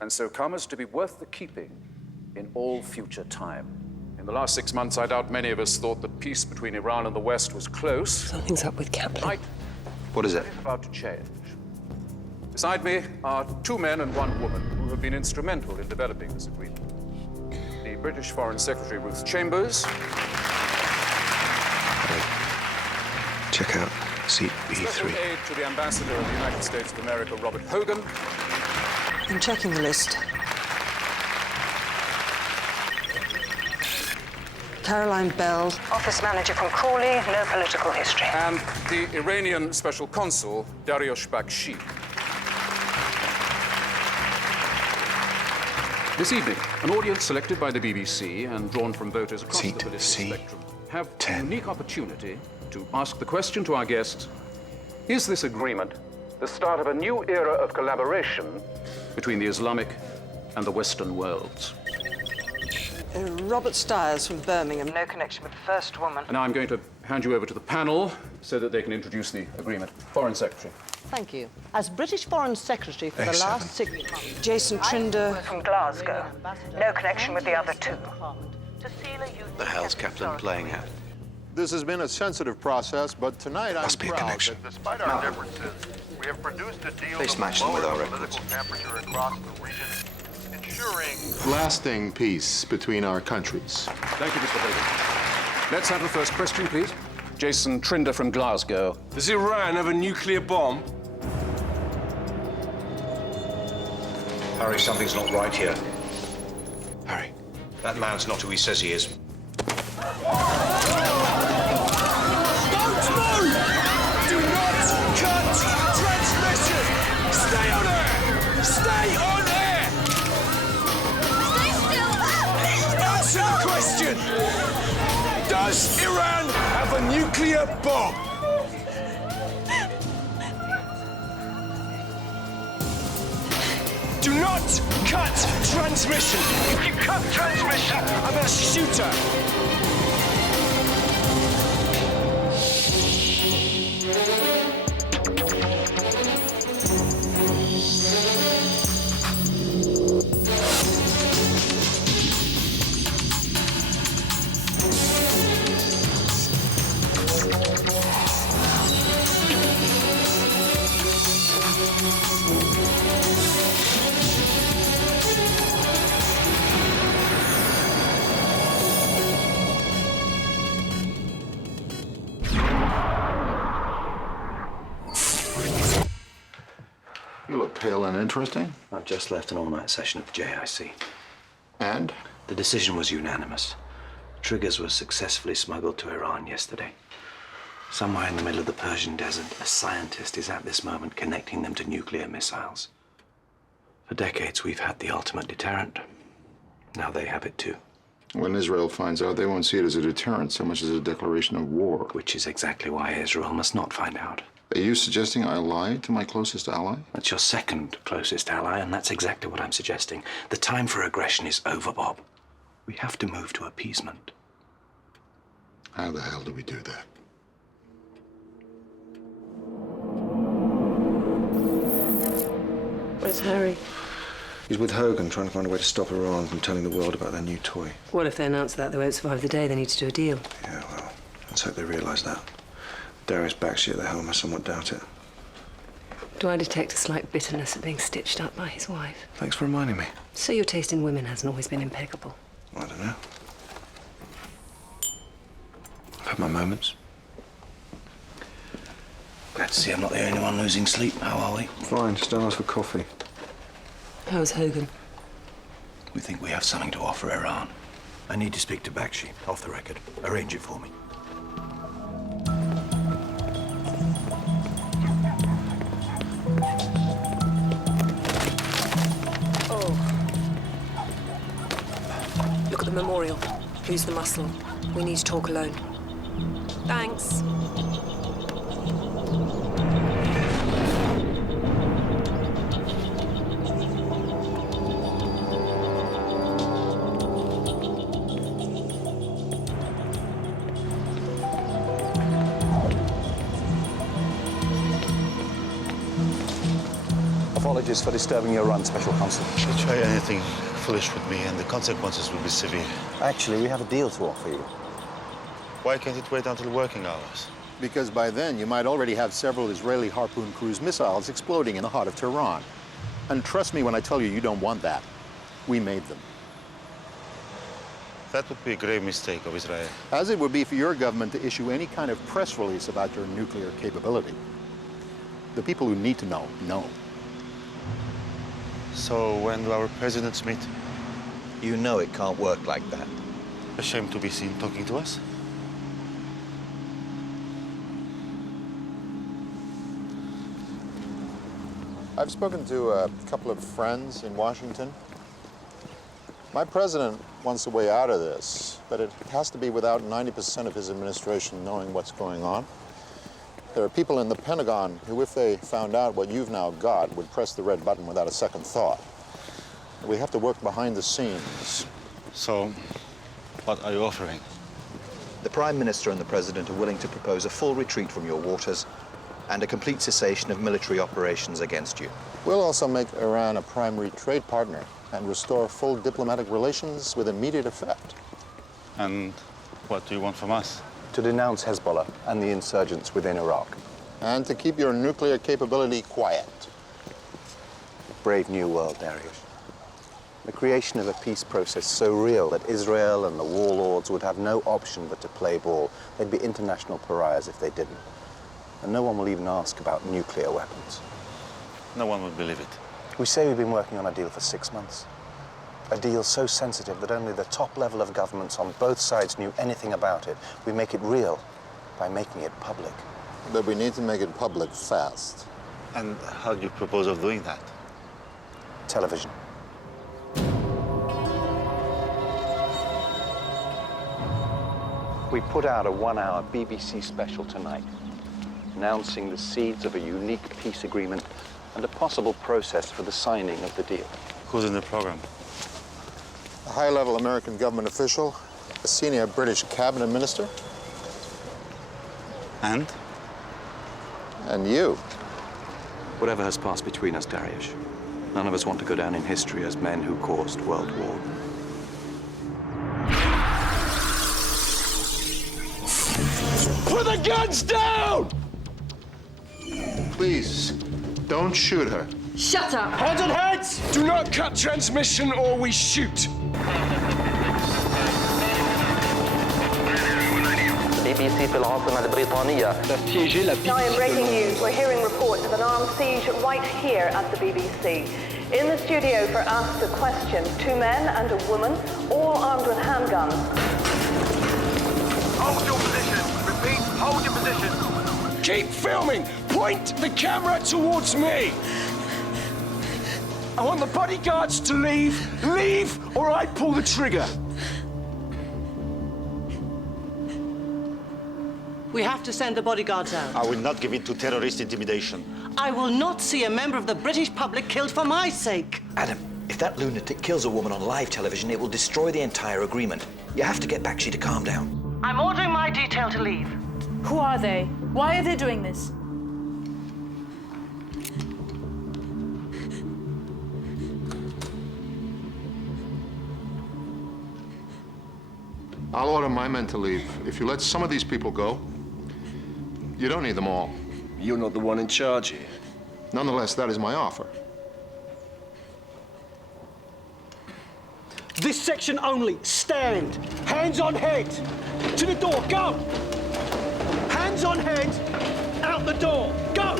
and so come as to be worth the keeping in all future time." In the last 6 months, I doubt many of us thought that peace between Iran and the West was close. Something's up with Kaplan. What is it? It's about to change. Beside me are 2 men and 1 woman who have been instrumental in developing this agreement. The British Foreign Secretary, Ruth Chambers. Check out seat Special B3. aide to the Ambassador of the United States of America, Robert Hogan. I'm checking the list. Caroline Bell. Office manager from Crawley, no political history. And the Iranian Special Consul, Dariush Bakshi. This evening, an audience selected by the BBC and drawn from voters across the political spectrum have a unique opportunity to ask the question to our guests: is this agreement the start of a new era of collaboration between the Islamic and the Western worlds? Robert Stiers from Birmingham. No connection with the first woman. And now I'm going to hand you over to the panel so that they can introduce the agreement. Foreign Secretary. Thank you. As British Foreign Secretary for the last 6 months... Jason Trinder from Glasgow. No connection with the other 2. The hell's Kaplan playing at? This has been a sensitive process, but tonight I'm Must be a proud connection. that despite our differences, we have produced a deal They that smashed will them with lower our the records. political temperature across the region, ensuring lasting peace between our countries. Thank you, Mr. Hogan. Let's have the first question, please. Jason Trinder from Glasgow. Does Iran have a nuclear bomb? Harry, something's not right here. Harry. That man's not who he says he is. Don't move! Do not cut transmission! Stay on air! Stay on air! Stay still! Answer the question! Does Iran have a nuclear bomb? Do not cut transmission! If you cut transmission, I'm gonna shoot her! You look pale and interesting. I've just left an all-night session at the JIC. And? The decision was unanimous. Triggers were successfully smuggled to Iran yesterday. Somewhere in the middle of the Persian desert, a scientist is at this moment connecting them to nuclear missiles. For decades, we've had the ultimate deterrent. Now they have it too. When Israel finds out, they won't see it as a deterrent so much as a declaration of war. Which is exactly why Israel must not find out. Are you suggesting I lie to my closest ally? That's your second closest ally, and that's exactly what I'm suggesting. The time for aggression is over, Bob. We have to move to appeasement. How the hell do we do that? Where's Harry? He's with Hogan, trying to find a way to stop Iran from telling the world about their new toy. Well, if they announce that, they won't survive the day. They need to do a deal. Yeah, well, let's hope they realise that. Darius Bakshi at the helm, I somewhat doubt it. Do I detect a slight bitterness at being stitched up by his wife? Thanks for reminding me. So your taste in women hasn't always been impeccable? I don't know. I've had my moments. Glad to see I'm not the only one losing sleep. How are we? Fine, just don't ask for coffee. How's Hogan? We think we have something to offer Iran. I need to speak to Bakshi, off the record. Arrange it for me. Look at the memorial. Who's the muscle? We need to talk alone. Thanks. Apologies for disturbing your run, Special Counsel. She'll try anything foolish with me, and the consequences will be severe. Actually, we have a deal to offer you. Why can't it wait until working hours? Because by then, you might already have several Israeli Harpoon cruise missiles exploding in the heart of Tehran. And trust me when I tell you, you don't want that. We made them. That would be a grave mistake of Israel. As it would be for your government to issue any kind of press release about your nuclear capability. The people who need to know, know. So when do our presidents meet? You know it can't work like that. Ashamed to be seen talking to us? I've spoken to a couple of friends in Washington. My president wants a way out of this, but it has to be without 90% of his administration knowing what's going on. There are people in the Pentagon who, if they found out what you've now got, would press the red button without a second thought. We have to work behind the scenes. So, what are you offering? The Prime Minister and the President are willing to propose a full retreat from your waters and a complete cessation of military operations against you. We'll also make Iran a primary trade partner and restore full diplomatic relations with immediate effect. And what do you want from us? To denounce Hezbollah and the insurgents within Iraq. And to keep your nuclear capability quiet. Brave new world, Darius. The creation of a peace process so real that Israel and the warlords would have no option but to play ball. They'd be international pariahs if they didn't. And no one will even ask about nuclear weapons. No one would believe it. We say we've been working on a deal for 6 months. A deal so sensitive that only the top level of governments on both sides knew anything about it. We make it real by making it public. But we need to make it public fast. And how do you propose of doing that? Television. We put out a 1-hour BBC special tonight, announcing the seeds of a unique peace agreement and a possible process for the signing of the deal. Who's in the program? A high-level American government official, a senior British cabinet minister. And? And you. Whatever has passed between us, Darius, none of us want to go down in history as men who caused World War. Put the guns down! Please, don't shoot her. Shut up! Hands on heads! Do not cut transmission or we shoot. BBC في العاصمة البريطانية. Now in breaking news, we're hearing reports of an armed siege right here at the BBC. In the studio for Ask the Question, 2 men and a woman, all armed with handguns. Hold your position. Repeat, hold your position. Keep filming. Point the camera towards me. I want the bodyguards to leave. Leave, or I pull the trigger. We have to send the bodyguards out. I will not give in to terrorist intimidation. I will not see a member of the British public killed for my sake. Adam, if that lunatic kills a woman on live television, it will destroy the entire agreement. You have to get Bakshi to calm down. I'm ordering my detail to leave. Who are they? Why are they doing this? I'll order my men to leave. If you let some of these people go, you don't need them all. You're not the one in charge here. Nonetheless, that is my offer. This section only. Stand. Hands on head. To the door. Go. Hands on head. Out the door. Go.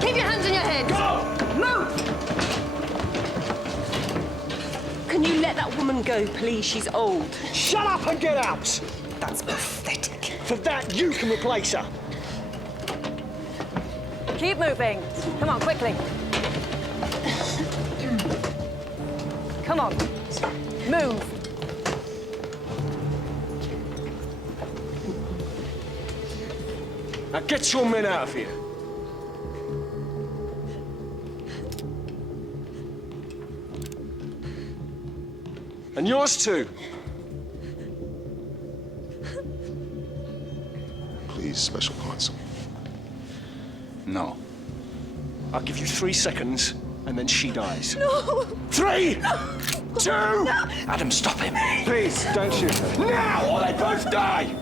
Keep your hands on your head. Go. Move. Can you let that woman go, please? She's old. Shut up and get out. That's pathetic. For that, you can replace her. Keep moving. Come on, quickly. Come on. Move. Now get your men out of here. And yours too. Please, Special Counsel. No. I'll give you 3 seconds, and then she dies. No! 3, 2... No. Adam, stop him. Please, don't shoot her. Now, or they both die!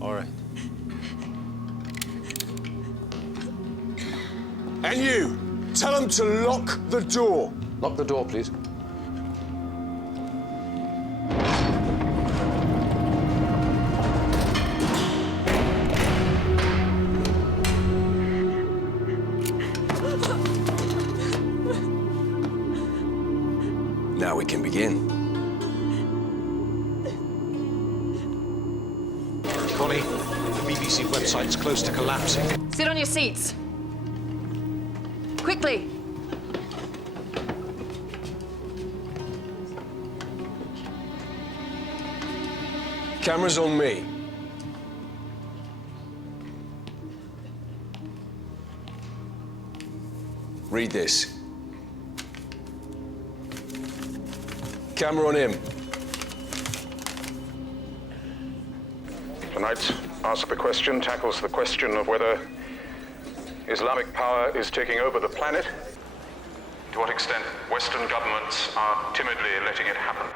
All right. And you, tell them to lock the door. Lock the door, please. Now we can begin. Connie, the BBC website is close to collapsing. Sit on your seats. Quickly. Camera's on me. Read this. Camera on him. Tonight's Ask the Question tackles the question of whether Islamic power is taking over the planet, to what extent Western governments are timidly letting it happen.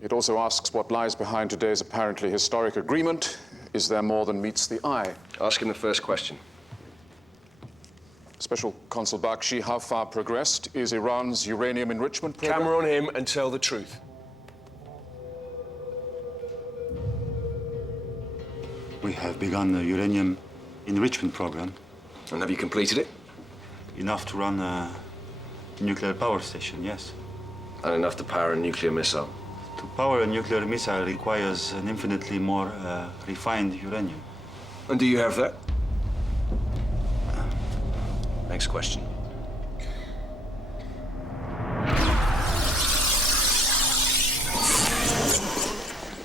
It also asks what lies behind today's apparently historic agreement. Is there more than meets the eye? Ask him the first question. Special Consul Bakshi, how far progressed is Iran's uranium enrichment program? Camera on him and tell the truth. We have begun the uranium enrichment program. And have you completed it? Enough to run a nuclear power station, yes. And enough to power a nuclear missile? To power a nuclear missile requires an infinitely more refined uranium. And do you have that? Next question.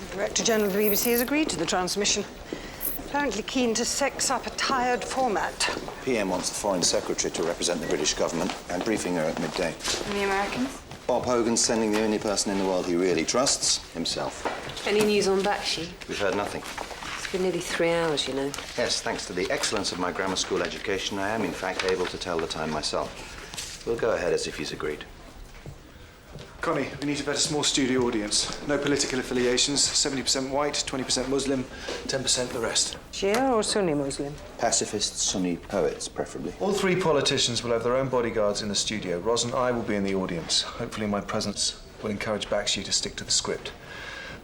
The Director General of the BBC has agreed to the transmission. Apparently keen to sex up a tired format. PM wants the Foreign Secretary to represent the British government and briefing her at midday. And the Americans? Bob Hogan's sending the only person in the world he really trusts, himself. Any news on Bakshi? We've heard nothing. It's been nearly 3 hours, you know. Yes, thanks to the excellence of my grammar school education, I am in fact able to tell the time myself. We'll go ahead as if he's agreed. Connie, we need to vet a small studio audience. No political affiliations, 70% white, 20% Muslim, 10% the rest. Shia or Sunni Muslim? Pacifists, Sunni poets, preferably. All 3 politicians will have their own bodyguards in the studio. Roz and I will be in the audience. Hopefully my presence will encourage Bakshi to stick to the script.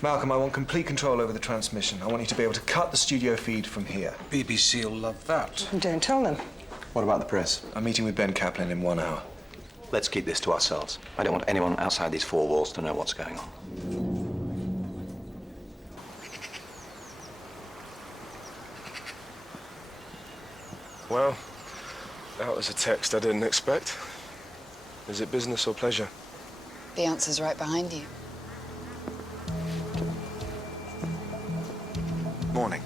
Malcolm, I want complete control over the transmission. I want you to be able to cut the studio feed from here. BBC will love that. Don't tell them. What about the press? I'm meeting with Ben Kaplan in 1 hour. Let's keep this to ourselves. I don't want anyone outside these four walls to know what's going on. Well, that was a text I didn't expect. Is it business or pleasure? The answer's right behind you. Morning.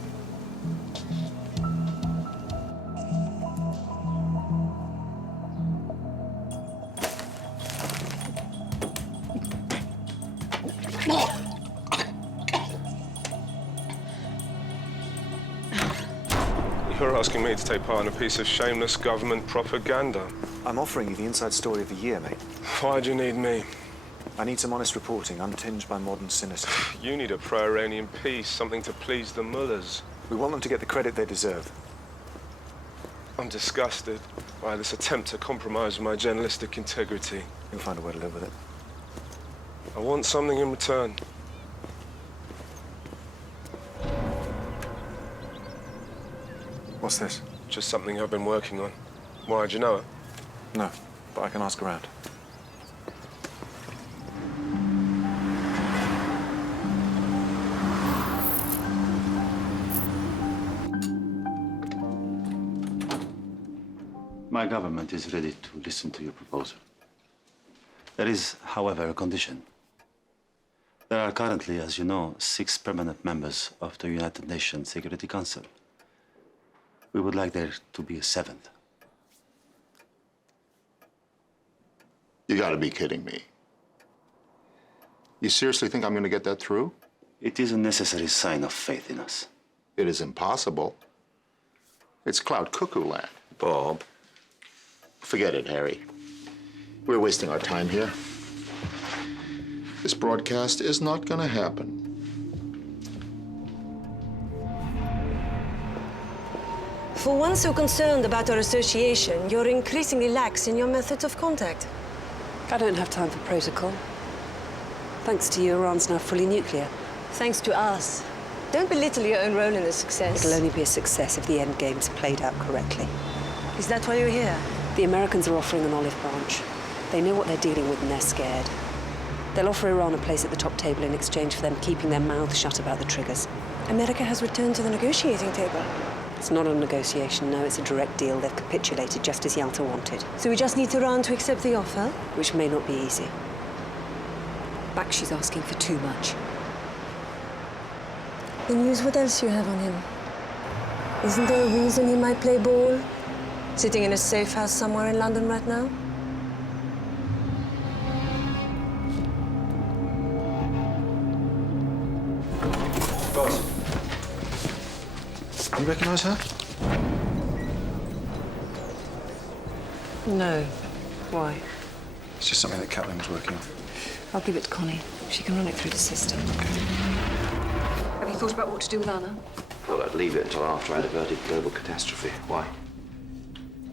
You're asking me to take part in a piece of shameless government propaganda. I'm offering you the inside story of the year, mate. Why do you need me? I need some honest reporting, untinged by modern cynicism. You need a pro-Iranian peace, something to please the mullahs. We want them to get the credit they deserve. I'm disgusted by this attempt to compromise my journalistic integrity. You'll find a way to live with it. I want something in return. What's this? Just something I've been working on. Why, do you know it? No, but I can ask around. My government is ready to listen to your proposal. There is, however, a condition. There are currently, as you know, 6 permanent members of the United Nations Security Council. We would like there to be a 7th. You gotta be kidding me. You seriously think I'm gonna get that through? It is a necessary sign of faith in us. It is impossible. It's cloud cuckoo land. Bob. Forget it, Harry. We're wasting our time here. This broadcast is not gonna happen. For one so concerned about our association, you're increasingly lax in your methods of contact. I don't have time for protocol. Thanks to you, Iran's now fully nuclear. Thanks to us. Don't belittle your own role in the success. It'll only be a success if the end game's played out correctly. Is that why you're here? The Americans are offering an olive branch. They know what they're dealing with and they're scared. They'll offer Iran a place at the top table in exchange for them keeping their mouths shut about the triggers. America has returned to the negotiating table. It's not a negotiation, no, it's a direct deal. They've capitulated just as Yalta wanted. So we just need Iran to accept the offer? Which may not be easy. Bakshi's asking for too much. The news, what else you have on him? Isn't there a reason he might play ball? Sitting in a safe house somewhere in London right now? Boss. You recognize her? No. Why? It's just something that Kaplan was working on. I'll give it to Connie. She can run it through the system. Have you thought about what to do with Anna? Thought I'd leave it until after I'd averted global catastrophe. Why?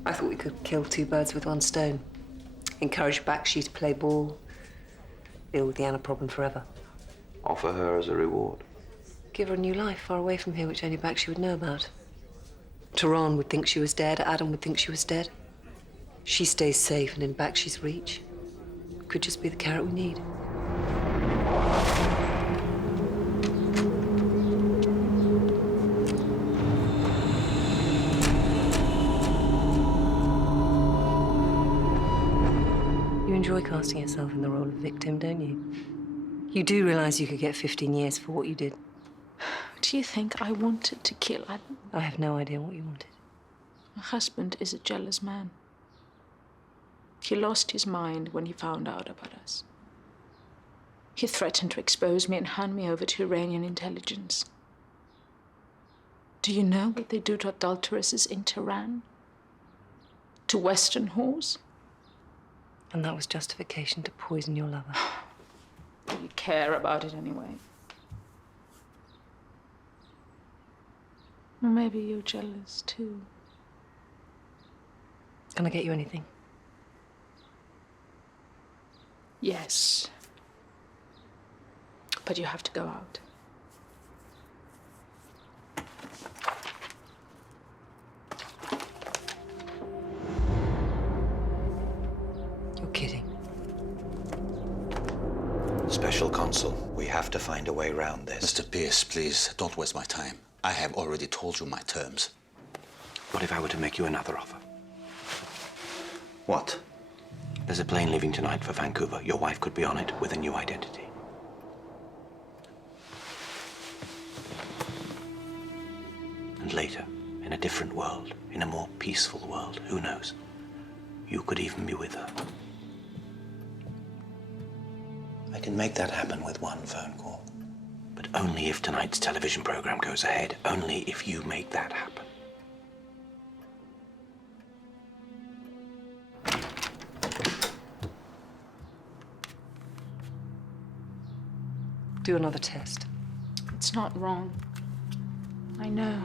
I thought we could kill 2 birds with 1 stone. Encourage Bakshi to play ball. Deal with the Anna problem forever. Offer her as a reward. Give her a new life far away from here, which only Bakshi would know about. Tehran would think she was dead. Adam would think she was dead. She stays safe and in Bakshi's reach. Could just be the carrot we need. You enjoy casting yourself in the role of victim, don't you? You do realize you could get 15 years for what you did. Do you think I wanted to kill Adam? I have no idea what you wanted. My husband is a jealous man. He lost his mind when he found out about us. He threatened to expose me and hand me over to Iranian intelligence. Do you know what they do to adulteresses in Tehran? To Western whores? And that was justification to poison your lover. Do you care about it anyway? Or maybe you're jealous too. Can I get you anything? Yes. but you have to go out. You're kidding. Special Consul, we have to find a way round this. Mr. Pierce, please, don't waste my time. I have already told you my terms. What if I were to make you another offer? What? There's a plane leaving tonight for Vancouver. Your wife could be on it with a new identity. And later, in a different world, in a more peaceful world, who knows? You could even be with her. I can make that happen with one phone call. But only if tonight's television program goes ahead. Only if you make that happen. Do another test. It's not wrong. I know.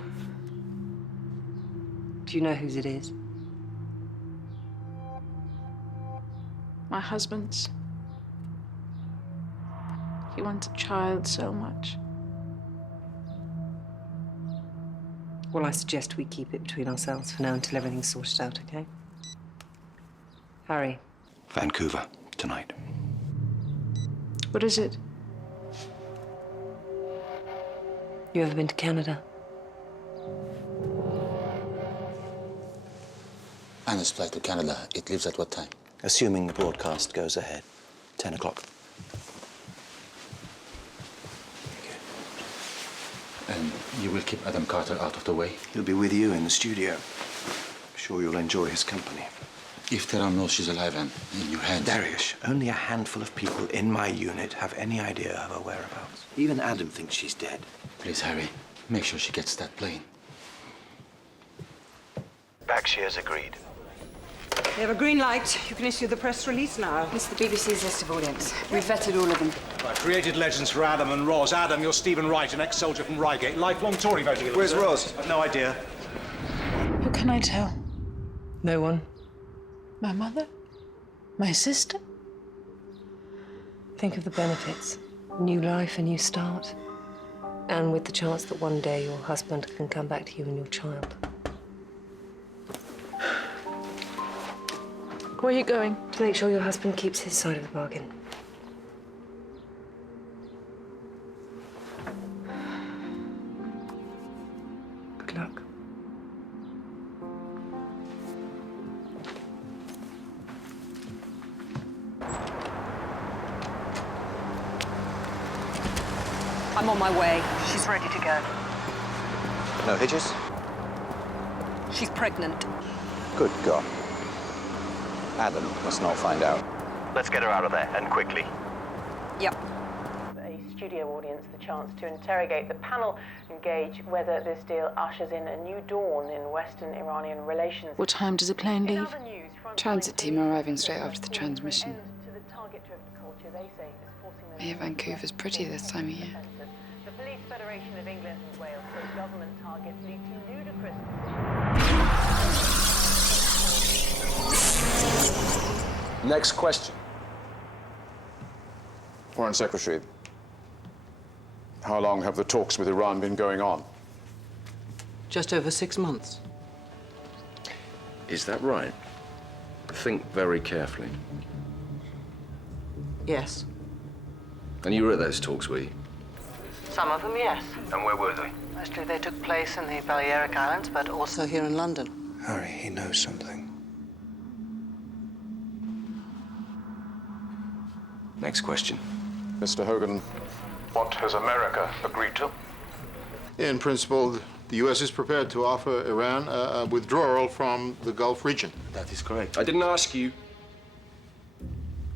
Do you know whose it is? My husband's. He wants a child so much. Well, I suggest we keep it between ourselves for now until everything's sorted out, okay? Harry. Vancouver, tonight. What is it? You ever been to Canada? Anna's flight to Canada, it leaves at what time? Assuming the broadcast goes ahead. 10 o'clock. And you will keep Adam Carter out of the way? He'll be with you in the studio. I'm sure you'll enjoy his company. If Teram knows she's alive and in your hands... Darius, only a handful of people in my unit have any idea of her whereabouts. Even Adam thinks she's dead. Please, Harry, make sure she gets that plane. Backshear's agreed. We have a green light. You can issue the press release now. It's the BBC's list of audience. We've vetted all of them. I've created legends for Adam and Roz. Adam, you're Stephen Wright, an ex-soldier from Reigate. Lifelong Tory voting. Where's Roz? I've no idea. Who can I tell? No one. My mother? My sister? Think of the benefits. New life, a new start. And with the chance that one day your husband can come back to you and your child. Where are you going? To make sure your husband keeps his side of the bargain. Good luck. I'm on my way. She's ready to go. No hitches? She's pregnant. Good God. Adam must not find out. Let's get her out of there, and quickly. Yep. A studio audience the chance to interrogate the panel and gauge whether this deal ushers in a new dawn in Western Iranian relations. What time does the plane leave? Transit team arriving straight after the transmission. I hear Vancouver's pretty this time of year. The Police Federation of England and Wales says government targets lead to ludicrous... Next question. Foreign Secretary, how long have the talks with Iran been going on? Just over 6 months. Is that right? Think very carefully. Yes. And you were at those talks, were you? Some of them, yes. And where were they? Mostly they took place in the Balearic Islands, but also here in London. Harry, he knows something. Next question. Mr. Hogan, What has America agreed to? In principle, the U.S. is prepared to offer Iran a withdrawal from the Gulf region. That is correct. I didn't ask you.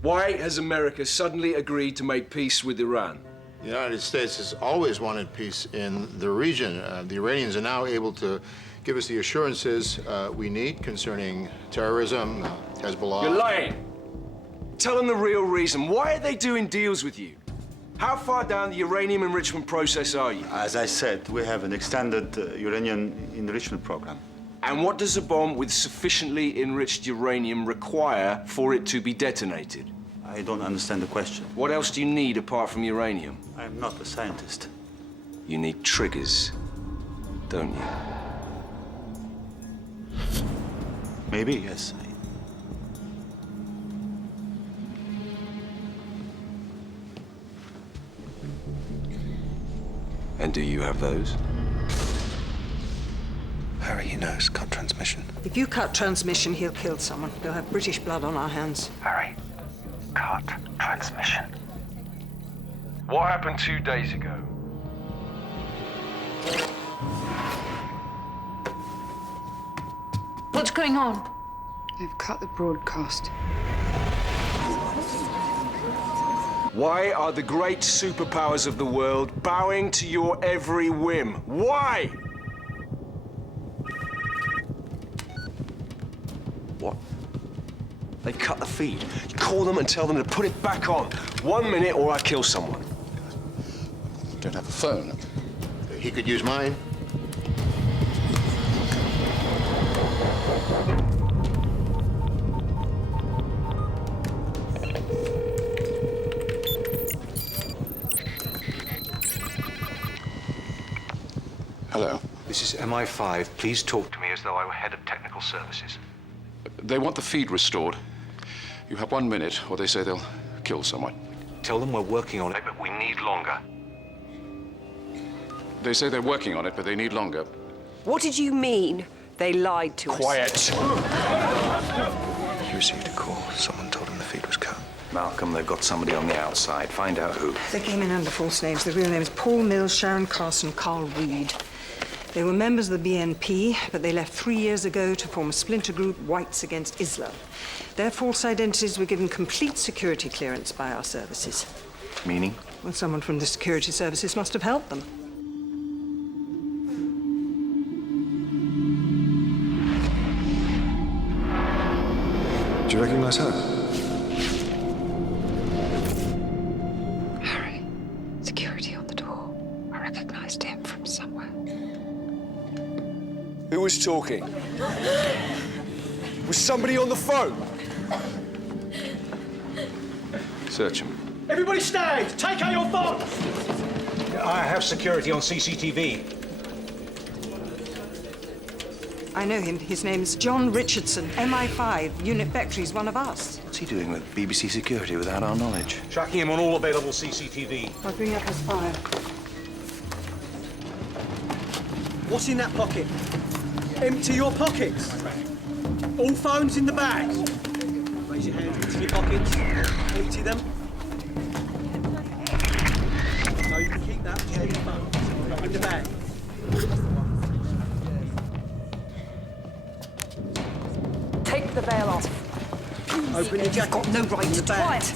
Why has America suddenly agreed to make peace with Iran? The United States has always wanted peace in the region. The Iranians are now able to give us the assurances we need concerning terrorism, Hezbollah. You're lying. Tell them the real reason. Why are they doing deals with you? How far down the uranium enrichment process are you? As I said, we have an extended uranium enrichment program. And what does a bomb with sufficiently enriched uranium require for it to be detonated? I don't understand the question. What else do you need apart from uranium? I'm not a scientist. You need triggers, don't you? Maybe, yes. And do you have those? Harry, he knows. Cut transmission. If you cut transmission, he'll kill someone. We'll have British blood on our hands. Harry, cut transmission. What happened 2 days ago? What's going on? They've cut the broadcast. Why are the great superpowers of the world bowing to your every whim? Why? What? They cut the feed. You call them and tell them to put it back on. 1 minute or I kill someone. Don't have a phone. He could use mine. Hello. This is MI5. Please talk to me as though I were head of technical services. They want the feed restored. You have 1 minute, or they say they'll kill someone. Tell them we're working on it, but we need longer. They say they're working on it, but they need longer. What did you mean? They lied to us. Quiet! He received a call. Someone told him the feed was cut. Malcolm, they've got somebody on the outside. Find out who. They came in under false names. The real names Paul Mills, Sharon Carson, Carl Reed. They were members of the BNP, but they left 3 years ago to form a splinter group, Whites Against Islam. Their false identities were given complete security clearance by our services. Meaning? Well, someone from the security services must have helped them. Do you recognize her? Harry, security on the door. I recognized him from somewhere. Who was talking? Was somebody on the phone? Search him. Everybody stand! Take out your phones! I have security on CCTV. I know him. His name's John Richardson, MI5, Unit Vector. He's one of us. What's he doing with BBC security without our knowledge? Tracking him on all available CCTV. I'll bring up his file. What's in that pocket? Empty your pockets. All phones in the bag. Raise your hands into your pockets. Empty them. No, you can keep that. Share your phone. In the bag. Take the veil off. Open your jacket. You've got no right to bag. quiet.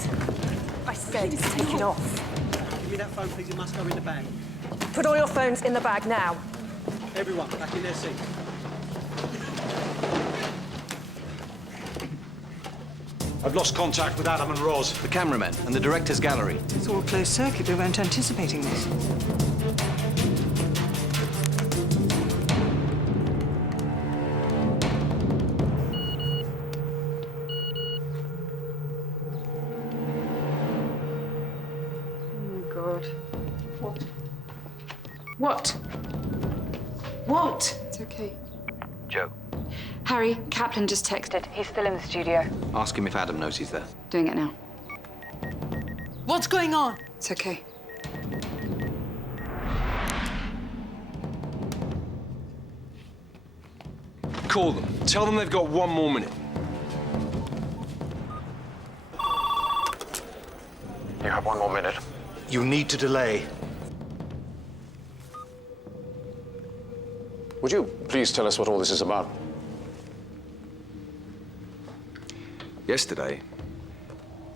I said take it off. Give me that phone, please. It must go in the bag. Put all your phones in the bag now. Everyone, back in their seats. I've lost contact with Adam and Roz. The cameramen and the director's gallery. It's all closed circuit. We weren't anticipating this. What? What? It's okay. Joe. Harry, Kaplan just texted. He's still in the studio. Ask him if Adam knows he's there. Doing it now. What's going on? It's okay. Call them. Tell them they've got 1 more minute. You have 1 more minute. You need to delay. Would you please tell us what all this is about? Yesterday,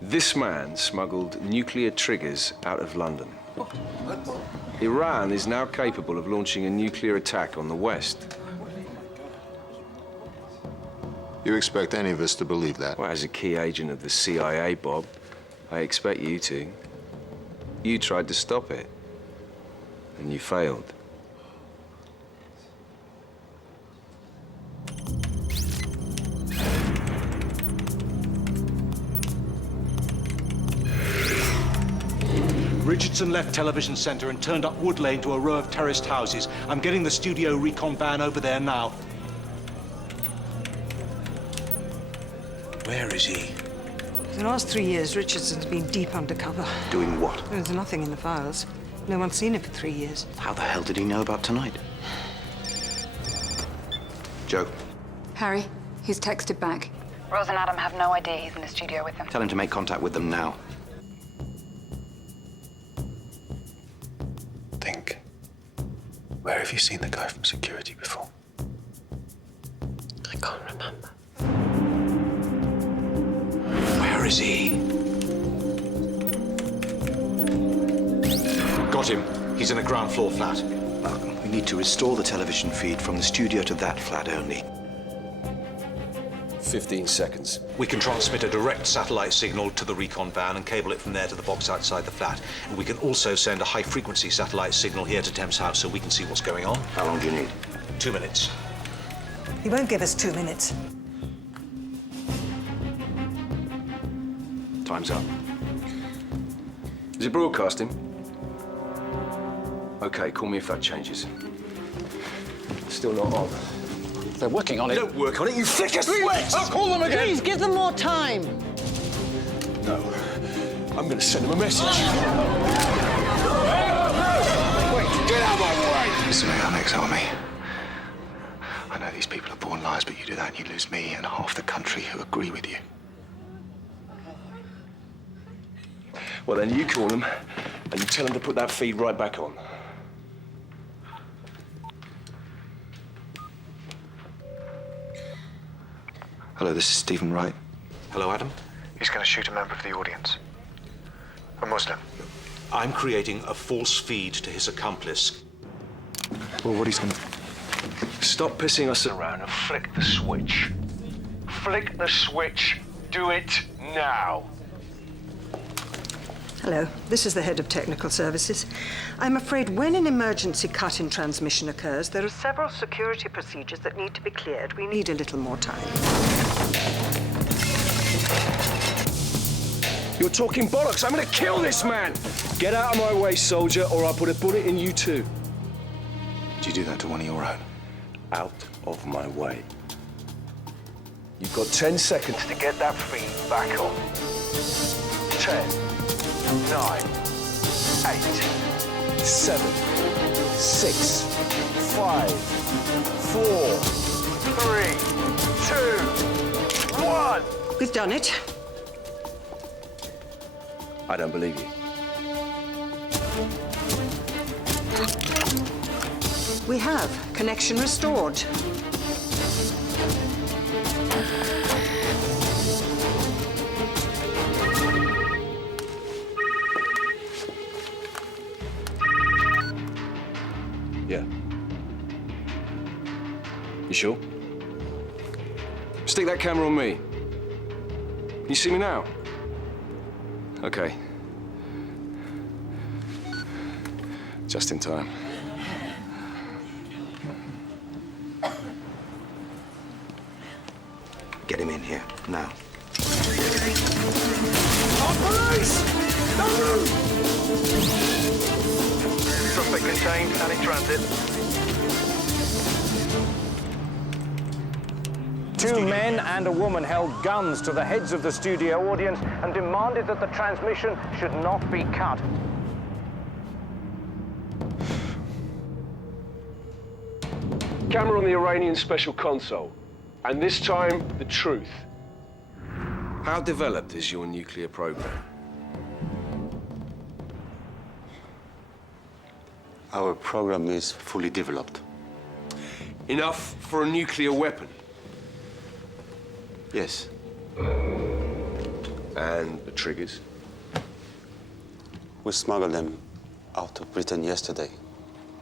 this man smuggled nuclear triggers out of London. Iran is now capable of launching a nuclear attack on the West. You expect any of us to believe that? Well, as a key agent of the CIA, Bob, I expect you to. You tried to stop it, and you failed. Richardson left Television Centre and turned up Wood Lane to a row of terraced houses. I'm getting the studio recon van over there now. Where is he? For the last 3 years, Richardson's been deep undercover. Doing what? There's nothing in the files. No one's seen him for 3 years. How the hell did he know about tonight? Joe, Harry, he's texted back. Rose and Adam have no idea he's in the studio with them. tell him to make contact with them now. Think. Where have you seen the guy from security before? I can't remember. Where is he? Got him. He's in a ground floor flat. We need to restore the television feed from the studio to that flat only. 15 seconds. We can transmit a direct satellite signal to the recon van and cable it from there to the box outside the flat. And we can also send a high-frequency satellite signal here to Thames House so we can see what's going on. How long do you need? 2 minutes. He won't give us 2 minutes. Time's up. Is it broadcasting? Okay, call me if that changes. Still not on. They're working on it. Don't work on it, you flick a switch! I'll call them again! Please, give them more time. No. I'm gonna send them a message. Wait, get out of my way! This is our next army. I know these people are born liars, but you do that and you lose me and half the country who agree with you. Well, then you call them and you tell them to put that feed right back on. Hello, this is Stephen Wright. Hello, Adam. He's going to shoot a member of the audience. A Muslim. I'm creating a false feed to his accomplice. Well, what he's going to... Stop pissing us around and flick the switch. Flick the switch. Do it now. Hello, this is the head of technical services. I'm afraid when an emergency cut in transmission occurs, there are several security procedures that need to be cleared. We need a little more time. You're talking bollocks. I'm gonna kill this man. Get out of my way, soldier, or I'll put a bullet in you too. Did you do that to one of your own? Out of my way. You've got 10 seconds to get that feed back on. 10, 9, 8, 7, 6, 5, 4, 3, 2, 1. We've done it. I don't believe you. We have. Connection restored. Yeah. You sure? Stick that camera on me. Can you see me now? Okay. Just in time. Get him in here, now. Police! Don't move! Suspect contained and in transit. 2 men and a woman held guns to the heads of the studio audience and demanded that the transmission should not be cut. Camera on the Iranian special console. And this time, the truth. How developed is your nuclear program? Our program is fully developed. Enough for a nuclear weapon? Yes. And the triggers? We smuggled them out of Britain yesterday.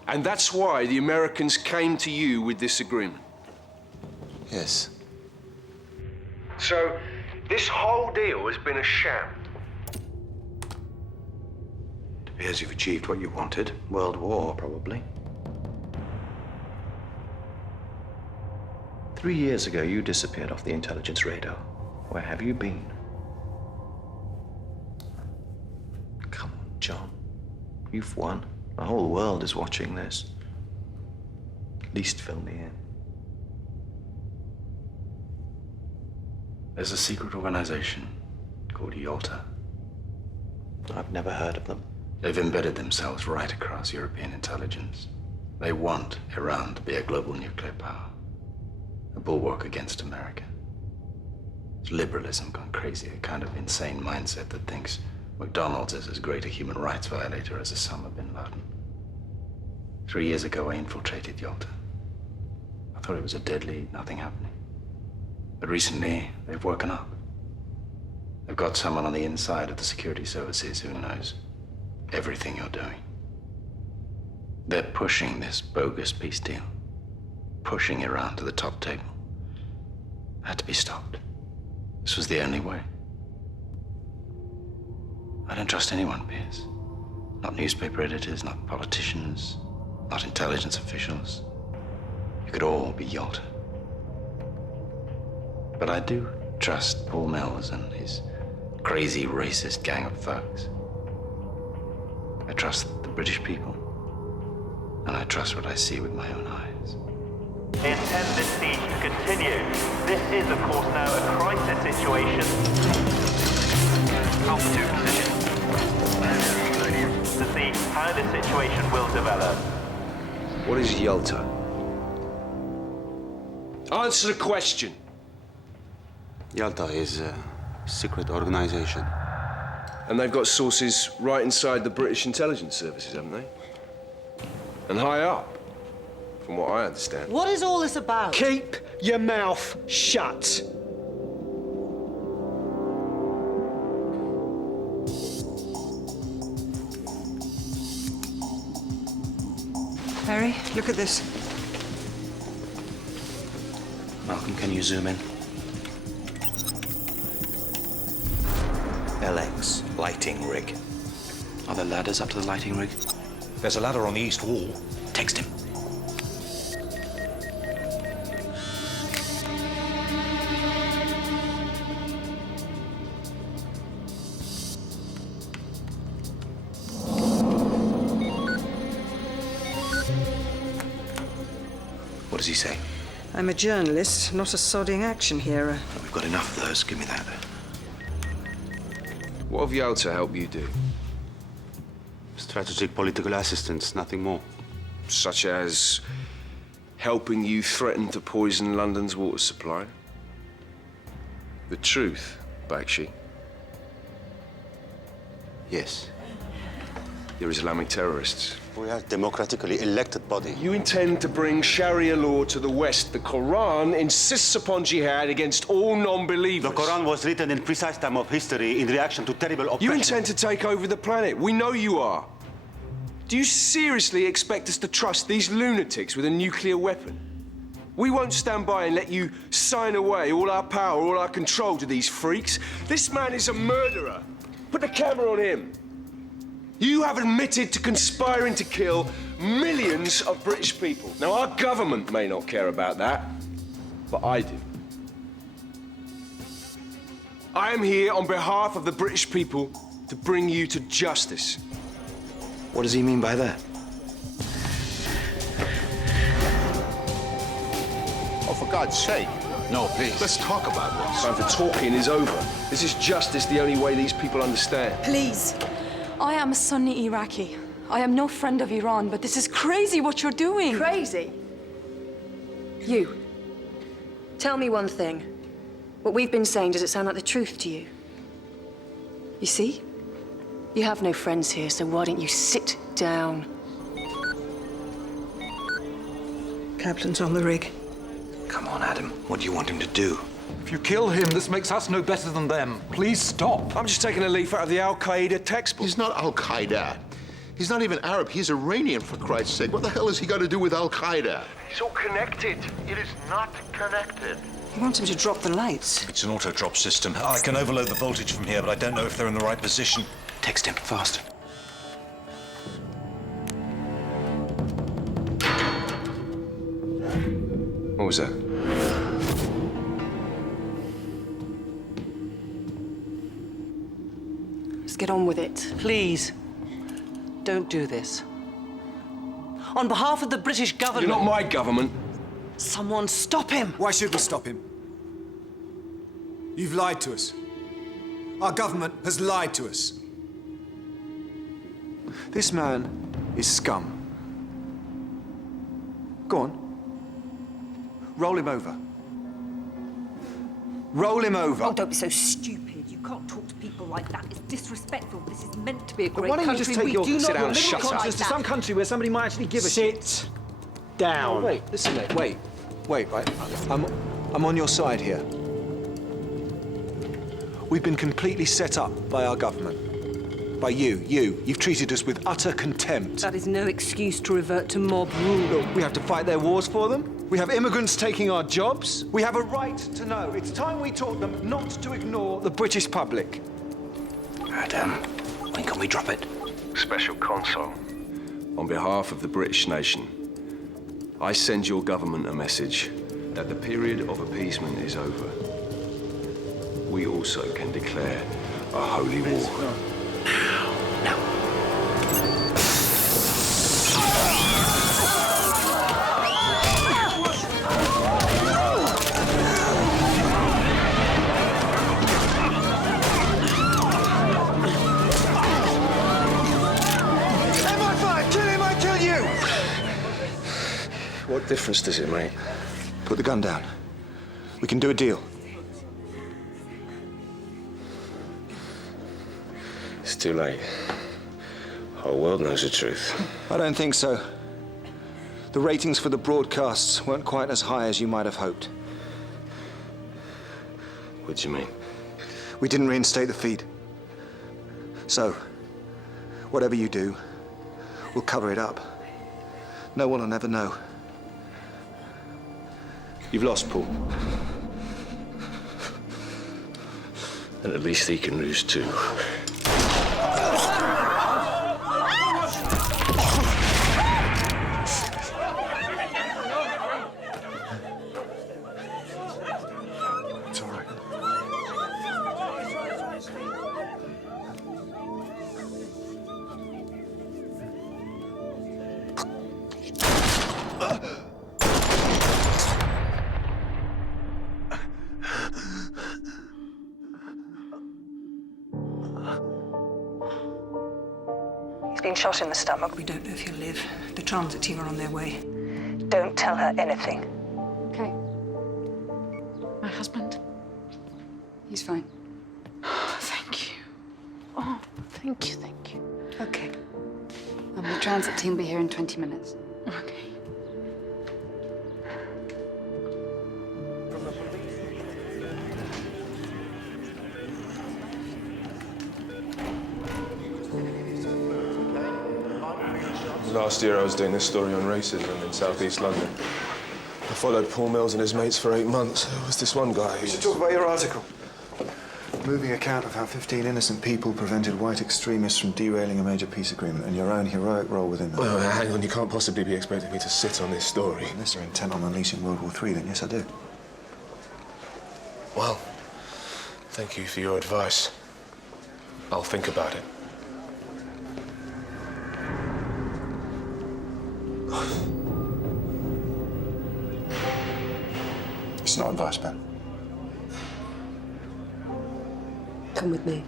And that's why the Americans came to you with this agreement? Yes. So, this whole deal has been a sham? It appears you've achieved what you wanted. World War, probably. 3 years ago, you disappeared off the intelligence radar. Where have you been? Come on, John. You've won. The whole world is watching this. At least fill me in. There's a secret organization called Yalta. I've never heard of them. They've embedded themselves right across European intelligence. They want Iran to be a global nuclear power, a bulwark against America. It's liberalism gone crazy, a kind of insane mindset that thinks McDonald's is as great a human rights violator as Osama bin Laden. 3 years ago, I infiltrated Yalta. I thought it was a dead lead, nothing happening. But recently, they've woken up. They've got someone on the inside of the security services who knows everything you're doing. They're pushing this bogus peace deal, pushing Iran to the top table. It had to be stopped. This was the only way. I don't trust anyone, Pierce. Not newspaper editors, not politicians, not intelligence officials. You could all be Yalta. But I do trust Paul Mills and his crazy racist gang of thugs. I trust the British people, and I trust what I see with my own eyes. They intend this siege to continue. This is, of course, now a crisis situation. Alpha 2 position. To see how this situation will develop. What is Yalta? Answer the question. Yalta is a secret organization. And they've got sources right inside the British intelligence services, haven't they? And high up, from what I understand. What is all this about? Keep your mouth shut. Harry, look at this. Malcolm, can you zoom in? LX, lighting rig. Are there ladders up to the lighting rig? There's a ladder on the east wall. Text him. What does he say? I'm a journalist, not a sodding action hero. We've got enough of those. Give me that. What have Yalta helped you do? Strategic political assistance, nothing more. Such as helping you threaten to poison London's water supply? The truth, Bakshi. Yes. You're Islamic terrorists. We are a democratically elected body. You intend to bring Sharia law to the West. The Quran insists upon jihad against all non-believers. The Quran was written in precise time of history in reaction to terrible oppression. You intend to take over the planet. We know you are. Do you seriously expect us to trust these lunatics with a nuclear weapon? We won't stand by and let you sign away all our power, all our control to these freaks. This man is a murderer. Put the camera on him. You have admitted to conspiring to kill millions of British people. Now, our government may not care about that, but I do. I am here on behalf of the British people to bring you to justice. What does he mean by that? Oh, for God's sake. No, please. Let's talk about this. Time for talking is over. This is justice the only way these people understand. Please. I am a Sunni Iraqi. I am no friend of Iran, but this is crazy what you're doing. Crazy? You. Tell me one thing. What we've been saying, does it sound like the truth to you? You see? You have no friends here, so why don't you sit down? Kaplan's on the rig. Come on, Adam. What do you want him to do? If you kill him, this makes us no better than them. Please stop. I'm just taking a leaf out of the Al-Qaeda textbook. He's not Al-Qaeda. He's not even Arab. He's Iranian, for Christ's sake. What the hell has he got to do with Al-Qaeda? It's all connected. It is not connected. He wants him to drop the lights. It's an auto-drop system. I can overload the voltage from here, but I don't know if they're in the right position. Text him, fast. What was that? Let's get on with it. Please. Don't do this. On behalf of the British government... You're not my government. Someone stop him! Why should we stop him? You've lied to us. Our government has lied to us. This man is scum. Go on. Roll him over. Roll him over. Oh, don't be so stupid. You can't talk to people like that. It's disrespectful. This is meant to be a great Why don't you country. just take your sit down and shut up to some country where somebody might actually give a shit? Sit down. Oh, wait, listen, mate. Wait, right. I'm on your side here. We've been completely set up by our government. By you. You've treated us with utter contempt. That is no excuse to revert to mob rule. Look, we have to fight their wars for them. We have immigrants taking our jobs. We have a right to know. It's time we taught them not to ignore the British public. Adam, when can we drop it? Special Consul, on behalf of the British nation, I send your government a message that the period of appeasement is over. We also can declare a holy war. What difference does it make? Put the gun down. We can do a deal. It's too late. The whole world knows the truth. I don't think so. The ratings for the broadcasts weren't quite as high as you might have hoped. What do you mean? We didn't reinstate the feed. So, whatever you do, we'll cover it up. No one will ever know. You've lost, Paul. And at least he can lose too. It's all right. He's been shot in the stomach. We don't know if he'll live. The transit team are on their way. Don't tell her anything. Okay. My husband? He's fine. Thank you. Oh, thank you. Okay. The transit team will be here in 20 minutes. Okay. Last year I was doing this story on racism in southeast London. I followed Paul Mills and his mates for 8 months. There was this one guy who... You should talk about your article. Moving account of how 15 innocent people prevented white extremists from derailing a major peace agreement and your own heroic role within that. Well, hang on, you can't possibly be expecting me to sit on this story. Unless you're intent on unleashing World War III, then yes, I do. Well, thank you for your advice. I'll think about it. It's not advice, Ben. Come with me.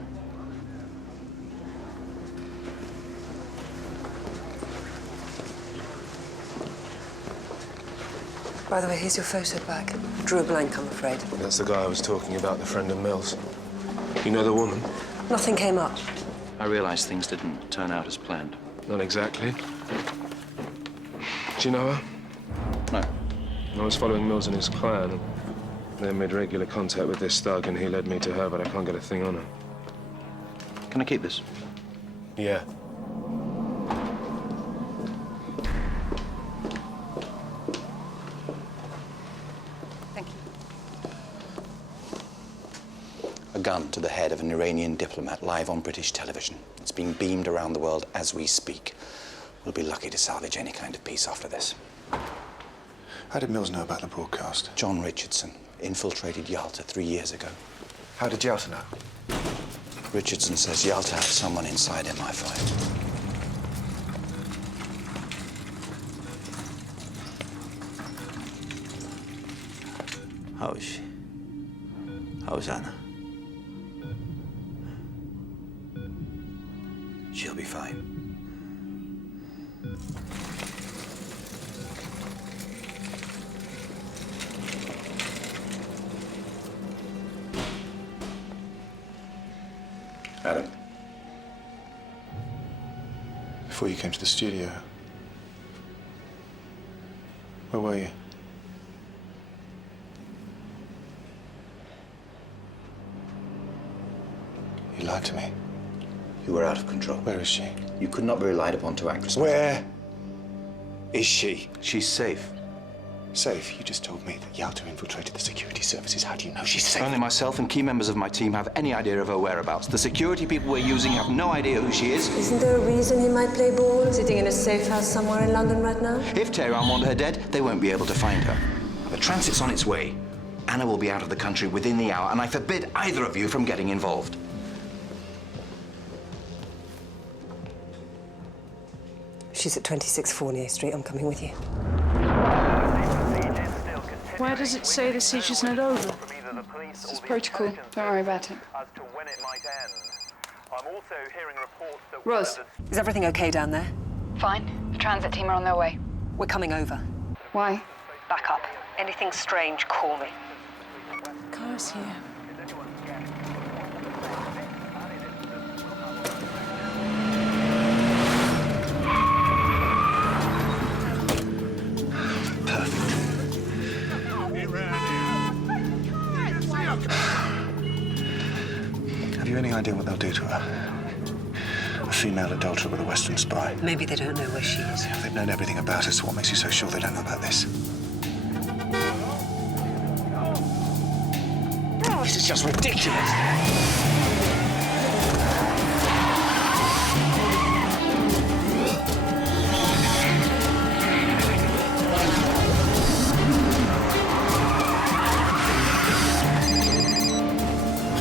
By the way, here's your photo back. Drew a blank, I'm afraid. That's the guy I was talking about, the friend of Mills. You know the woman? Nothing came up. I realized things didn't turn out as planned. Not exactly. Do you know her? No. I was following Mills and his clan. They made regular contact with this thug, and he led me to her, but I can't get a thing on her. Can I keep this? Yeah. Thank you. A gun to the head of an Iranian diplomat live on British television. It's being beamed around the world as we speak. We'll be lucky to salvage any kind of peace after this. How did Mills know about the broadcast? John Richardson infiltrated Yalta 3 years ago. How did Yalta know? Richardson says Yalta had someone inside MI5. How is she? How is Anna? She'll be fine. Adam? Before you came to the studio, where were you? You lied to me. You were out of control. Where is she? You could not be relied upon to act responsibly. Where is she? She's safe. Safe? You just told me that Yalta infiltrated the security services. How do you know she's safe? Only myself and key members of my team have any idea of her whereabouts. The security people we're using have no idea who she is. Isn't there a reason he might play ball, sitting in a safe house somewhere in London right now? If Tehran want her dead, they won't be able to find her. The transit's on its way. Anna will be out of the country within the hour, and I forbid either of you from getting involved. She's at 26 Fournier Street. I'm coming with you. Why does it say the siege is not over? This is protocol. Don't worry about it. Roz. Is everything okay down there? Fine. The transit team are on their way. We're coming over. Why? Back up. Anything strange, call me. Car's here. Have you any idea what they'll do to her? A female adulterer with a Western spy. Maybe they don't know where she is. Yeah, they've known everything about us. What makes you so sure they don't know about this? This is just ridiculous.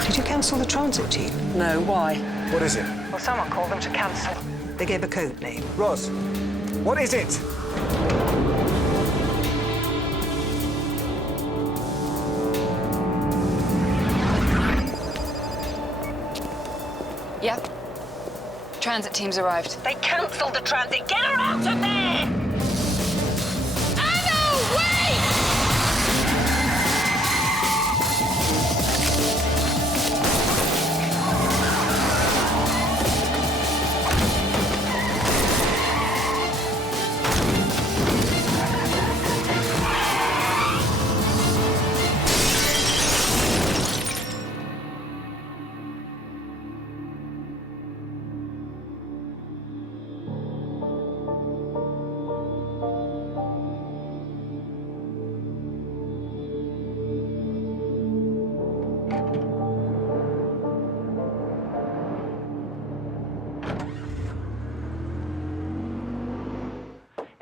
Did you cancel the transit team? No, why? What is it? Well, someone called them to cancel. They gave a code name. Roz, what is it? Yep. Transit team's arrived. They cancelled the transit. Get her out of there! Anna, wait!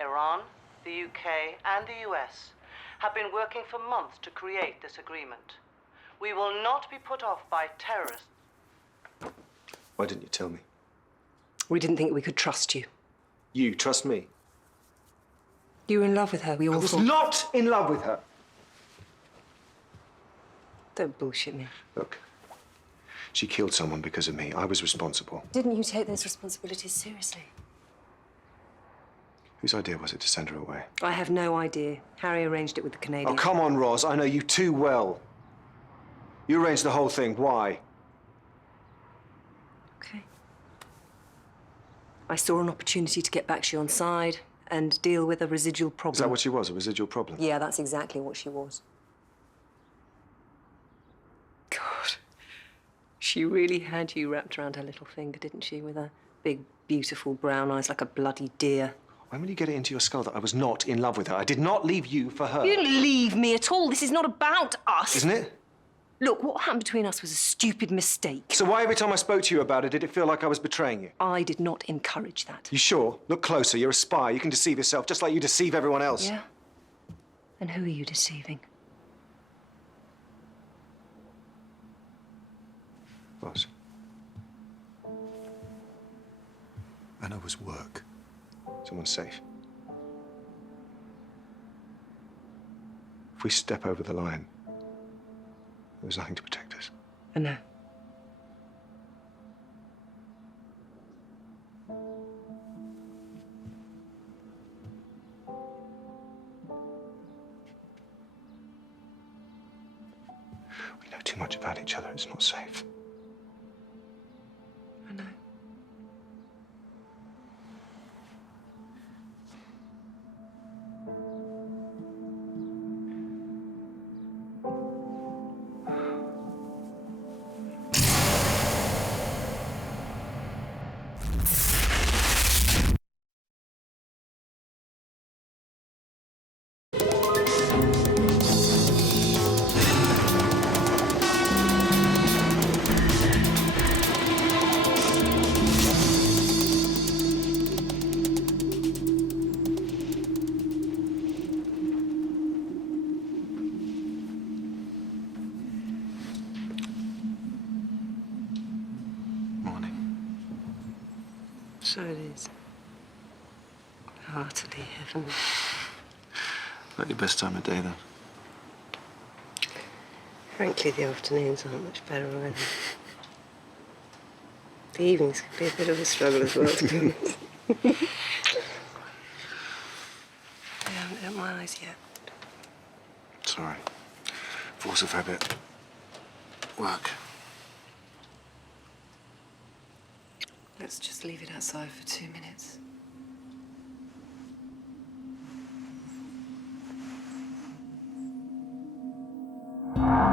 Iran, the UK, and the US have been working for months to create this agreement. We will not be put off by terrorists. Why didn't you tell me? We didn't think we could trust you. You trust me? You were in love with her. We all I was thought... not in love with her. Don't bullshit me. Look, she killed someone because of me. I was responsible. Didn't you take those responsibilities seriously? Whose idea was it to send her away? I have no idea. Harry arranged it with the Canadian. Oh, come on, Roz. I know you too well. You arranged the whole thing. Why? Okay. I saw an opportunity to get back on side and deal with a residual problem. Is that what she was, a residual problem? Yeah, that's exactly what she was. God. She really had you wrapped around her little finger, didn't she? With her big, beautiful brown eyes like a bloody deer. When will you get it into your skull that I was not in love with her? I did not leave you for her. You didn't leave me at all. This is not about us. Isn't it? Look, what happened between us was a stupid mistake. So why every time I spoke to you about it, did it feel like I was betraying you? I did not encourage that. You sure? Look closer. You're a spy. You can deceive yourself just like you deceive everyone else. Yeah? And who are you deceiving? Roz. Anna was work. Someone's safe. If we step over the line, There was nothing to protect us. I know. We know too much about each other. It's not safe. I know. So it is. Heartily heaven. Not your best time of day, then? Frankly, the afternoons aren't much better either. The evenings can be a bit of a struggle as well, to be honest. I haven't opened my eyes yet. Sorry. Force of habit. Work. Let's just leave it outside for 2 minutes.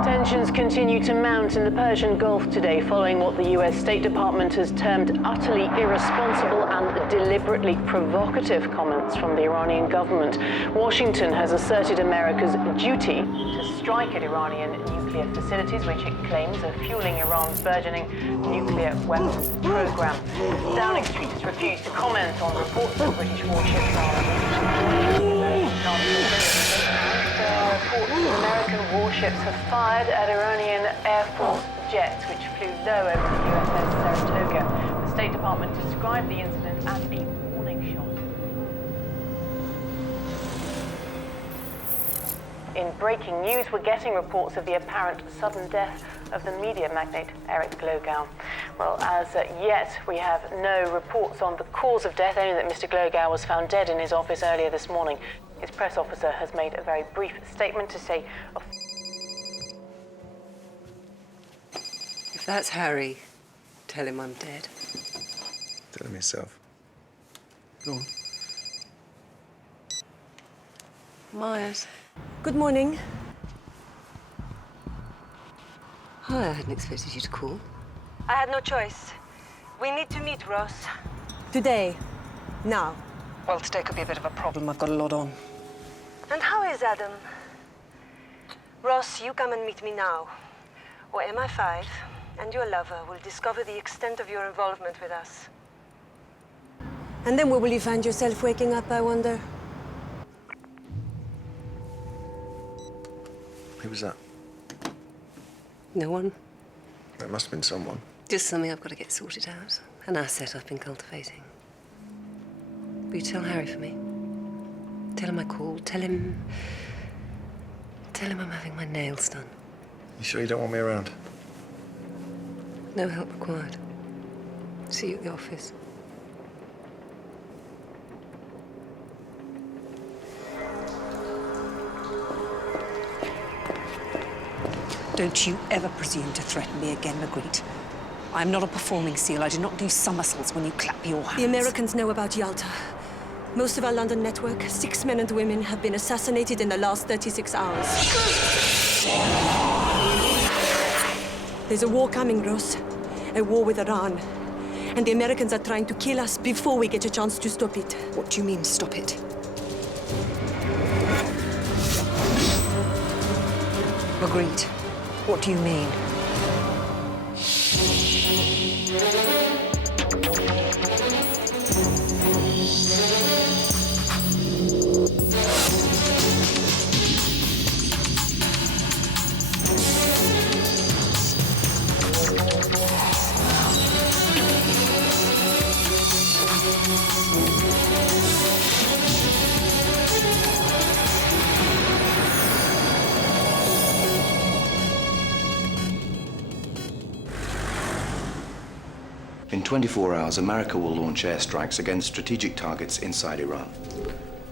Tensions continue to mount in the Persian Gulf today following what the US State Department has termed utterly irresponsible and deliberately provocative comments from the Iranian government. Washington has asserted America's duty to strike at Iranian nuclear facilities, which it claims are fueling Iran's burgeoning nuclear weapons program. Downing Street has refused to comment on reports that British warships are joining the counter-terrorism. Reports that American warships have fired at Iranian Air Force jets, which flew low over the USS Saratoga. The State Department described the incident as a warning shot. In breaking news, we're getting reports of the apparent sudden death of the media magnate Eric Glogow. Well, as yet, we have no reports on the cause of death, only that Mr. Glogow was found dead in his office earlier this morning. His press officer has made a very brief statement to say... If that's Harry, tell him I'm dead. Tell him yourself. Go on. Myers. Good morning. Hi, I hadn't expected you to call. I had no choice. We need to meet, Ross. Today. Now. Well, today could be a bit of a problem. I've got a lot on. And how is Adam? Ross, you come and meet me now. Or MI5 and your lover will discover the extent of your involvement with us. And then where will you find yourself waking up, I wonder? Who was that? No one. There must have been someone. Just something I've got to get sorted out. An asset I've been cultivating. Will you tell Harry for me? Tell him I called. Tell him I'm having my nails done. You sure you don't want me around? No help required. See you at the office. Don't you ever presume to threaten me again, Magritte. I'm not a performing seal. I do not do somersaults when you clap your hands. The Americans know about Yalta. Most of our London network, 6 men and women, have been assassinated in the last 36 hours. There's a war coming, Ross. A war with Iran. And the Americans are trying to kill us before we get a chance to stop it. What do you mean, stop it? Magritte, what do you mean? In 24 hours, America will launch airstrikes against strategic targets inside Iran.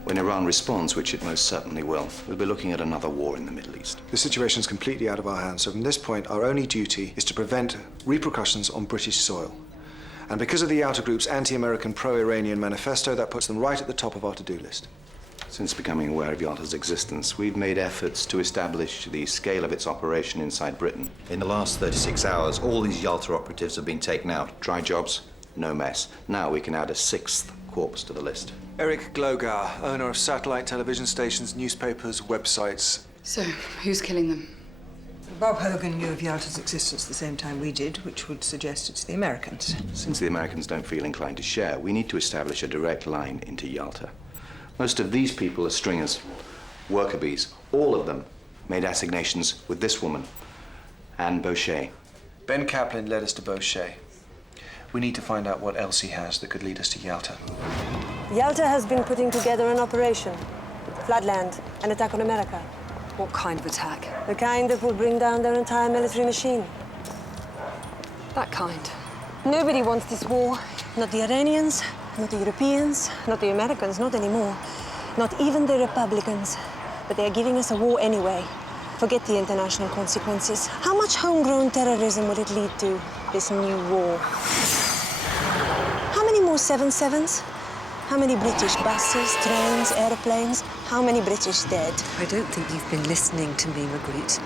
When Iran responds, which it most certainly will, we'll be looking at another war in the Middle East. The situation's completely out of our hands, so from this point, our only duty is to prevent repercussions on British soil. And because of the outer group's anti-American, pro-Iranian manifesto, that puts them right at the top of our to-do list. Since becoming aware of Yalta's existence, we've made efforts to establish the scale of its operation inside Britain. In the last 36 hours, all these Yalta operatives have been taken out. Dry jobs, no mess. Now we can add a 6th corpse to the list. Eric Glogar, owner of satellite television stations, newspapers, websites. So, who's killing them? Bob Hogan knew of Yalta's existence at the same time we did, which would suggest it's the Americans. Since the Americans don't feel inclined to share, we need to establish a direct line into Yalta. Most of these people are stringers, worker bees. All of them made assignations with this woman, Anne Boucher. Ben Kaplan led us to Boucher. We need to find out what else he has that could lead us to Yalta. Yalta has been putting together an operation. Flatland, an attack on America. What kind of attack? The kind that will bring down their entire military machine. That kind. Nobody wants this war. Not the Iranians, not the Europeans, not the Americans, not anymore. Not even the Republicans. But they're giving us a war anyway. Forget the international consequences. How much homegrown terrorism will it lead to, this new war? How many more 777s? How many British buses, trains, airplanes? How many British dead? I don't think you've been listening to me, Marguerite.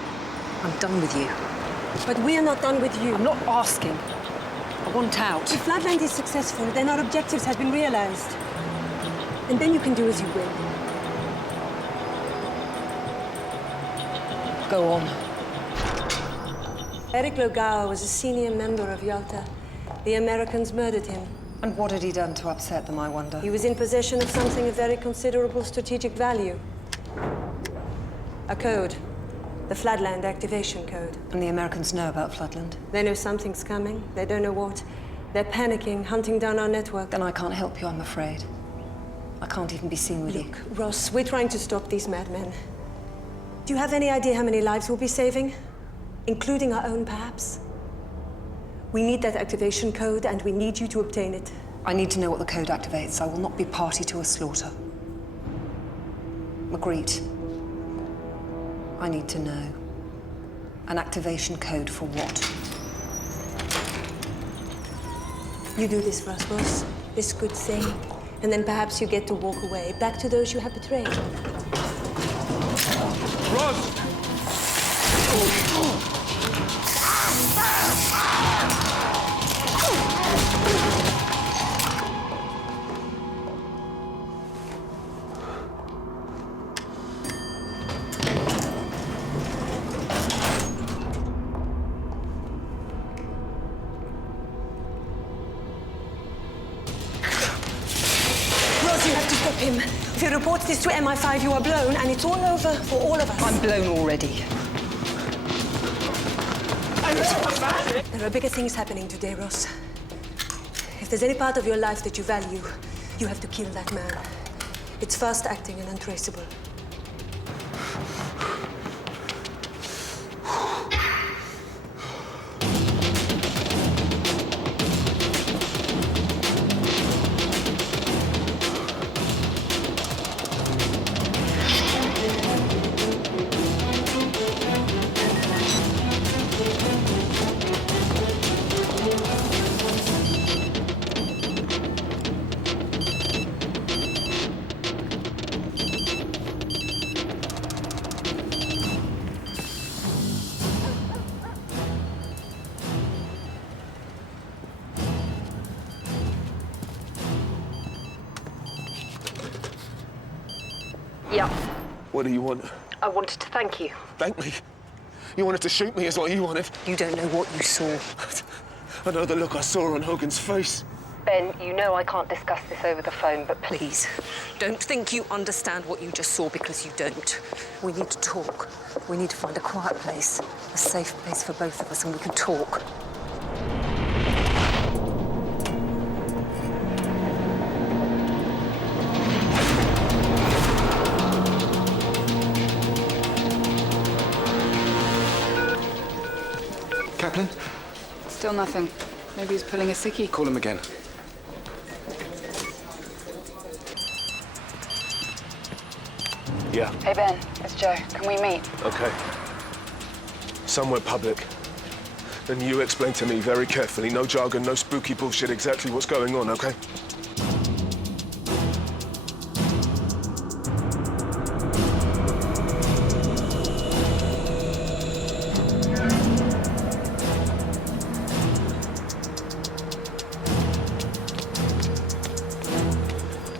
I'm done with you. But we're not done with you. I'm not asking. I want out. If Flatland is successful, then our objectives have been realized. And then you can do as you will. Go on. Eric Logawa was a senior member of Yalta. The Americans murdered him. And what had he done to upset them, I wonder? He was in possession of something of very considerable strategic value. A code. The Flatland Activation Code. And the Americans know about Flatland? They know something's coming. They don't know what. They're panicking, hunting down our network. Then I can't help you, I'm afraid. I can't even be seen with you. Look, Ross, we're trying to stop these madmen. Do you have any idea how many lives we'll be saving? Including our own, perhaps? We need that activation code, and we need you to obtain it. I need to know what the code activates. I will not be party to a slaughter. Marguerite, I need to know. An activation code for what? You do this for us, Ross. This good thing. And then perhaps you get to walk away, back to those you have betrayed. Ross! Ross, you have to stop him. If he reports this to MI5, you are blown, and it's all over for all of us. I'm blown already. There are bigger things happening today, Ross. If there's any part of your life that you value, you have to kill that man. It's fast-acting and untraceable. Yeah. What do you want? I wanted to thank you. Thank me? You wanted to shoot me is what you wanted? You don't know what you saw. I know the look I saw on Hogan's face. Ben, you know I can't discuss this over the phone, but Please, don't think you understand what you just saw, because you don't. We need to talk. We need to find a quiet place, a safe place for both of us, and we can talk. Kaplan? Still nothing. Maybe he's pulling a sickie. Call him again. Yeah. Hey, Ben. It's Joe. Can we meet? Okay. Somewhere public. Then you explain to me very carefully, no jargon, no spooky bullshit, exactly what's going on, okay?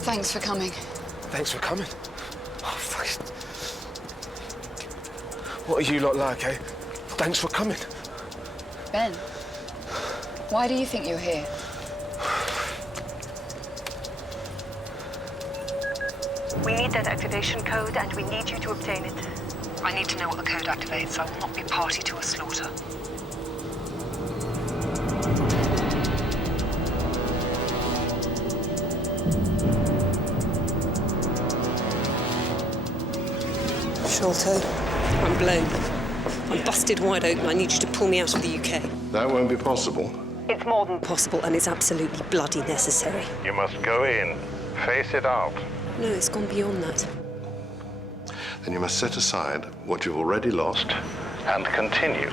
Thanks for coming. Thanks for coming. Oh, fuck. What are you lot like, eh? Thanks for coming. Ben, why do you think you're here? We need that activation code, and we need you to obtain it. I need to know what the code activates. I will not be party to a slaughter. Sholto, I'm blown. I'm busted wide open. I need you to pull me out of the UK. That won't be possible. It's more than possible, and it's absolutely bloody necessary. You must go in, face it out. No, it's gone beyond that. Then you must set aside what you've already lost and continue.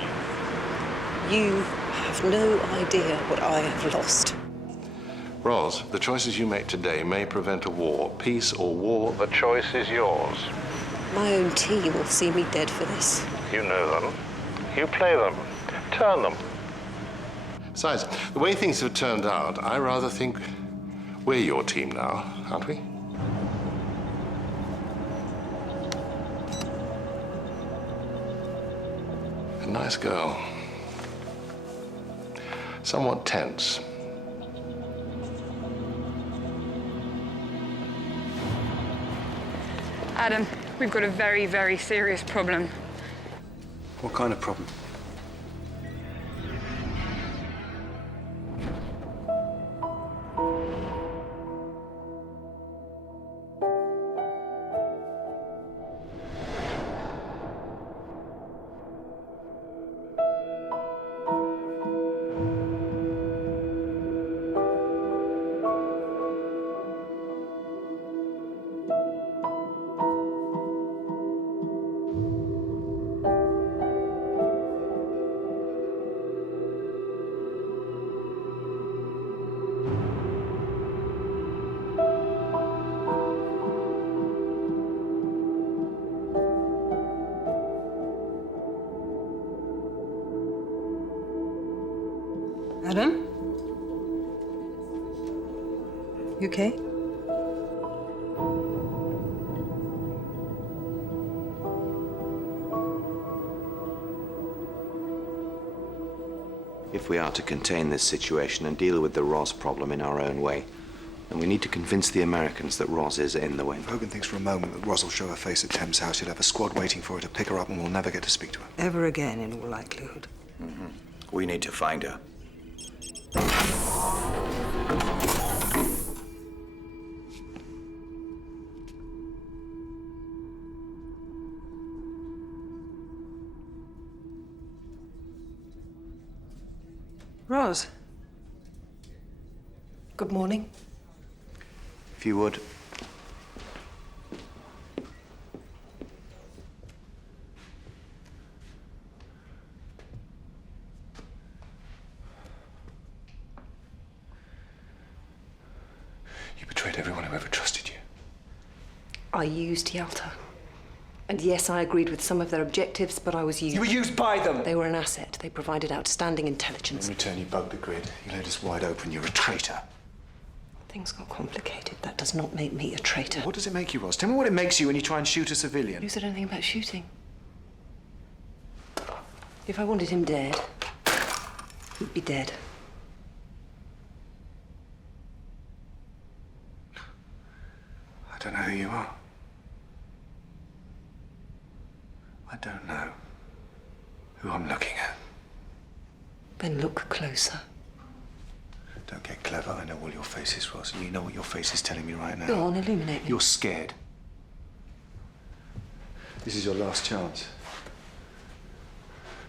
You have no idea what I have lost. Roz, the choices you make today may prevent a war. Peace or war, the choice is yours. My own team will see me dead for this. You know them. You play them. Turn them. Besides, the way things have turned out, I rather think we're your team now, aren't we? A nice girl. Somewhat tense. Adam, we've got a very, very serious problem. What kind of problem? Adam? You okay? If we are to contain this situation and deal with the Roz problem in our own way, then we need to convince the Americans that Roz is in the way. If Hogan thinks for a moment that Roz will show her face at Thames House, he'll have a squad waiting for her to pick her up, and we'll never get to speak to her. Ever again, in all likelihood. We need to find her. Roz. Good morning. If you would. You betrayed everyone who ever trusted you. I used Yalta. And yes, I agreed with some of their objectives, but I was used. You were used by them! They were an asset. They provided outstanding intelligence. In return, you bugged the grid. You laid us wide open. You're a traitor. Things got complicated. That does not make me a traitor. What does it make you, Roz? Tell me what it makes you when you try and shoot a civilian. Who said anything about shooting? If I wanted him dead, he'd be dead. I don't know who you are. I don't know who I'm looking at. Then look closer. Don't get clever. I know all your faces, Roz. You know what your face is telling me right now. Go on, illuminate me. You're scared. This is your last chance.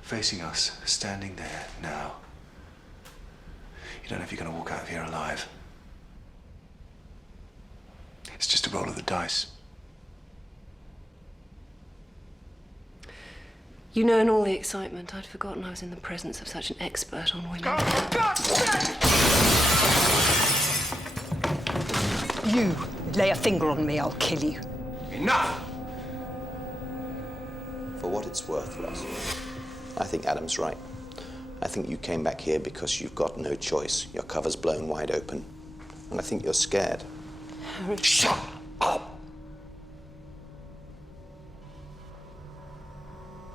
Facing us, standing there now. You don't know if you're going to walk out of here alive. It's just a roll of the dice. You know, in all the excitement, I'd forgotten I was in the presence of such an expert on women. You lay a finger on me, I'll kill you. Enough! For what it's worth, Russ, I think Adam's right. I think you came back here because you've got no choice. Your cover's blown wide open. And I think you're scared. Harry. Shut up!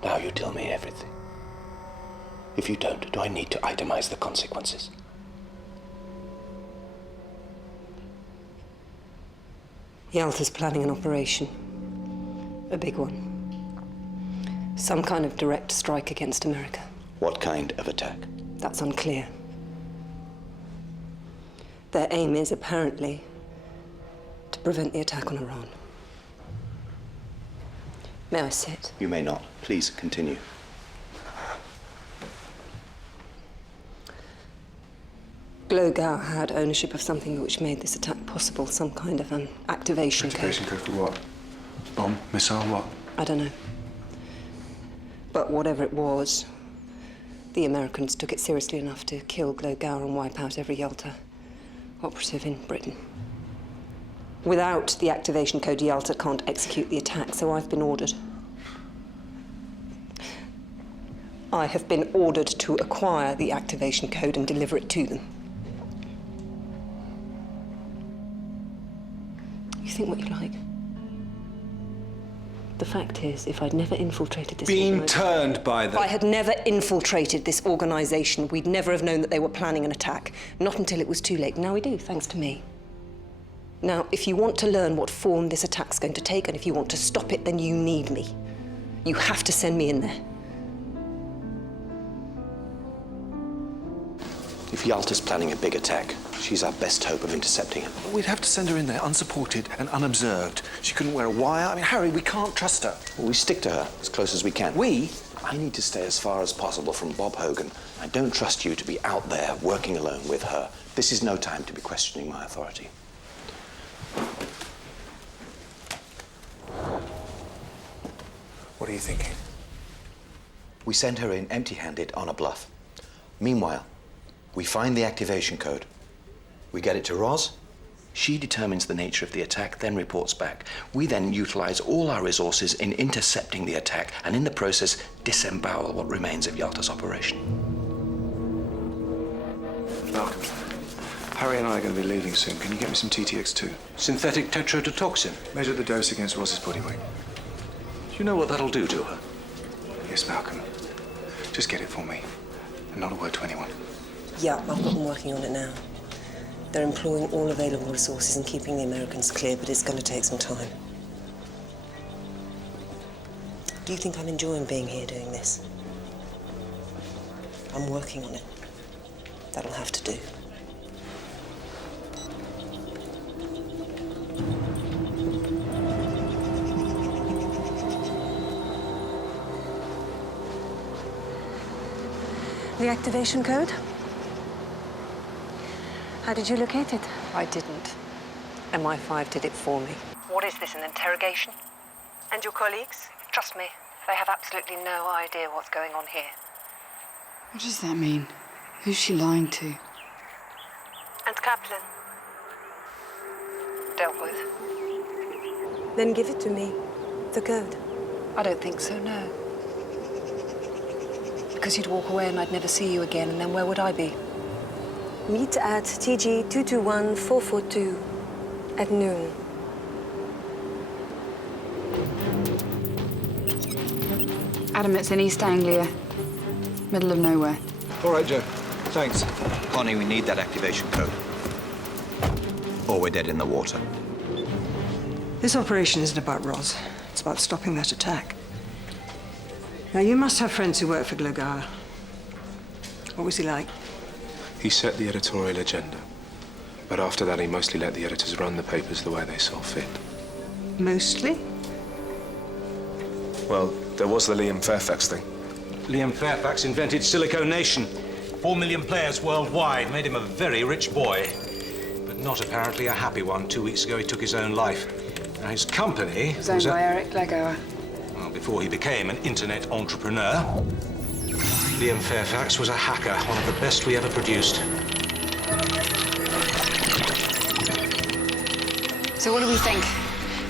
Now you tell me everything. If you don't, do I need to itemize the consequences? Yalta's planning an operation. A big one. Some kind of direct strike against America. What kind of attack? That's unclear. Their aim is, apparently, to prevent the attack on Iran. May I sit? You may not. Please continue. Glogau had ownership of something which made this attack possible, some kind of an activation code. Activation code for what? Bomb? Missile? What? I don't know. But whatever it was, the Americans took it seriously enough to kill Glogau and wipe out every Yalta operative in Britain. Without the activation code, Yalta can't execute the attack, so I've been ordered. I have been ordered to acquire the activation code and deliver it to them. You think what you like. The fact is, if I'd never infiltrated this turned by If I had never infiltrated this organization, we'd never have known that they were planning an attack. Not until it was too late. Now we do, thanks to me. Now, if you want to learn what form this attack's going to take, and if you want to stop it, then you need me. You have to send me in there. If Yalta's planning a big attack, she's our best hope of intercepting it. We'd have to send her in there unsupported and unobserved. She couldn't wear a wire. I mean, Harry, we can't trust her. Well, we stick to her as close as we can. We? I need to stay as far as possible from Bob Hogan. I don't trust you to be out there working alone with her. This is no time to be questioning my authority. What are you thinking? We send her in empty-handed on a bluff. Meanwhile, we find the activation code. We get it to Roz. She determines the nature of the attack, then reports back. We then utilize all our resources in intercepting the attack and in the process disembowel what remains of Yalta's operation. Malcolm, Harry and I are going to be leaving soon. Can you get me some TTX-2? Synthetic tetrodotoxin. Measure the dose against Roz's body weight. Do you know what that'll do to her? Yes, Malcolm. Just get it for me. And not a word to anyone. Yeah, I've got them working on it now. They're employing all available resources and keeping the Americans clear, but it's going to take some time. Do you think I'm enjoying being here doing this? I'm working on it. That'll have to do. The activation code? How did you locate it? I didn't. MI5 did it for me. What is this, an interrogation? And your colleagues? Trust me, they have absolutely no idea what's going on here. What does that mean? Who's she lying to? And Kaplan? Dealt with. Then give it to me. The code. I don't think so, no. Because you'd walk away and I'd never see you again, and then where would I be? Meet at TG 221442 at noon. Adam, it's in East Anglia. Middle of nowhere. All right, Joe. Thanks. Connie, we need that activation code. Or we're dead in the water. This operation isn't about Roz. It's about stopping that attack. Now, you must have friends who work for Glogau. What was he like? He set the editorial agenda. But after that, he mostly let the editors run the papers the way they saw fit. Mostly? Well, there was the Liam Fairfax thing. Liam Fairfax invented Silicon Nation. 4 million players worldwide made him a very rich boy. But not apparently a happy one. 2 weeks ago, he took his own life. Now, his company It was owned by Eric Lego. Well, before he became an internet entrepreneur, Liam Fairfax was a hacker, one of the best we ever produced. So what do we think?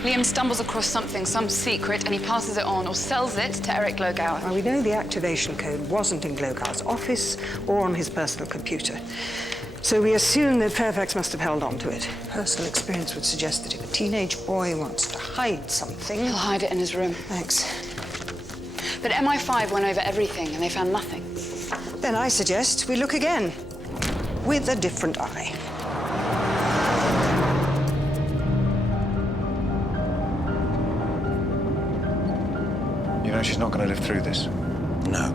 Liam stumbles across something, some secret, and he passes it on or sells it to Eric Logauer. Well, we know the activation code wasn't in Glogauer's office or on his personal computer. So we assume that Fairfax must have held on to it. Personal experience would suggest that if a teenage boy wants to hide something... He'll hide it in his room. Thanks. But MI5 went over everything and they found nothing. Then I suggest we look again, with a different eye. You know she's not going to live through this. No.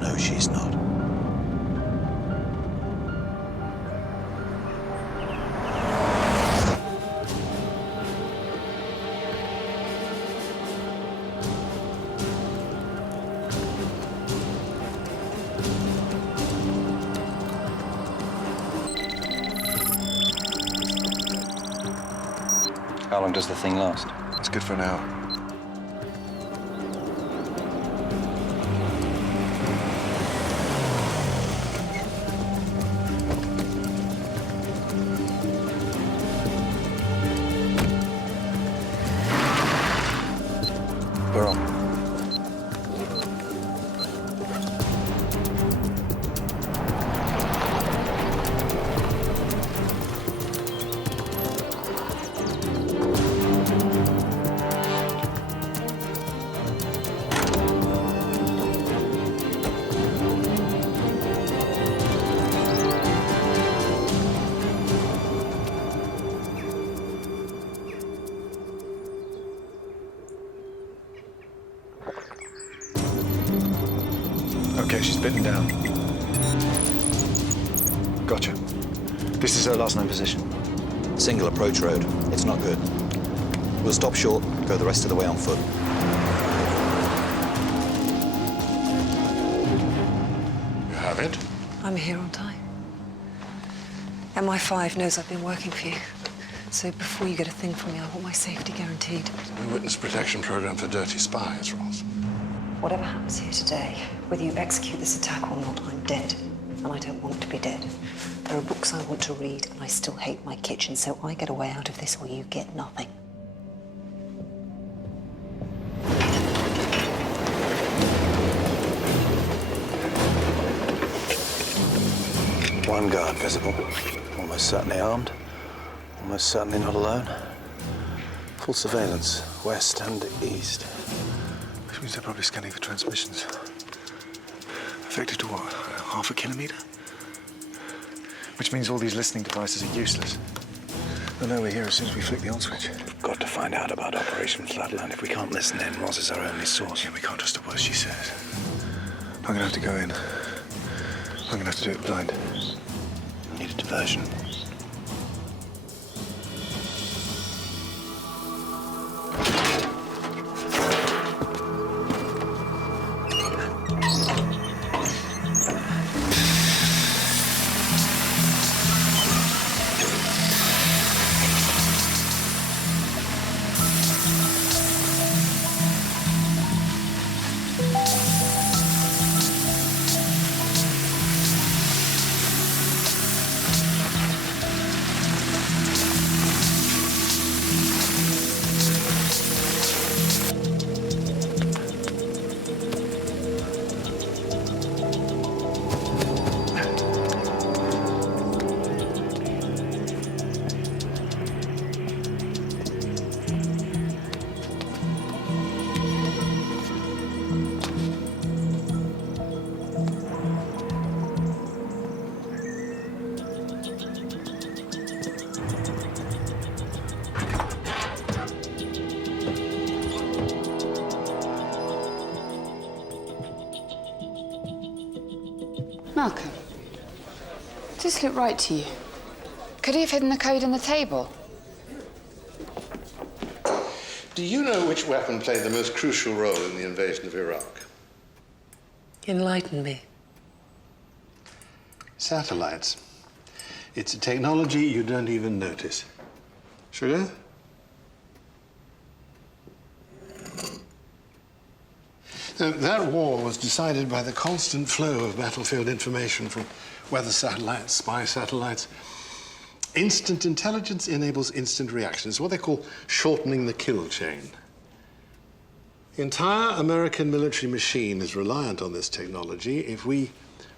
No, she's not. How long does the thing last? It's good for an hour. We're on. Okay, she's bitten down. Gotcha. This is her last known position. Single approach road. It's not good. We'll stop short, go the rest of the way on foot. You have it? I'm here on time. MI5 knows I've been working for you. So before you get a thing from me, I want my safety guaranteed. A witness protection program for dirty spies, Ross. Whatever happens here today, whether you execute this attack or not, I'm dead. And I don't want to be dead. There are books I want to read, and I still hate my kitchen, so I get a way out of this or you get nothing. One guard visible. Almost certainly armed. Almost certainly not alone. Full surveillance, west and east. Which means they're probably scanning for transmissions. Effective to what? Half a kilometre? Which means all these listening devices are useless. They'll know we're here as soon as we flick the on switch. We've got to find out about Operation Floodland. If we can't listen in, Roz is our only source. Yeah, we can't trust a word she says. I'm gonna have to go in. I'm gonna have to do it blind. Need a diversion. Malcolm, does this look right to you? Could he have hidden the code in the table? Do you know which weapon played the most crucial role in the invasion of Iraq? Enlighten me. Satellites. It's a technology you don't even notice. Sugar? Now, that war was decided by the constant flow of battlefield information from weather satellites, spy satellites. Instant intelligence enables instant reaction. It's what they call shortening the kill chain. The entire American military machine is reliant on this technology. If we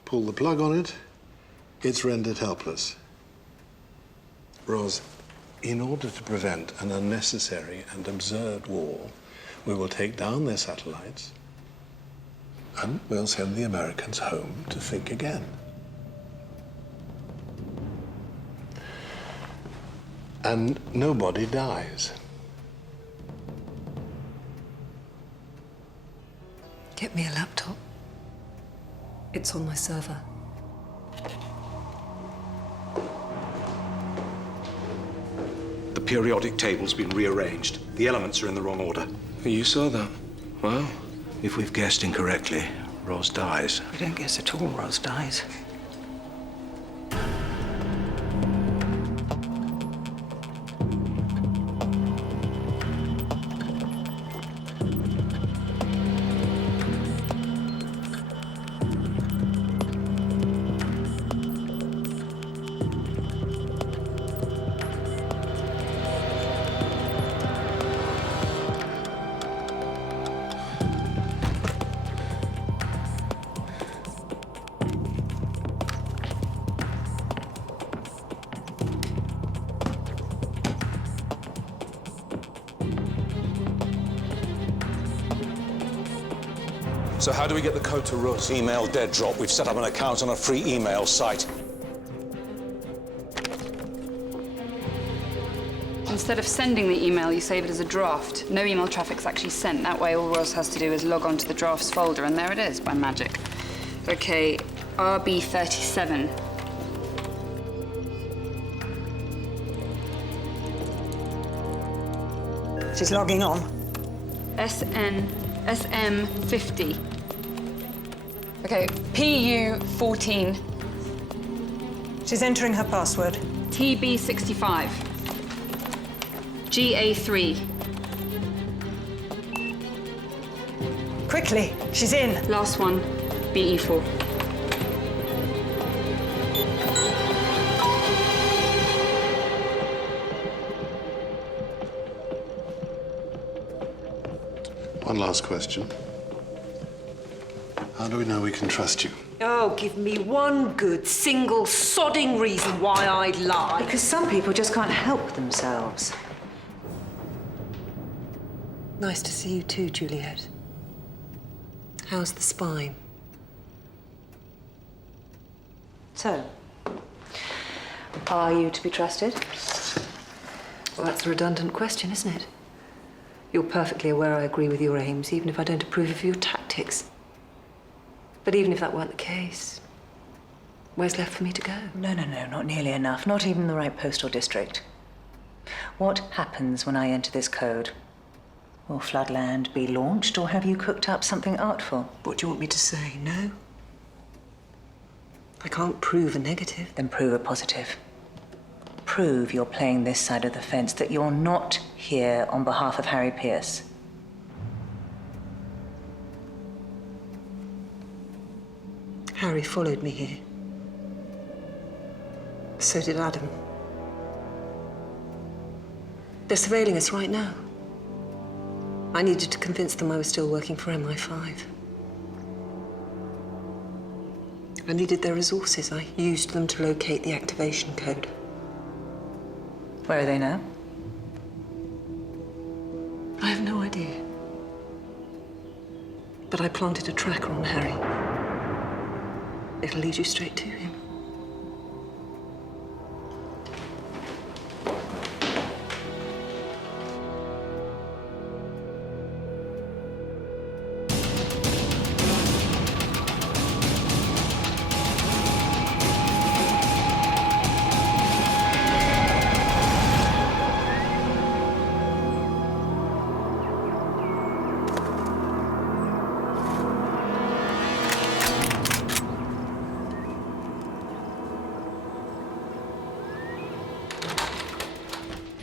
pull the plug on it, it's rendered helpless. Ros, in order to prevent an unnecessary and absurd war, we will take down their satellites and we'll send the Americans home to think again. And nobody dies. Get me a laptop. It's on my server. The periodic table's been rearranged. The elements are in the wrong order. You saw that? Well, if we've guessed incorrectly, Ros dies. We don't guess at all, Ros dies. So how do we get the code to Ros? Email dead drop. We've set up an account on a free email site. Instead of sending the email, you save it as a draft. No email traffic's actually sent. That way, all Ros has to do is log on to the drafts folder, and there it is, by magic. Okay, RB37. She's logging on. SM50. Okay, PU14. She's entering her password. TB65. GA3. Quickly, she's in. Last one, BE4. One last question. How do we know we can trust you? Oh, give me one good, single, sodding reason why I'd lie. Because some people just can't help themselves. Nice to see you too, Juliet. How's the spine? So, are you to be trusted? Well, that's a redundant question, isn't it? You're perfectly aware I agree with your aims, even if I don't approve of your tactics. But even if that weren't the case, where's left for me to go? No, not nearly enough. Not even the right postal district. What happens when I enter this code? Will Floodland be launched, or have you cooked up something artful? What do you want me to say? No? I can't prove a negative. Then prove a positive. Prove you're playing this side of the fence, that you're not here on behalf of Harry Pierce. Harry followed me here. So did Adam. They're surveilling us right now. I needed to convince them I was still working for MI5. I needed their resources. I used them to locate the activation code. Where are they now? I have no idea. But I planted a tracker on Harry. It'll lead you straight to him.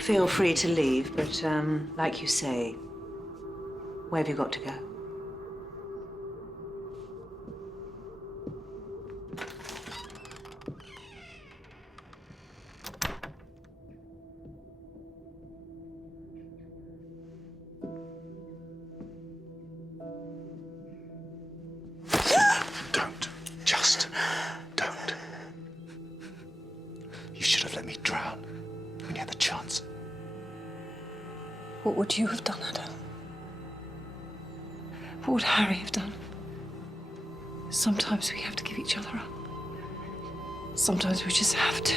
Feel free to leave, but like you say, where have you got to go? Don't. Just don't. You should have let me drown when you had the chance. What would you have done, Adam? What would Harry have done? Sometimes we have to give each other up. Sometimes we just have to.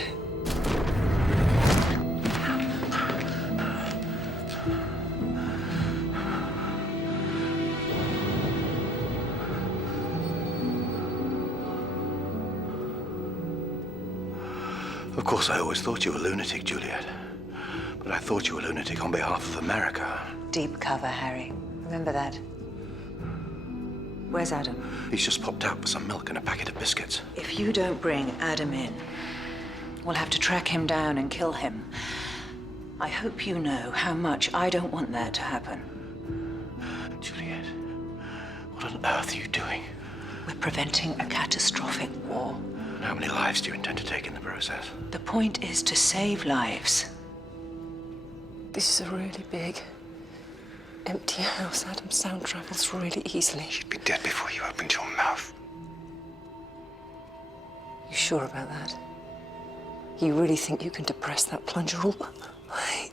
Of course, I always thought you were a lunatic, Juliet. But I thought you were a lunatic on behalf of America. Deep cover, Harry. Remember that. Where's Adam? He's just popped out for some milk and a packet of biscuits. If you don't bring Adam in, we'll have to track him down and kill him. I hope you know how much I don't want that to happen. Juliet, what on earth are you doing? We're preventing a catastrophic war. How many lives do you intend to take in the process? The point is to save lives. This is a really big, empty house. Adam. Sound travels really easily. You'd be dead before you opened your mouth. You sure about that? You really think you can depress that plunger all the way?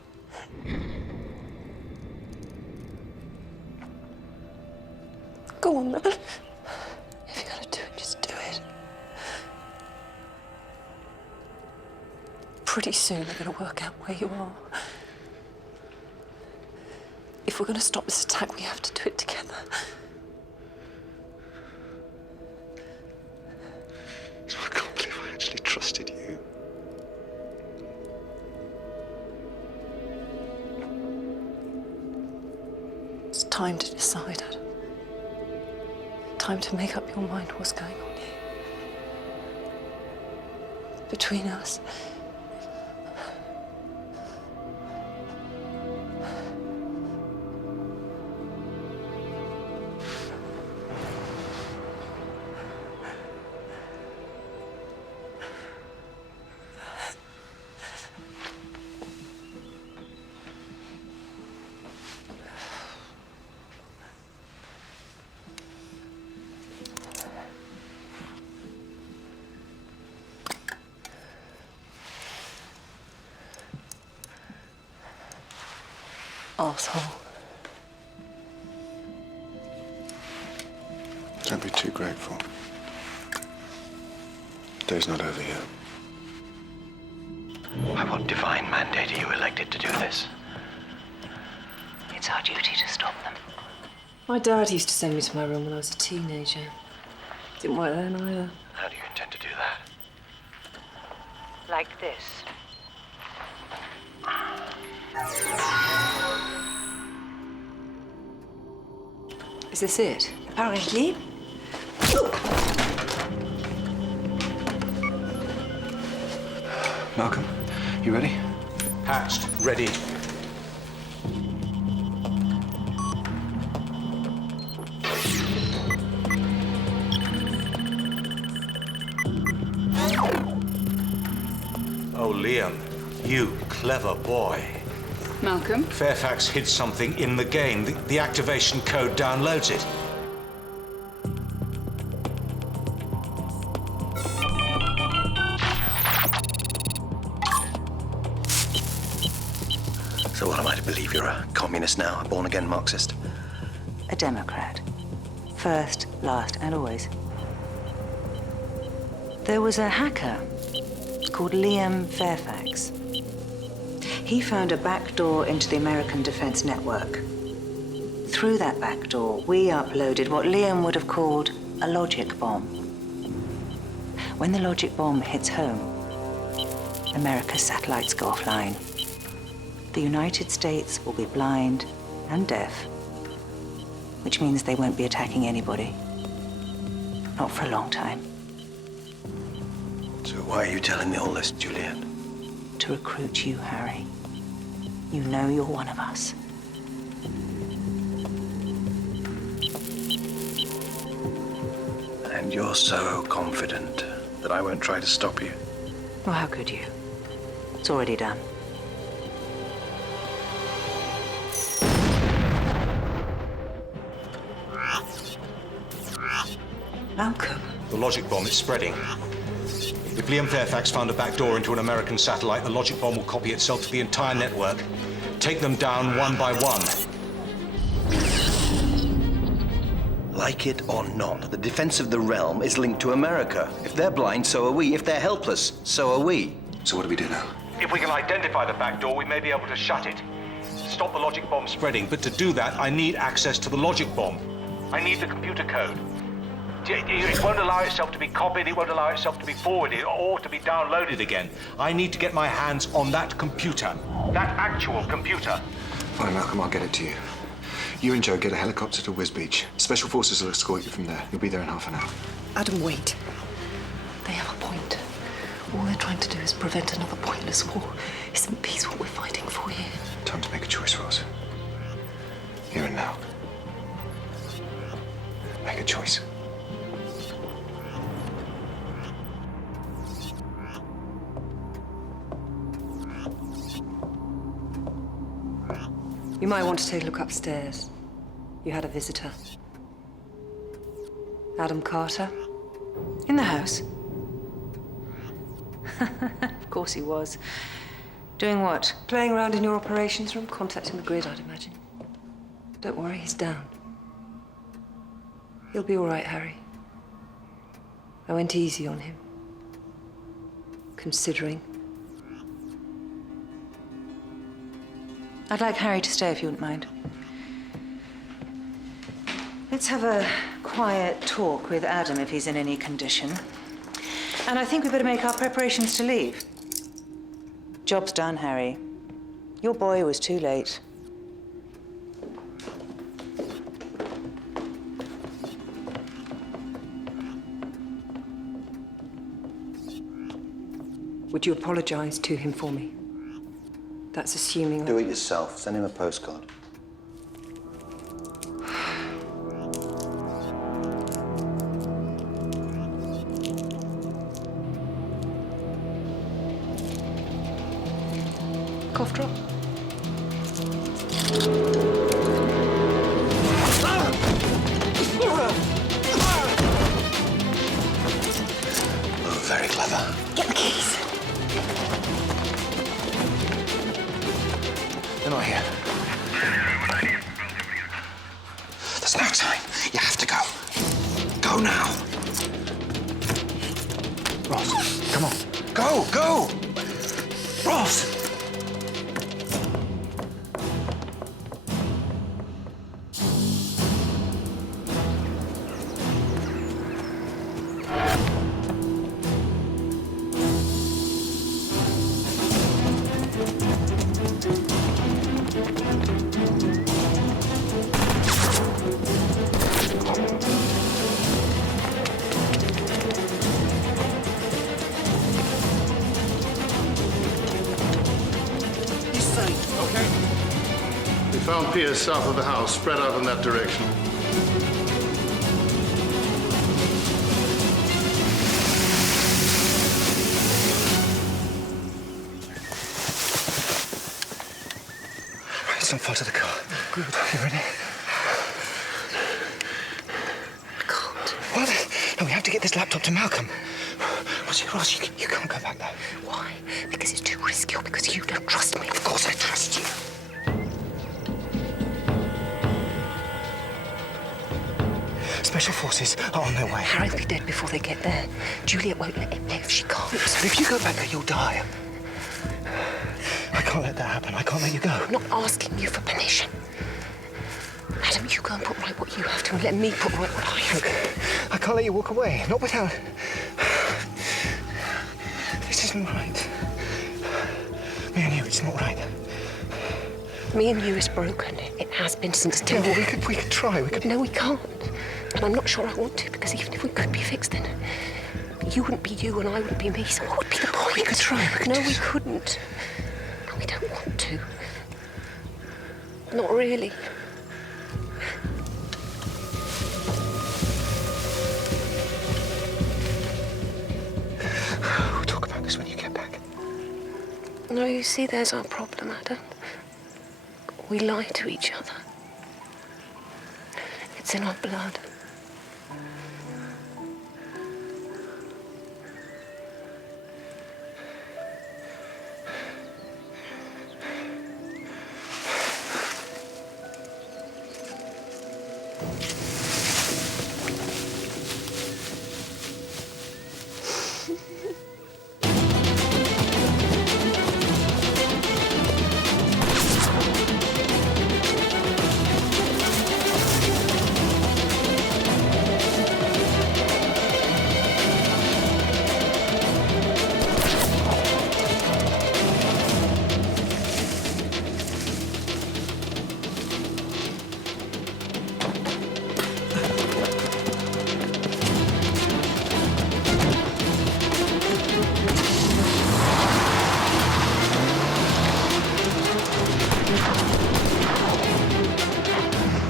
Go on, man. If you're gonna do it, just do it. Pretty soon they're gonna work out where you are. If we're gonna stop this attack, we have to do it together. I can't believe I actually trusted you. It's time to decide, Adam. Time to make up your mind what's going on here. Between us. Arsehole. Don't be too grateful. The day's not over yet. By what divine mandate are you elected to do this? It's our duty to stop them. My dad used to send me to my room when I was a teenager. Didn't work then either. How do you intend to do that? Like this. Is this it? Apparently. Malcolm, you ready? Hatched, ready. Oh, Liam, you clever boy. Malcolm? Fairfax hid something in the game. The activation code downloads it. So what am I to believe? You're a communist now, a born-again Marxist? A Democrat. First, last, and always. There was a hacker called Liam Fairfax. He found a back door into the American Defense Network. Through that back door, we uploaded what Liam would have called a logic bomb. When the logic bomb hits home, America's satellites go offline. The United States will be blind and deaf, which means they won't be attacking anybody. Not for a long time. So why are you telling me all this, Juliet? To recruit you, Harry. You know you're one of us. And you're so confident that I won't try to stop you. Well, how could you? It's already done. Malcolm. The logic bomb is spreading. If Liam Fairfax found a back door into an American satellite, the logic bomb will copy itself to the entire network. Take them down one by one. Like it or not, the defense of the realm is linked to America. If they're blind, so are we. If they're helpless, so are we. So what do we do now? If we can identify the back door, we may be able to shut it. Stop the logic bomb spreading, but to do that, I need access to the logic bomb. I need the computer code. It won't allow itself to be copied, it won't allow itself to be forwarded or to be downloaded again. I need to get my hands on that computer. That actual computer. Fine, Malcolm, I'll get it to you. You and Joe get a helicopter to Whiz Beach. Special Forces will escort you from there. You'll be there in half an hour. Adam, wait. They have a point. All they're trying to do is prevent another pointless war. Isn't peace what we're fighting for here? Time to make a choice, Ross. Here and now. Make a choice. You might want to take a look upstairs. You had a visitor. Adam Carter. In the house? Of course he was. Doing what? Playing around in your operations room, contacting the grid, I'd imagine. Don't worry, he's down. He'll be all right, Harry. I went easy on him. Considering. I'd like Harry to stay if you wouldn't mind. Let's have a quiet talk with Adam if he's in any condition. And I think we better make our preparations to leave. Job's done, Harry. Your boy was too late. Would you apologize to him for me? That's assuming... Do it yourself. Send him a postcard. Cough drop. Oh, very clever. Get the keys. They're not here. There's no time. You have to go. Go now. Ross, come on. Go, go! Ross! Found Pierce south of the house, spread out in that direction. Let's not fall to the car. Good. You ready? I can't. What? No, we have to get this laptop to Malcolm. Ross, you can't go back there. Why? Because it's too risky or because you don't trust me? Of course I trust you. Special Forces are on their way. Harry will be dead before they get there. Juliet won't let him live. She can't. But if you go back there, you'll die. I can't let that happen. I can't let you go. I'm not asking you for permission. Adam, you go and put right what you have to and let me put right what I have. Look, I can't let you walk away. Not without... This isn't right. Me and you, it's not right. Me and you is broken. It has been since day one. one. We could try. No, we can't. And I'm not sure I want to, because even if we could be fixed, then you wouldn't be you and I wouldn't be me. So what would be the point? We could try. No, we couldn't. And we don't want to. Not really. We'll talk about this when you get back. No, you see, there's our problem, Adam. We lie to each other. It's in our blood.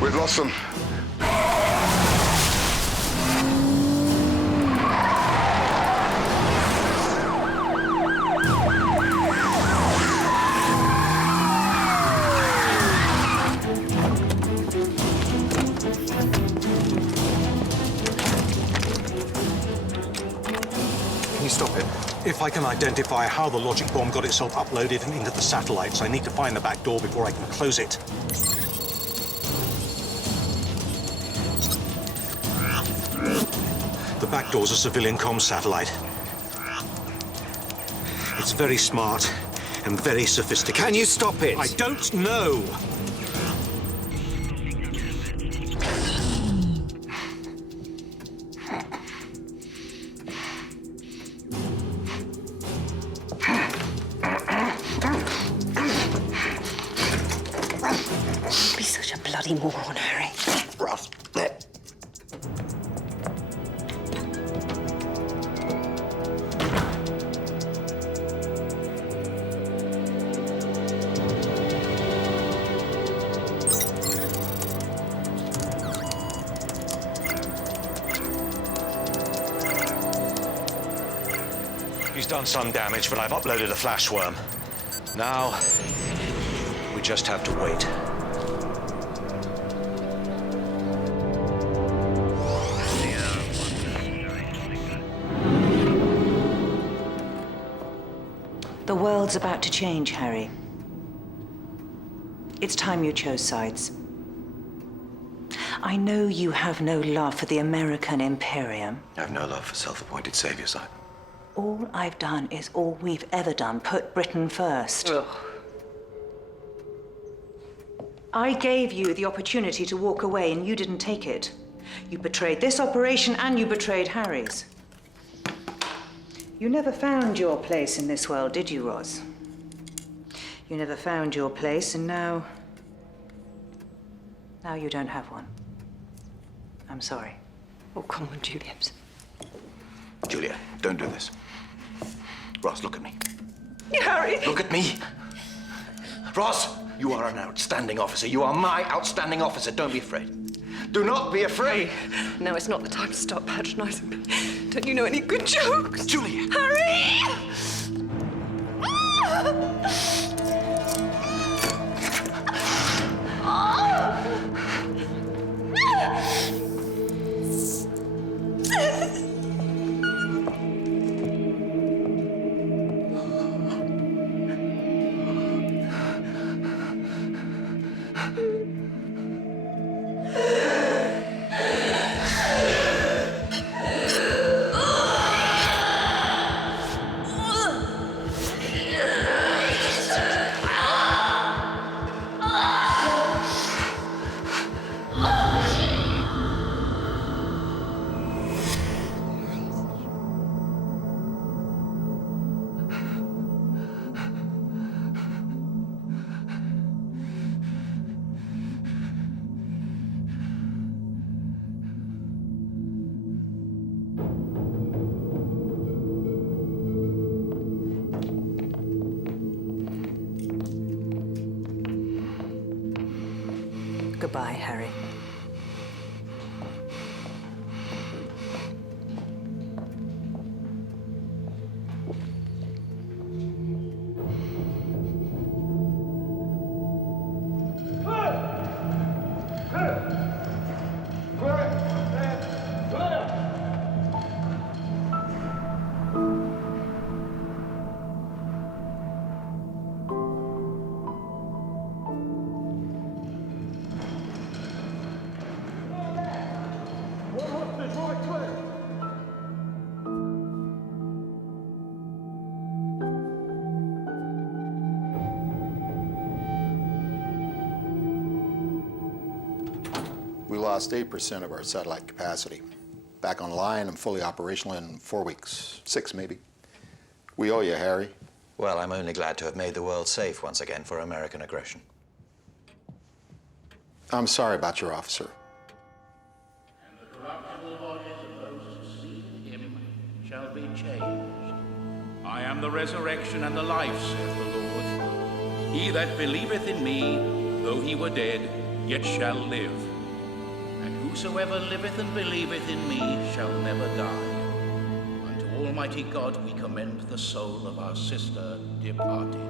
We've lost them. Can you stop it? If I can identify how the logic bomb got itself uploaded and into the satellites, I need to find the back door before I can close it. The back door's a civilian comm satellite. It's very smart and very sophisticated. Can you stop it? I don't know. Don't be such a bloody moron, Harry. Ross, He's done some damage, but I've uploaded a flash worm. Now, we just have to wait. The world's about to change, Harry. It's time you chose sides. I know you have no love for the American Imperium. I have no love for self-appointed saviors. All I've done is all we've ever done, put Britain first. Ugh. I gave you the opportunity to walk away and you didn't take it. You betrayed this operation and you betrayed Harry's. You never found your place in this world, did you, Roz? You never found your place, and now you don't have one. I'm sorry. Oh, come on, Juliet. Julia, don't do this. Ross, look at me. Harry! Look at me! Ross, you are an outstanding officer. You are my outstanding officer. Don't be afraid. Do not be afraid. Now it's not the time to start patronizing me. Don't you know any good jokes? Julia! Harry! lost 8% of our satellite capacity. Back online and fully operational in 4 weeks, 6 maybe. We owe you, Harry. Well, I'm only glad to have made the world safe once again for American aggression. I'm sorry about your officer. And the corruptible bodies of those who sleep in him shall be changed. I am the resurrection and the life, saith the Lord. He that believeth in me, though he were dead, yet shall live. And whosoever liveth and believeth in me shall never die. Unto Almighty God we commend the soul of our sister departed.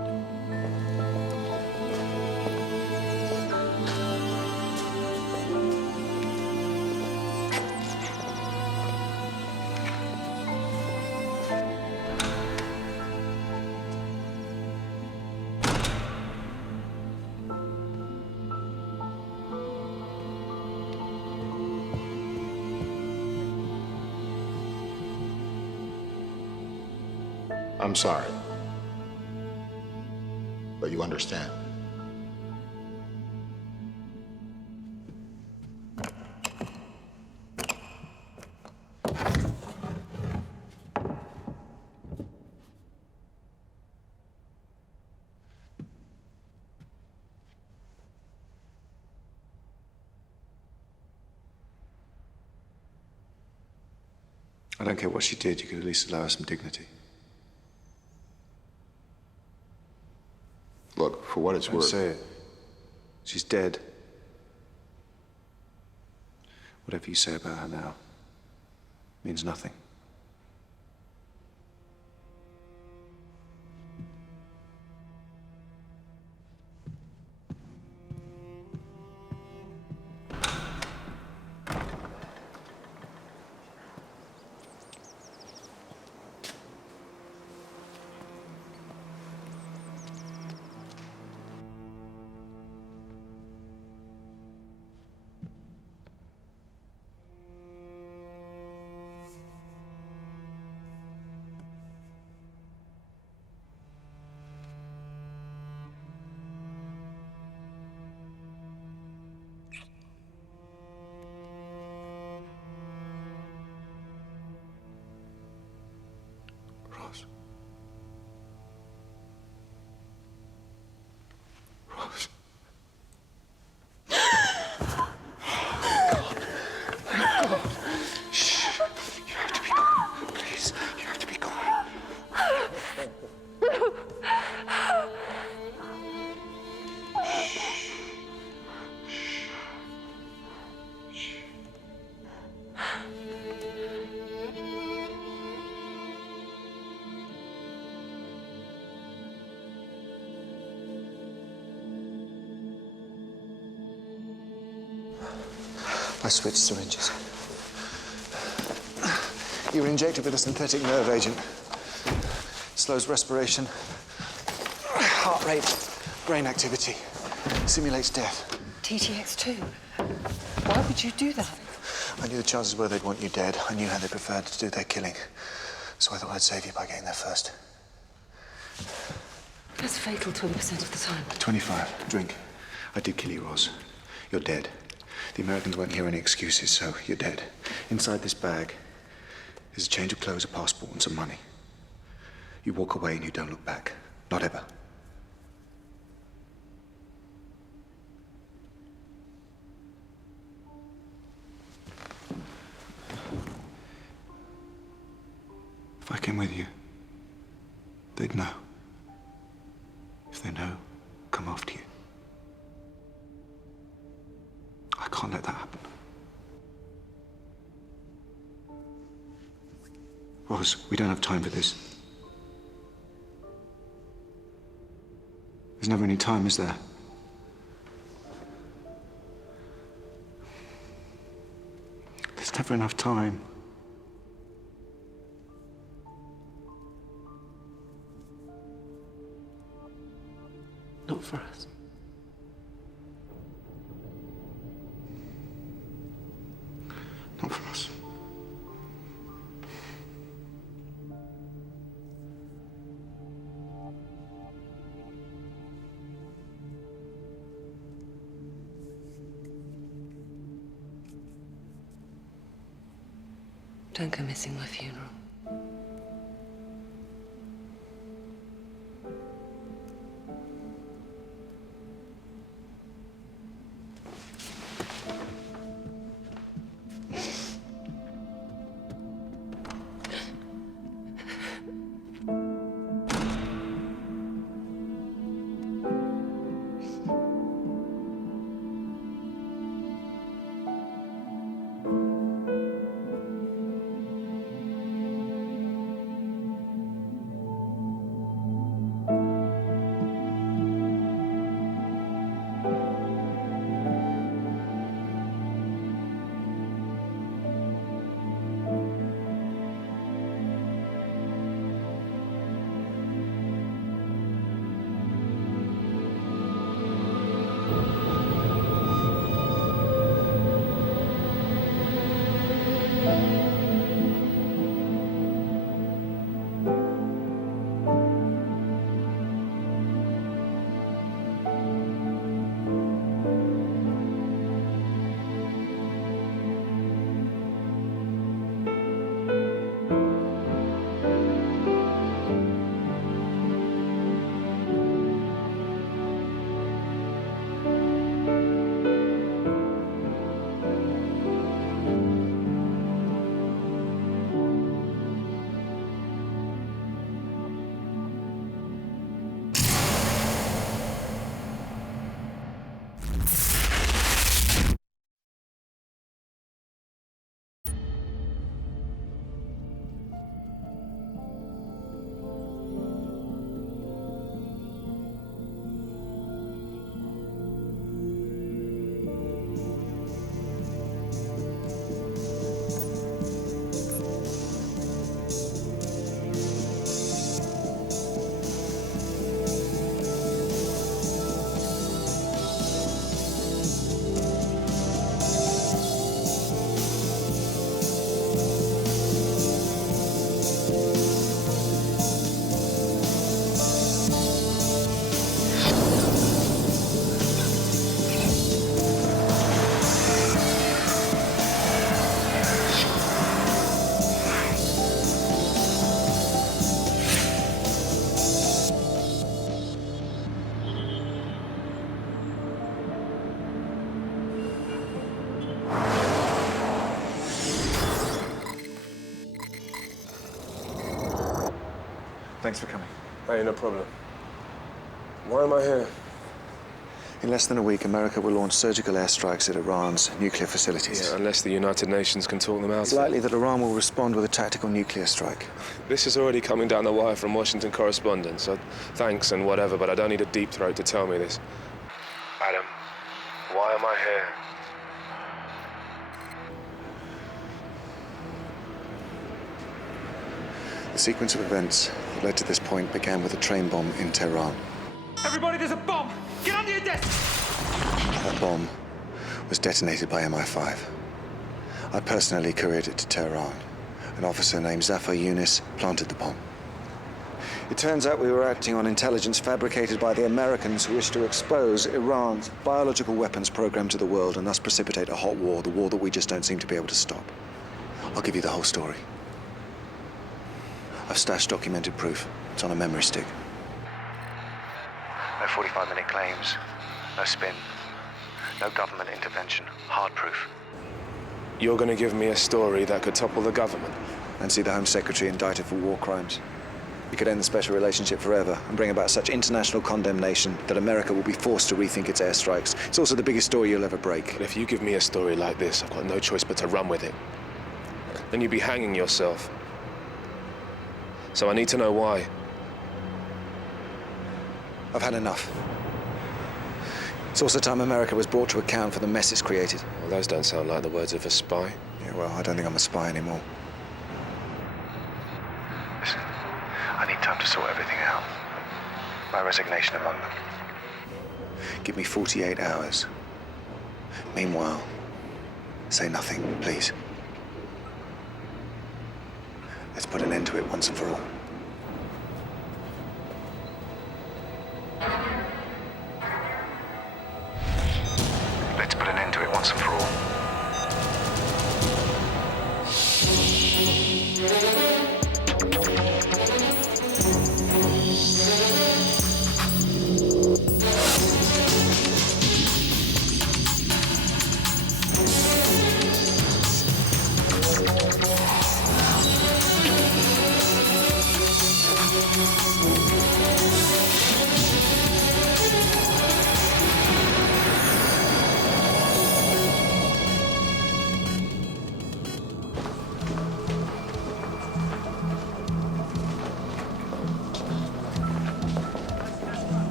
I'm sorry. But you understand. I don't care what she did, you could at least allow her some dignity. Look, for what it's Don't worth. say it. She's dead. Whatever you say about her now means nothing. Ross. Ross. God. Shh. You have to be calm. Please. You have to be calm. I switched syringes. You were injected with a synthetic nerve agent. Slows respiration, heart rate, brain activity. Simulates death. TTX2? Why would you do that? I knew the chances were they'd want you dead. I knew how they preferred to do their killing. So I thought I'd save you by getting there first. That's fatal 20% of the time. 25. Drink. I did kill you, Roz. You're dead. The Americans won't hear any excuses, so you're dead. Inside this bag is a change of clothes, a passport, and some money. You walk away and you don't look back. Not ever. If I came with you, they'd know. If they know, come after you. I can't let that happen. Roz, we don't have time for this. There's never any time, is there? There's never enough time. Not for us. Not for us. Don't go missing my funeral. Thanks for coming. Hey, no problem. Why am I here? In less than a week, America will launch surgical airstrikes at Iran's nuclear facilities. Yeah, unless the United Nations can talk them out. It's likely that Iran will respond with a tactical nuclear strike. This is already coming down the wire from Washington correspondents, so thanks and whatever, but I don't need a deep throat to tell me this. Adam, why am I here? The sequence of events that led to this point began with a train bomb in Tehran. Everybody, there's a bomb! Get under your desk! That bomb was detonated by MI5. I personally couriered it to Tehran. An officer named Zafar Yunus planted the bomb. It turns out we were acting on intelligence fabricated by the Americans who wished to expose Iran's biological weapons program to the world and thus precipitate a hot war, the war that we just don't seem to be able to stop. I'll give you the whole story. I've stashed documented proof. It's on a memory stick. No 45-minute claims, no spin, no government intervention, hard proof. You're gonna give me a story that could topple the government? And see the Home Secretary indicted for war crimes. It could end the special relationship forever and bring about such international condemnation that America will be forced to rethink its airstrikes. It's also the biggest story you'll ever break. But if you give me a story like this, I've got no choice but to run with it. Then you'd be hanging yourself. So I need to know why. I've had enough. It's also time America was brought to account for the mess it's created. Well, those don't sound like the words of a spy. Yeah, well, I don't think I'm a spy anymore. Listen, I need time to sort everything out. My resignation among them. Give me 48 hours. Meanwhile, say nothing, please. Let's put an end to it once and for all. Let's put an end to it once and for all.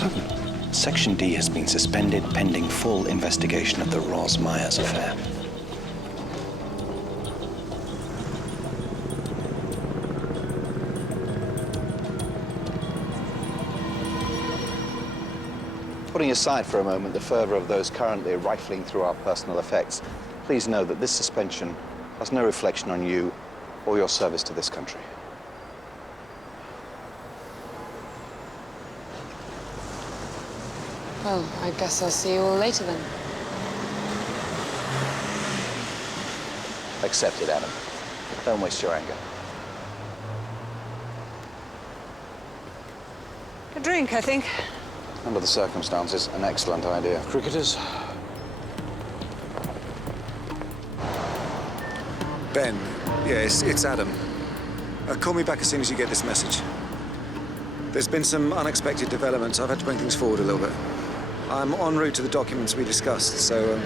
What's happened? Section D has been suspended pending full investigation of the Ross Myers affair. Putting aside for a moment the fervour of those currently rifling through our personal effects, please know that this suspension has no reflection on you or your service to this country. Well, I guess I'll see you all later then. Accept it, Adam. Don't waste your anger. A drink, I think. Under the circumstances, an excellent idea. Cricketers? Ben, yeah, it's Adam. Call me back as soon as you get this message. There's been some unexpected developments. I've had to bring things forward a little bit. I'm en route to the documents we discussed, so,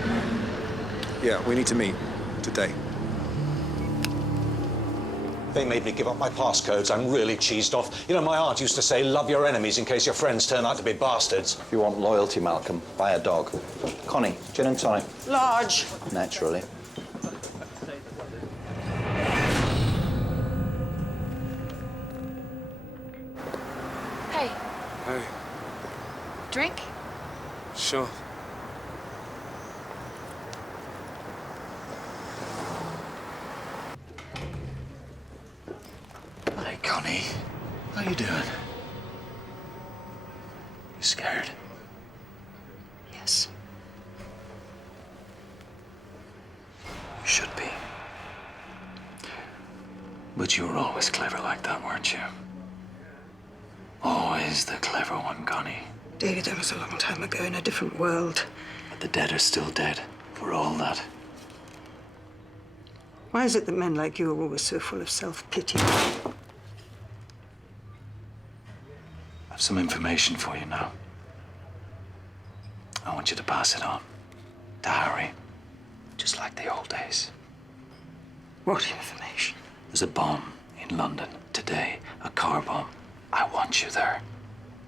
yeah, we need to meet today. They made me give up my passcodes. I'm really cheesed off. You know, my aunt used to say, love your enemies in case your friends turn out to be bastards. If you want loyalty, Malcolm, buy a dog. Connie, gin and tonic. Large. Naturally. Hey, Hey, drink? sure. Hi, Connie. How you doing? You scared? Yes. You should be. But you were always clever like that, weren't you? Always the clever one, Connie. David, that was a long time ago in a different world. But the dead are still dead, for all that. Why is it that men like you are always so full of self-pity? I have some information for you now. I want you to pass it on to Harry, just like the old days. What information? There's a bomb in London today, a car bomb. I want you there.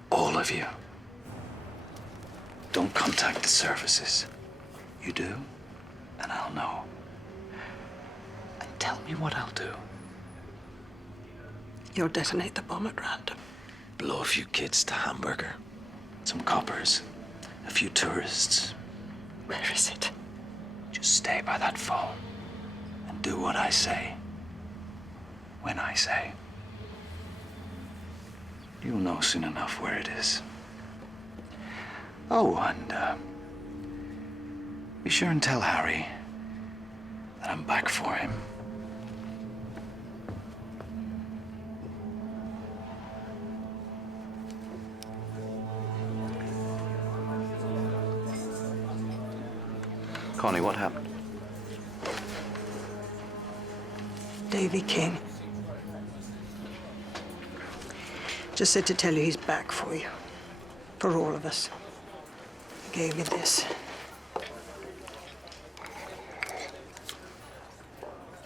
All of you. Don't contact the services. You do, and I'll know. And tell me what I'll do. You'll detonate the bomb at random. Blow a few kids to Hamburger. Some coppers. A few tourists. Where is it? Just stay by that phone. And do what I say. When I say. You'll know soon enough where it is. Oh, and be sure and tell Harry that I'm back for him. Connie, what happened? Davy King. Just said to tell you he's back for you. For all of us. He gave me this.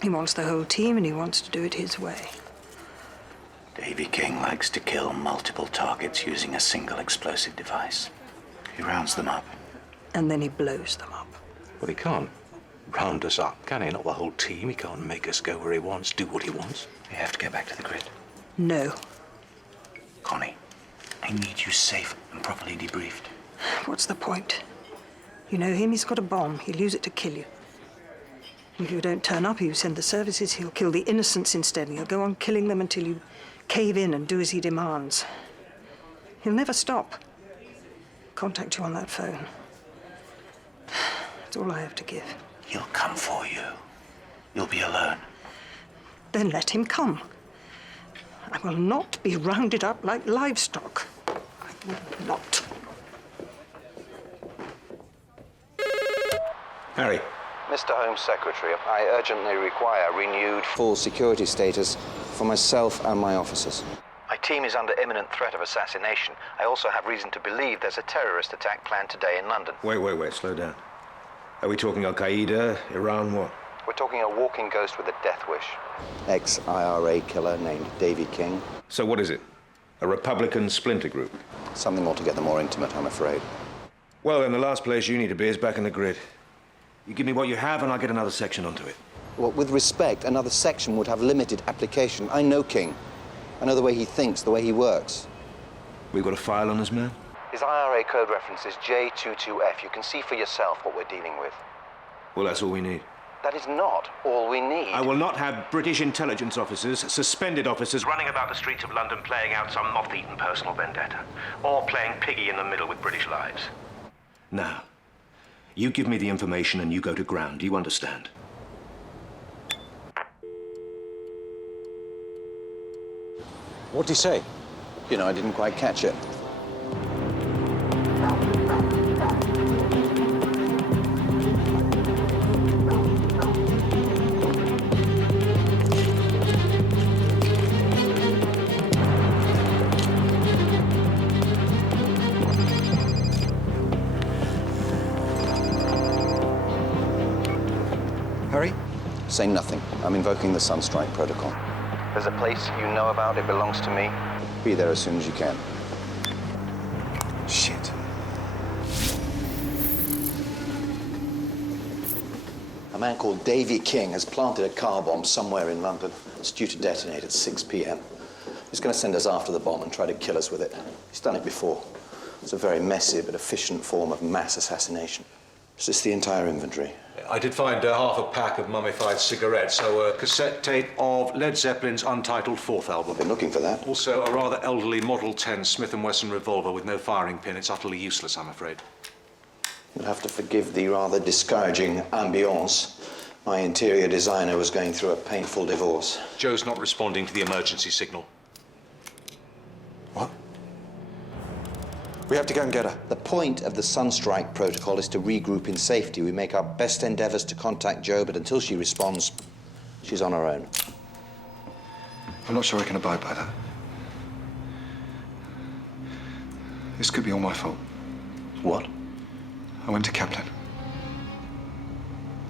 He wants the whole team and he wants to do it his way. Davy King likes to kill multiple targets using a single explosive device. He rounds them up. And then he blows them up. Well, he can't round us up, can he? Not the whole team. He can't make us go where he wants, do what he wants. We have to get back to the grid. No. Connie, I need you safe and properly debriefed. What's the point? You know him, he's got a bomb. He'll use it to kill you. If you don't turn up, you send the services, he'll kill the innocents instead. And he'll go on killing them until you cave in and do as he demands. He'll never stop. Contact you on that phone. That's all I have to give. He'll come for you. You'll be alone. Then let him come. I will not be rounded up like livestock. I will not. Harry. Mr. Home Secretary, I urgently require renewed full security status for myself and my officers. My team is under imminent threat of assassination. I also have reason to believe there's a terrorist attack planned today in London. Wait, slow down. Are we talking Al-Qaeda, Iran, what? We're talking a walking ghost with a death wish. Ex-IRA killer named Davy King. So what is it? A Republican splinter group? Something altogether more intimate, I'm afraid. Well, then the last place you need to be is back in the grid. You give me what you have and I'll get another section onto it. Well, with respect, another section would have limited application. I know King. I know the way he thinks, the way he works. We've got a file on this man? His IRA code reference is J22F. You can see for yourself what we're dealing with. Well, that's all we need. That is not all we need. I will not have British intelligence officers, suspended officers, running about the streets of London playing out some moth-eaten personal vendetta, or playing piggy in the middle with British lives. Now, you give me the information and you go to ground. Do you understand? What'd he say? You know, I didn't quite catch it. Harry? Say nothing. I'm invoking the Sunstrike Protocol. There's a place you know about. It belongs to me. Be there as soon as you can. Shit. A man called Davy King has planted a car bomb somewhere in London. It's due to detonate at 6 p.m. He's going to send us after the bomb and try to kill us with it. He's done it before. It's a very messy but efficient form of mass assassination. Is this the entire inventory? I did find half a pack of mummified cigarettes, so a cassette tape of Led Zeppelin's untitled fourth album. Been looking for that. Also, a rather elderly Model 10 Smith & Wesson revolver with no firing pin. It's utterly useless, I'm afraid. You'll have to forgive the rather discouraging ambiance. My interior designer was going through a painful divorce. Joe's not responding to the emergency signal. What? We have to go and get her. The point of the Sunstrike Protocol is to regroup in safety. We make our best endeavors to contact Jo, but until she responds, she's on her own. I'm not sure I can abide by that. This could be all my fault. What? I went to Kaplan.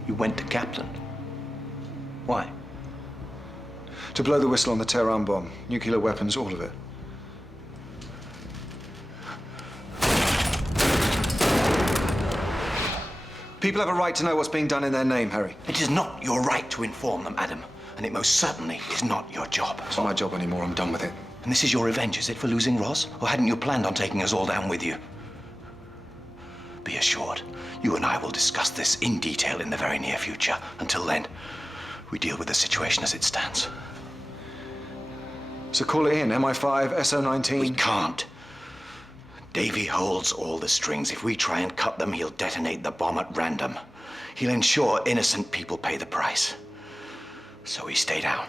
You went to Kaplan? Why? To blow the whistle on the Tehran bomb. Nuclear weapons, all of it. People have a right to know what's being done in their name, Harry. It is not your right to inform them, Adam. And it most certainly is not your job. It's not my job anymore. I'm done with it. And this is your revenge, is it, for losing Roz? Or hadn't you planned on taking us all down with you? Be assured, you and I will discuss this in detail in the very near future. Until then, we deal with the situation as it stands. So call it in, MI5, SO19. We can't. Davy holds all the strings. If we try and cut them, he'll detonate the bomb at random. He'll ensure innocent people pay the price. So we stay down.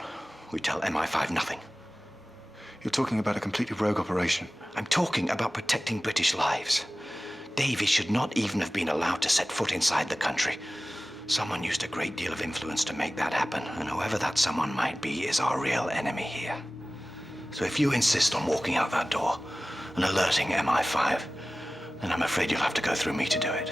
We tell MI5 nothing. You're talking about a completely rogue operation. I'm talking about protecting British lives. Davy should not even have been allowed to set foot inside the country. Someone used a great deal of influence to make that happen, and whoever that someone might be is our real enemy here. So if you insist on walking out that door and alerting MI5, then I'm afraid you'll have to go through me to do it.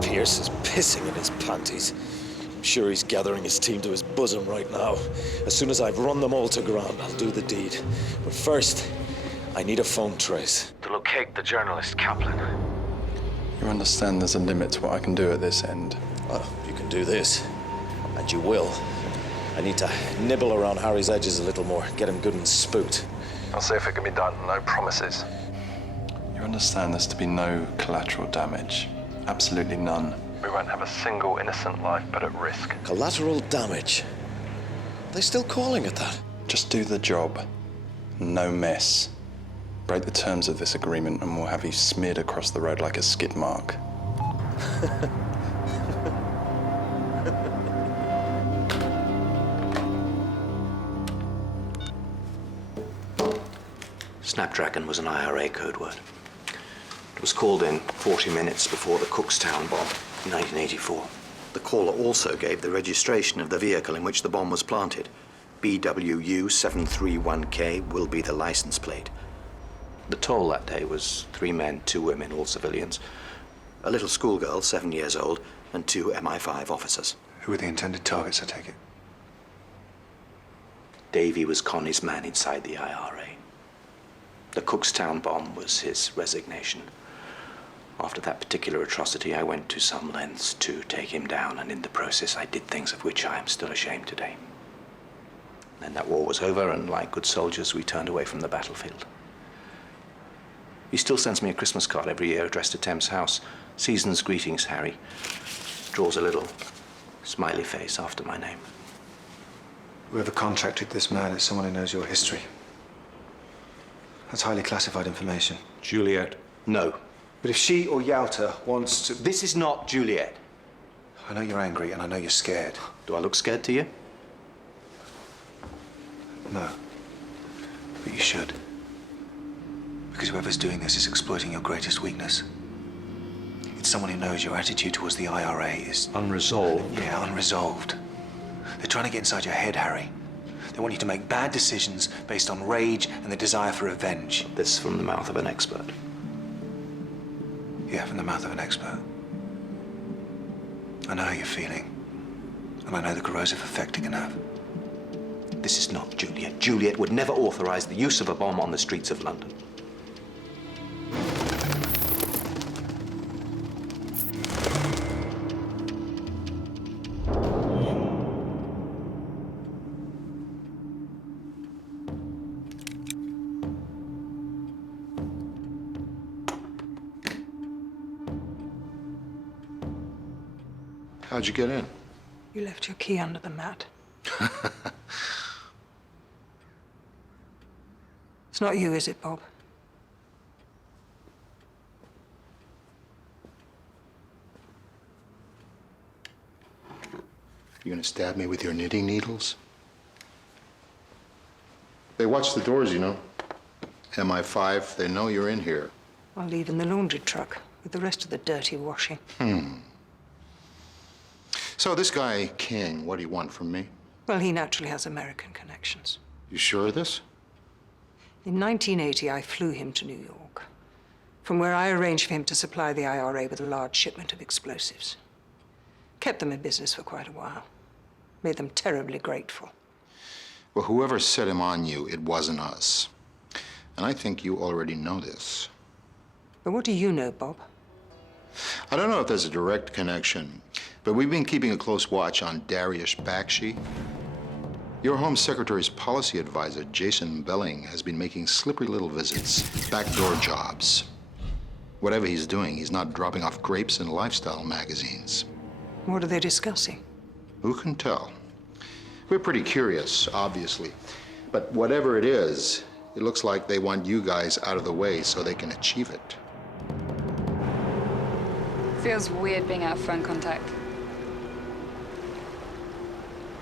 Pierce is pissing in his panties. I'm sure he's gathering his team to his bosom right now. As soon as I've run them all to ground, I'll do the deed. But first, I need a phone trace. To locate the journalist, Kaplan. You understand there's a limit to what I can do at this end. Well, you can do this, and you will. I need to nibble around Harry's edges a little more, get him good and spooked. I'll see if it can be done, no promises. You understand there's to be no collateral damage. Absolutely none. We won't have a single innocent life put at risk. Collateral damage? Are they still calling it that? Just do the job. No mess. Break the terms of this agreement and we'll have you smeared across the road like a skid mark. Snapdragon was an IRA code word. It was called in 40 minutes before the Cookstown bomb in 1984. The caller also gave the registration of the vehicle in which the bomb was planted. BWU 731K will be the license plate. The toll that day was 3 men, 2 women, all civilians. A little schoolgirl, 7 years old, and 2 MI5 officers. Who were the intended targets, I take it? Davey was Connie's man inside the IRA. The Cookstown bomb was his resignation. After that particular atrocity, I went to some lengths to take him down, and in the process I did things of which I am still ashamed today. Then that war was over, and like good soldiers, we turned away from the battlefield. He still sends me a Christmas card every year addressed to Thames House. Season's greetings, Harry. Draws a little smiley face after my name. Whoever contracted this man is someone who knows your history. That's highly classified information. Juliet? No. But if she or Yalta wants to... This is not Juliet. I know you're angry and I know you're scared. Do I look scared to you? No. But you should. Because whoever's doing this is exploiting your greatest weakness. It's someone who knows your attitude towards the IRA is... Unresolved? Yeah, unresolved. They're trying to get inside your head, Harry. They want you to make bad decisions based on rage and the desire for revenge. This from the mouth of an expert. Yeah, from the mouth of an expert. I know how you're feeling. And I know the corrosive effect it can have. This is not Juliet. Juliet would never authorize the use of a bomb on the streets of London. How'd you get in? You left your key under the mat. It's not you, is it, Bob? You gonna stab me with your knitting needles? They watch the doors, you know. MI5, they know you're in here. I'll leave in the laundry truck with the rest of the dirty washing. So this guy, King, what do you want from me? Well, he naturally has American connections. You sure of this? In 1980, I flew him to New York, from where I arranged for him to supply the IRA with a large shipment of explosives. Kept them in business for quite a while. Made them terribly grateful. Well, whoever set him on you, it wasn't us. And I think you already know this. But what do you know, Bob? I don't know if there's a direct connection, but we've been keeping a close watch on Dariush Bakshi. Your Home Secretary's policy advisor, Jason Belling, has been making slippery little visits, backdoor jobs. Whatever he's doing, he's not dropping off grapes in lifestyle magazines. What are they discussing? Who can tell? We're pretty curious, obviously. But whatever it is, it looks like they want you guys out of the way so they can achieve it. Feels weird being out of phone contact.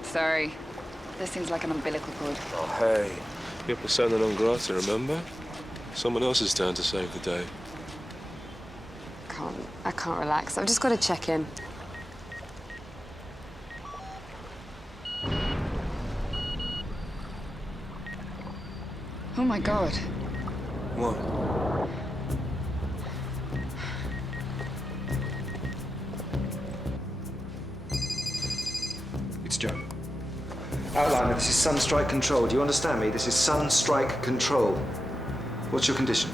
Sorry. This seems like an umbilical cord. Oh, hey. You're persona non grata, remember? Someone else's turn to save the day. I can't relax. I've just got to check in. Oh my God. What? It's Joe. Outliner, this is Sunstrike Control. Do you understand me? This is Sunstrike Control. What's your condition?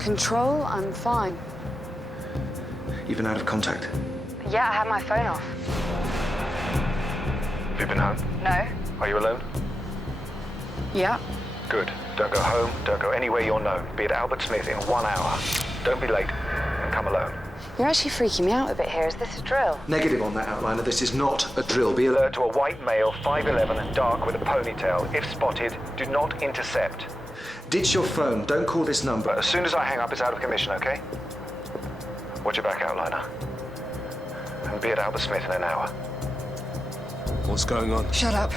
Control? I'm fine. You've been out of contact. Yeah, I have my phone off. Have you been home? No. Are you alone? Yeah. Good. Don't go home. Don't go anywhere you're known. Be at Albert Smith in 1 hour. Don't be late. And come alone. You're actually freaking me out a bit here. Is this a drill? Negative on that, Outliner. This is not a drill. Be alert. To a white male, 5'11", and dark with a ponytail. If spotted, do not intercept. Ditch your phone. Don't call this number. But as soon as I hang up, it's out of commission, okay? Watch your back, outliner. And be at Albert Smith in an hour. What's going on? Shut up.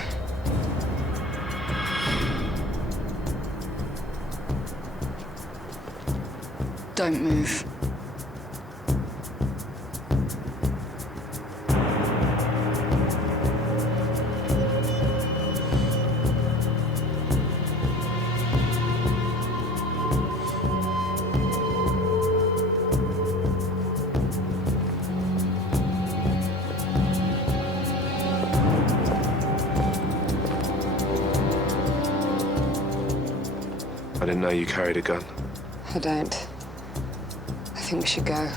Don't move. I didn't know you carried a gun. I don't. I think we should go. I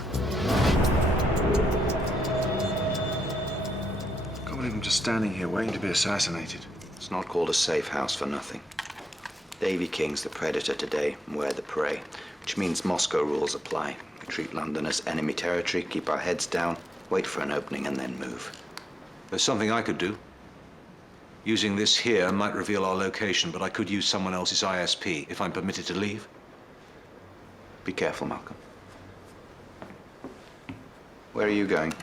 can't believe I'm just standing here waiting to be assassinated. It's not called a safe house for nothing. Davy King's the predator today, and we're the prey, which means Moscow rules apply. We treat London as enemy territory, keep our heads down, wait for an opening, and then move. There's something I could do. Using this here might reveal our location, but I could use someone else's ISP if I'm permitted to leave. Be careful, Malcolm. Where are you going?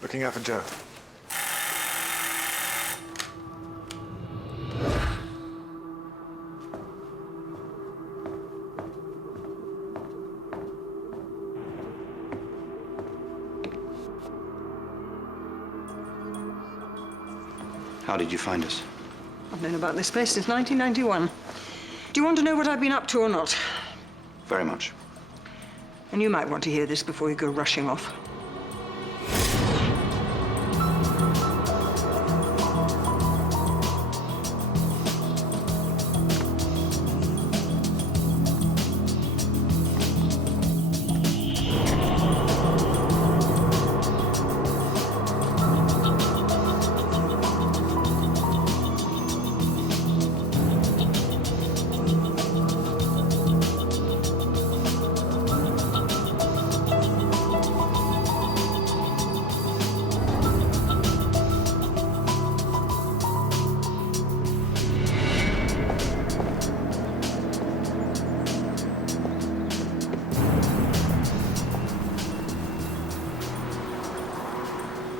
Looking out for Joe. How did you find us? I've known about this place since 1991. Do you want to know what I've been up to or not? Very much. And you might want to hear this before you go rushing off.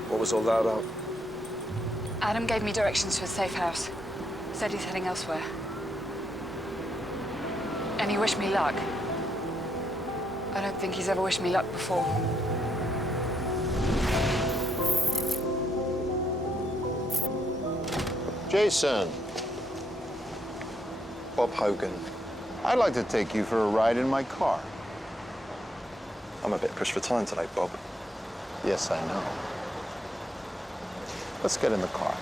What was all that about? Adam gave me directions to a safe house. Said he's heading elsewhere. And he wished me luck. I don't think he's ever wished me luck before. Jason. Bob Hogan. I'd like to take you for a ride in my car. I'm a bit pushed for time today, Bob. Yes, I know. Let's get in the car.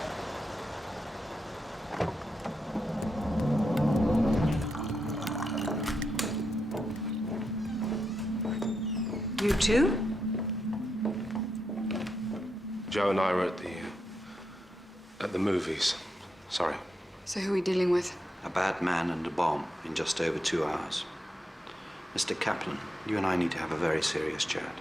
You too? Joe and I were at the movies. Sorry. So who are we dealing with? A bad man and a bomb in just over 2 hours. Mr. Kaplan, you and I need to have a very serious chat.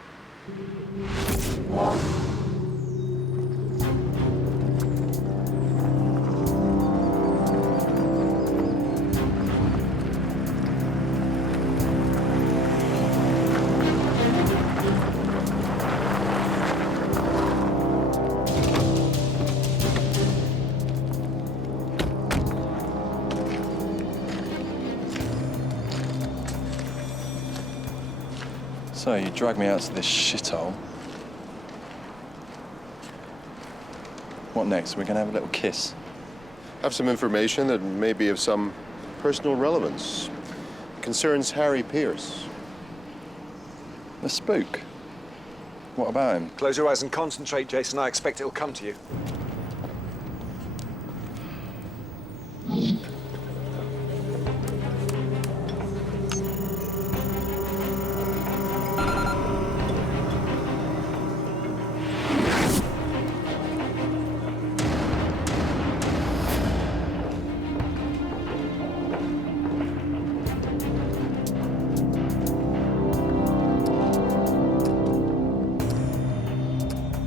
So, you dragged me out to this shithole. What next? We're gonna have a little kiss? Have some information that may be of some personal relevance. Concerns Harry Pierce. The spook? What about him? Close your eyes and concentrate, Jason. I expect it'll come to you.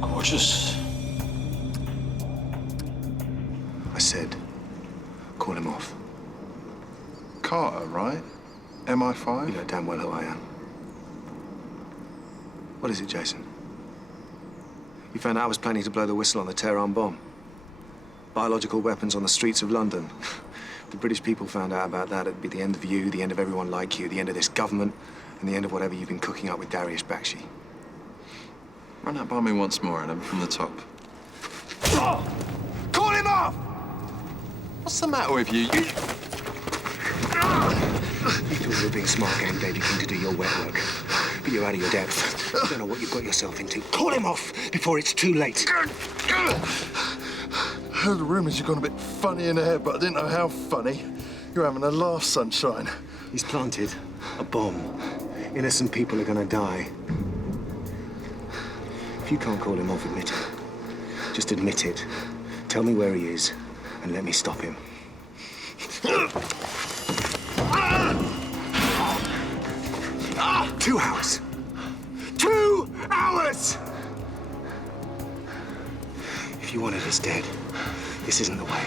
Cautious. I said, call him off. Carter, right? MI5? You know damn well who I am. What is it, Jason? You found out I was planning to blow the whistle on the Tehran bomb. Biological weapons on the streets of London. If the British people found out about that, it'd be the end of you, the end of everyone like you, the end of this government, and the end of whatever you've been cooking up with Darius Bakshi. Run that by me once more, Adam, from the top. Oh! Call him off! What's the matter with you? You thought you were being smart getting David King to do your wet work. But you're out of your depth. You don't know what you've got yourself into. Call him off before it's too late. I heard the rumours you've gone a bit funny in the head, but I didn't know how funny. You're having a laugh, sunshine. He's planted a bomb. Innocent people are gonna die. If you can't call him off, admit it. Just admit it. Tell me where he is, and let me stop him. 2 hours. 2 hours! If you wanted us dead, this isn't the way.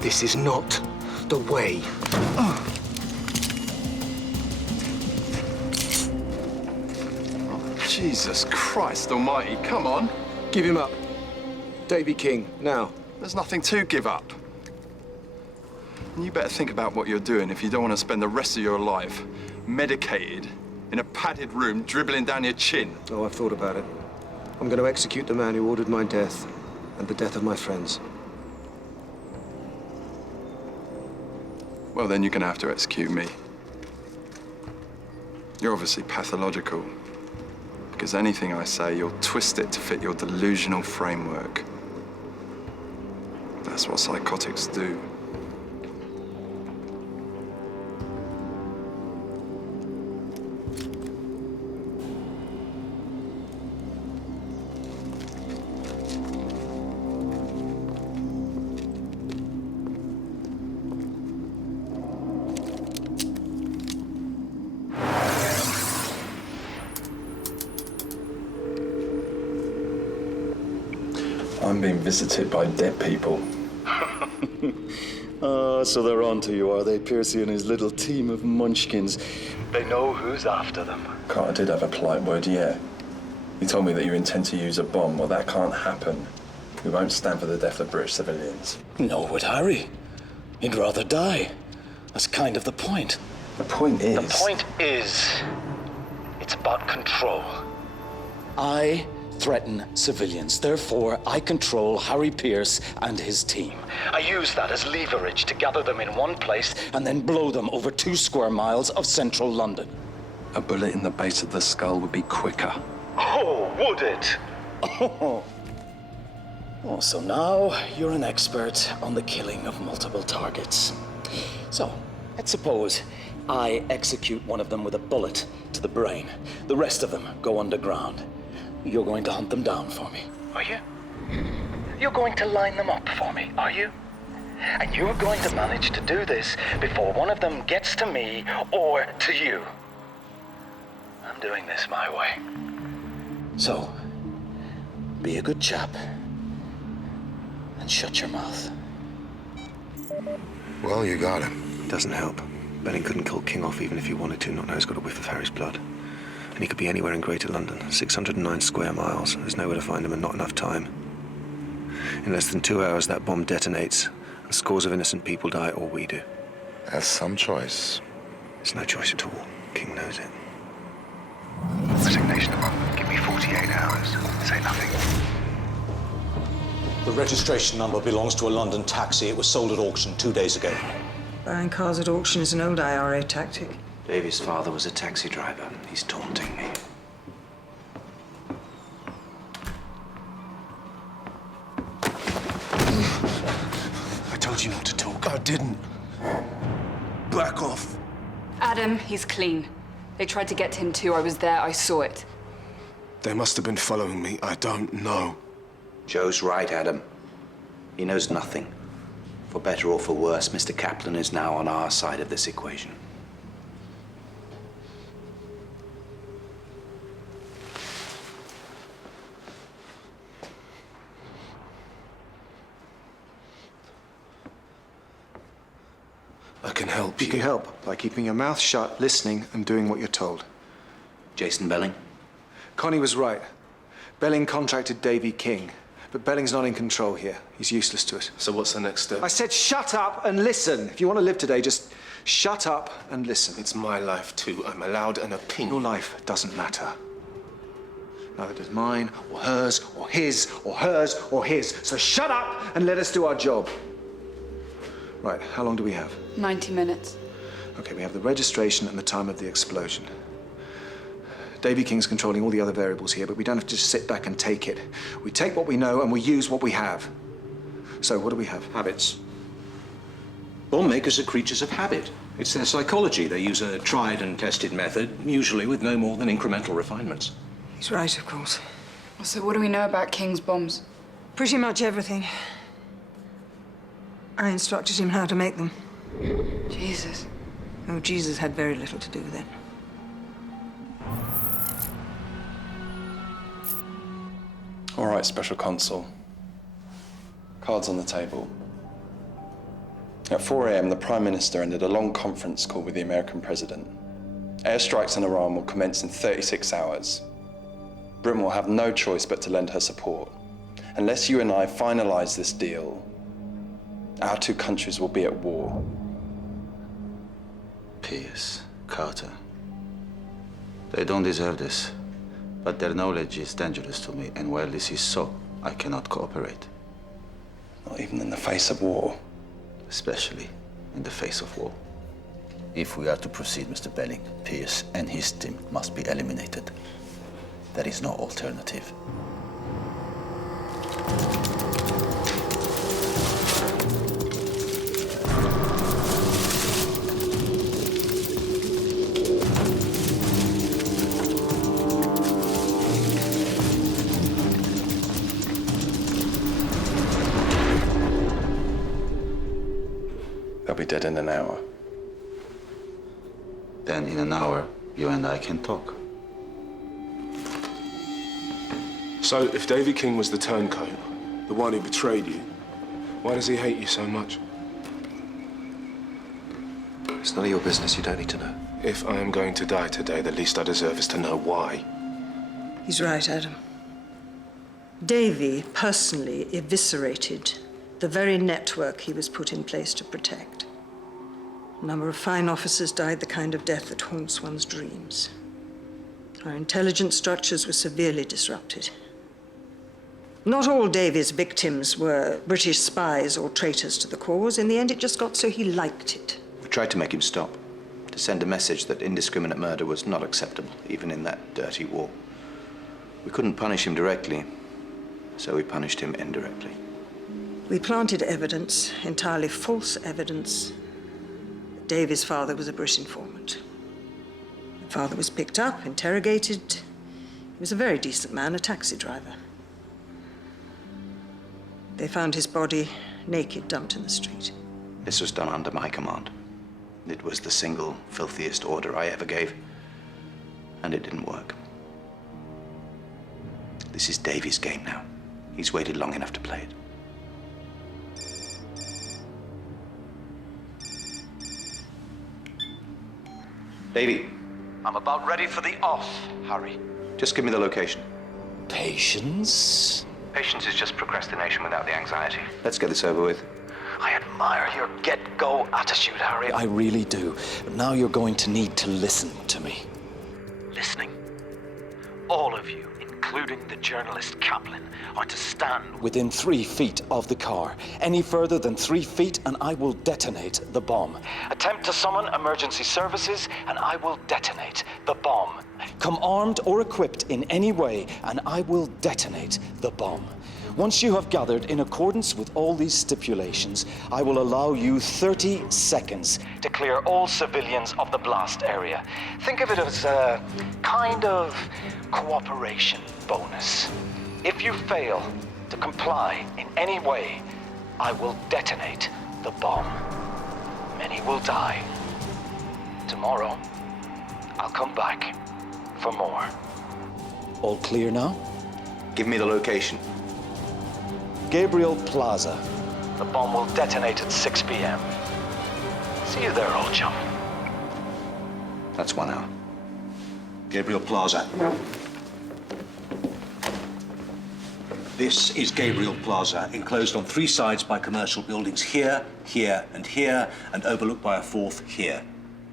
This is not the way. Oh, Jesus Christ almighty, come on. Give him up. Davy King, now. There's nothing to give up. And you better think about what you're doing if you don't want to spend the rest of your life medicated in a padded room dribbling down your chin. Oh, I've thought about it. I'm going to execute the man who ordered my death and the death of my friends. Well, then you're going to have to execute me. You're obviously pathological. Because anything I say, you'll twist it to fit your delusional framework. That's what psychotics do. I'm being visited by dead people. So they're on to you, are they, Piercy and his little team of munchkins? They know who's after them. Carter did have a polite word, yeah. He told me that you intend to use a bomb. Well, that can't happen. We won't stand for the death of British civilians. Nor would Harry. He'd rather die. That's kind of the point. The point is... The point is, it's about control. I threaten civilians. Therefore, I control Harry Pierce and his team. I use that as leverage to gather them in one place and then blow them over 2 square miles of central London. A bullet in the base of the skull would be quicker. Oh, would it? Oh, so now you're an expert on the killing of multiple targets. So, let's suppose I execute one of them with a bullet to the brain. The rest of them go underground. You're going to hunt them down for me, are you? You're going to line them up for me, are you? And you're going to manage to do this before one of them gets to me or to you. I'm doing this my way. So, be a good chap and shut your mouth. Well, you got him. Doesn't help. Benning couldn't kill King off even if he wanted to, not knowing he's got a whiff of Harry's blood. And he could be anywhere in Greater London, 609 square miles. There's nowhere to find him and not enough time. In less than 2 hours, that bomb detonates, and scores of innocent people die, or we do. That's some choice. It's no choice at all. King knows it. Resignation among. Give me 48 hours. Say nothing. The registration number belongs to a London taxi. It was sold at auction 2 days ago. Buying cars at auction is an old IRA tactic. Davy's father was a taxi driver. He's taunting me. I told you not to talk. I didn't. Back off. Adam, he's clean. They tried to get to him too. I was there. I saw it. They must have been following me. I don't know. Joe's right, Adam. He knows nothing. For better or for worse, Mr. Kaplan is now on our side of this equation. I can help you. You can help by keeping your mouth shut, listening, and doing what you're told. Jason Belling? Connie was right. Belling contracted Davy King. But Belling's not in control here. He's useless to us. So what's the next step? I said shut up and listen. If you want to live today, just shut up and listen. It's my life too. I'm allowed an opinion. Your life doesn't matter. Neither does mine, or hers, or his, or hers, or his. So shut up and let us do our job. Right, how long do we have? 90 minutes. Okay, we have the registration and the time of the explosion. Davy King's controlling all the other variables here, but we don't have to just sit back and take it. We take what we know and we use what we have. So, what do we have? Habits. Bomb makers are creatures of habit. It's their psychology. They use a tried and tested method, usually with no more than incremental refinements. He's right, of course. So what do we know about King's bombs? Pretty much everything. I instructed him how to make them. Jesus. Oh, Jesus had very little to do with it. All right, Special Consul. Cards on the table. At 4 a.m., the Prime Minister ended a long conference call with the American President. Airstrikes on Iran will commence in 36 hours. Britain will have no choice but to lend her support. Unless you and I finalize this deal, our two countries will be at war. Pierce, Carter. They don't deserve this, but their knowledge is dangerous to me, and while this is so, I cannot cooperate. Not even in the face of war. Especially in the face of war. If we are to proceed, Mr. Belling, Pierce and his team must be eliminated. There is no alternative. They'll be dead in an hour. Then in an hour, you and I can talk. So, if Davy King was the turncoat, the one who betrayed you, why does he hate you so much? It's none of your business. You don't need to know. If I am going to die today, the least I deserve is to know why. He's right, Adam. Davy personally eviscerated the very network he was put in place to protect. A number of fine officers died the kind of death that haunts one's dreams. Our intelligence structures were severely disrupted. Not all Davy's victims were British spies or traitors to the cause. In the end, it just got so he liked it. We tried to make him stop, to send a message that indiscriminate murder was not acceptable, even in that dirty war. We couldn't punish him directly, so we punished him indirectly. We planted evidence, entirely false evidence, that Davy's father was a British informant. The father was picked up, interrogated. He was a very decent man, a taxi driver. They found his body naked, dumped in the street. This was done under my command. It was the single filthiest order I ever gave, and it didn't work. This is Davy's game now. He's waited long enough to play it. Davy. I'm about ready for the off, Harry. Just give me the location. Patience? Patience is just procrastination without the anxiety. Let's get this over with. I admire your get-go attitude, Harry. I really do. But now you're going to need to listen to me. Listening. All of you, including the journalist Kaplan, are to stand within 3 feet of the car. Any further than 3 feet and I will detonate the bomb. Attempt to summon emergency services and I will detonate the bomb. Come armed or equipped in any way and I will detonate the bomb. Once you have gathered in accordance with all these stipulations, I will allow you 30 seconds to clear all civilians of the blast area. Think of it as a kind of cooperation bonus. If you fail to comply in any way, I will detonate the bomb. Many will die. Tomorrow, I'll come back for more. All clear now? Give me the location. Gabriel Plaza. The bomb will detonate at 6 p.m. See you there, old chum. That's 1 hour. Gabriel Plaza. This is Gabriel Plaza, enclosed on 3 sides by commercial buildings here, here, and here, and overlooked by a 4th here.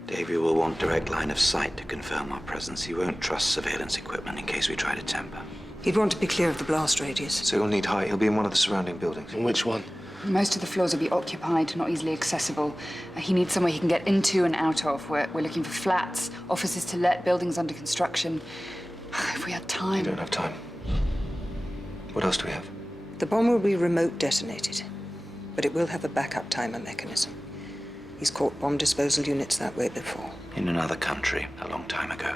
Davey will want direct line of sight to confirm our presence. He won't trust surveillance equipment in case we try to tamper. He'd want to be clear of the blast radius. So he'll need height. He'll be in one of the surrounding buildings. And which one? Most of the floors will be occupied, not easily accessible. He needs somewhere he can get into and out of. We're looking for flats, offices to let, buildings under construction. If we had time. We don't have time. What else do we have? The bomb will be remote detonated, but it will have a backup timer mechanism. He's caught bomb disposal units that way before. In another country, a long time ago.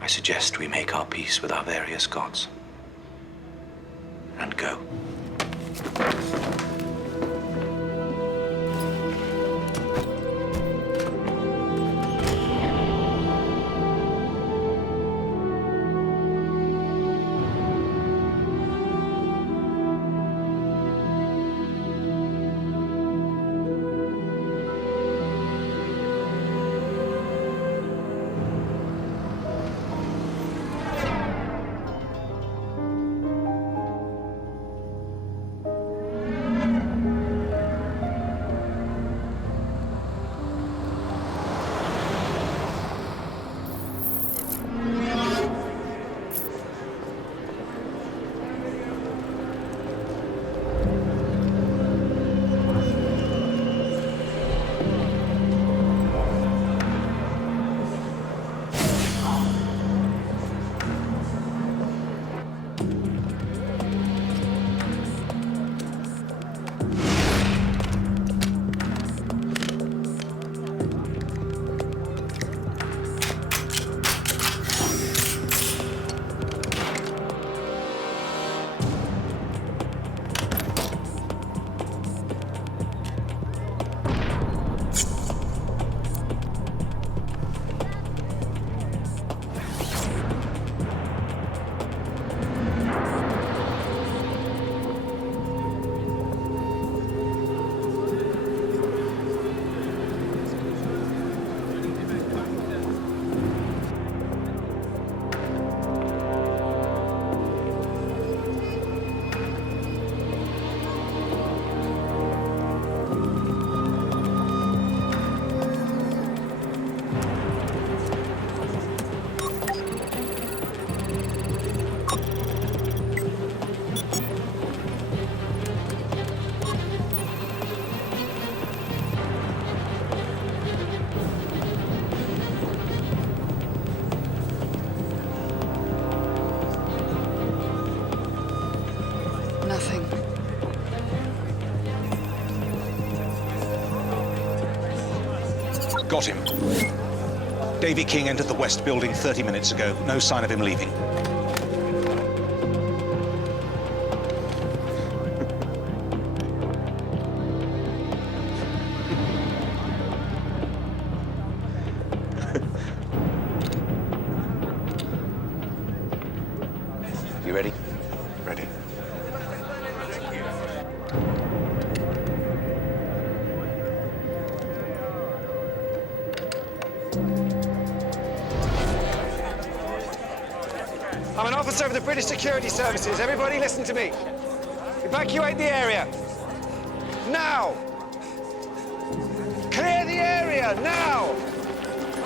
I suggest we make our peace with our various gods. And go. Nothing. Got him. Davy King entered the West Building 30 minutes ago. No sign of him leaving. You ready? Ready. I'm an officer of the British Security Services. Everybody listen to me. Evacuate the area. Now! Clear the area, now!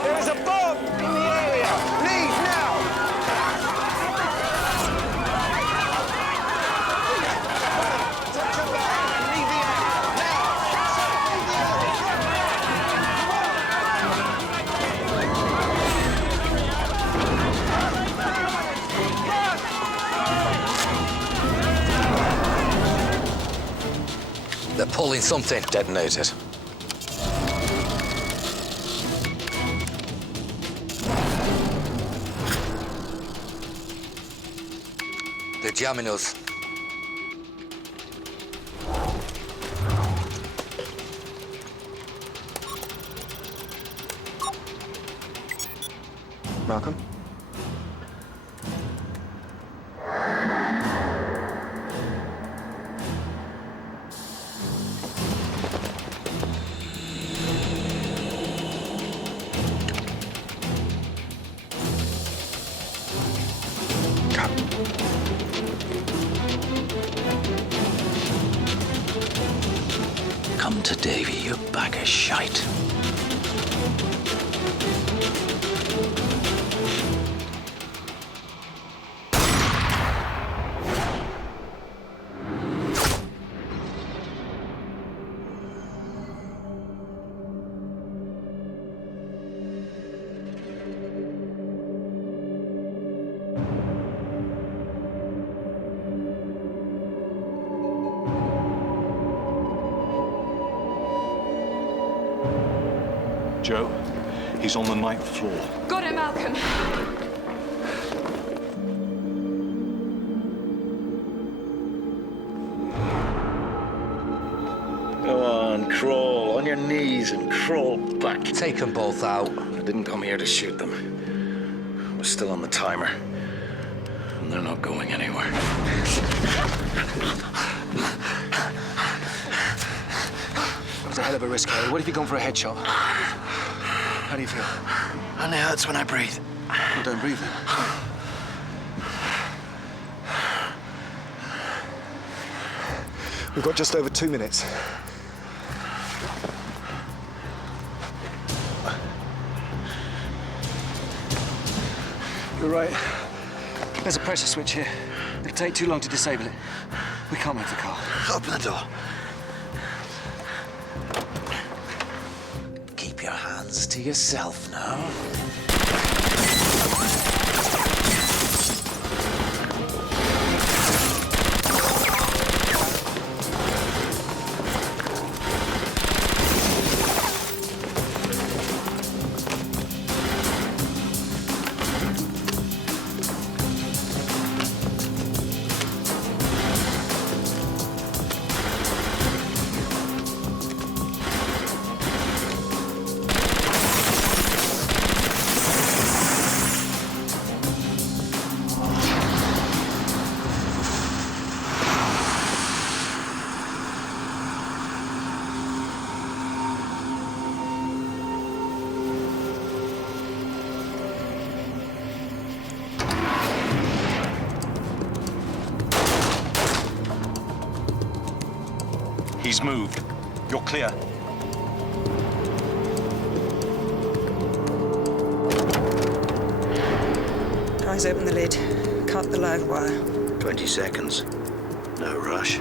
There is a bomb in the area. Leave now! They're pulling something. Detonated. They're jamming us. Malcolm? Davy, you bag of shite. Joe, he's on the 9th floor. Got it, Malcolm. Go on, crawl on your knees and crawl back. Take them both out. I didn't come here to shoot them. We're still on the timer. And they're not going anywhere. It's a hell of a risk, Harry. What if you gone for a headshot? How do you feel? Only hurts when I breathe. Well, don't breathe then. We've got just over 2 minutes. You're right. There's a pressure switch here. It'll take too long to disable it. We can't move the car. Open the door. Keep your hands to yourself now. He's moved. You're clear. Guys, open the lid. Cut the live wire. 20 seconds. No rush.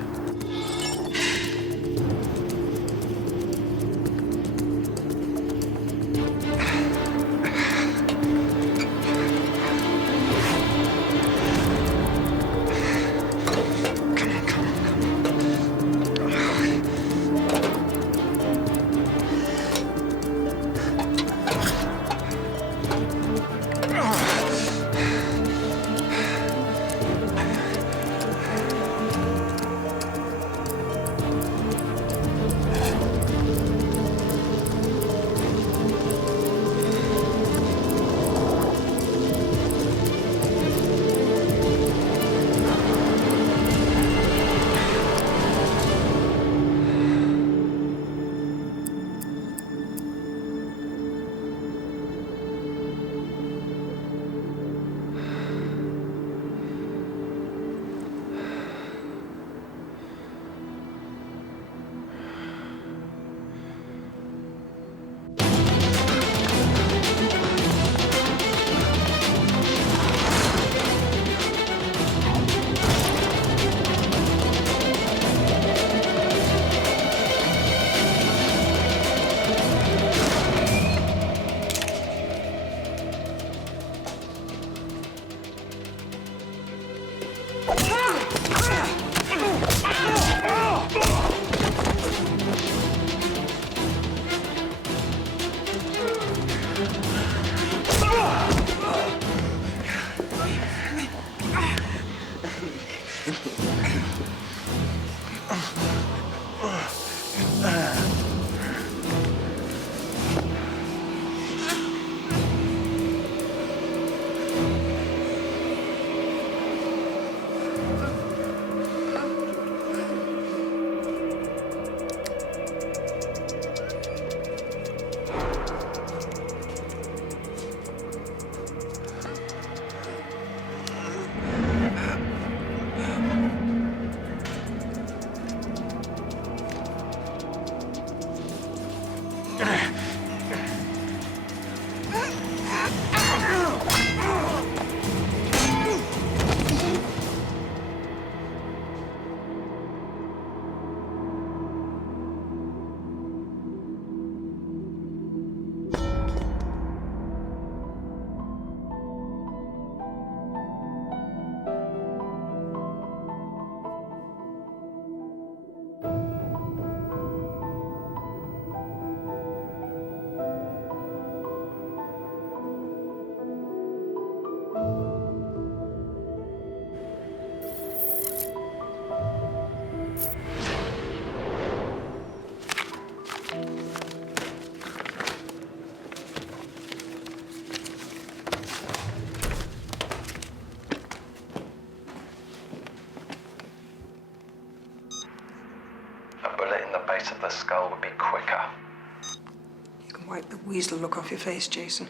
Wipe the weasel look off your face, Jason.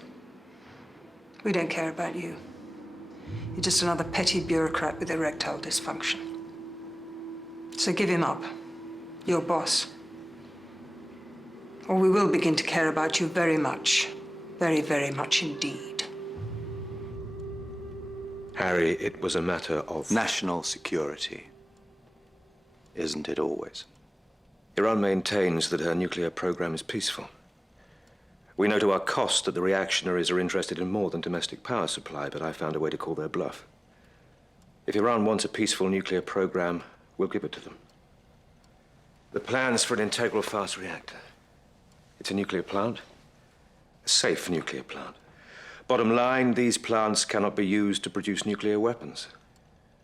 We don't care about you. You're just another petty bureaucrat with erectile dysfunction. So give him up. Your boss. Or we will begin to care about you very much. Very, very much indeed. Harry, it was a matter of national security. Isn't it always? Iran maintains that her nuclear program is peaceful. We know to our cost that the reactionaries are interested in more than domestic power supply, but I found a way to call their bluff. If Iran wants a peaceful nuclear program, we'll give it to them. The plan's for an integral fast reactor. It's a nuclear plant, a safe nuclear plant. Bottom line, these plants cannot be used to produce nuclear weapons.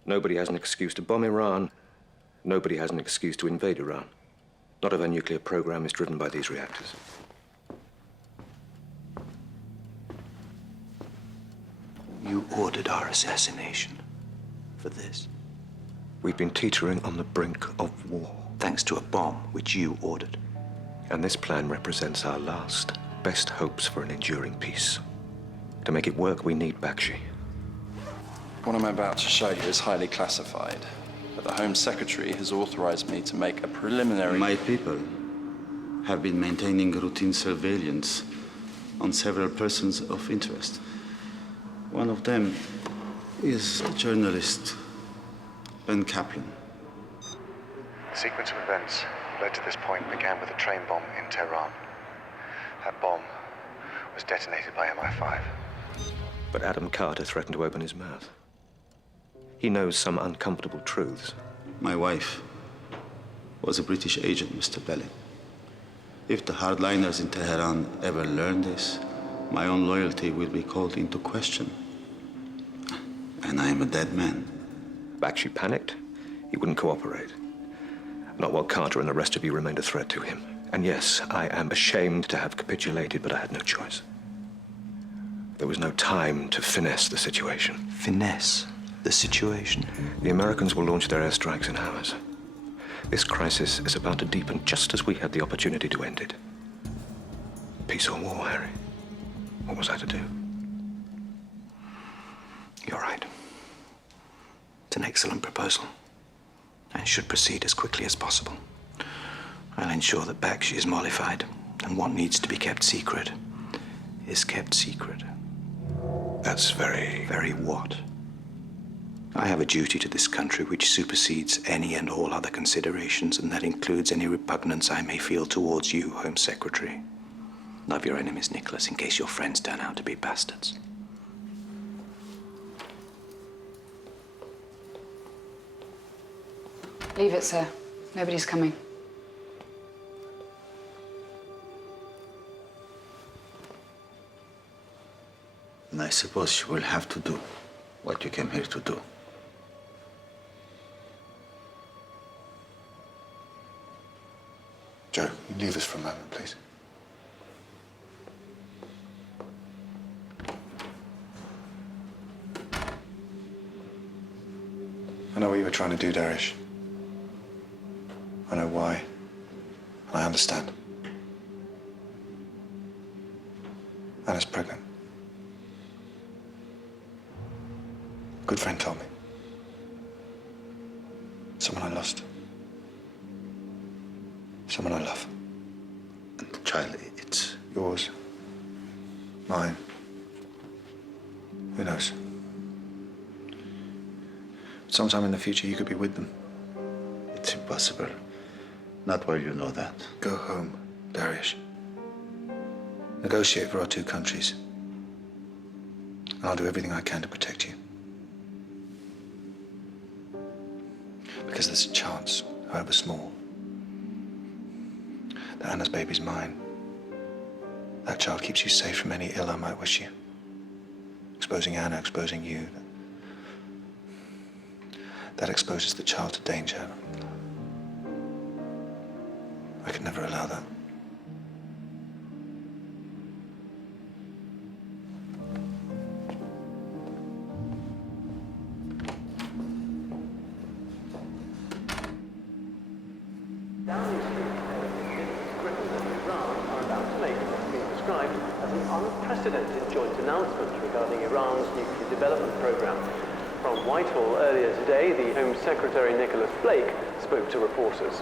Nobody has an excuse to bomb Iran. Nobody has an excuse to invade Iran. Not if our nuclear program is driven by these reactors. You ordered our assassination for this. We've been teetering on the brink of war. Thanks to a bomb which you ordered. And this plan represents our last, best hopes for an enduring peace. To make it work, we need Bakshi. What I'm about to show you is highly classified, but the Home Secretary has authorized me to make a preliminary... My people have been maintaining routine surveillance on several persons of interest. One of them is the journalist Ben Kaplan. The sequence of events led to this point began with a train bomb in Tehran. That bomb was detonated by MI5. But Adam Carter threatened to open his mouth. He knows some uncomfortable truths. My wife was a British agent, Mr. Belling. If the hardliners in Tehran ever learn this, my own loyalty will be called into question. And I am a dead man. Bakshi panicked. He wouldn't cooperate. Not while Carter and the rest of you remained a threat to him. And yes, I am ashamed to have capitulated, but I had no choice. There was no time to finesse the situation. Finesse the situation? The Americans will launch their airstrikes in hours. This crisis is about to deepen just as we had the opportunity to end it. Peace or war, Harry? What was I to do? You're right. It's an excellent proposal, and should proceed as quickly as possible. I'll ensure that Bakshi is mollified, and what needs to be kept secret is kept secret. That's very... Very what? I have a duty to this country which supersedes any and all other considerations, and that includes any repugnance I may feel towards you, Home Secretary. Love your enemies, Nicholas, in case your friends turn out to be bastards. Leave it, sir. Nobody's coming. And I suppose you will have to do what you came here to do. Joe, you leave us for a moment, please. I know what you were trying to do, Darish. I know why. And I understand. Anna's pregnant. A good friend told me. Someone I lost. Someone I love. And the child, it's yours. Mine. Who knows? Sometime in the future, you could be with them. It's impossible. Not while you know that. Go home, Darius. Negotiate for our two countries. And I'll do everything I can to protect you. Because there's a chance, however small, that Anna's baby's mine. That child keeps you safe from any ill I might wish you. Exposing Anna, exposing you. That exposes the child to danger. I could never allow that. described as an unprecedented joint announcement regarding Iran's nuclear development program. From Whitehall earlier today, the Home Secretary Nicholas Blake spoke to reporters.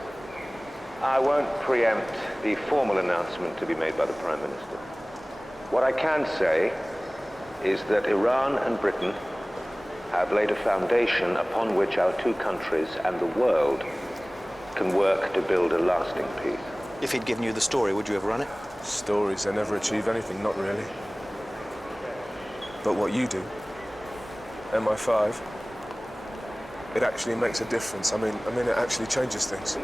I won't preempt the formal announcement to be made by the Prime Minister. What I can say is that Iran and Britain have laid a foundation upon which our two countries and the world can work to build a lasting peace. If he'd given you the story, would you have run it? Stories, they never achieve anything, not really. But what you do, MI5, it actually makes a difference. I mean, it actually changes things.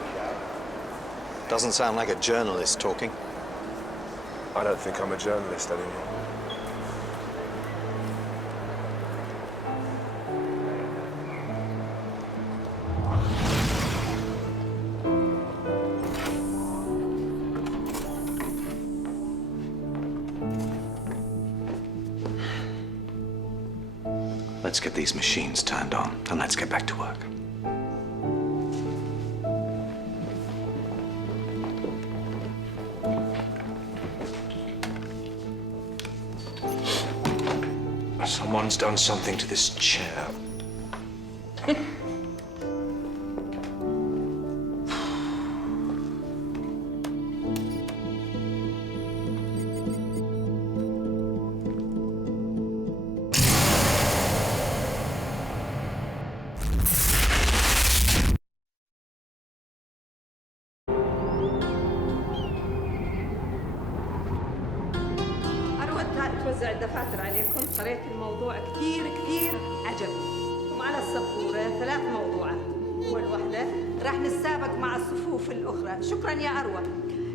Doesn't sound like a journalist talking. I don't think I'm a journalist anymore. Let's get these machines turned on, and let's get back to work. Someone's done something to this chair. توزع الدفاتر عليكم. قريت الموضوع كثير عجبني. وعلى السبورة 3 موضوعات. أول وحدة راح نتسابق مع الصفوف الأخرى. شكرا يا أروى.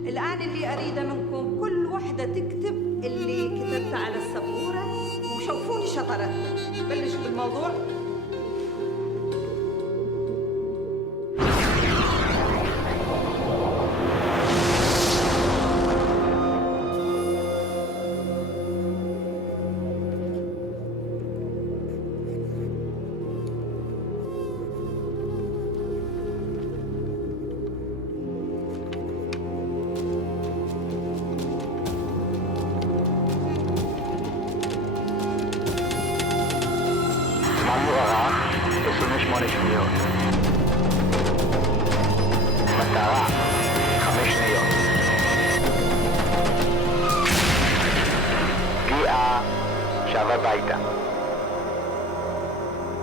الآن اللي أريده منكم كل وحدة تكتب اللي كتبتها على السبورة وشوفوني شطرتكم. بلشوا بالموضوع.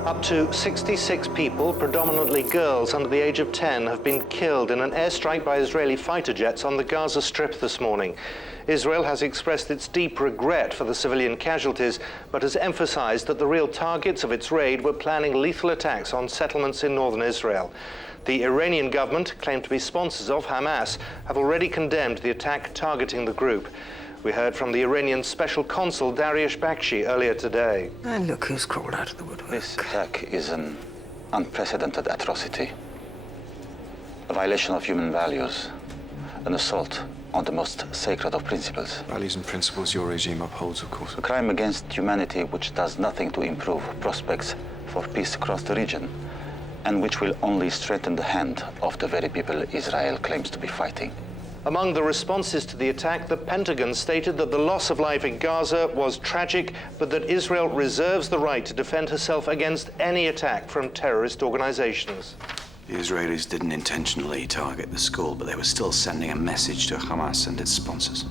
Up to 66 people, predominantly girls under the age of 10, have been killed in an airstrike by Israeli fighter jets on the Gaza Strip this morning. Israel has expressed its deep regret for the civilian casualties, but has emphasized that the real targets of its raid were planning lethal attacks on settlements in northern Israel. The Iranian government, claimed to be sponsors of Hamas, have already condemned the attack targeting the group. We heard from the Iranian Special Consul Dariush Bakshi earlier today. And look who's crawled out of the woodwork. This attack is an unprecedented atrocity, a violation of human values, an assault on the most sacred of principles. Values and principles your regime upholds, of course. A crime against humanity which does nothing to improve prospects for peace across the region, and which will only strengthen the hand of the very people Israel claims to be fighting. Among the responses to the attack, the Pentagon stated that the loss of life in Gaza was tragic, but that Israel reserves the right to defend herself against any attack from terrorist organizations. The Israelis didn't intentionally target the school, but they were still sending a message to Hamas and its sponsors.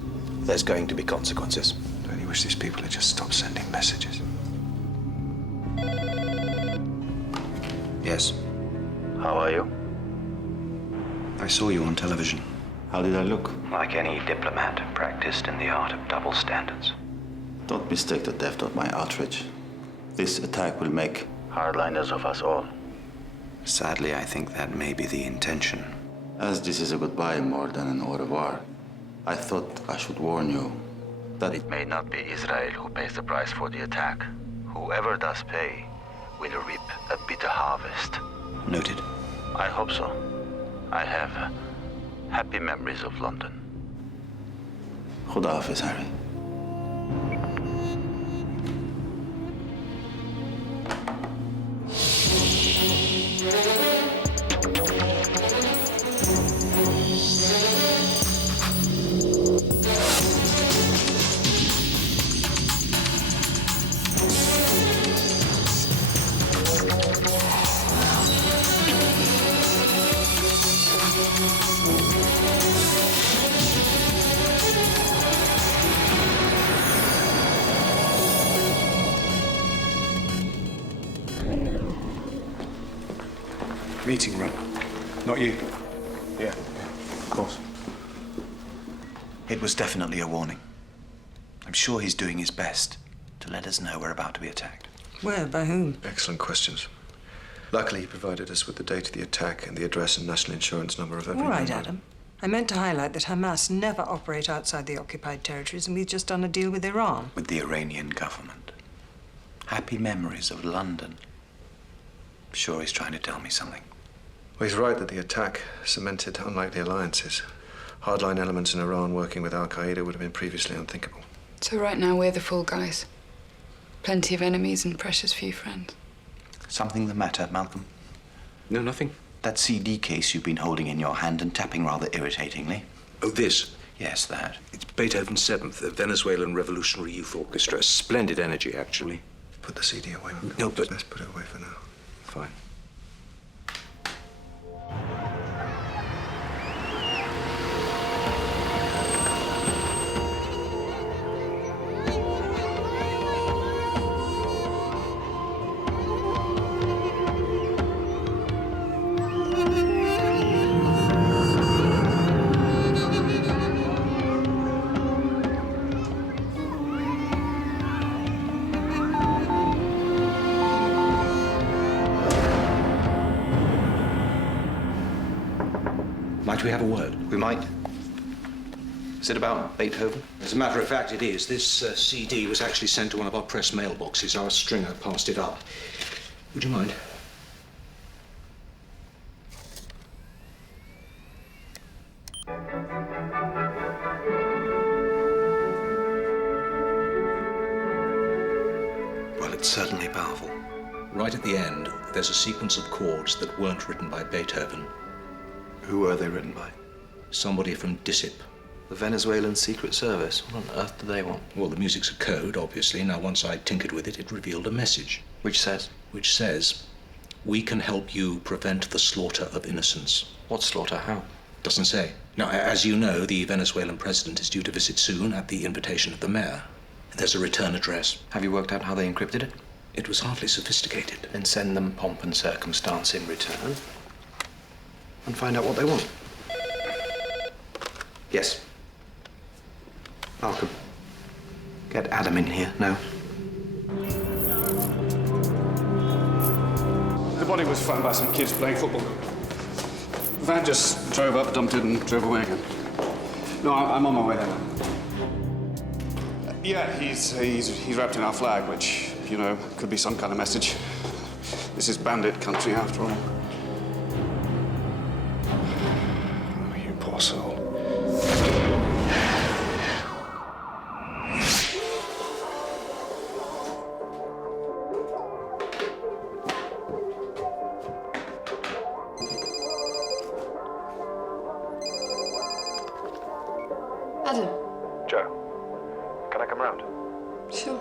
There's going to be consequences. I only wish these people had just stopped sending messages. Yes. How are you? I saw you on television. How did I look? Like any diplomat practiced in the art of double standards. Don't mistake the depth of my outrage. This attack will make hardliners of us all. Sadly, I think that may be the intention. As this is a goodbye more than an au revoir, I thought I should warn you that it may not be Israel who pays the price for the attack. Whoever does pay will reap a bitter harvest. Noted. I hope so. I have happy memories of London. Khuda Hafiz, Harry. Meeting room. Not you. Yeah, of course. It was definitely a warning. I'm sure he's doing his best to let us know we're about to be attacked. Where? By whom? Excellent questions. Luckily, he provided us with the date of the attack and the address and national insurance number of every All right, member. Adam. I meant to highlight that Hamas never operate outside the occupied territories, and we've just done a deal with Iran. With the Iranian government. Happy memories of London. Sure he's trying to tell me something. Well, he's right that the attack cemented unlikely alliances. Hardline elements in Iran working with Al-Qaeda would have been previously unthinkable. So right now we're the fall guys. Plenty of enemies and precious few friends. Something the matter, Malcolm? No, nothing. That CD case you've been holding in your hand and tapping rather irritatingly. Oh, this? Yes, that. It's Beethoven's Seventh, the Venezuelan Revolutionary Youth Orchestra. Splendid energy, actually. Put the CD away. No, but... Best put it away for now. Fine. Might we have a word? We might. Is it about Beethoven? As a matter of fact, it is. This CD was actually sent to one of our press mailboxes. Our stringer passed it up. Would you mind? Well, it's certainly powerful. Right at the end, there's a sequence of chords that weren't written by Beethoven. Who were they written by? Somebody from DISIP. The Venezuelan Secret Service. What on earth do they want? Well, the music's a code, obviously. Now, once I tinkered with it, it revealed a message. Which says? Which says, we can help you prevent the slaughter of innocents. What slaughter? How? Doesn't say. Now, as you know, the Venezuelan president is due to visit soon at the invitation of the mayor. There's a return address. Have you worked out how they encrypted it? It was hardly sophisticated. Then send them pomp and circumstance in return. And find out what they want. Yes. Malcolm. Get Adam in here now. The body was found by some kids playing football. Van just drove up, dumped it, and drove away again. No, I'm on my way there. Yeah, he's wrapped in our flag, which, you know, could be some kind of message. This is bandit country, after all. You poor soul. Adam. Joe, can I come round? Sure.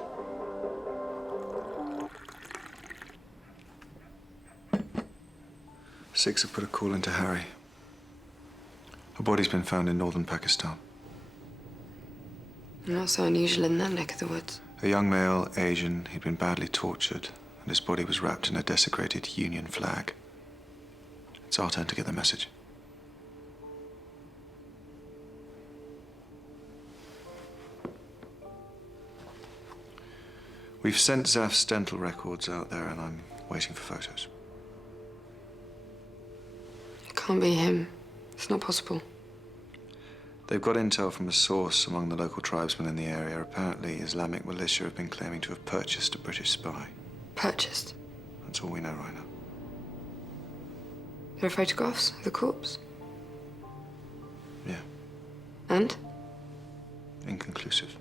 Sikhs have put a call into Harry. A body's been found in northern Pakistan. Not so unusual in that neck of the woods. A young male, Asian, he'd been badly tortured, and his body was wrapped in a desecrated Union flag. It's our turn to get the message. We've sent Zaf's dental records out there, and I'm waiting for photos. It can't be him. It's not possible. They've got intel from a source among the local tribesmen in the area. Apparently, Islamic militia have been claiming to have purchased a British spy. Purchased? That's all we know right now. There are photographs of the corpse? Yeah. And? Inconclusive.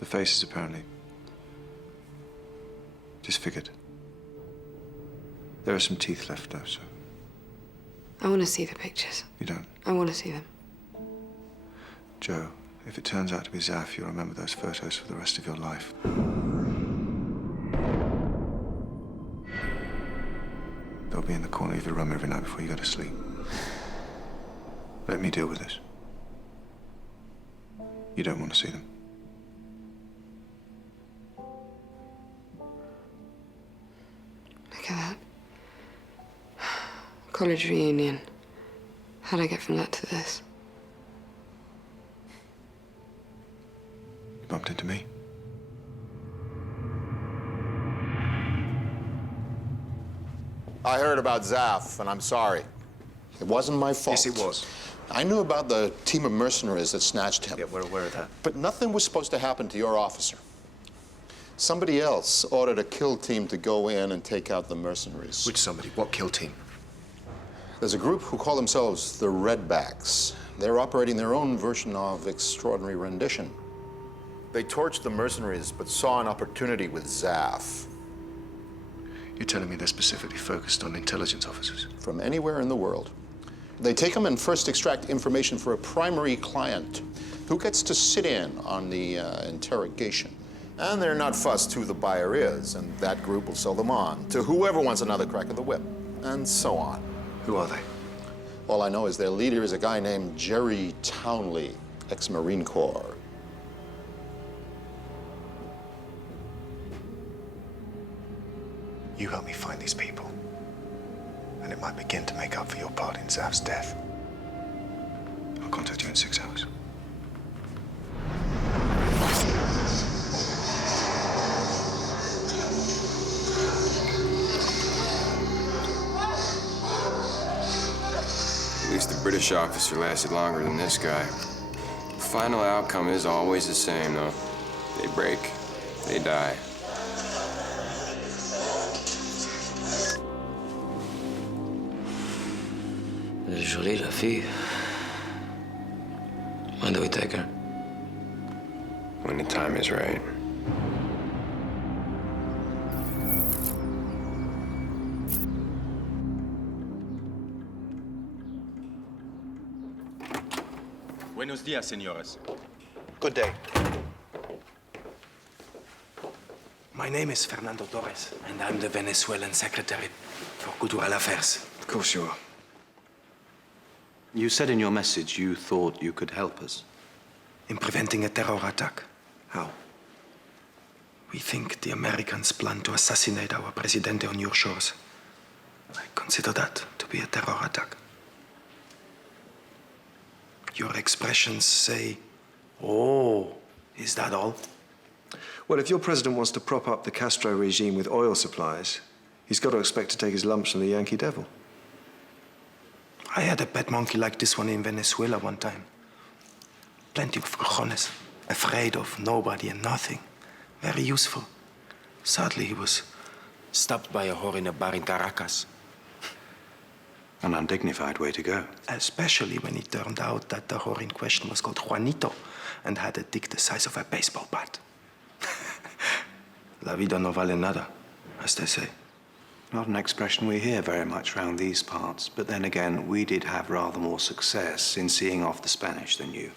The face is apparently disfigured. There are some teeth left, though, so... I want to see the pictures. You don't? I want to see them. Joe, if it turns out to be Zaf, you'll remember those photos for the rest of your life. They'll be in the corner of your room every night before you go to sleep. Let me deal with this. You don't want to see them. Look at that. College reunion. How'd I get from that to this? You bumped into me. I heard about Zaf, and I'm sorry. It wasn't my fault. Yes, it was. I knew about the team of mercenaries that snatched him. Yeah, we're aware of that. But nothing was supposed to happen to your officer. Somebody else ordered a kill team to go in and take out the mercenaries. Which somebody? What kill team? There's a group who call themselves the Redbacks. They're operating their own version of extraordinary rendition. They torched the mercenaries, but saw an opportunity with Zaf. You're telling me they're specifically focused on intelligence officers? From anywhere in the world. They take them and first extract information for a primary client who gets to sit in on the interrogation. And they're not fussed who the buyer is, and that group will sell them on to whoever wants another crack of the whip, and so on. Who are they? All I know is their leader is a guy named Jerry Townley, ex-Marine Corps. You help me find these people, and it might begin to make up for your part in Zaf's death. I'll contact you in 6 hours. At least the British officer lasted longer than this guy. The final outcome is always the same, though. They break, they die. Elle est jolie, la fille. When do we take her? When the time is right. Buenos días, señores. Good day. My name is Fernando Torres, and I'm the Venezuelan secretary for Cultural Affairs. Of course you are. You said in your message you thought you could help us. In preventing a terror attack. How? We think the Americans plan to assassinate our president on your shores. I consider that to be a terror attack. Your expressions say, "Oh, is that all?" Well, if your president wants to prop up the Castro regime with oil supplies, he's got to expect to take his lumps from the Yankee devil. I had a pet monkey like this one in Venezuela one time. Plenty of cojones, afraid of nobody and nothing. Very useful. Sadly, he was stabbed by a whore in a bar in Caracas. An undignified way to go. Especially when it turned out that the whore in question was called Juanito and had a dick the size of a baseball bat. La vida no vale nada, as they say. Not an expression we hear very much round these parts, but then again, we did have rather more success in seeing off the Spanish than you.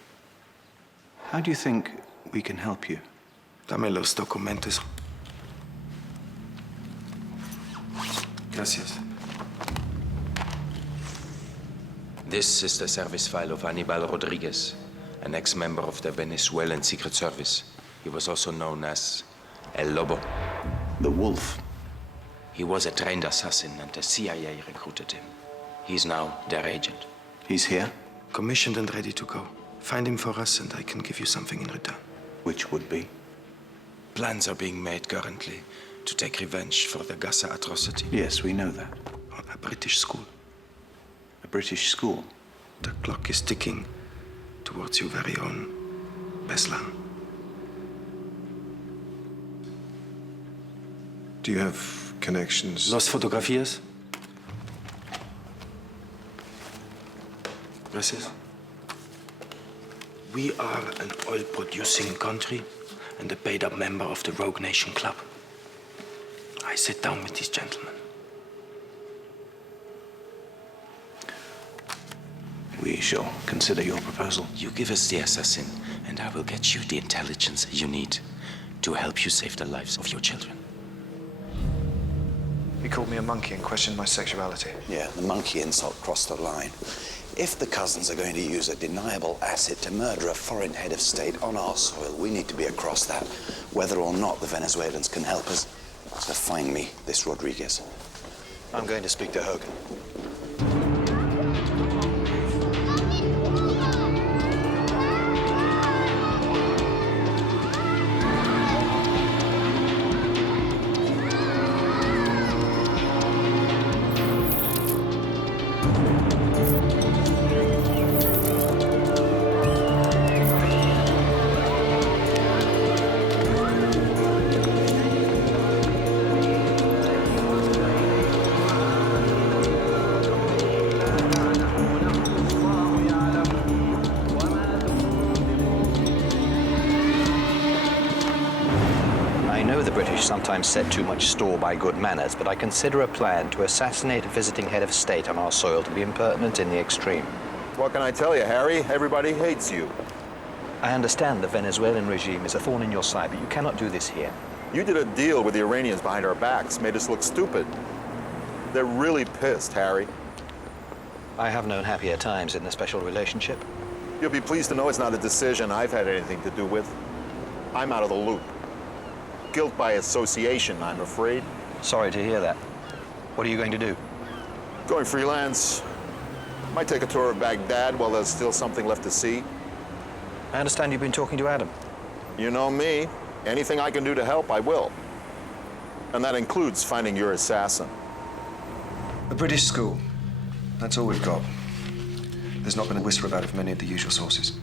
How do you think we can help you? Dame los documentos. Gracias. This is the service file of Aníbal Rodriguez, an ex-member of the Venezuelan Secret Service. He was also known as El Lobo. The Wolf. He was a trained assassin, and the CIA recruited him. He's now their agent. He's here? Commissioned and ready to go. Find him for us, and I can give you something in return. Which would be? Plans are being made currently to take revenge for the Gaza atrocity. Yes, we know that. A British school. A British school? The clock is ticking towards your very own Beslan. Do you have connections? Los fotografías? Gracias. We are an oil-producing country and a paid-up member of the Rogue Nation Club. I sit down with these gentlemen. We shall consider your proposal. You give us the assassin, and I will get you the intelligence you need to help you save the lives of your children. He called me a monkey and questioned my sexuality. Yeah, the monkey insult crossed the line. If the cousins are going to use a deniable asset to murder a foreign head of state on our soil, we need to be across that, whether or not the Venezuelans can help us. So find me this Rodriguez. I'm going to speak to Hogan. know the British sometimes set too much store by good manners, but I consider a plan to assassinate a visiting head of state on our soil to be impertinent in the extreme. What can I tell you, Harry? Everybody hates you. I understand the Venezuelan regime is a thorn in your side, but you cannot do this here. You did a deal with the Iranians behind our backs, made us look stupid. They're really pissed, Harry. I have known happier times in the special relationship. You'll be pleased to know it's not a decision I've had anything to do with. I'm out of the loop. Guilt by association, I'm afraid. Sorry to hear that. What are you going to do? Going freelance. Might take a tour of Baghdad while there's still something left to see. I understand you've been talking to Adam. You know me. Anything I can do to help, I will. And that includes finding your assassin. A British school. That's all we've got. There's not been a whisper about it from any of the usual sources.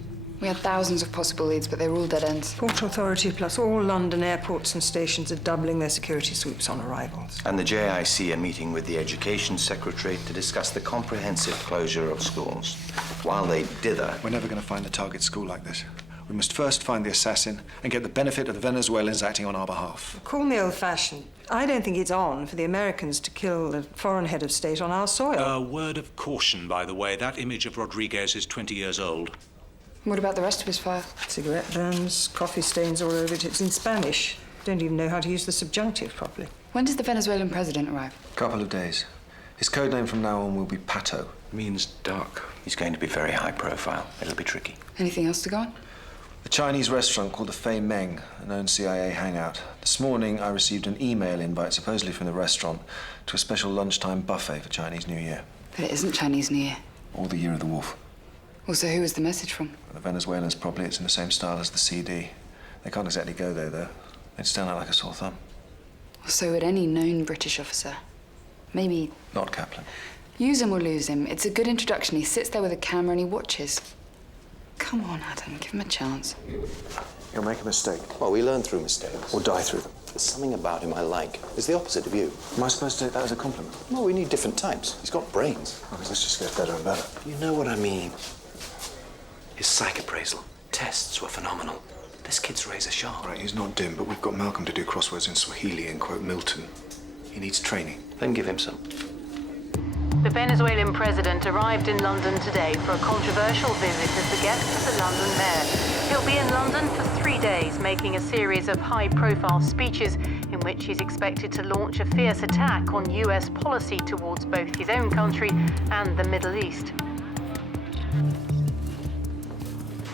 We had thousands of possible leads, but they were all dead ends. Port Authority plus all London airports and stations are doubling their security sweeps on arrivals. And the JIC are meeting with the Education Secretary to discuss the comprehensive closure of schools. While they dither... We're never going to find a target school like this. We must first find the assassin and get the benefit of the Venezuelans acting on our behalf. Call me old-fashioned. I don't think it's on for the Americans to kill a foreign head of state on our soil. A word of caution, by the way. That image of Rodriguez is 20 years old. What about the rest of his file? Cigarette burns, coffee stains all over it. It's in Spanish. Don't even know how to use the subjunctive properly. When does the Venezuelan president arrive? Couple of days. His code name from now on will be Pato. Means duck. He's going to be very high profile. It'll be tricky. Anything else to go on? A Chinese restaurant called the Fei Meng, a known CIA hangout. This morning, I received an email invite, supposedly from the restaurant, to a special lunchtime buffet for Chinese New Year. But it isn't Chinese New Year. Or the Year of the Wolf. Also, who was the message from? The Venezuelans, probably. It's in the same style as the CD. They can't exactly go there, though. They'd stand out like a sore thumb. So would any known British officer. Maybe... Not Kaplan. Use him or lose him. It's a good introduction. He sits there with a camera and he watches. Come on, Adam. Give him a chance. He'll make a mistake. Well, we learn through mistakes. Or die through them. There's something about him I like. It's the opposite of you. Am I supposed to take that as a compliment? No, we need different types. He's got brains. Oh, this just gets better and better. You know what I mean. His psych appraisal. Tests were phenomenal. This kid's razor sharp. Right, he's not dim, but we've got Malcolm to do crosswords in Swahili and quote Milton. He needs training. Then give him some. The Venezuelan president arrived in London today for a controversial visit as the guest of the London mayor. He'll be in London for 3 days, making a series of high-profile speeches in which he's expected to launch a fierce attack on US policy towards both his own country and the Middle East.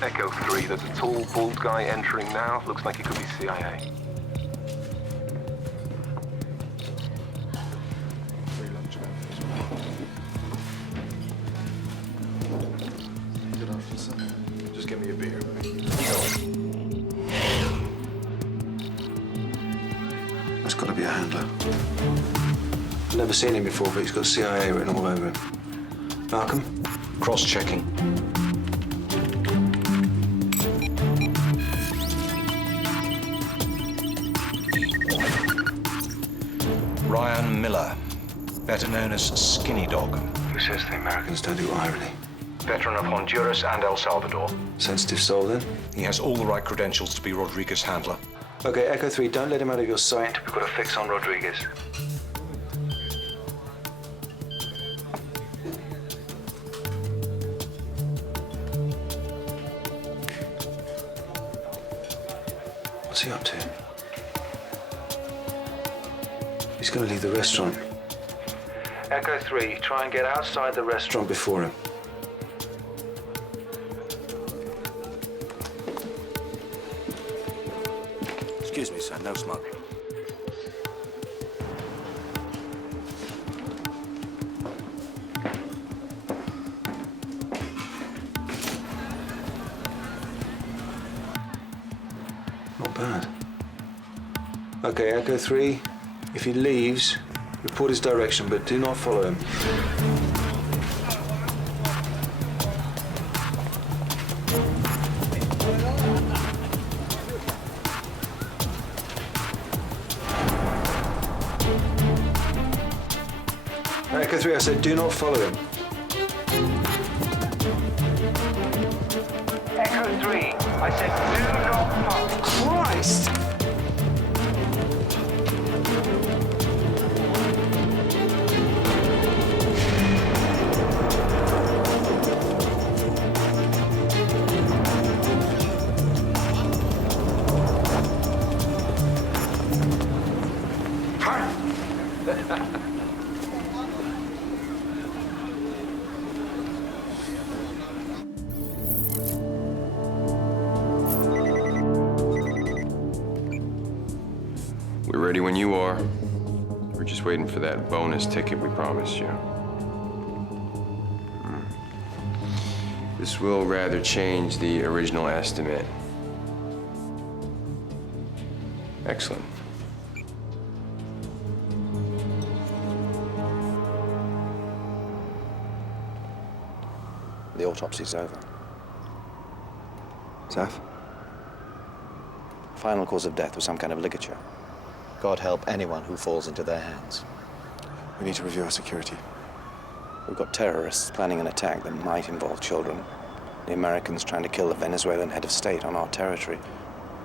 Echo 3, there's a tall, bald guy entering now. Looks like he could be CIA. Just give me a beer. That's got to be a handler. I've never seen him before, but he's got CIA written all over him. Malcolm? Cross-checking. Ryan Miller, better known as Skinny Dog. Who says the Americans don't do irony? Veteran of Honduras and El Salvador. Sensitive soul, then? He has all the right credentials to be Rodriguez's handler. Okay, Echo 3, don't let him out of your sight. We've got a fix on Rodriguez. What's he up to? He's going to leave the restaurant. Echo 3, try and get outside the restaurant before him. Excuse me, sir, no smoking. Not bad. Okay, Echo 3, if he leaves, report his direction, but do not follow him. Echo 3, I said do not follow him. Echo 3, I said do not follow. Christ! We're ready when you are. We're just waiting for that bonus ticket we promised you. This will rather change the original estimate. Excellent. The autopsy's over. Zaf? Final cause of death was some kind of ligature. God help anyone who falls into their hands. We need to review our security. We've got terrorists planning an attack that might involve children. The Americans trying to kill the Venezuelan head of state on our territory.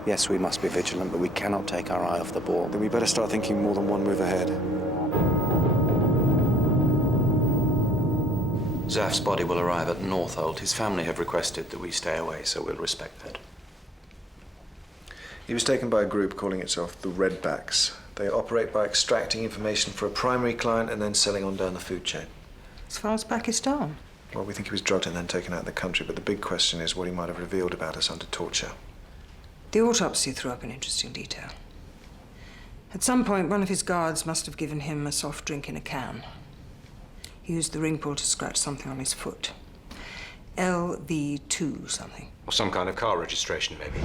Yes, we must be vigilant, but we cannot take our eye off the ball. Then we better start thinking more than one move ahead. Zaf's body will arrive at Northolt. His family have requested that we stay away, so we'll respect that. He was taken by a group calling itself the Redbacks. They operate by extracting information for a primary client and then selling on down the food chain. As far as Pakistan? Well, we think he was drugged and then taken out of the country, but the big question is what he might have revealed about us under torture. The autopsy threw up an interesting detail. At some point, one of his guards must have given him a soft drink in a can. He used the ring pull to scratch something on his foot. LV2 something. Or some kind of car registration, maybe.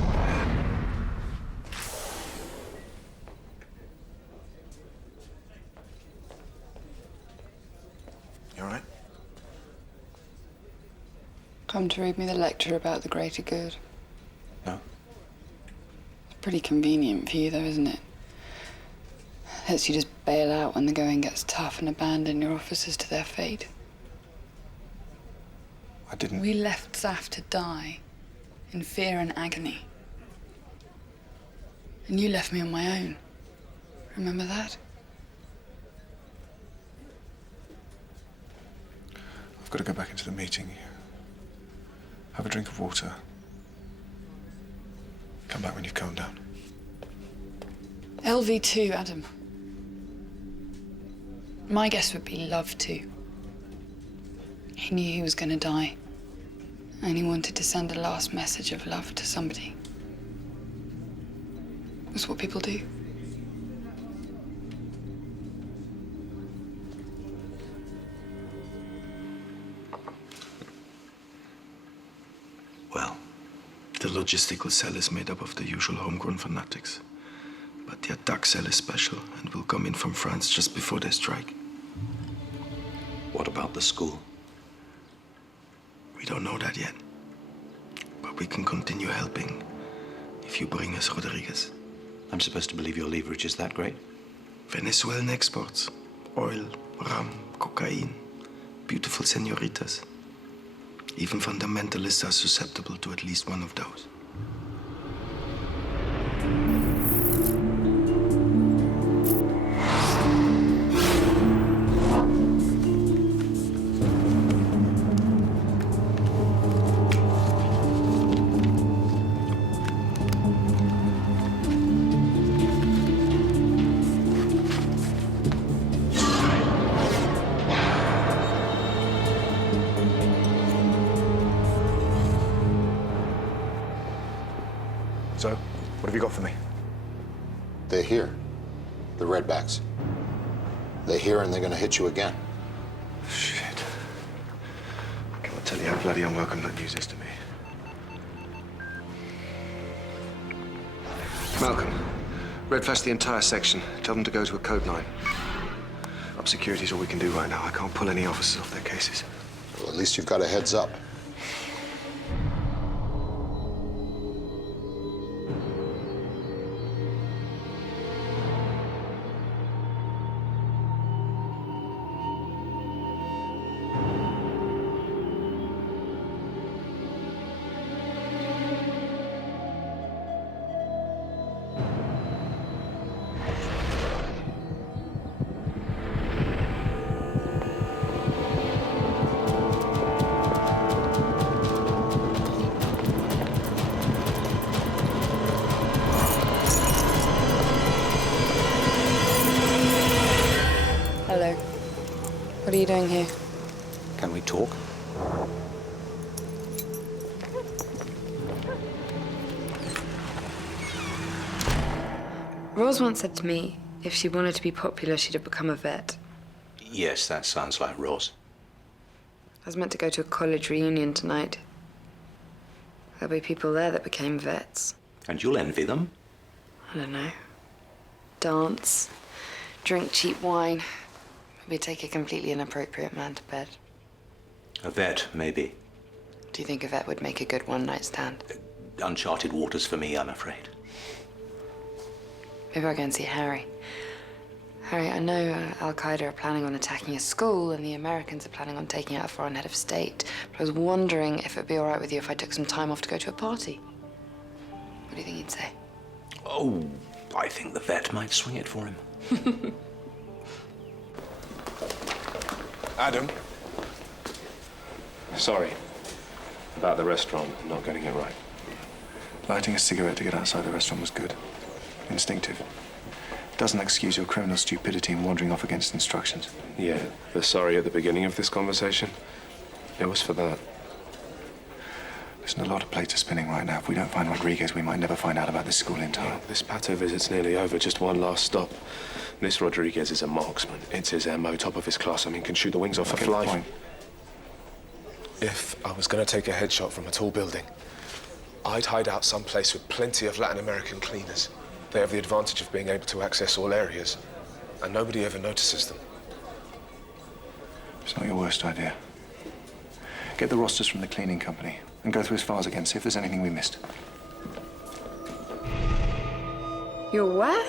You all right? Come to read me the lecture about the greater good. No. It's pretty convenient for you, though, isn't it? Lets you just bail out when the going gets tough and abandon your officers to their fate. I didn't... We left Zaf to die in fear and agony. And you left me on my own. Remember that? I've got to go back into the meeting. Have a drink of water. Come back when you've calmed down. LV2, Adam. My guess would be love too. He knew he was going to die, and he wanted to send a last message of love to somebody. That's what people do. Well, the logistical cell is made up of the usual homegrown fanatics. But the attack cell is special and will come in from France just before they strike. What about the school? We don't know that yet. But we can continue helping if you bring us Rodriguez. I'm supposed to believe your leverage is that great? Venezuelan exports. Oil, rum, cocaine. Beautiful senoritas. Even fundamentalists are susceptible to at least one of those. So, what have you got for me? They're here. The Redbacks. They're here and they're gonna hit you again. Shit. I can't tell you how bloody unwelcome that news is to me. Malcolm, red flash the entire section. Tell them to go to a code 9. Up security is all we can do right now. I can't pull any officers off their cases. Well, at least you've got a heads up. Hello. What are you doing here? Can we talk? Rose once said to me, if she wanted to be popular, she'd have become a vet. Yes, that sounds like Ross. I was meant to go to a college reunion tonight. There'll be people there that became vets. And you'll envy them? I don't know. Dance, drink cheap wine. Maybe take a completely inappropriate man to bed. A vet, maybe. Do you think a vet would make a good one-night stand? Uncharted waters for me, I'm afraid. Maybe I'll go and see Harry. Harry, I know Al-Qaeda are planning on attacking a school and the Americans are planning on taking out a foreign head of state. But I was wondering if it'd be all right with you if I took some time off to go to a party. What do you think he'd say? Oh, I think the vet might swing it for him. Adam. Sorry about the restaurant not getting it right. Lighting a cigarette to get outside the restaurant was good. Instinctive. Doesn't excuse your criminal stupidity in wandering off against instructions. Yeah, the sorry at the beginning of this conversation. It was for that. Listen, a lot of plates are spinning right now. If we don't find Rodriguez, we might never find out about this school in time. This Pato visit's nearly over. Just one last stop. This Rodriguez is a marksman. It's his MO, top of his class. I mean, can shoot the wings off a fly. Point. If I was going to take a headshot from a tall building, I'd hide out someplace with plenty of Latin American cleaners. They have the advantage of being able to access all areas, and nobody ever notices them. It's not your worst idea. Get the rosters from the cleaning company and go through his files again, see if there's anything we missed. You're where?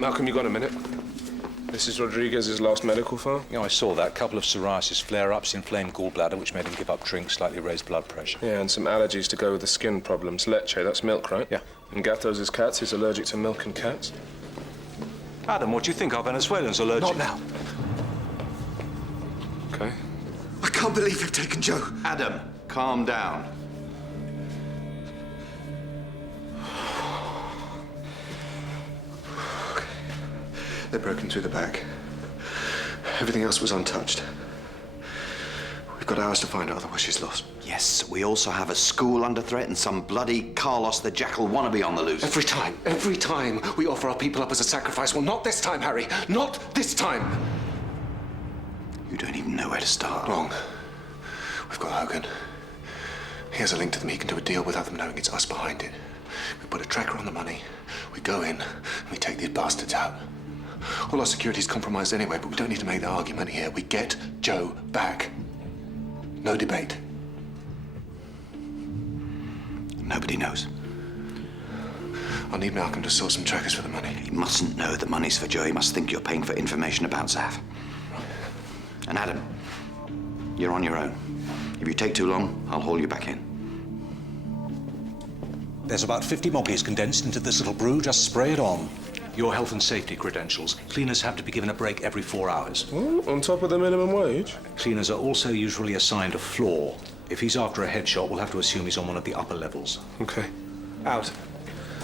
Malcolm, you got a minute? This is Rodriguez's last medical file? Yeah, I saw that. Couple of psoriasis flare-ups, inflamed gallbladder, which made him give up drink, slightly raised blood pressure. Yeah, and some allergies to go with the skin problems. Leche, that's milk, right? Yeah. And Gatos is cats. He's allergic to milk and cats. Adam, what do you think? Our Venezuelans allergic? Not now. Okay. I can't believe they've taken Joe. Adam, calm down. They've broken through the back. Everything else was untouched. We've got hours to find her, otherwise she's lost. Yes, we also have a school under threat and some bloody Carlos the Jackal wannabe on the loose. Every time we offer our people up as a sacrifice. Well, not this time, Harry. Not this time. You don't even know where to start. Wrong. We've got Hogan. He has a link to them. He can do a deal without them knowing it's us behind it. We put a tracker on the money. We go in and we take these bastards out. All our security's compromised anyway, but we don't need to make that argument here. We get Joe back. No debate. Nobody knows. I'll need Malcolm to sort some trackers for the money. He mustn't know the money's for Joe. He must think you're paying for information about Zaf. And Adam, you're on your own. If you take too long, I'll haul you back in. There's about 50 moggies condensed into this little brew. Just spray it on. Your health and safety credentials. Cleaners have to be given a break every 4 hours. Oh, on top of the minimum wage? Cleaners are also usually assigned a floor. If he's after a headshot, we'll have to assume he's on one of the upper levels. Okay. Out.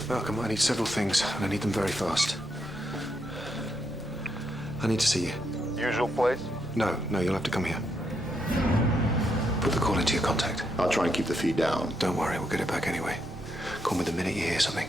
Malcolm, I need several things, and I need them very fast. I need to see you. Usual place? No, you'll have to come here. Put the call into your contact. I'll try and keep the fee down. Don't worry, we'll get it back anyway. Call me the minute you hear something.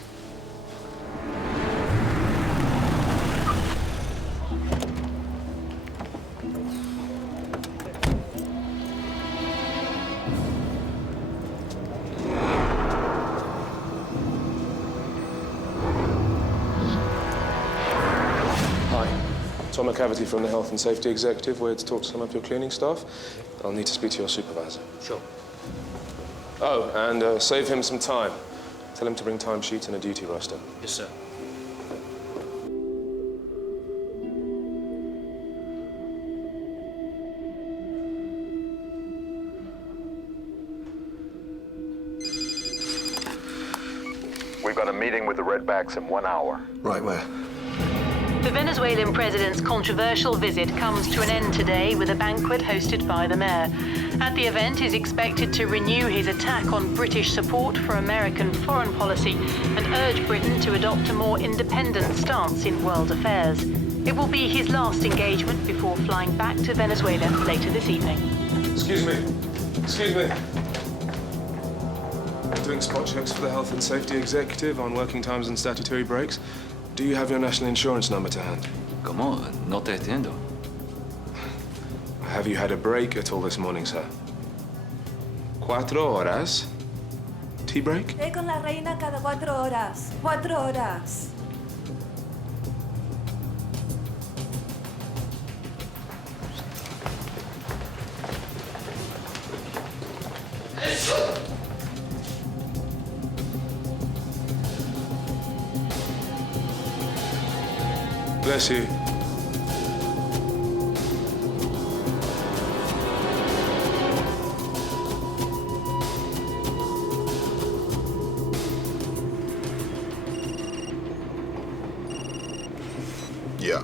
Tom McCavity from the Health and Safety Executive. We're here to talk to some of your cleaning staff. I'll need to speak to your supervisor. Sure. Oh, and save him some time. Tell him to bring timesheet and a duty roster. Yes, sir. We've got a meeting with the Redbacks in 1 hour. Right, where? The Venezuelan president's controversial visit comes to an end today with a banquet hosted by the mayor. At the event, he's expected to renew his attack on British support for American foreign policy and urge Britain to adopt a more independent stance in world affairs. It will be his last engagement before flying back to Venezuela later this evening. Excuse me. Excuse me. Doing spot checks for the Health and Safety Executive on working times and statutory breaks. Do you have your national insurance number to hand? ¿Cómo? No te entiendo. Have you had a break at all this morning, sir? 4 horas? Tea break? Estoy con la reina cada 4 horas. 4 horas. Bless you. Yeah.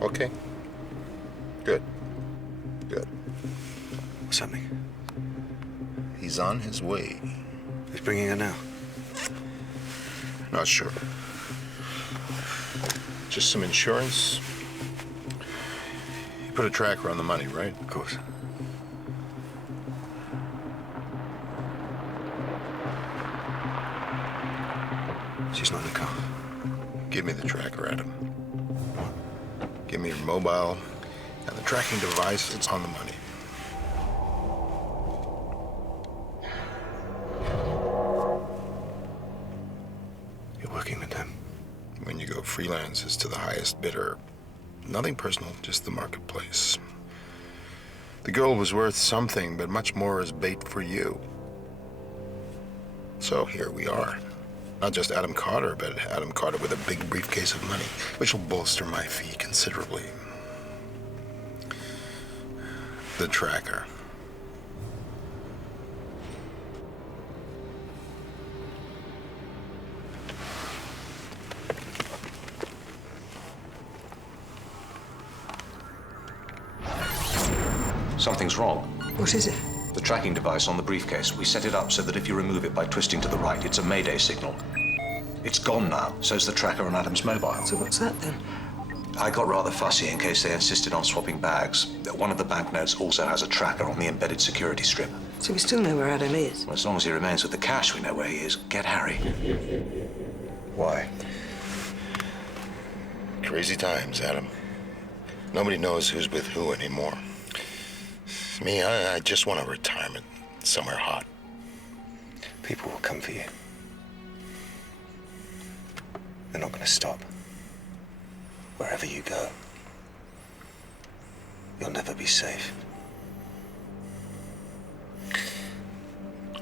Okay. Good. Good. What's happening? He's on his way. He's bringing her now. Not sure. Just some insurance. You put a tracker on the money, right? Of course. She's not in the car. Give me the tracker, Adam. Give me your mobile and the tracking device that's on the money. You're working with them. When you go freelance, it's to the highest bidder. Nothing personal, just the marketplace. The girl was worth something, but much more as bait for you. So here we are. Not just Adam Carter, but Adam Carter with a big briefcase of money, which will bolster my fee considerably. The tracker. Something's wrong. What is it? The tracking device on the briefcase. We set it up so that if you remove it by twisting to the right, it's a Mayday signal. It's gone now, so's the tracker on Adam's mobile. So what's that then? I got rather fussy in case they insisted on swapping bags. One of the banknotes also has a tracker on the embedded security strip. So we still know where Adam is? Well, as long as he remains with the cash, we know where he is. Get Harry. Why? Crazy times, Adam. Nobody knows who's with who anymore. Me, I just want a retirement somewhere hot. People will come for you. They're not going to stop. Wherever you go, you'll never be safe.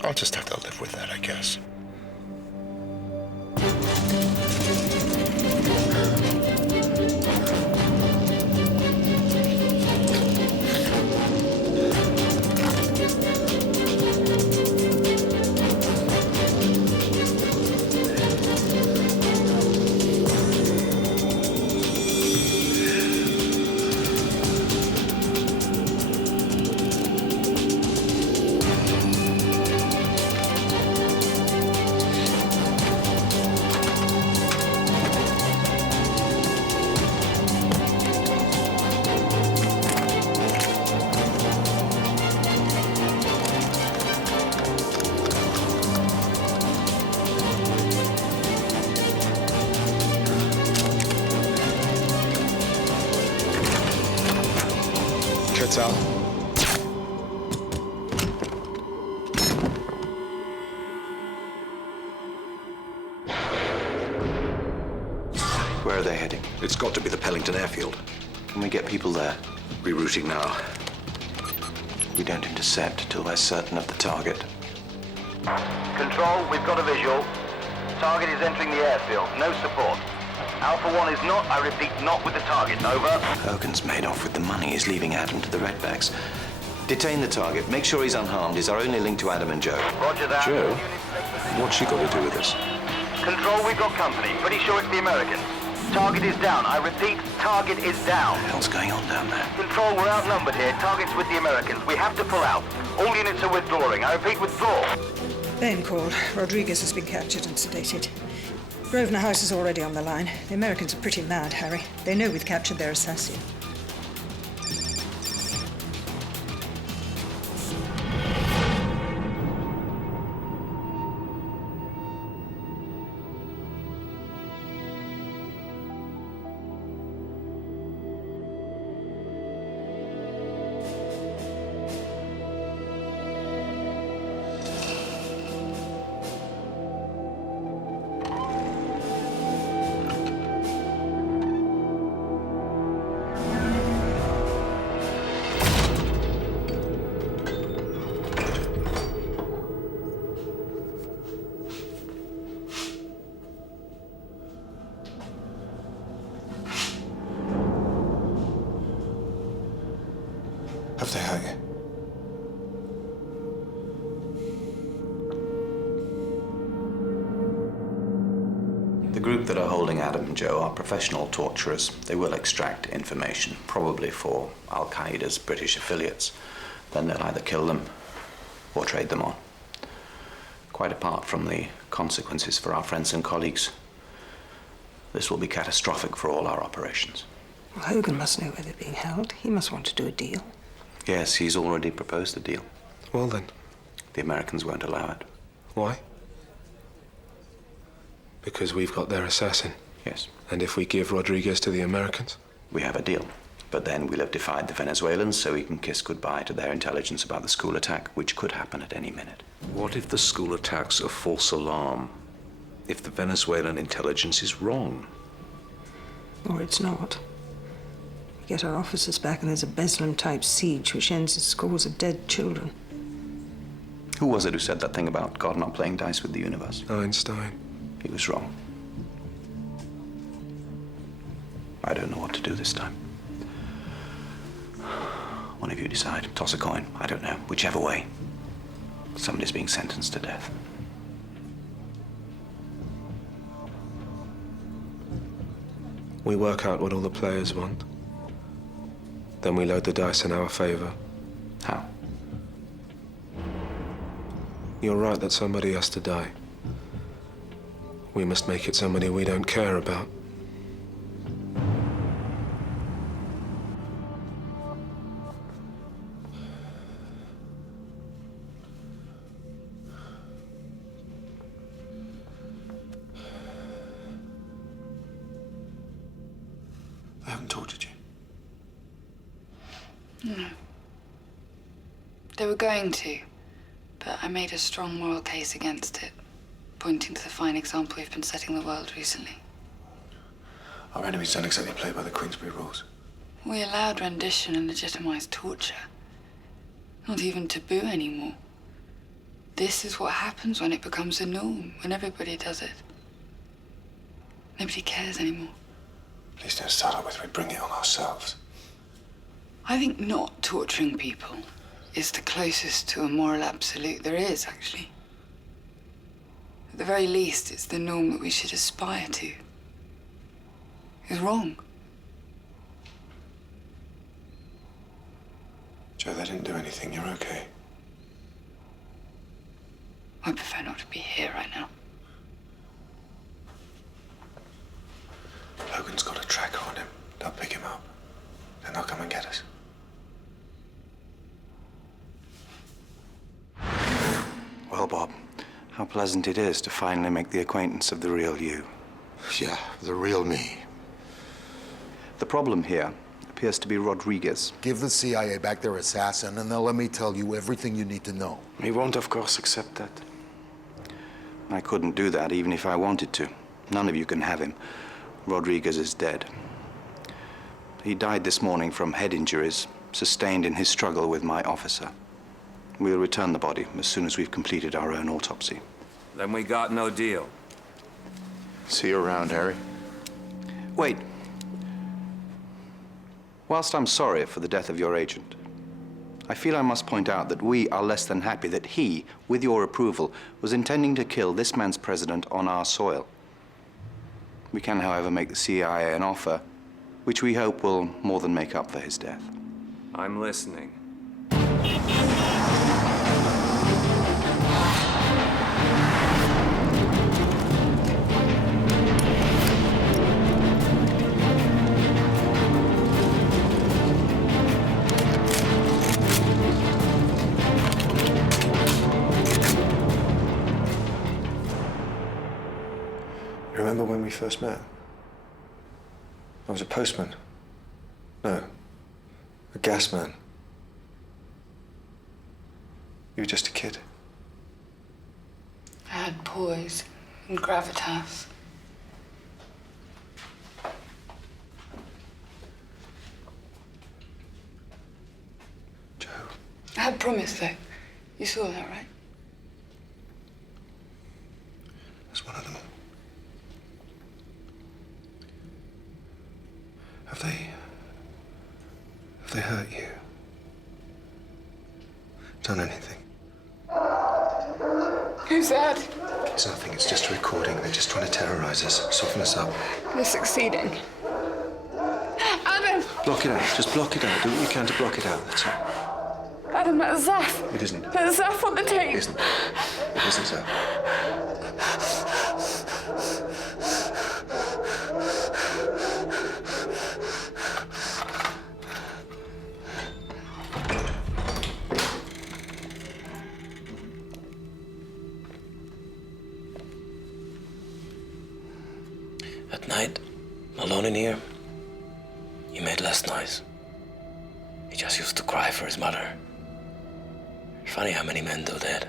I'll just have to live with that, I guess. Get out. Where are they heading? It's got to be the Pellington airfield. Can we get people there? Rerouting now. We don't intercept till we're certain of the target. Control, we've got a visual. Target is entering the airfield. No support. Alpha 1 is not, I repeat, not with the target. Over. Hogan's made off with the money. He's leaving Adam to the Redbacks. Detain the target. Make sure he's unharmed. He's our only link to Adam and Joe. Roger that. Joe? What's she got to do with this? Control, we've got company. Pretty sure it's the Americans. Target is down. I repeat, target is down. What the hell's going on down there? Control, we're outnumbered here. Target's with the Americans. We have to pull out. All units are withdrawing. I repeat, withdraw. Ben called. Rodriguez has been captured and sedated. Grosvenor House is already on the line. The Americans are pretty mad, Harry. They know we've captured their assassin. Have they hurt you? The group that are holding Adam and Joe are professional torturers. They will extract information, probably for Al-Qaeda's British affiliates. Then they'll either kill them or trade them on. Quite apart from the consequences for our friends and colleagues, this will be catastrophic for all our operations. Well, Hogan must know where they're being held. He must want to do a deal. Yes, he's already proposed a deal. Well then. The Americans won't allow it. Why? Because we've got their assassin. Yes. And if we give Rodriguez to the Americans? We have a deal. But then we'll have defied the Venezuelans, so we can kiss goodbye to their intelligence about the school attack, which could happen at any minute. What if the school attack's a false alarm? If the Venezuelan intelligence is wrong? Or it's not. We get our officers back and there's a Beslan-type siege which ends in scores of dead children. Who was it who said that thing about God not playing dice with the universe? Einstein. He was wrong. I don't know what to do this time. One of you decide. Toss a coin. I don't know. Whichever way. Somebody's being sentenced to death. We work out what all the players want. Then we load the dice in our favor. How? You're right that somebody has to die. We must make it somebody we don't care about. I haven't tortured you. No. They were going to, but I made a strong moral case against it, pointing to the fine example we've been setting the world recently. Our enemies don't exactly play by the Queensberry rules. We allowed rendition and legitimized torture. Not even taboo anymore. This is what happens when it becomes a norm, when everybody does it. Nobody cares anymore. Please don't start out with we bring it on ourselves. I think not torturing people is the closest to a moral absolute there is, actually. At the very least, it's the norm that we should aspire to. It's wrong. Joe, they didn't do anything. You're okay. I prefer not to be here right now. Logan's got a tracker on him. They'll pick him up. Then they'll come and get us. Well, Bob, how pleasant it is to finally make the acquaintance of the real you. Yeah, the real me. The problem here appears to be Rodriguez. Give the CIA back their assassin, and they'll let me tell you everything you need to know. He won't, of course, accept that. I couldn't do that even if I wanted to. None of you can have him. Rodriguez is dead. He died this morning from head injuries sustained in his struggle with my officer. We'll return the body as soon as we've completed our own autopsy. Then we got no deal. See you around, Harry. Wait. Whilst I'm sorry for the death of your agent, I feel I must point out that we are less than happy that he, with your approval, was intending to kill this man's president on our soil. We can, however, make the CIA an offer which we hope will more than make up for his death. I'm listening. Remember when we first met? I was a postman. No, a gas man. You were just a kid. I had poise and gravitas. Joe. I had promise, though. You saw that, right? That's one of them. Have they hurt you? Done anything? Who's that? It's nothing, it's just a recording. They're just trying to terrorize us, soften us up. They're succeeding. Adam! Block it out, just block it out. Do what you can to block it out, that's all. Adam, that's Zaf. It isn't. That's Zaf on the tape. It isn't. It isn't Zaf. At night, alone in here, he made less noise. He just used to cry for his mother. Funny how many men do that.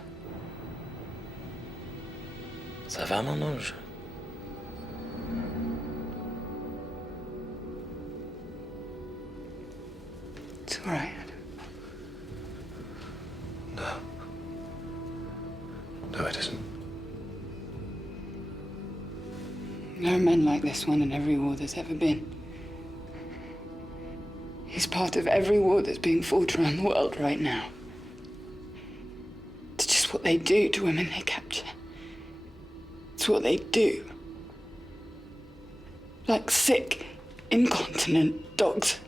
Ça va, mon ange? It's all right. No, it isn't. There are men like this one in every war there's ever been. He's part of every war that's being fought around the world right now. It's just what they do to women they capture. It's what they do. Like sick, incontinent dogs.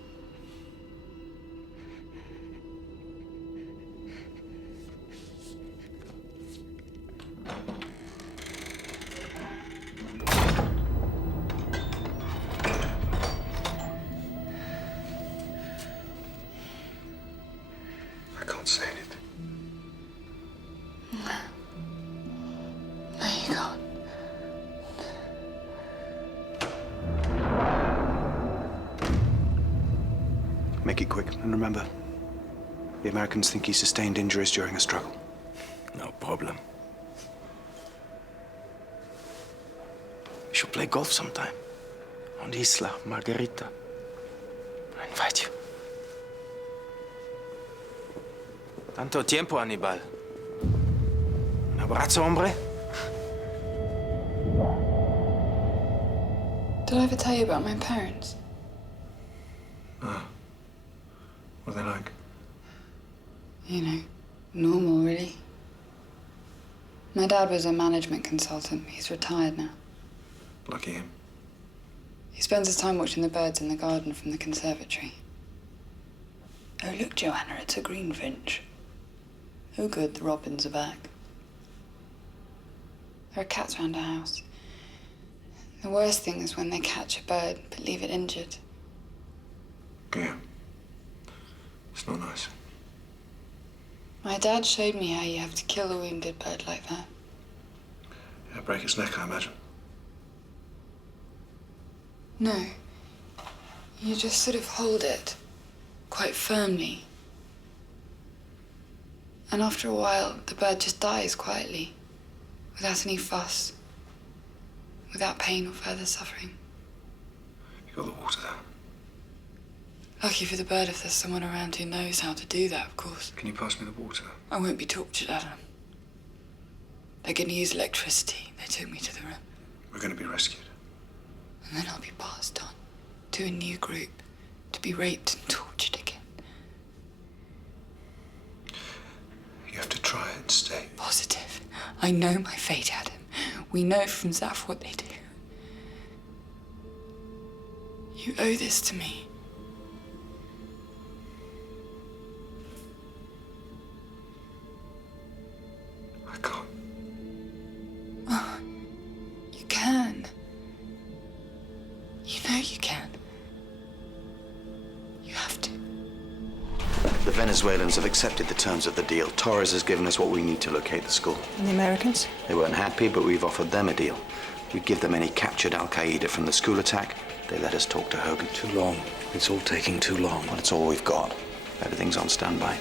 I can't say it. No, you can't. Make it quick, and remember, the Americans think he sustained injuries during a struggle. No problem. We should play golf sometime. On the Isla Margarita. I invite you. Tanto tiempo, Hannibal. Un abrazo, hombre. Did I ever tell you about my parents? What are they like? You know, normal, really. My dad was a management consultant. He's retired now. Lucky him. He spends his time watching the birds in the garden from the conservatory. Oh, look, Joanna, it's a greenfinch. Oh, good, the robins are back. There are cats around our house. The worst thing is when they catch a bird but leave it injured. Yeah. It's not nice. My dad showed me how you have to kill a wounded bird like that. Yeah, break its neck, I imagine. No. You just sort of hold it quite firmly. And after a while, the bird just dies quietly, without any fuss, without pain or further suffering. You got the water there? Lucky for the bird if there's someone around who knows how to do that, of course. Can you pass me the water? I won't be tortured, Adam. They're going to use electricity. They took me to the room. We're going to be rescued. And then I'll be passed on to a new group to be raped and tortured again. You have to try and stay positive. I know my fate, Adam. We know from Zaf what they do. You owe this to me. I can't. Oh, you can. You know you can. You have to. The Venezuelans have accepted the terms of the deal. Torres has given us what we need to locate the school. And the Americans? They weren't happy, but we've offered them a deal. We'd give them any captured Al-Qaeda from the school attack. They let us talk to Hogan. Too long. It's all taking too long. Well, it's all we've got. Everything's on standby.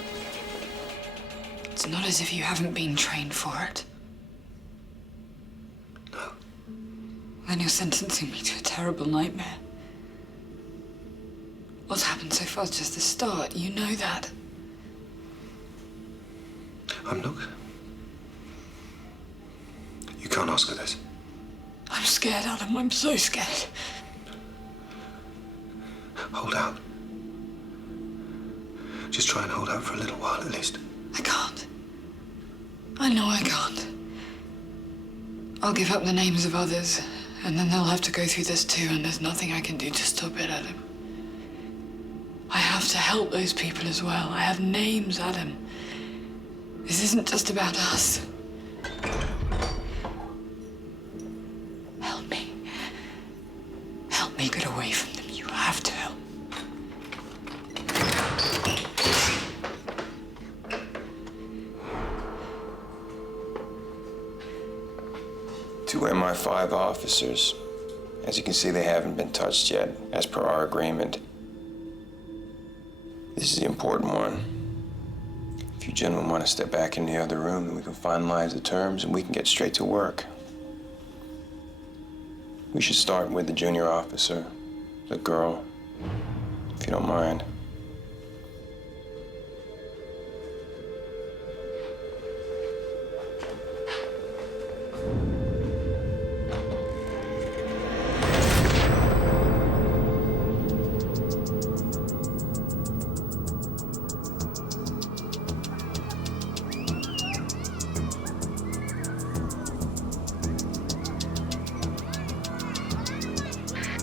It's not as if you haven't been trained for it. No. Then you're sentencing me to a terrible nightmare. What's happened so far is just the start. You know that. Look. You can't ask her this. I'm scared, Adam. I'm so scared. Hold out. Just try and hold out for a little while at least. I can't. I know I can't. I'll give up the names of others, and then they'll have to go through this too, and there's nothing I can do to stop it, Adam. I have to help those people as well. I have names, Adam. This isn't just about us. Help me. Help me get away from them. You have to help. Two MI5 officers. As you can see, they haven't been touched yet, as per our agreement. This is the important one. If you gentlemen want to step back in the other room, then we can finalize the terms and we can get straight to work. We should start with the junior officer, the girl, if you don't mind.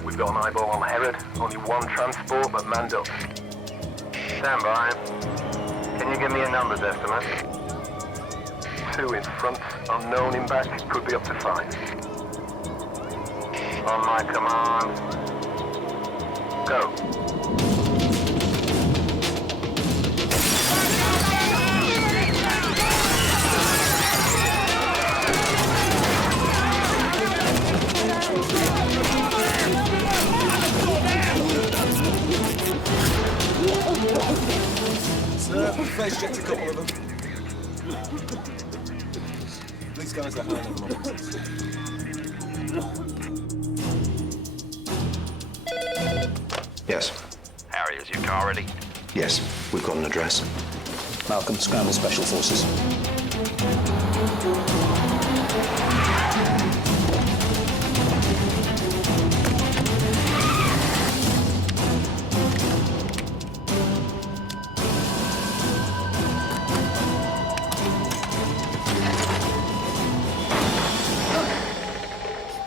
We've got an eyeball on Herod. Only one transport, but manned up. Stand by. Can you give me a numbers estimate? 2 in front, unknown in back, could be up to 5. On my command. Go. Sir, face checked a couple of them. These guys are high level officers. Yes. Harry, is your car ready? Yes. We've got an address. Malcolm, scramble special forces.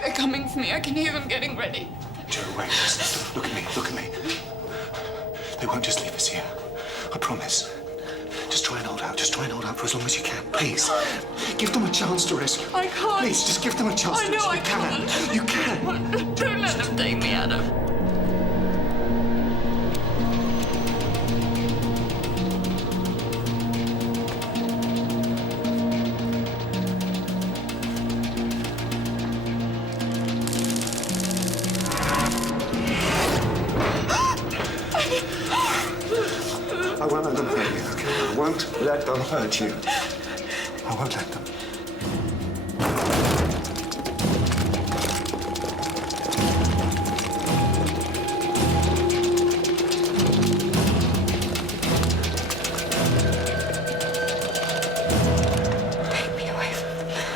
They're coming for me. I can hear them getting ready. Joe, wait. Listen. Look at me. Look at me. They won't just leave us here. I promise. Just try and hold out. Just try and hold out for as long as you can. Please. Give them a chance to rescue. I can't. Please, just give them a chance to rescue. I can't. You can. Don't let them take me, Adam. won't let them hurt you. I won't let them. Take me away from them.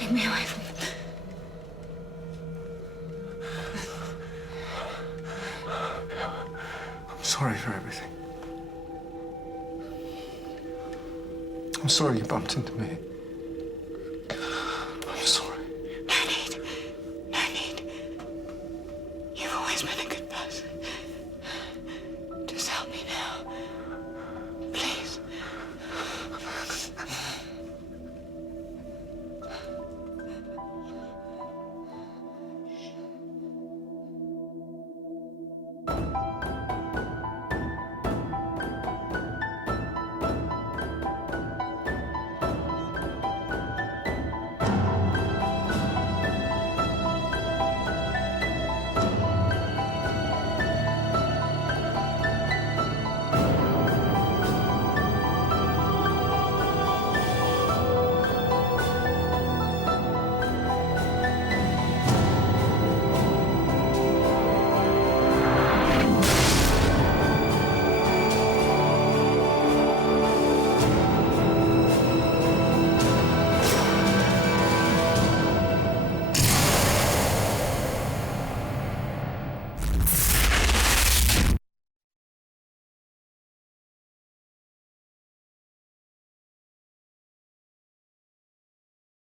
Take me away from them. I'm sorry for everything. I'm sorry you bumped into me.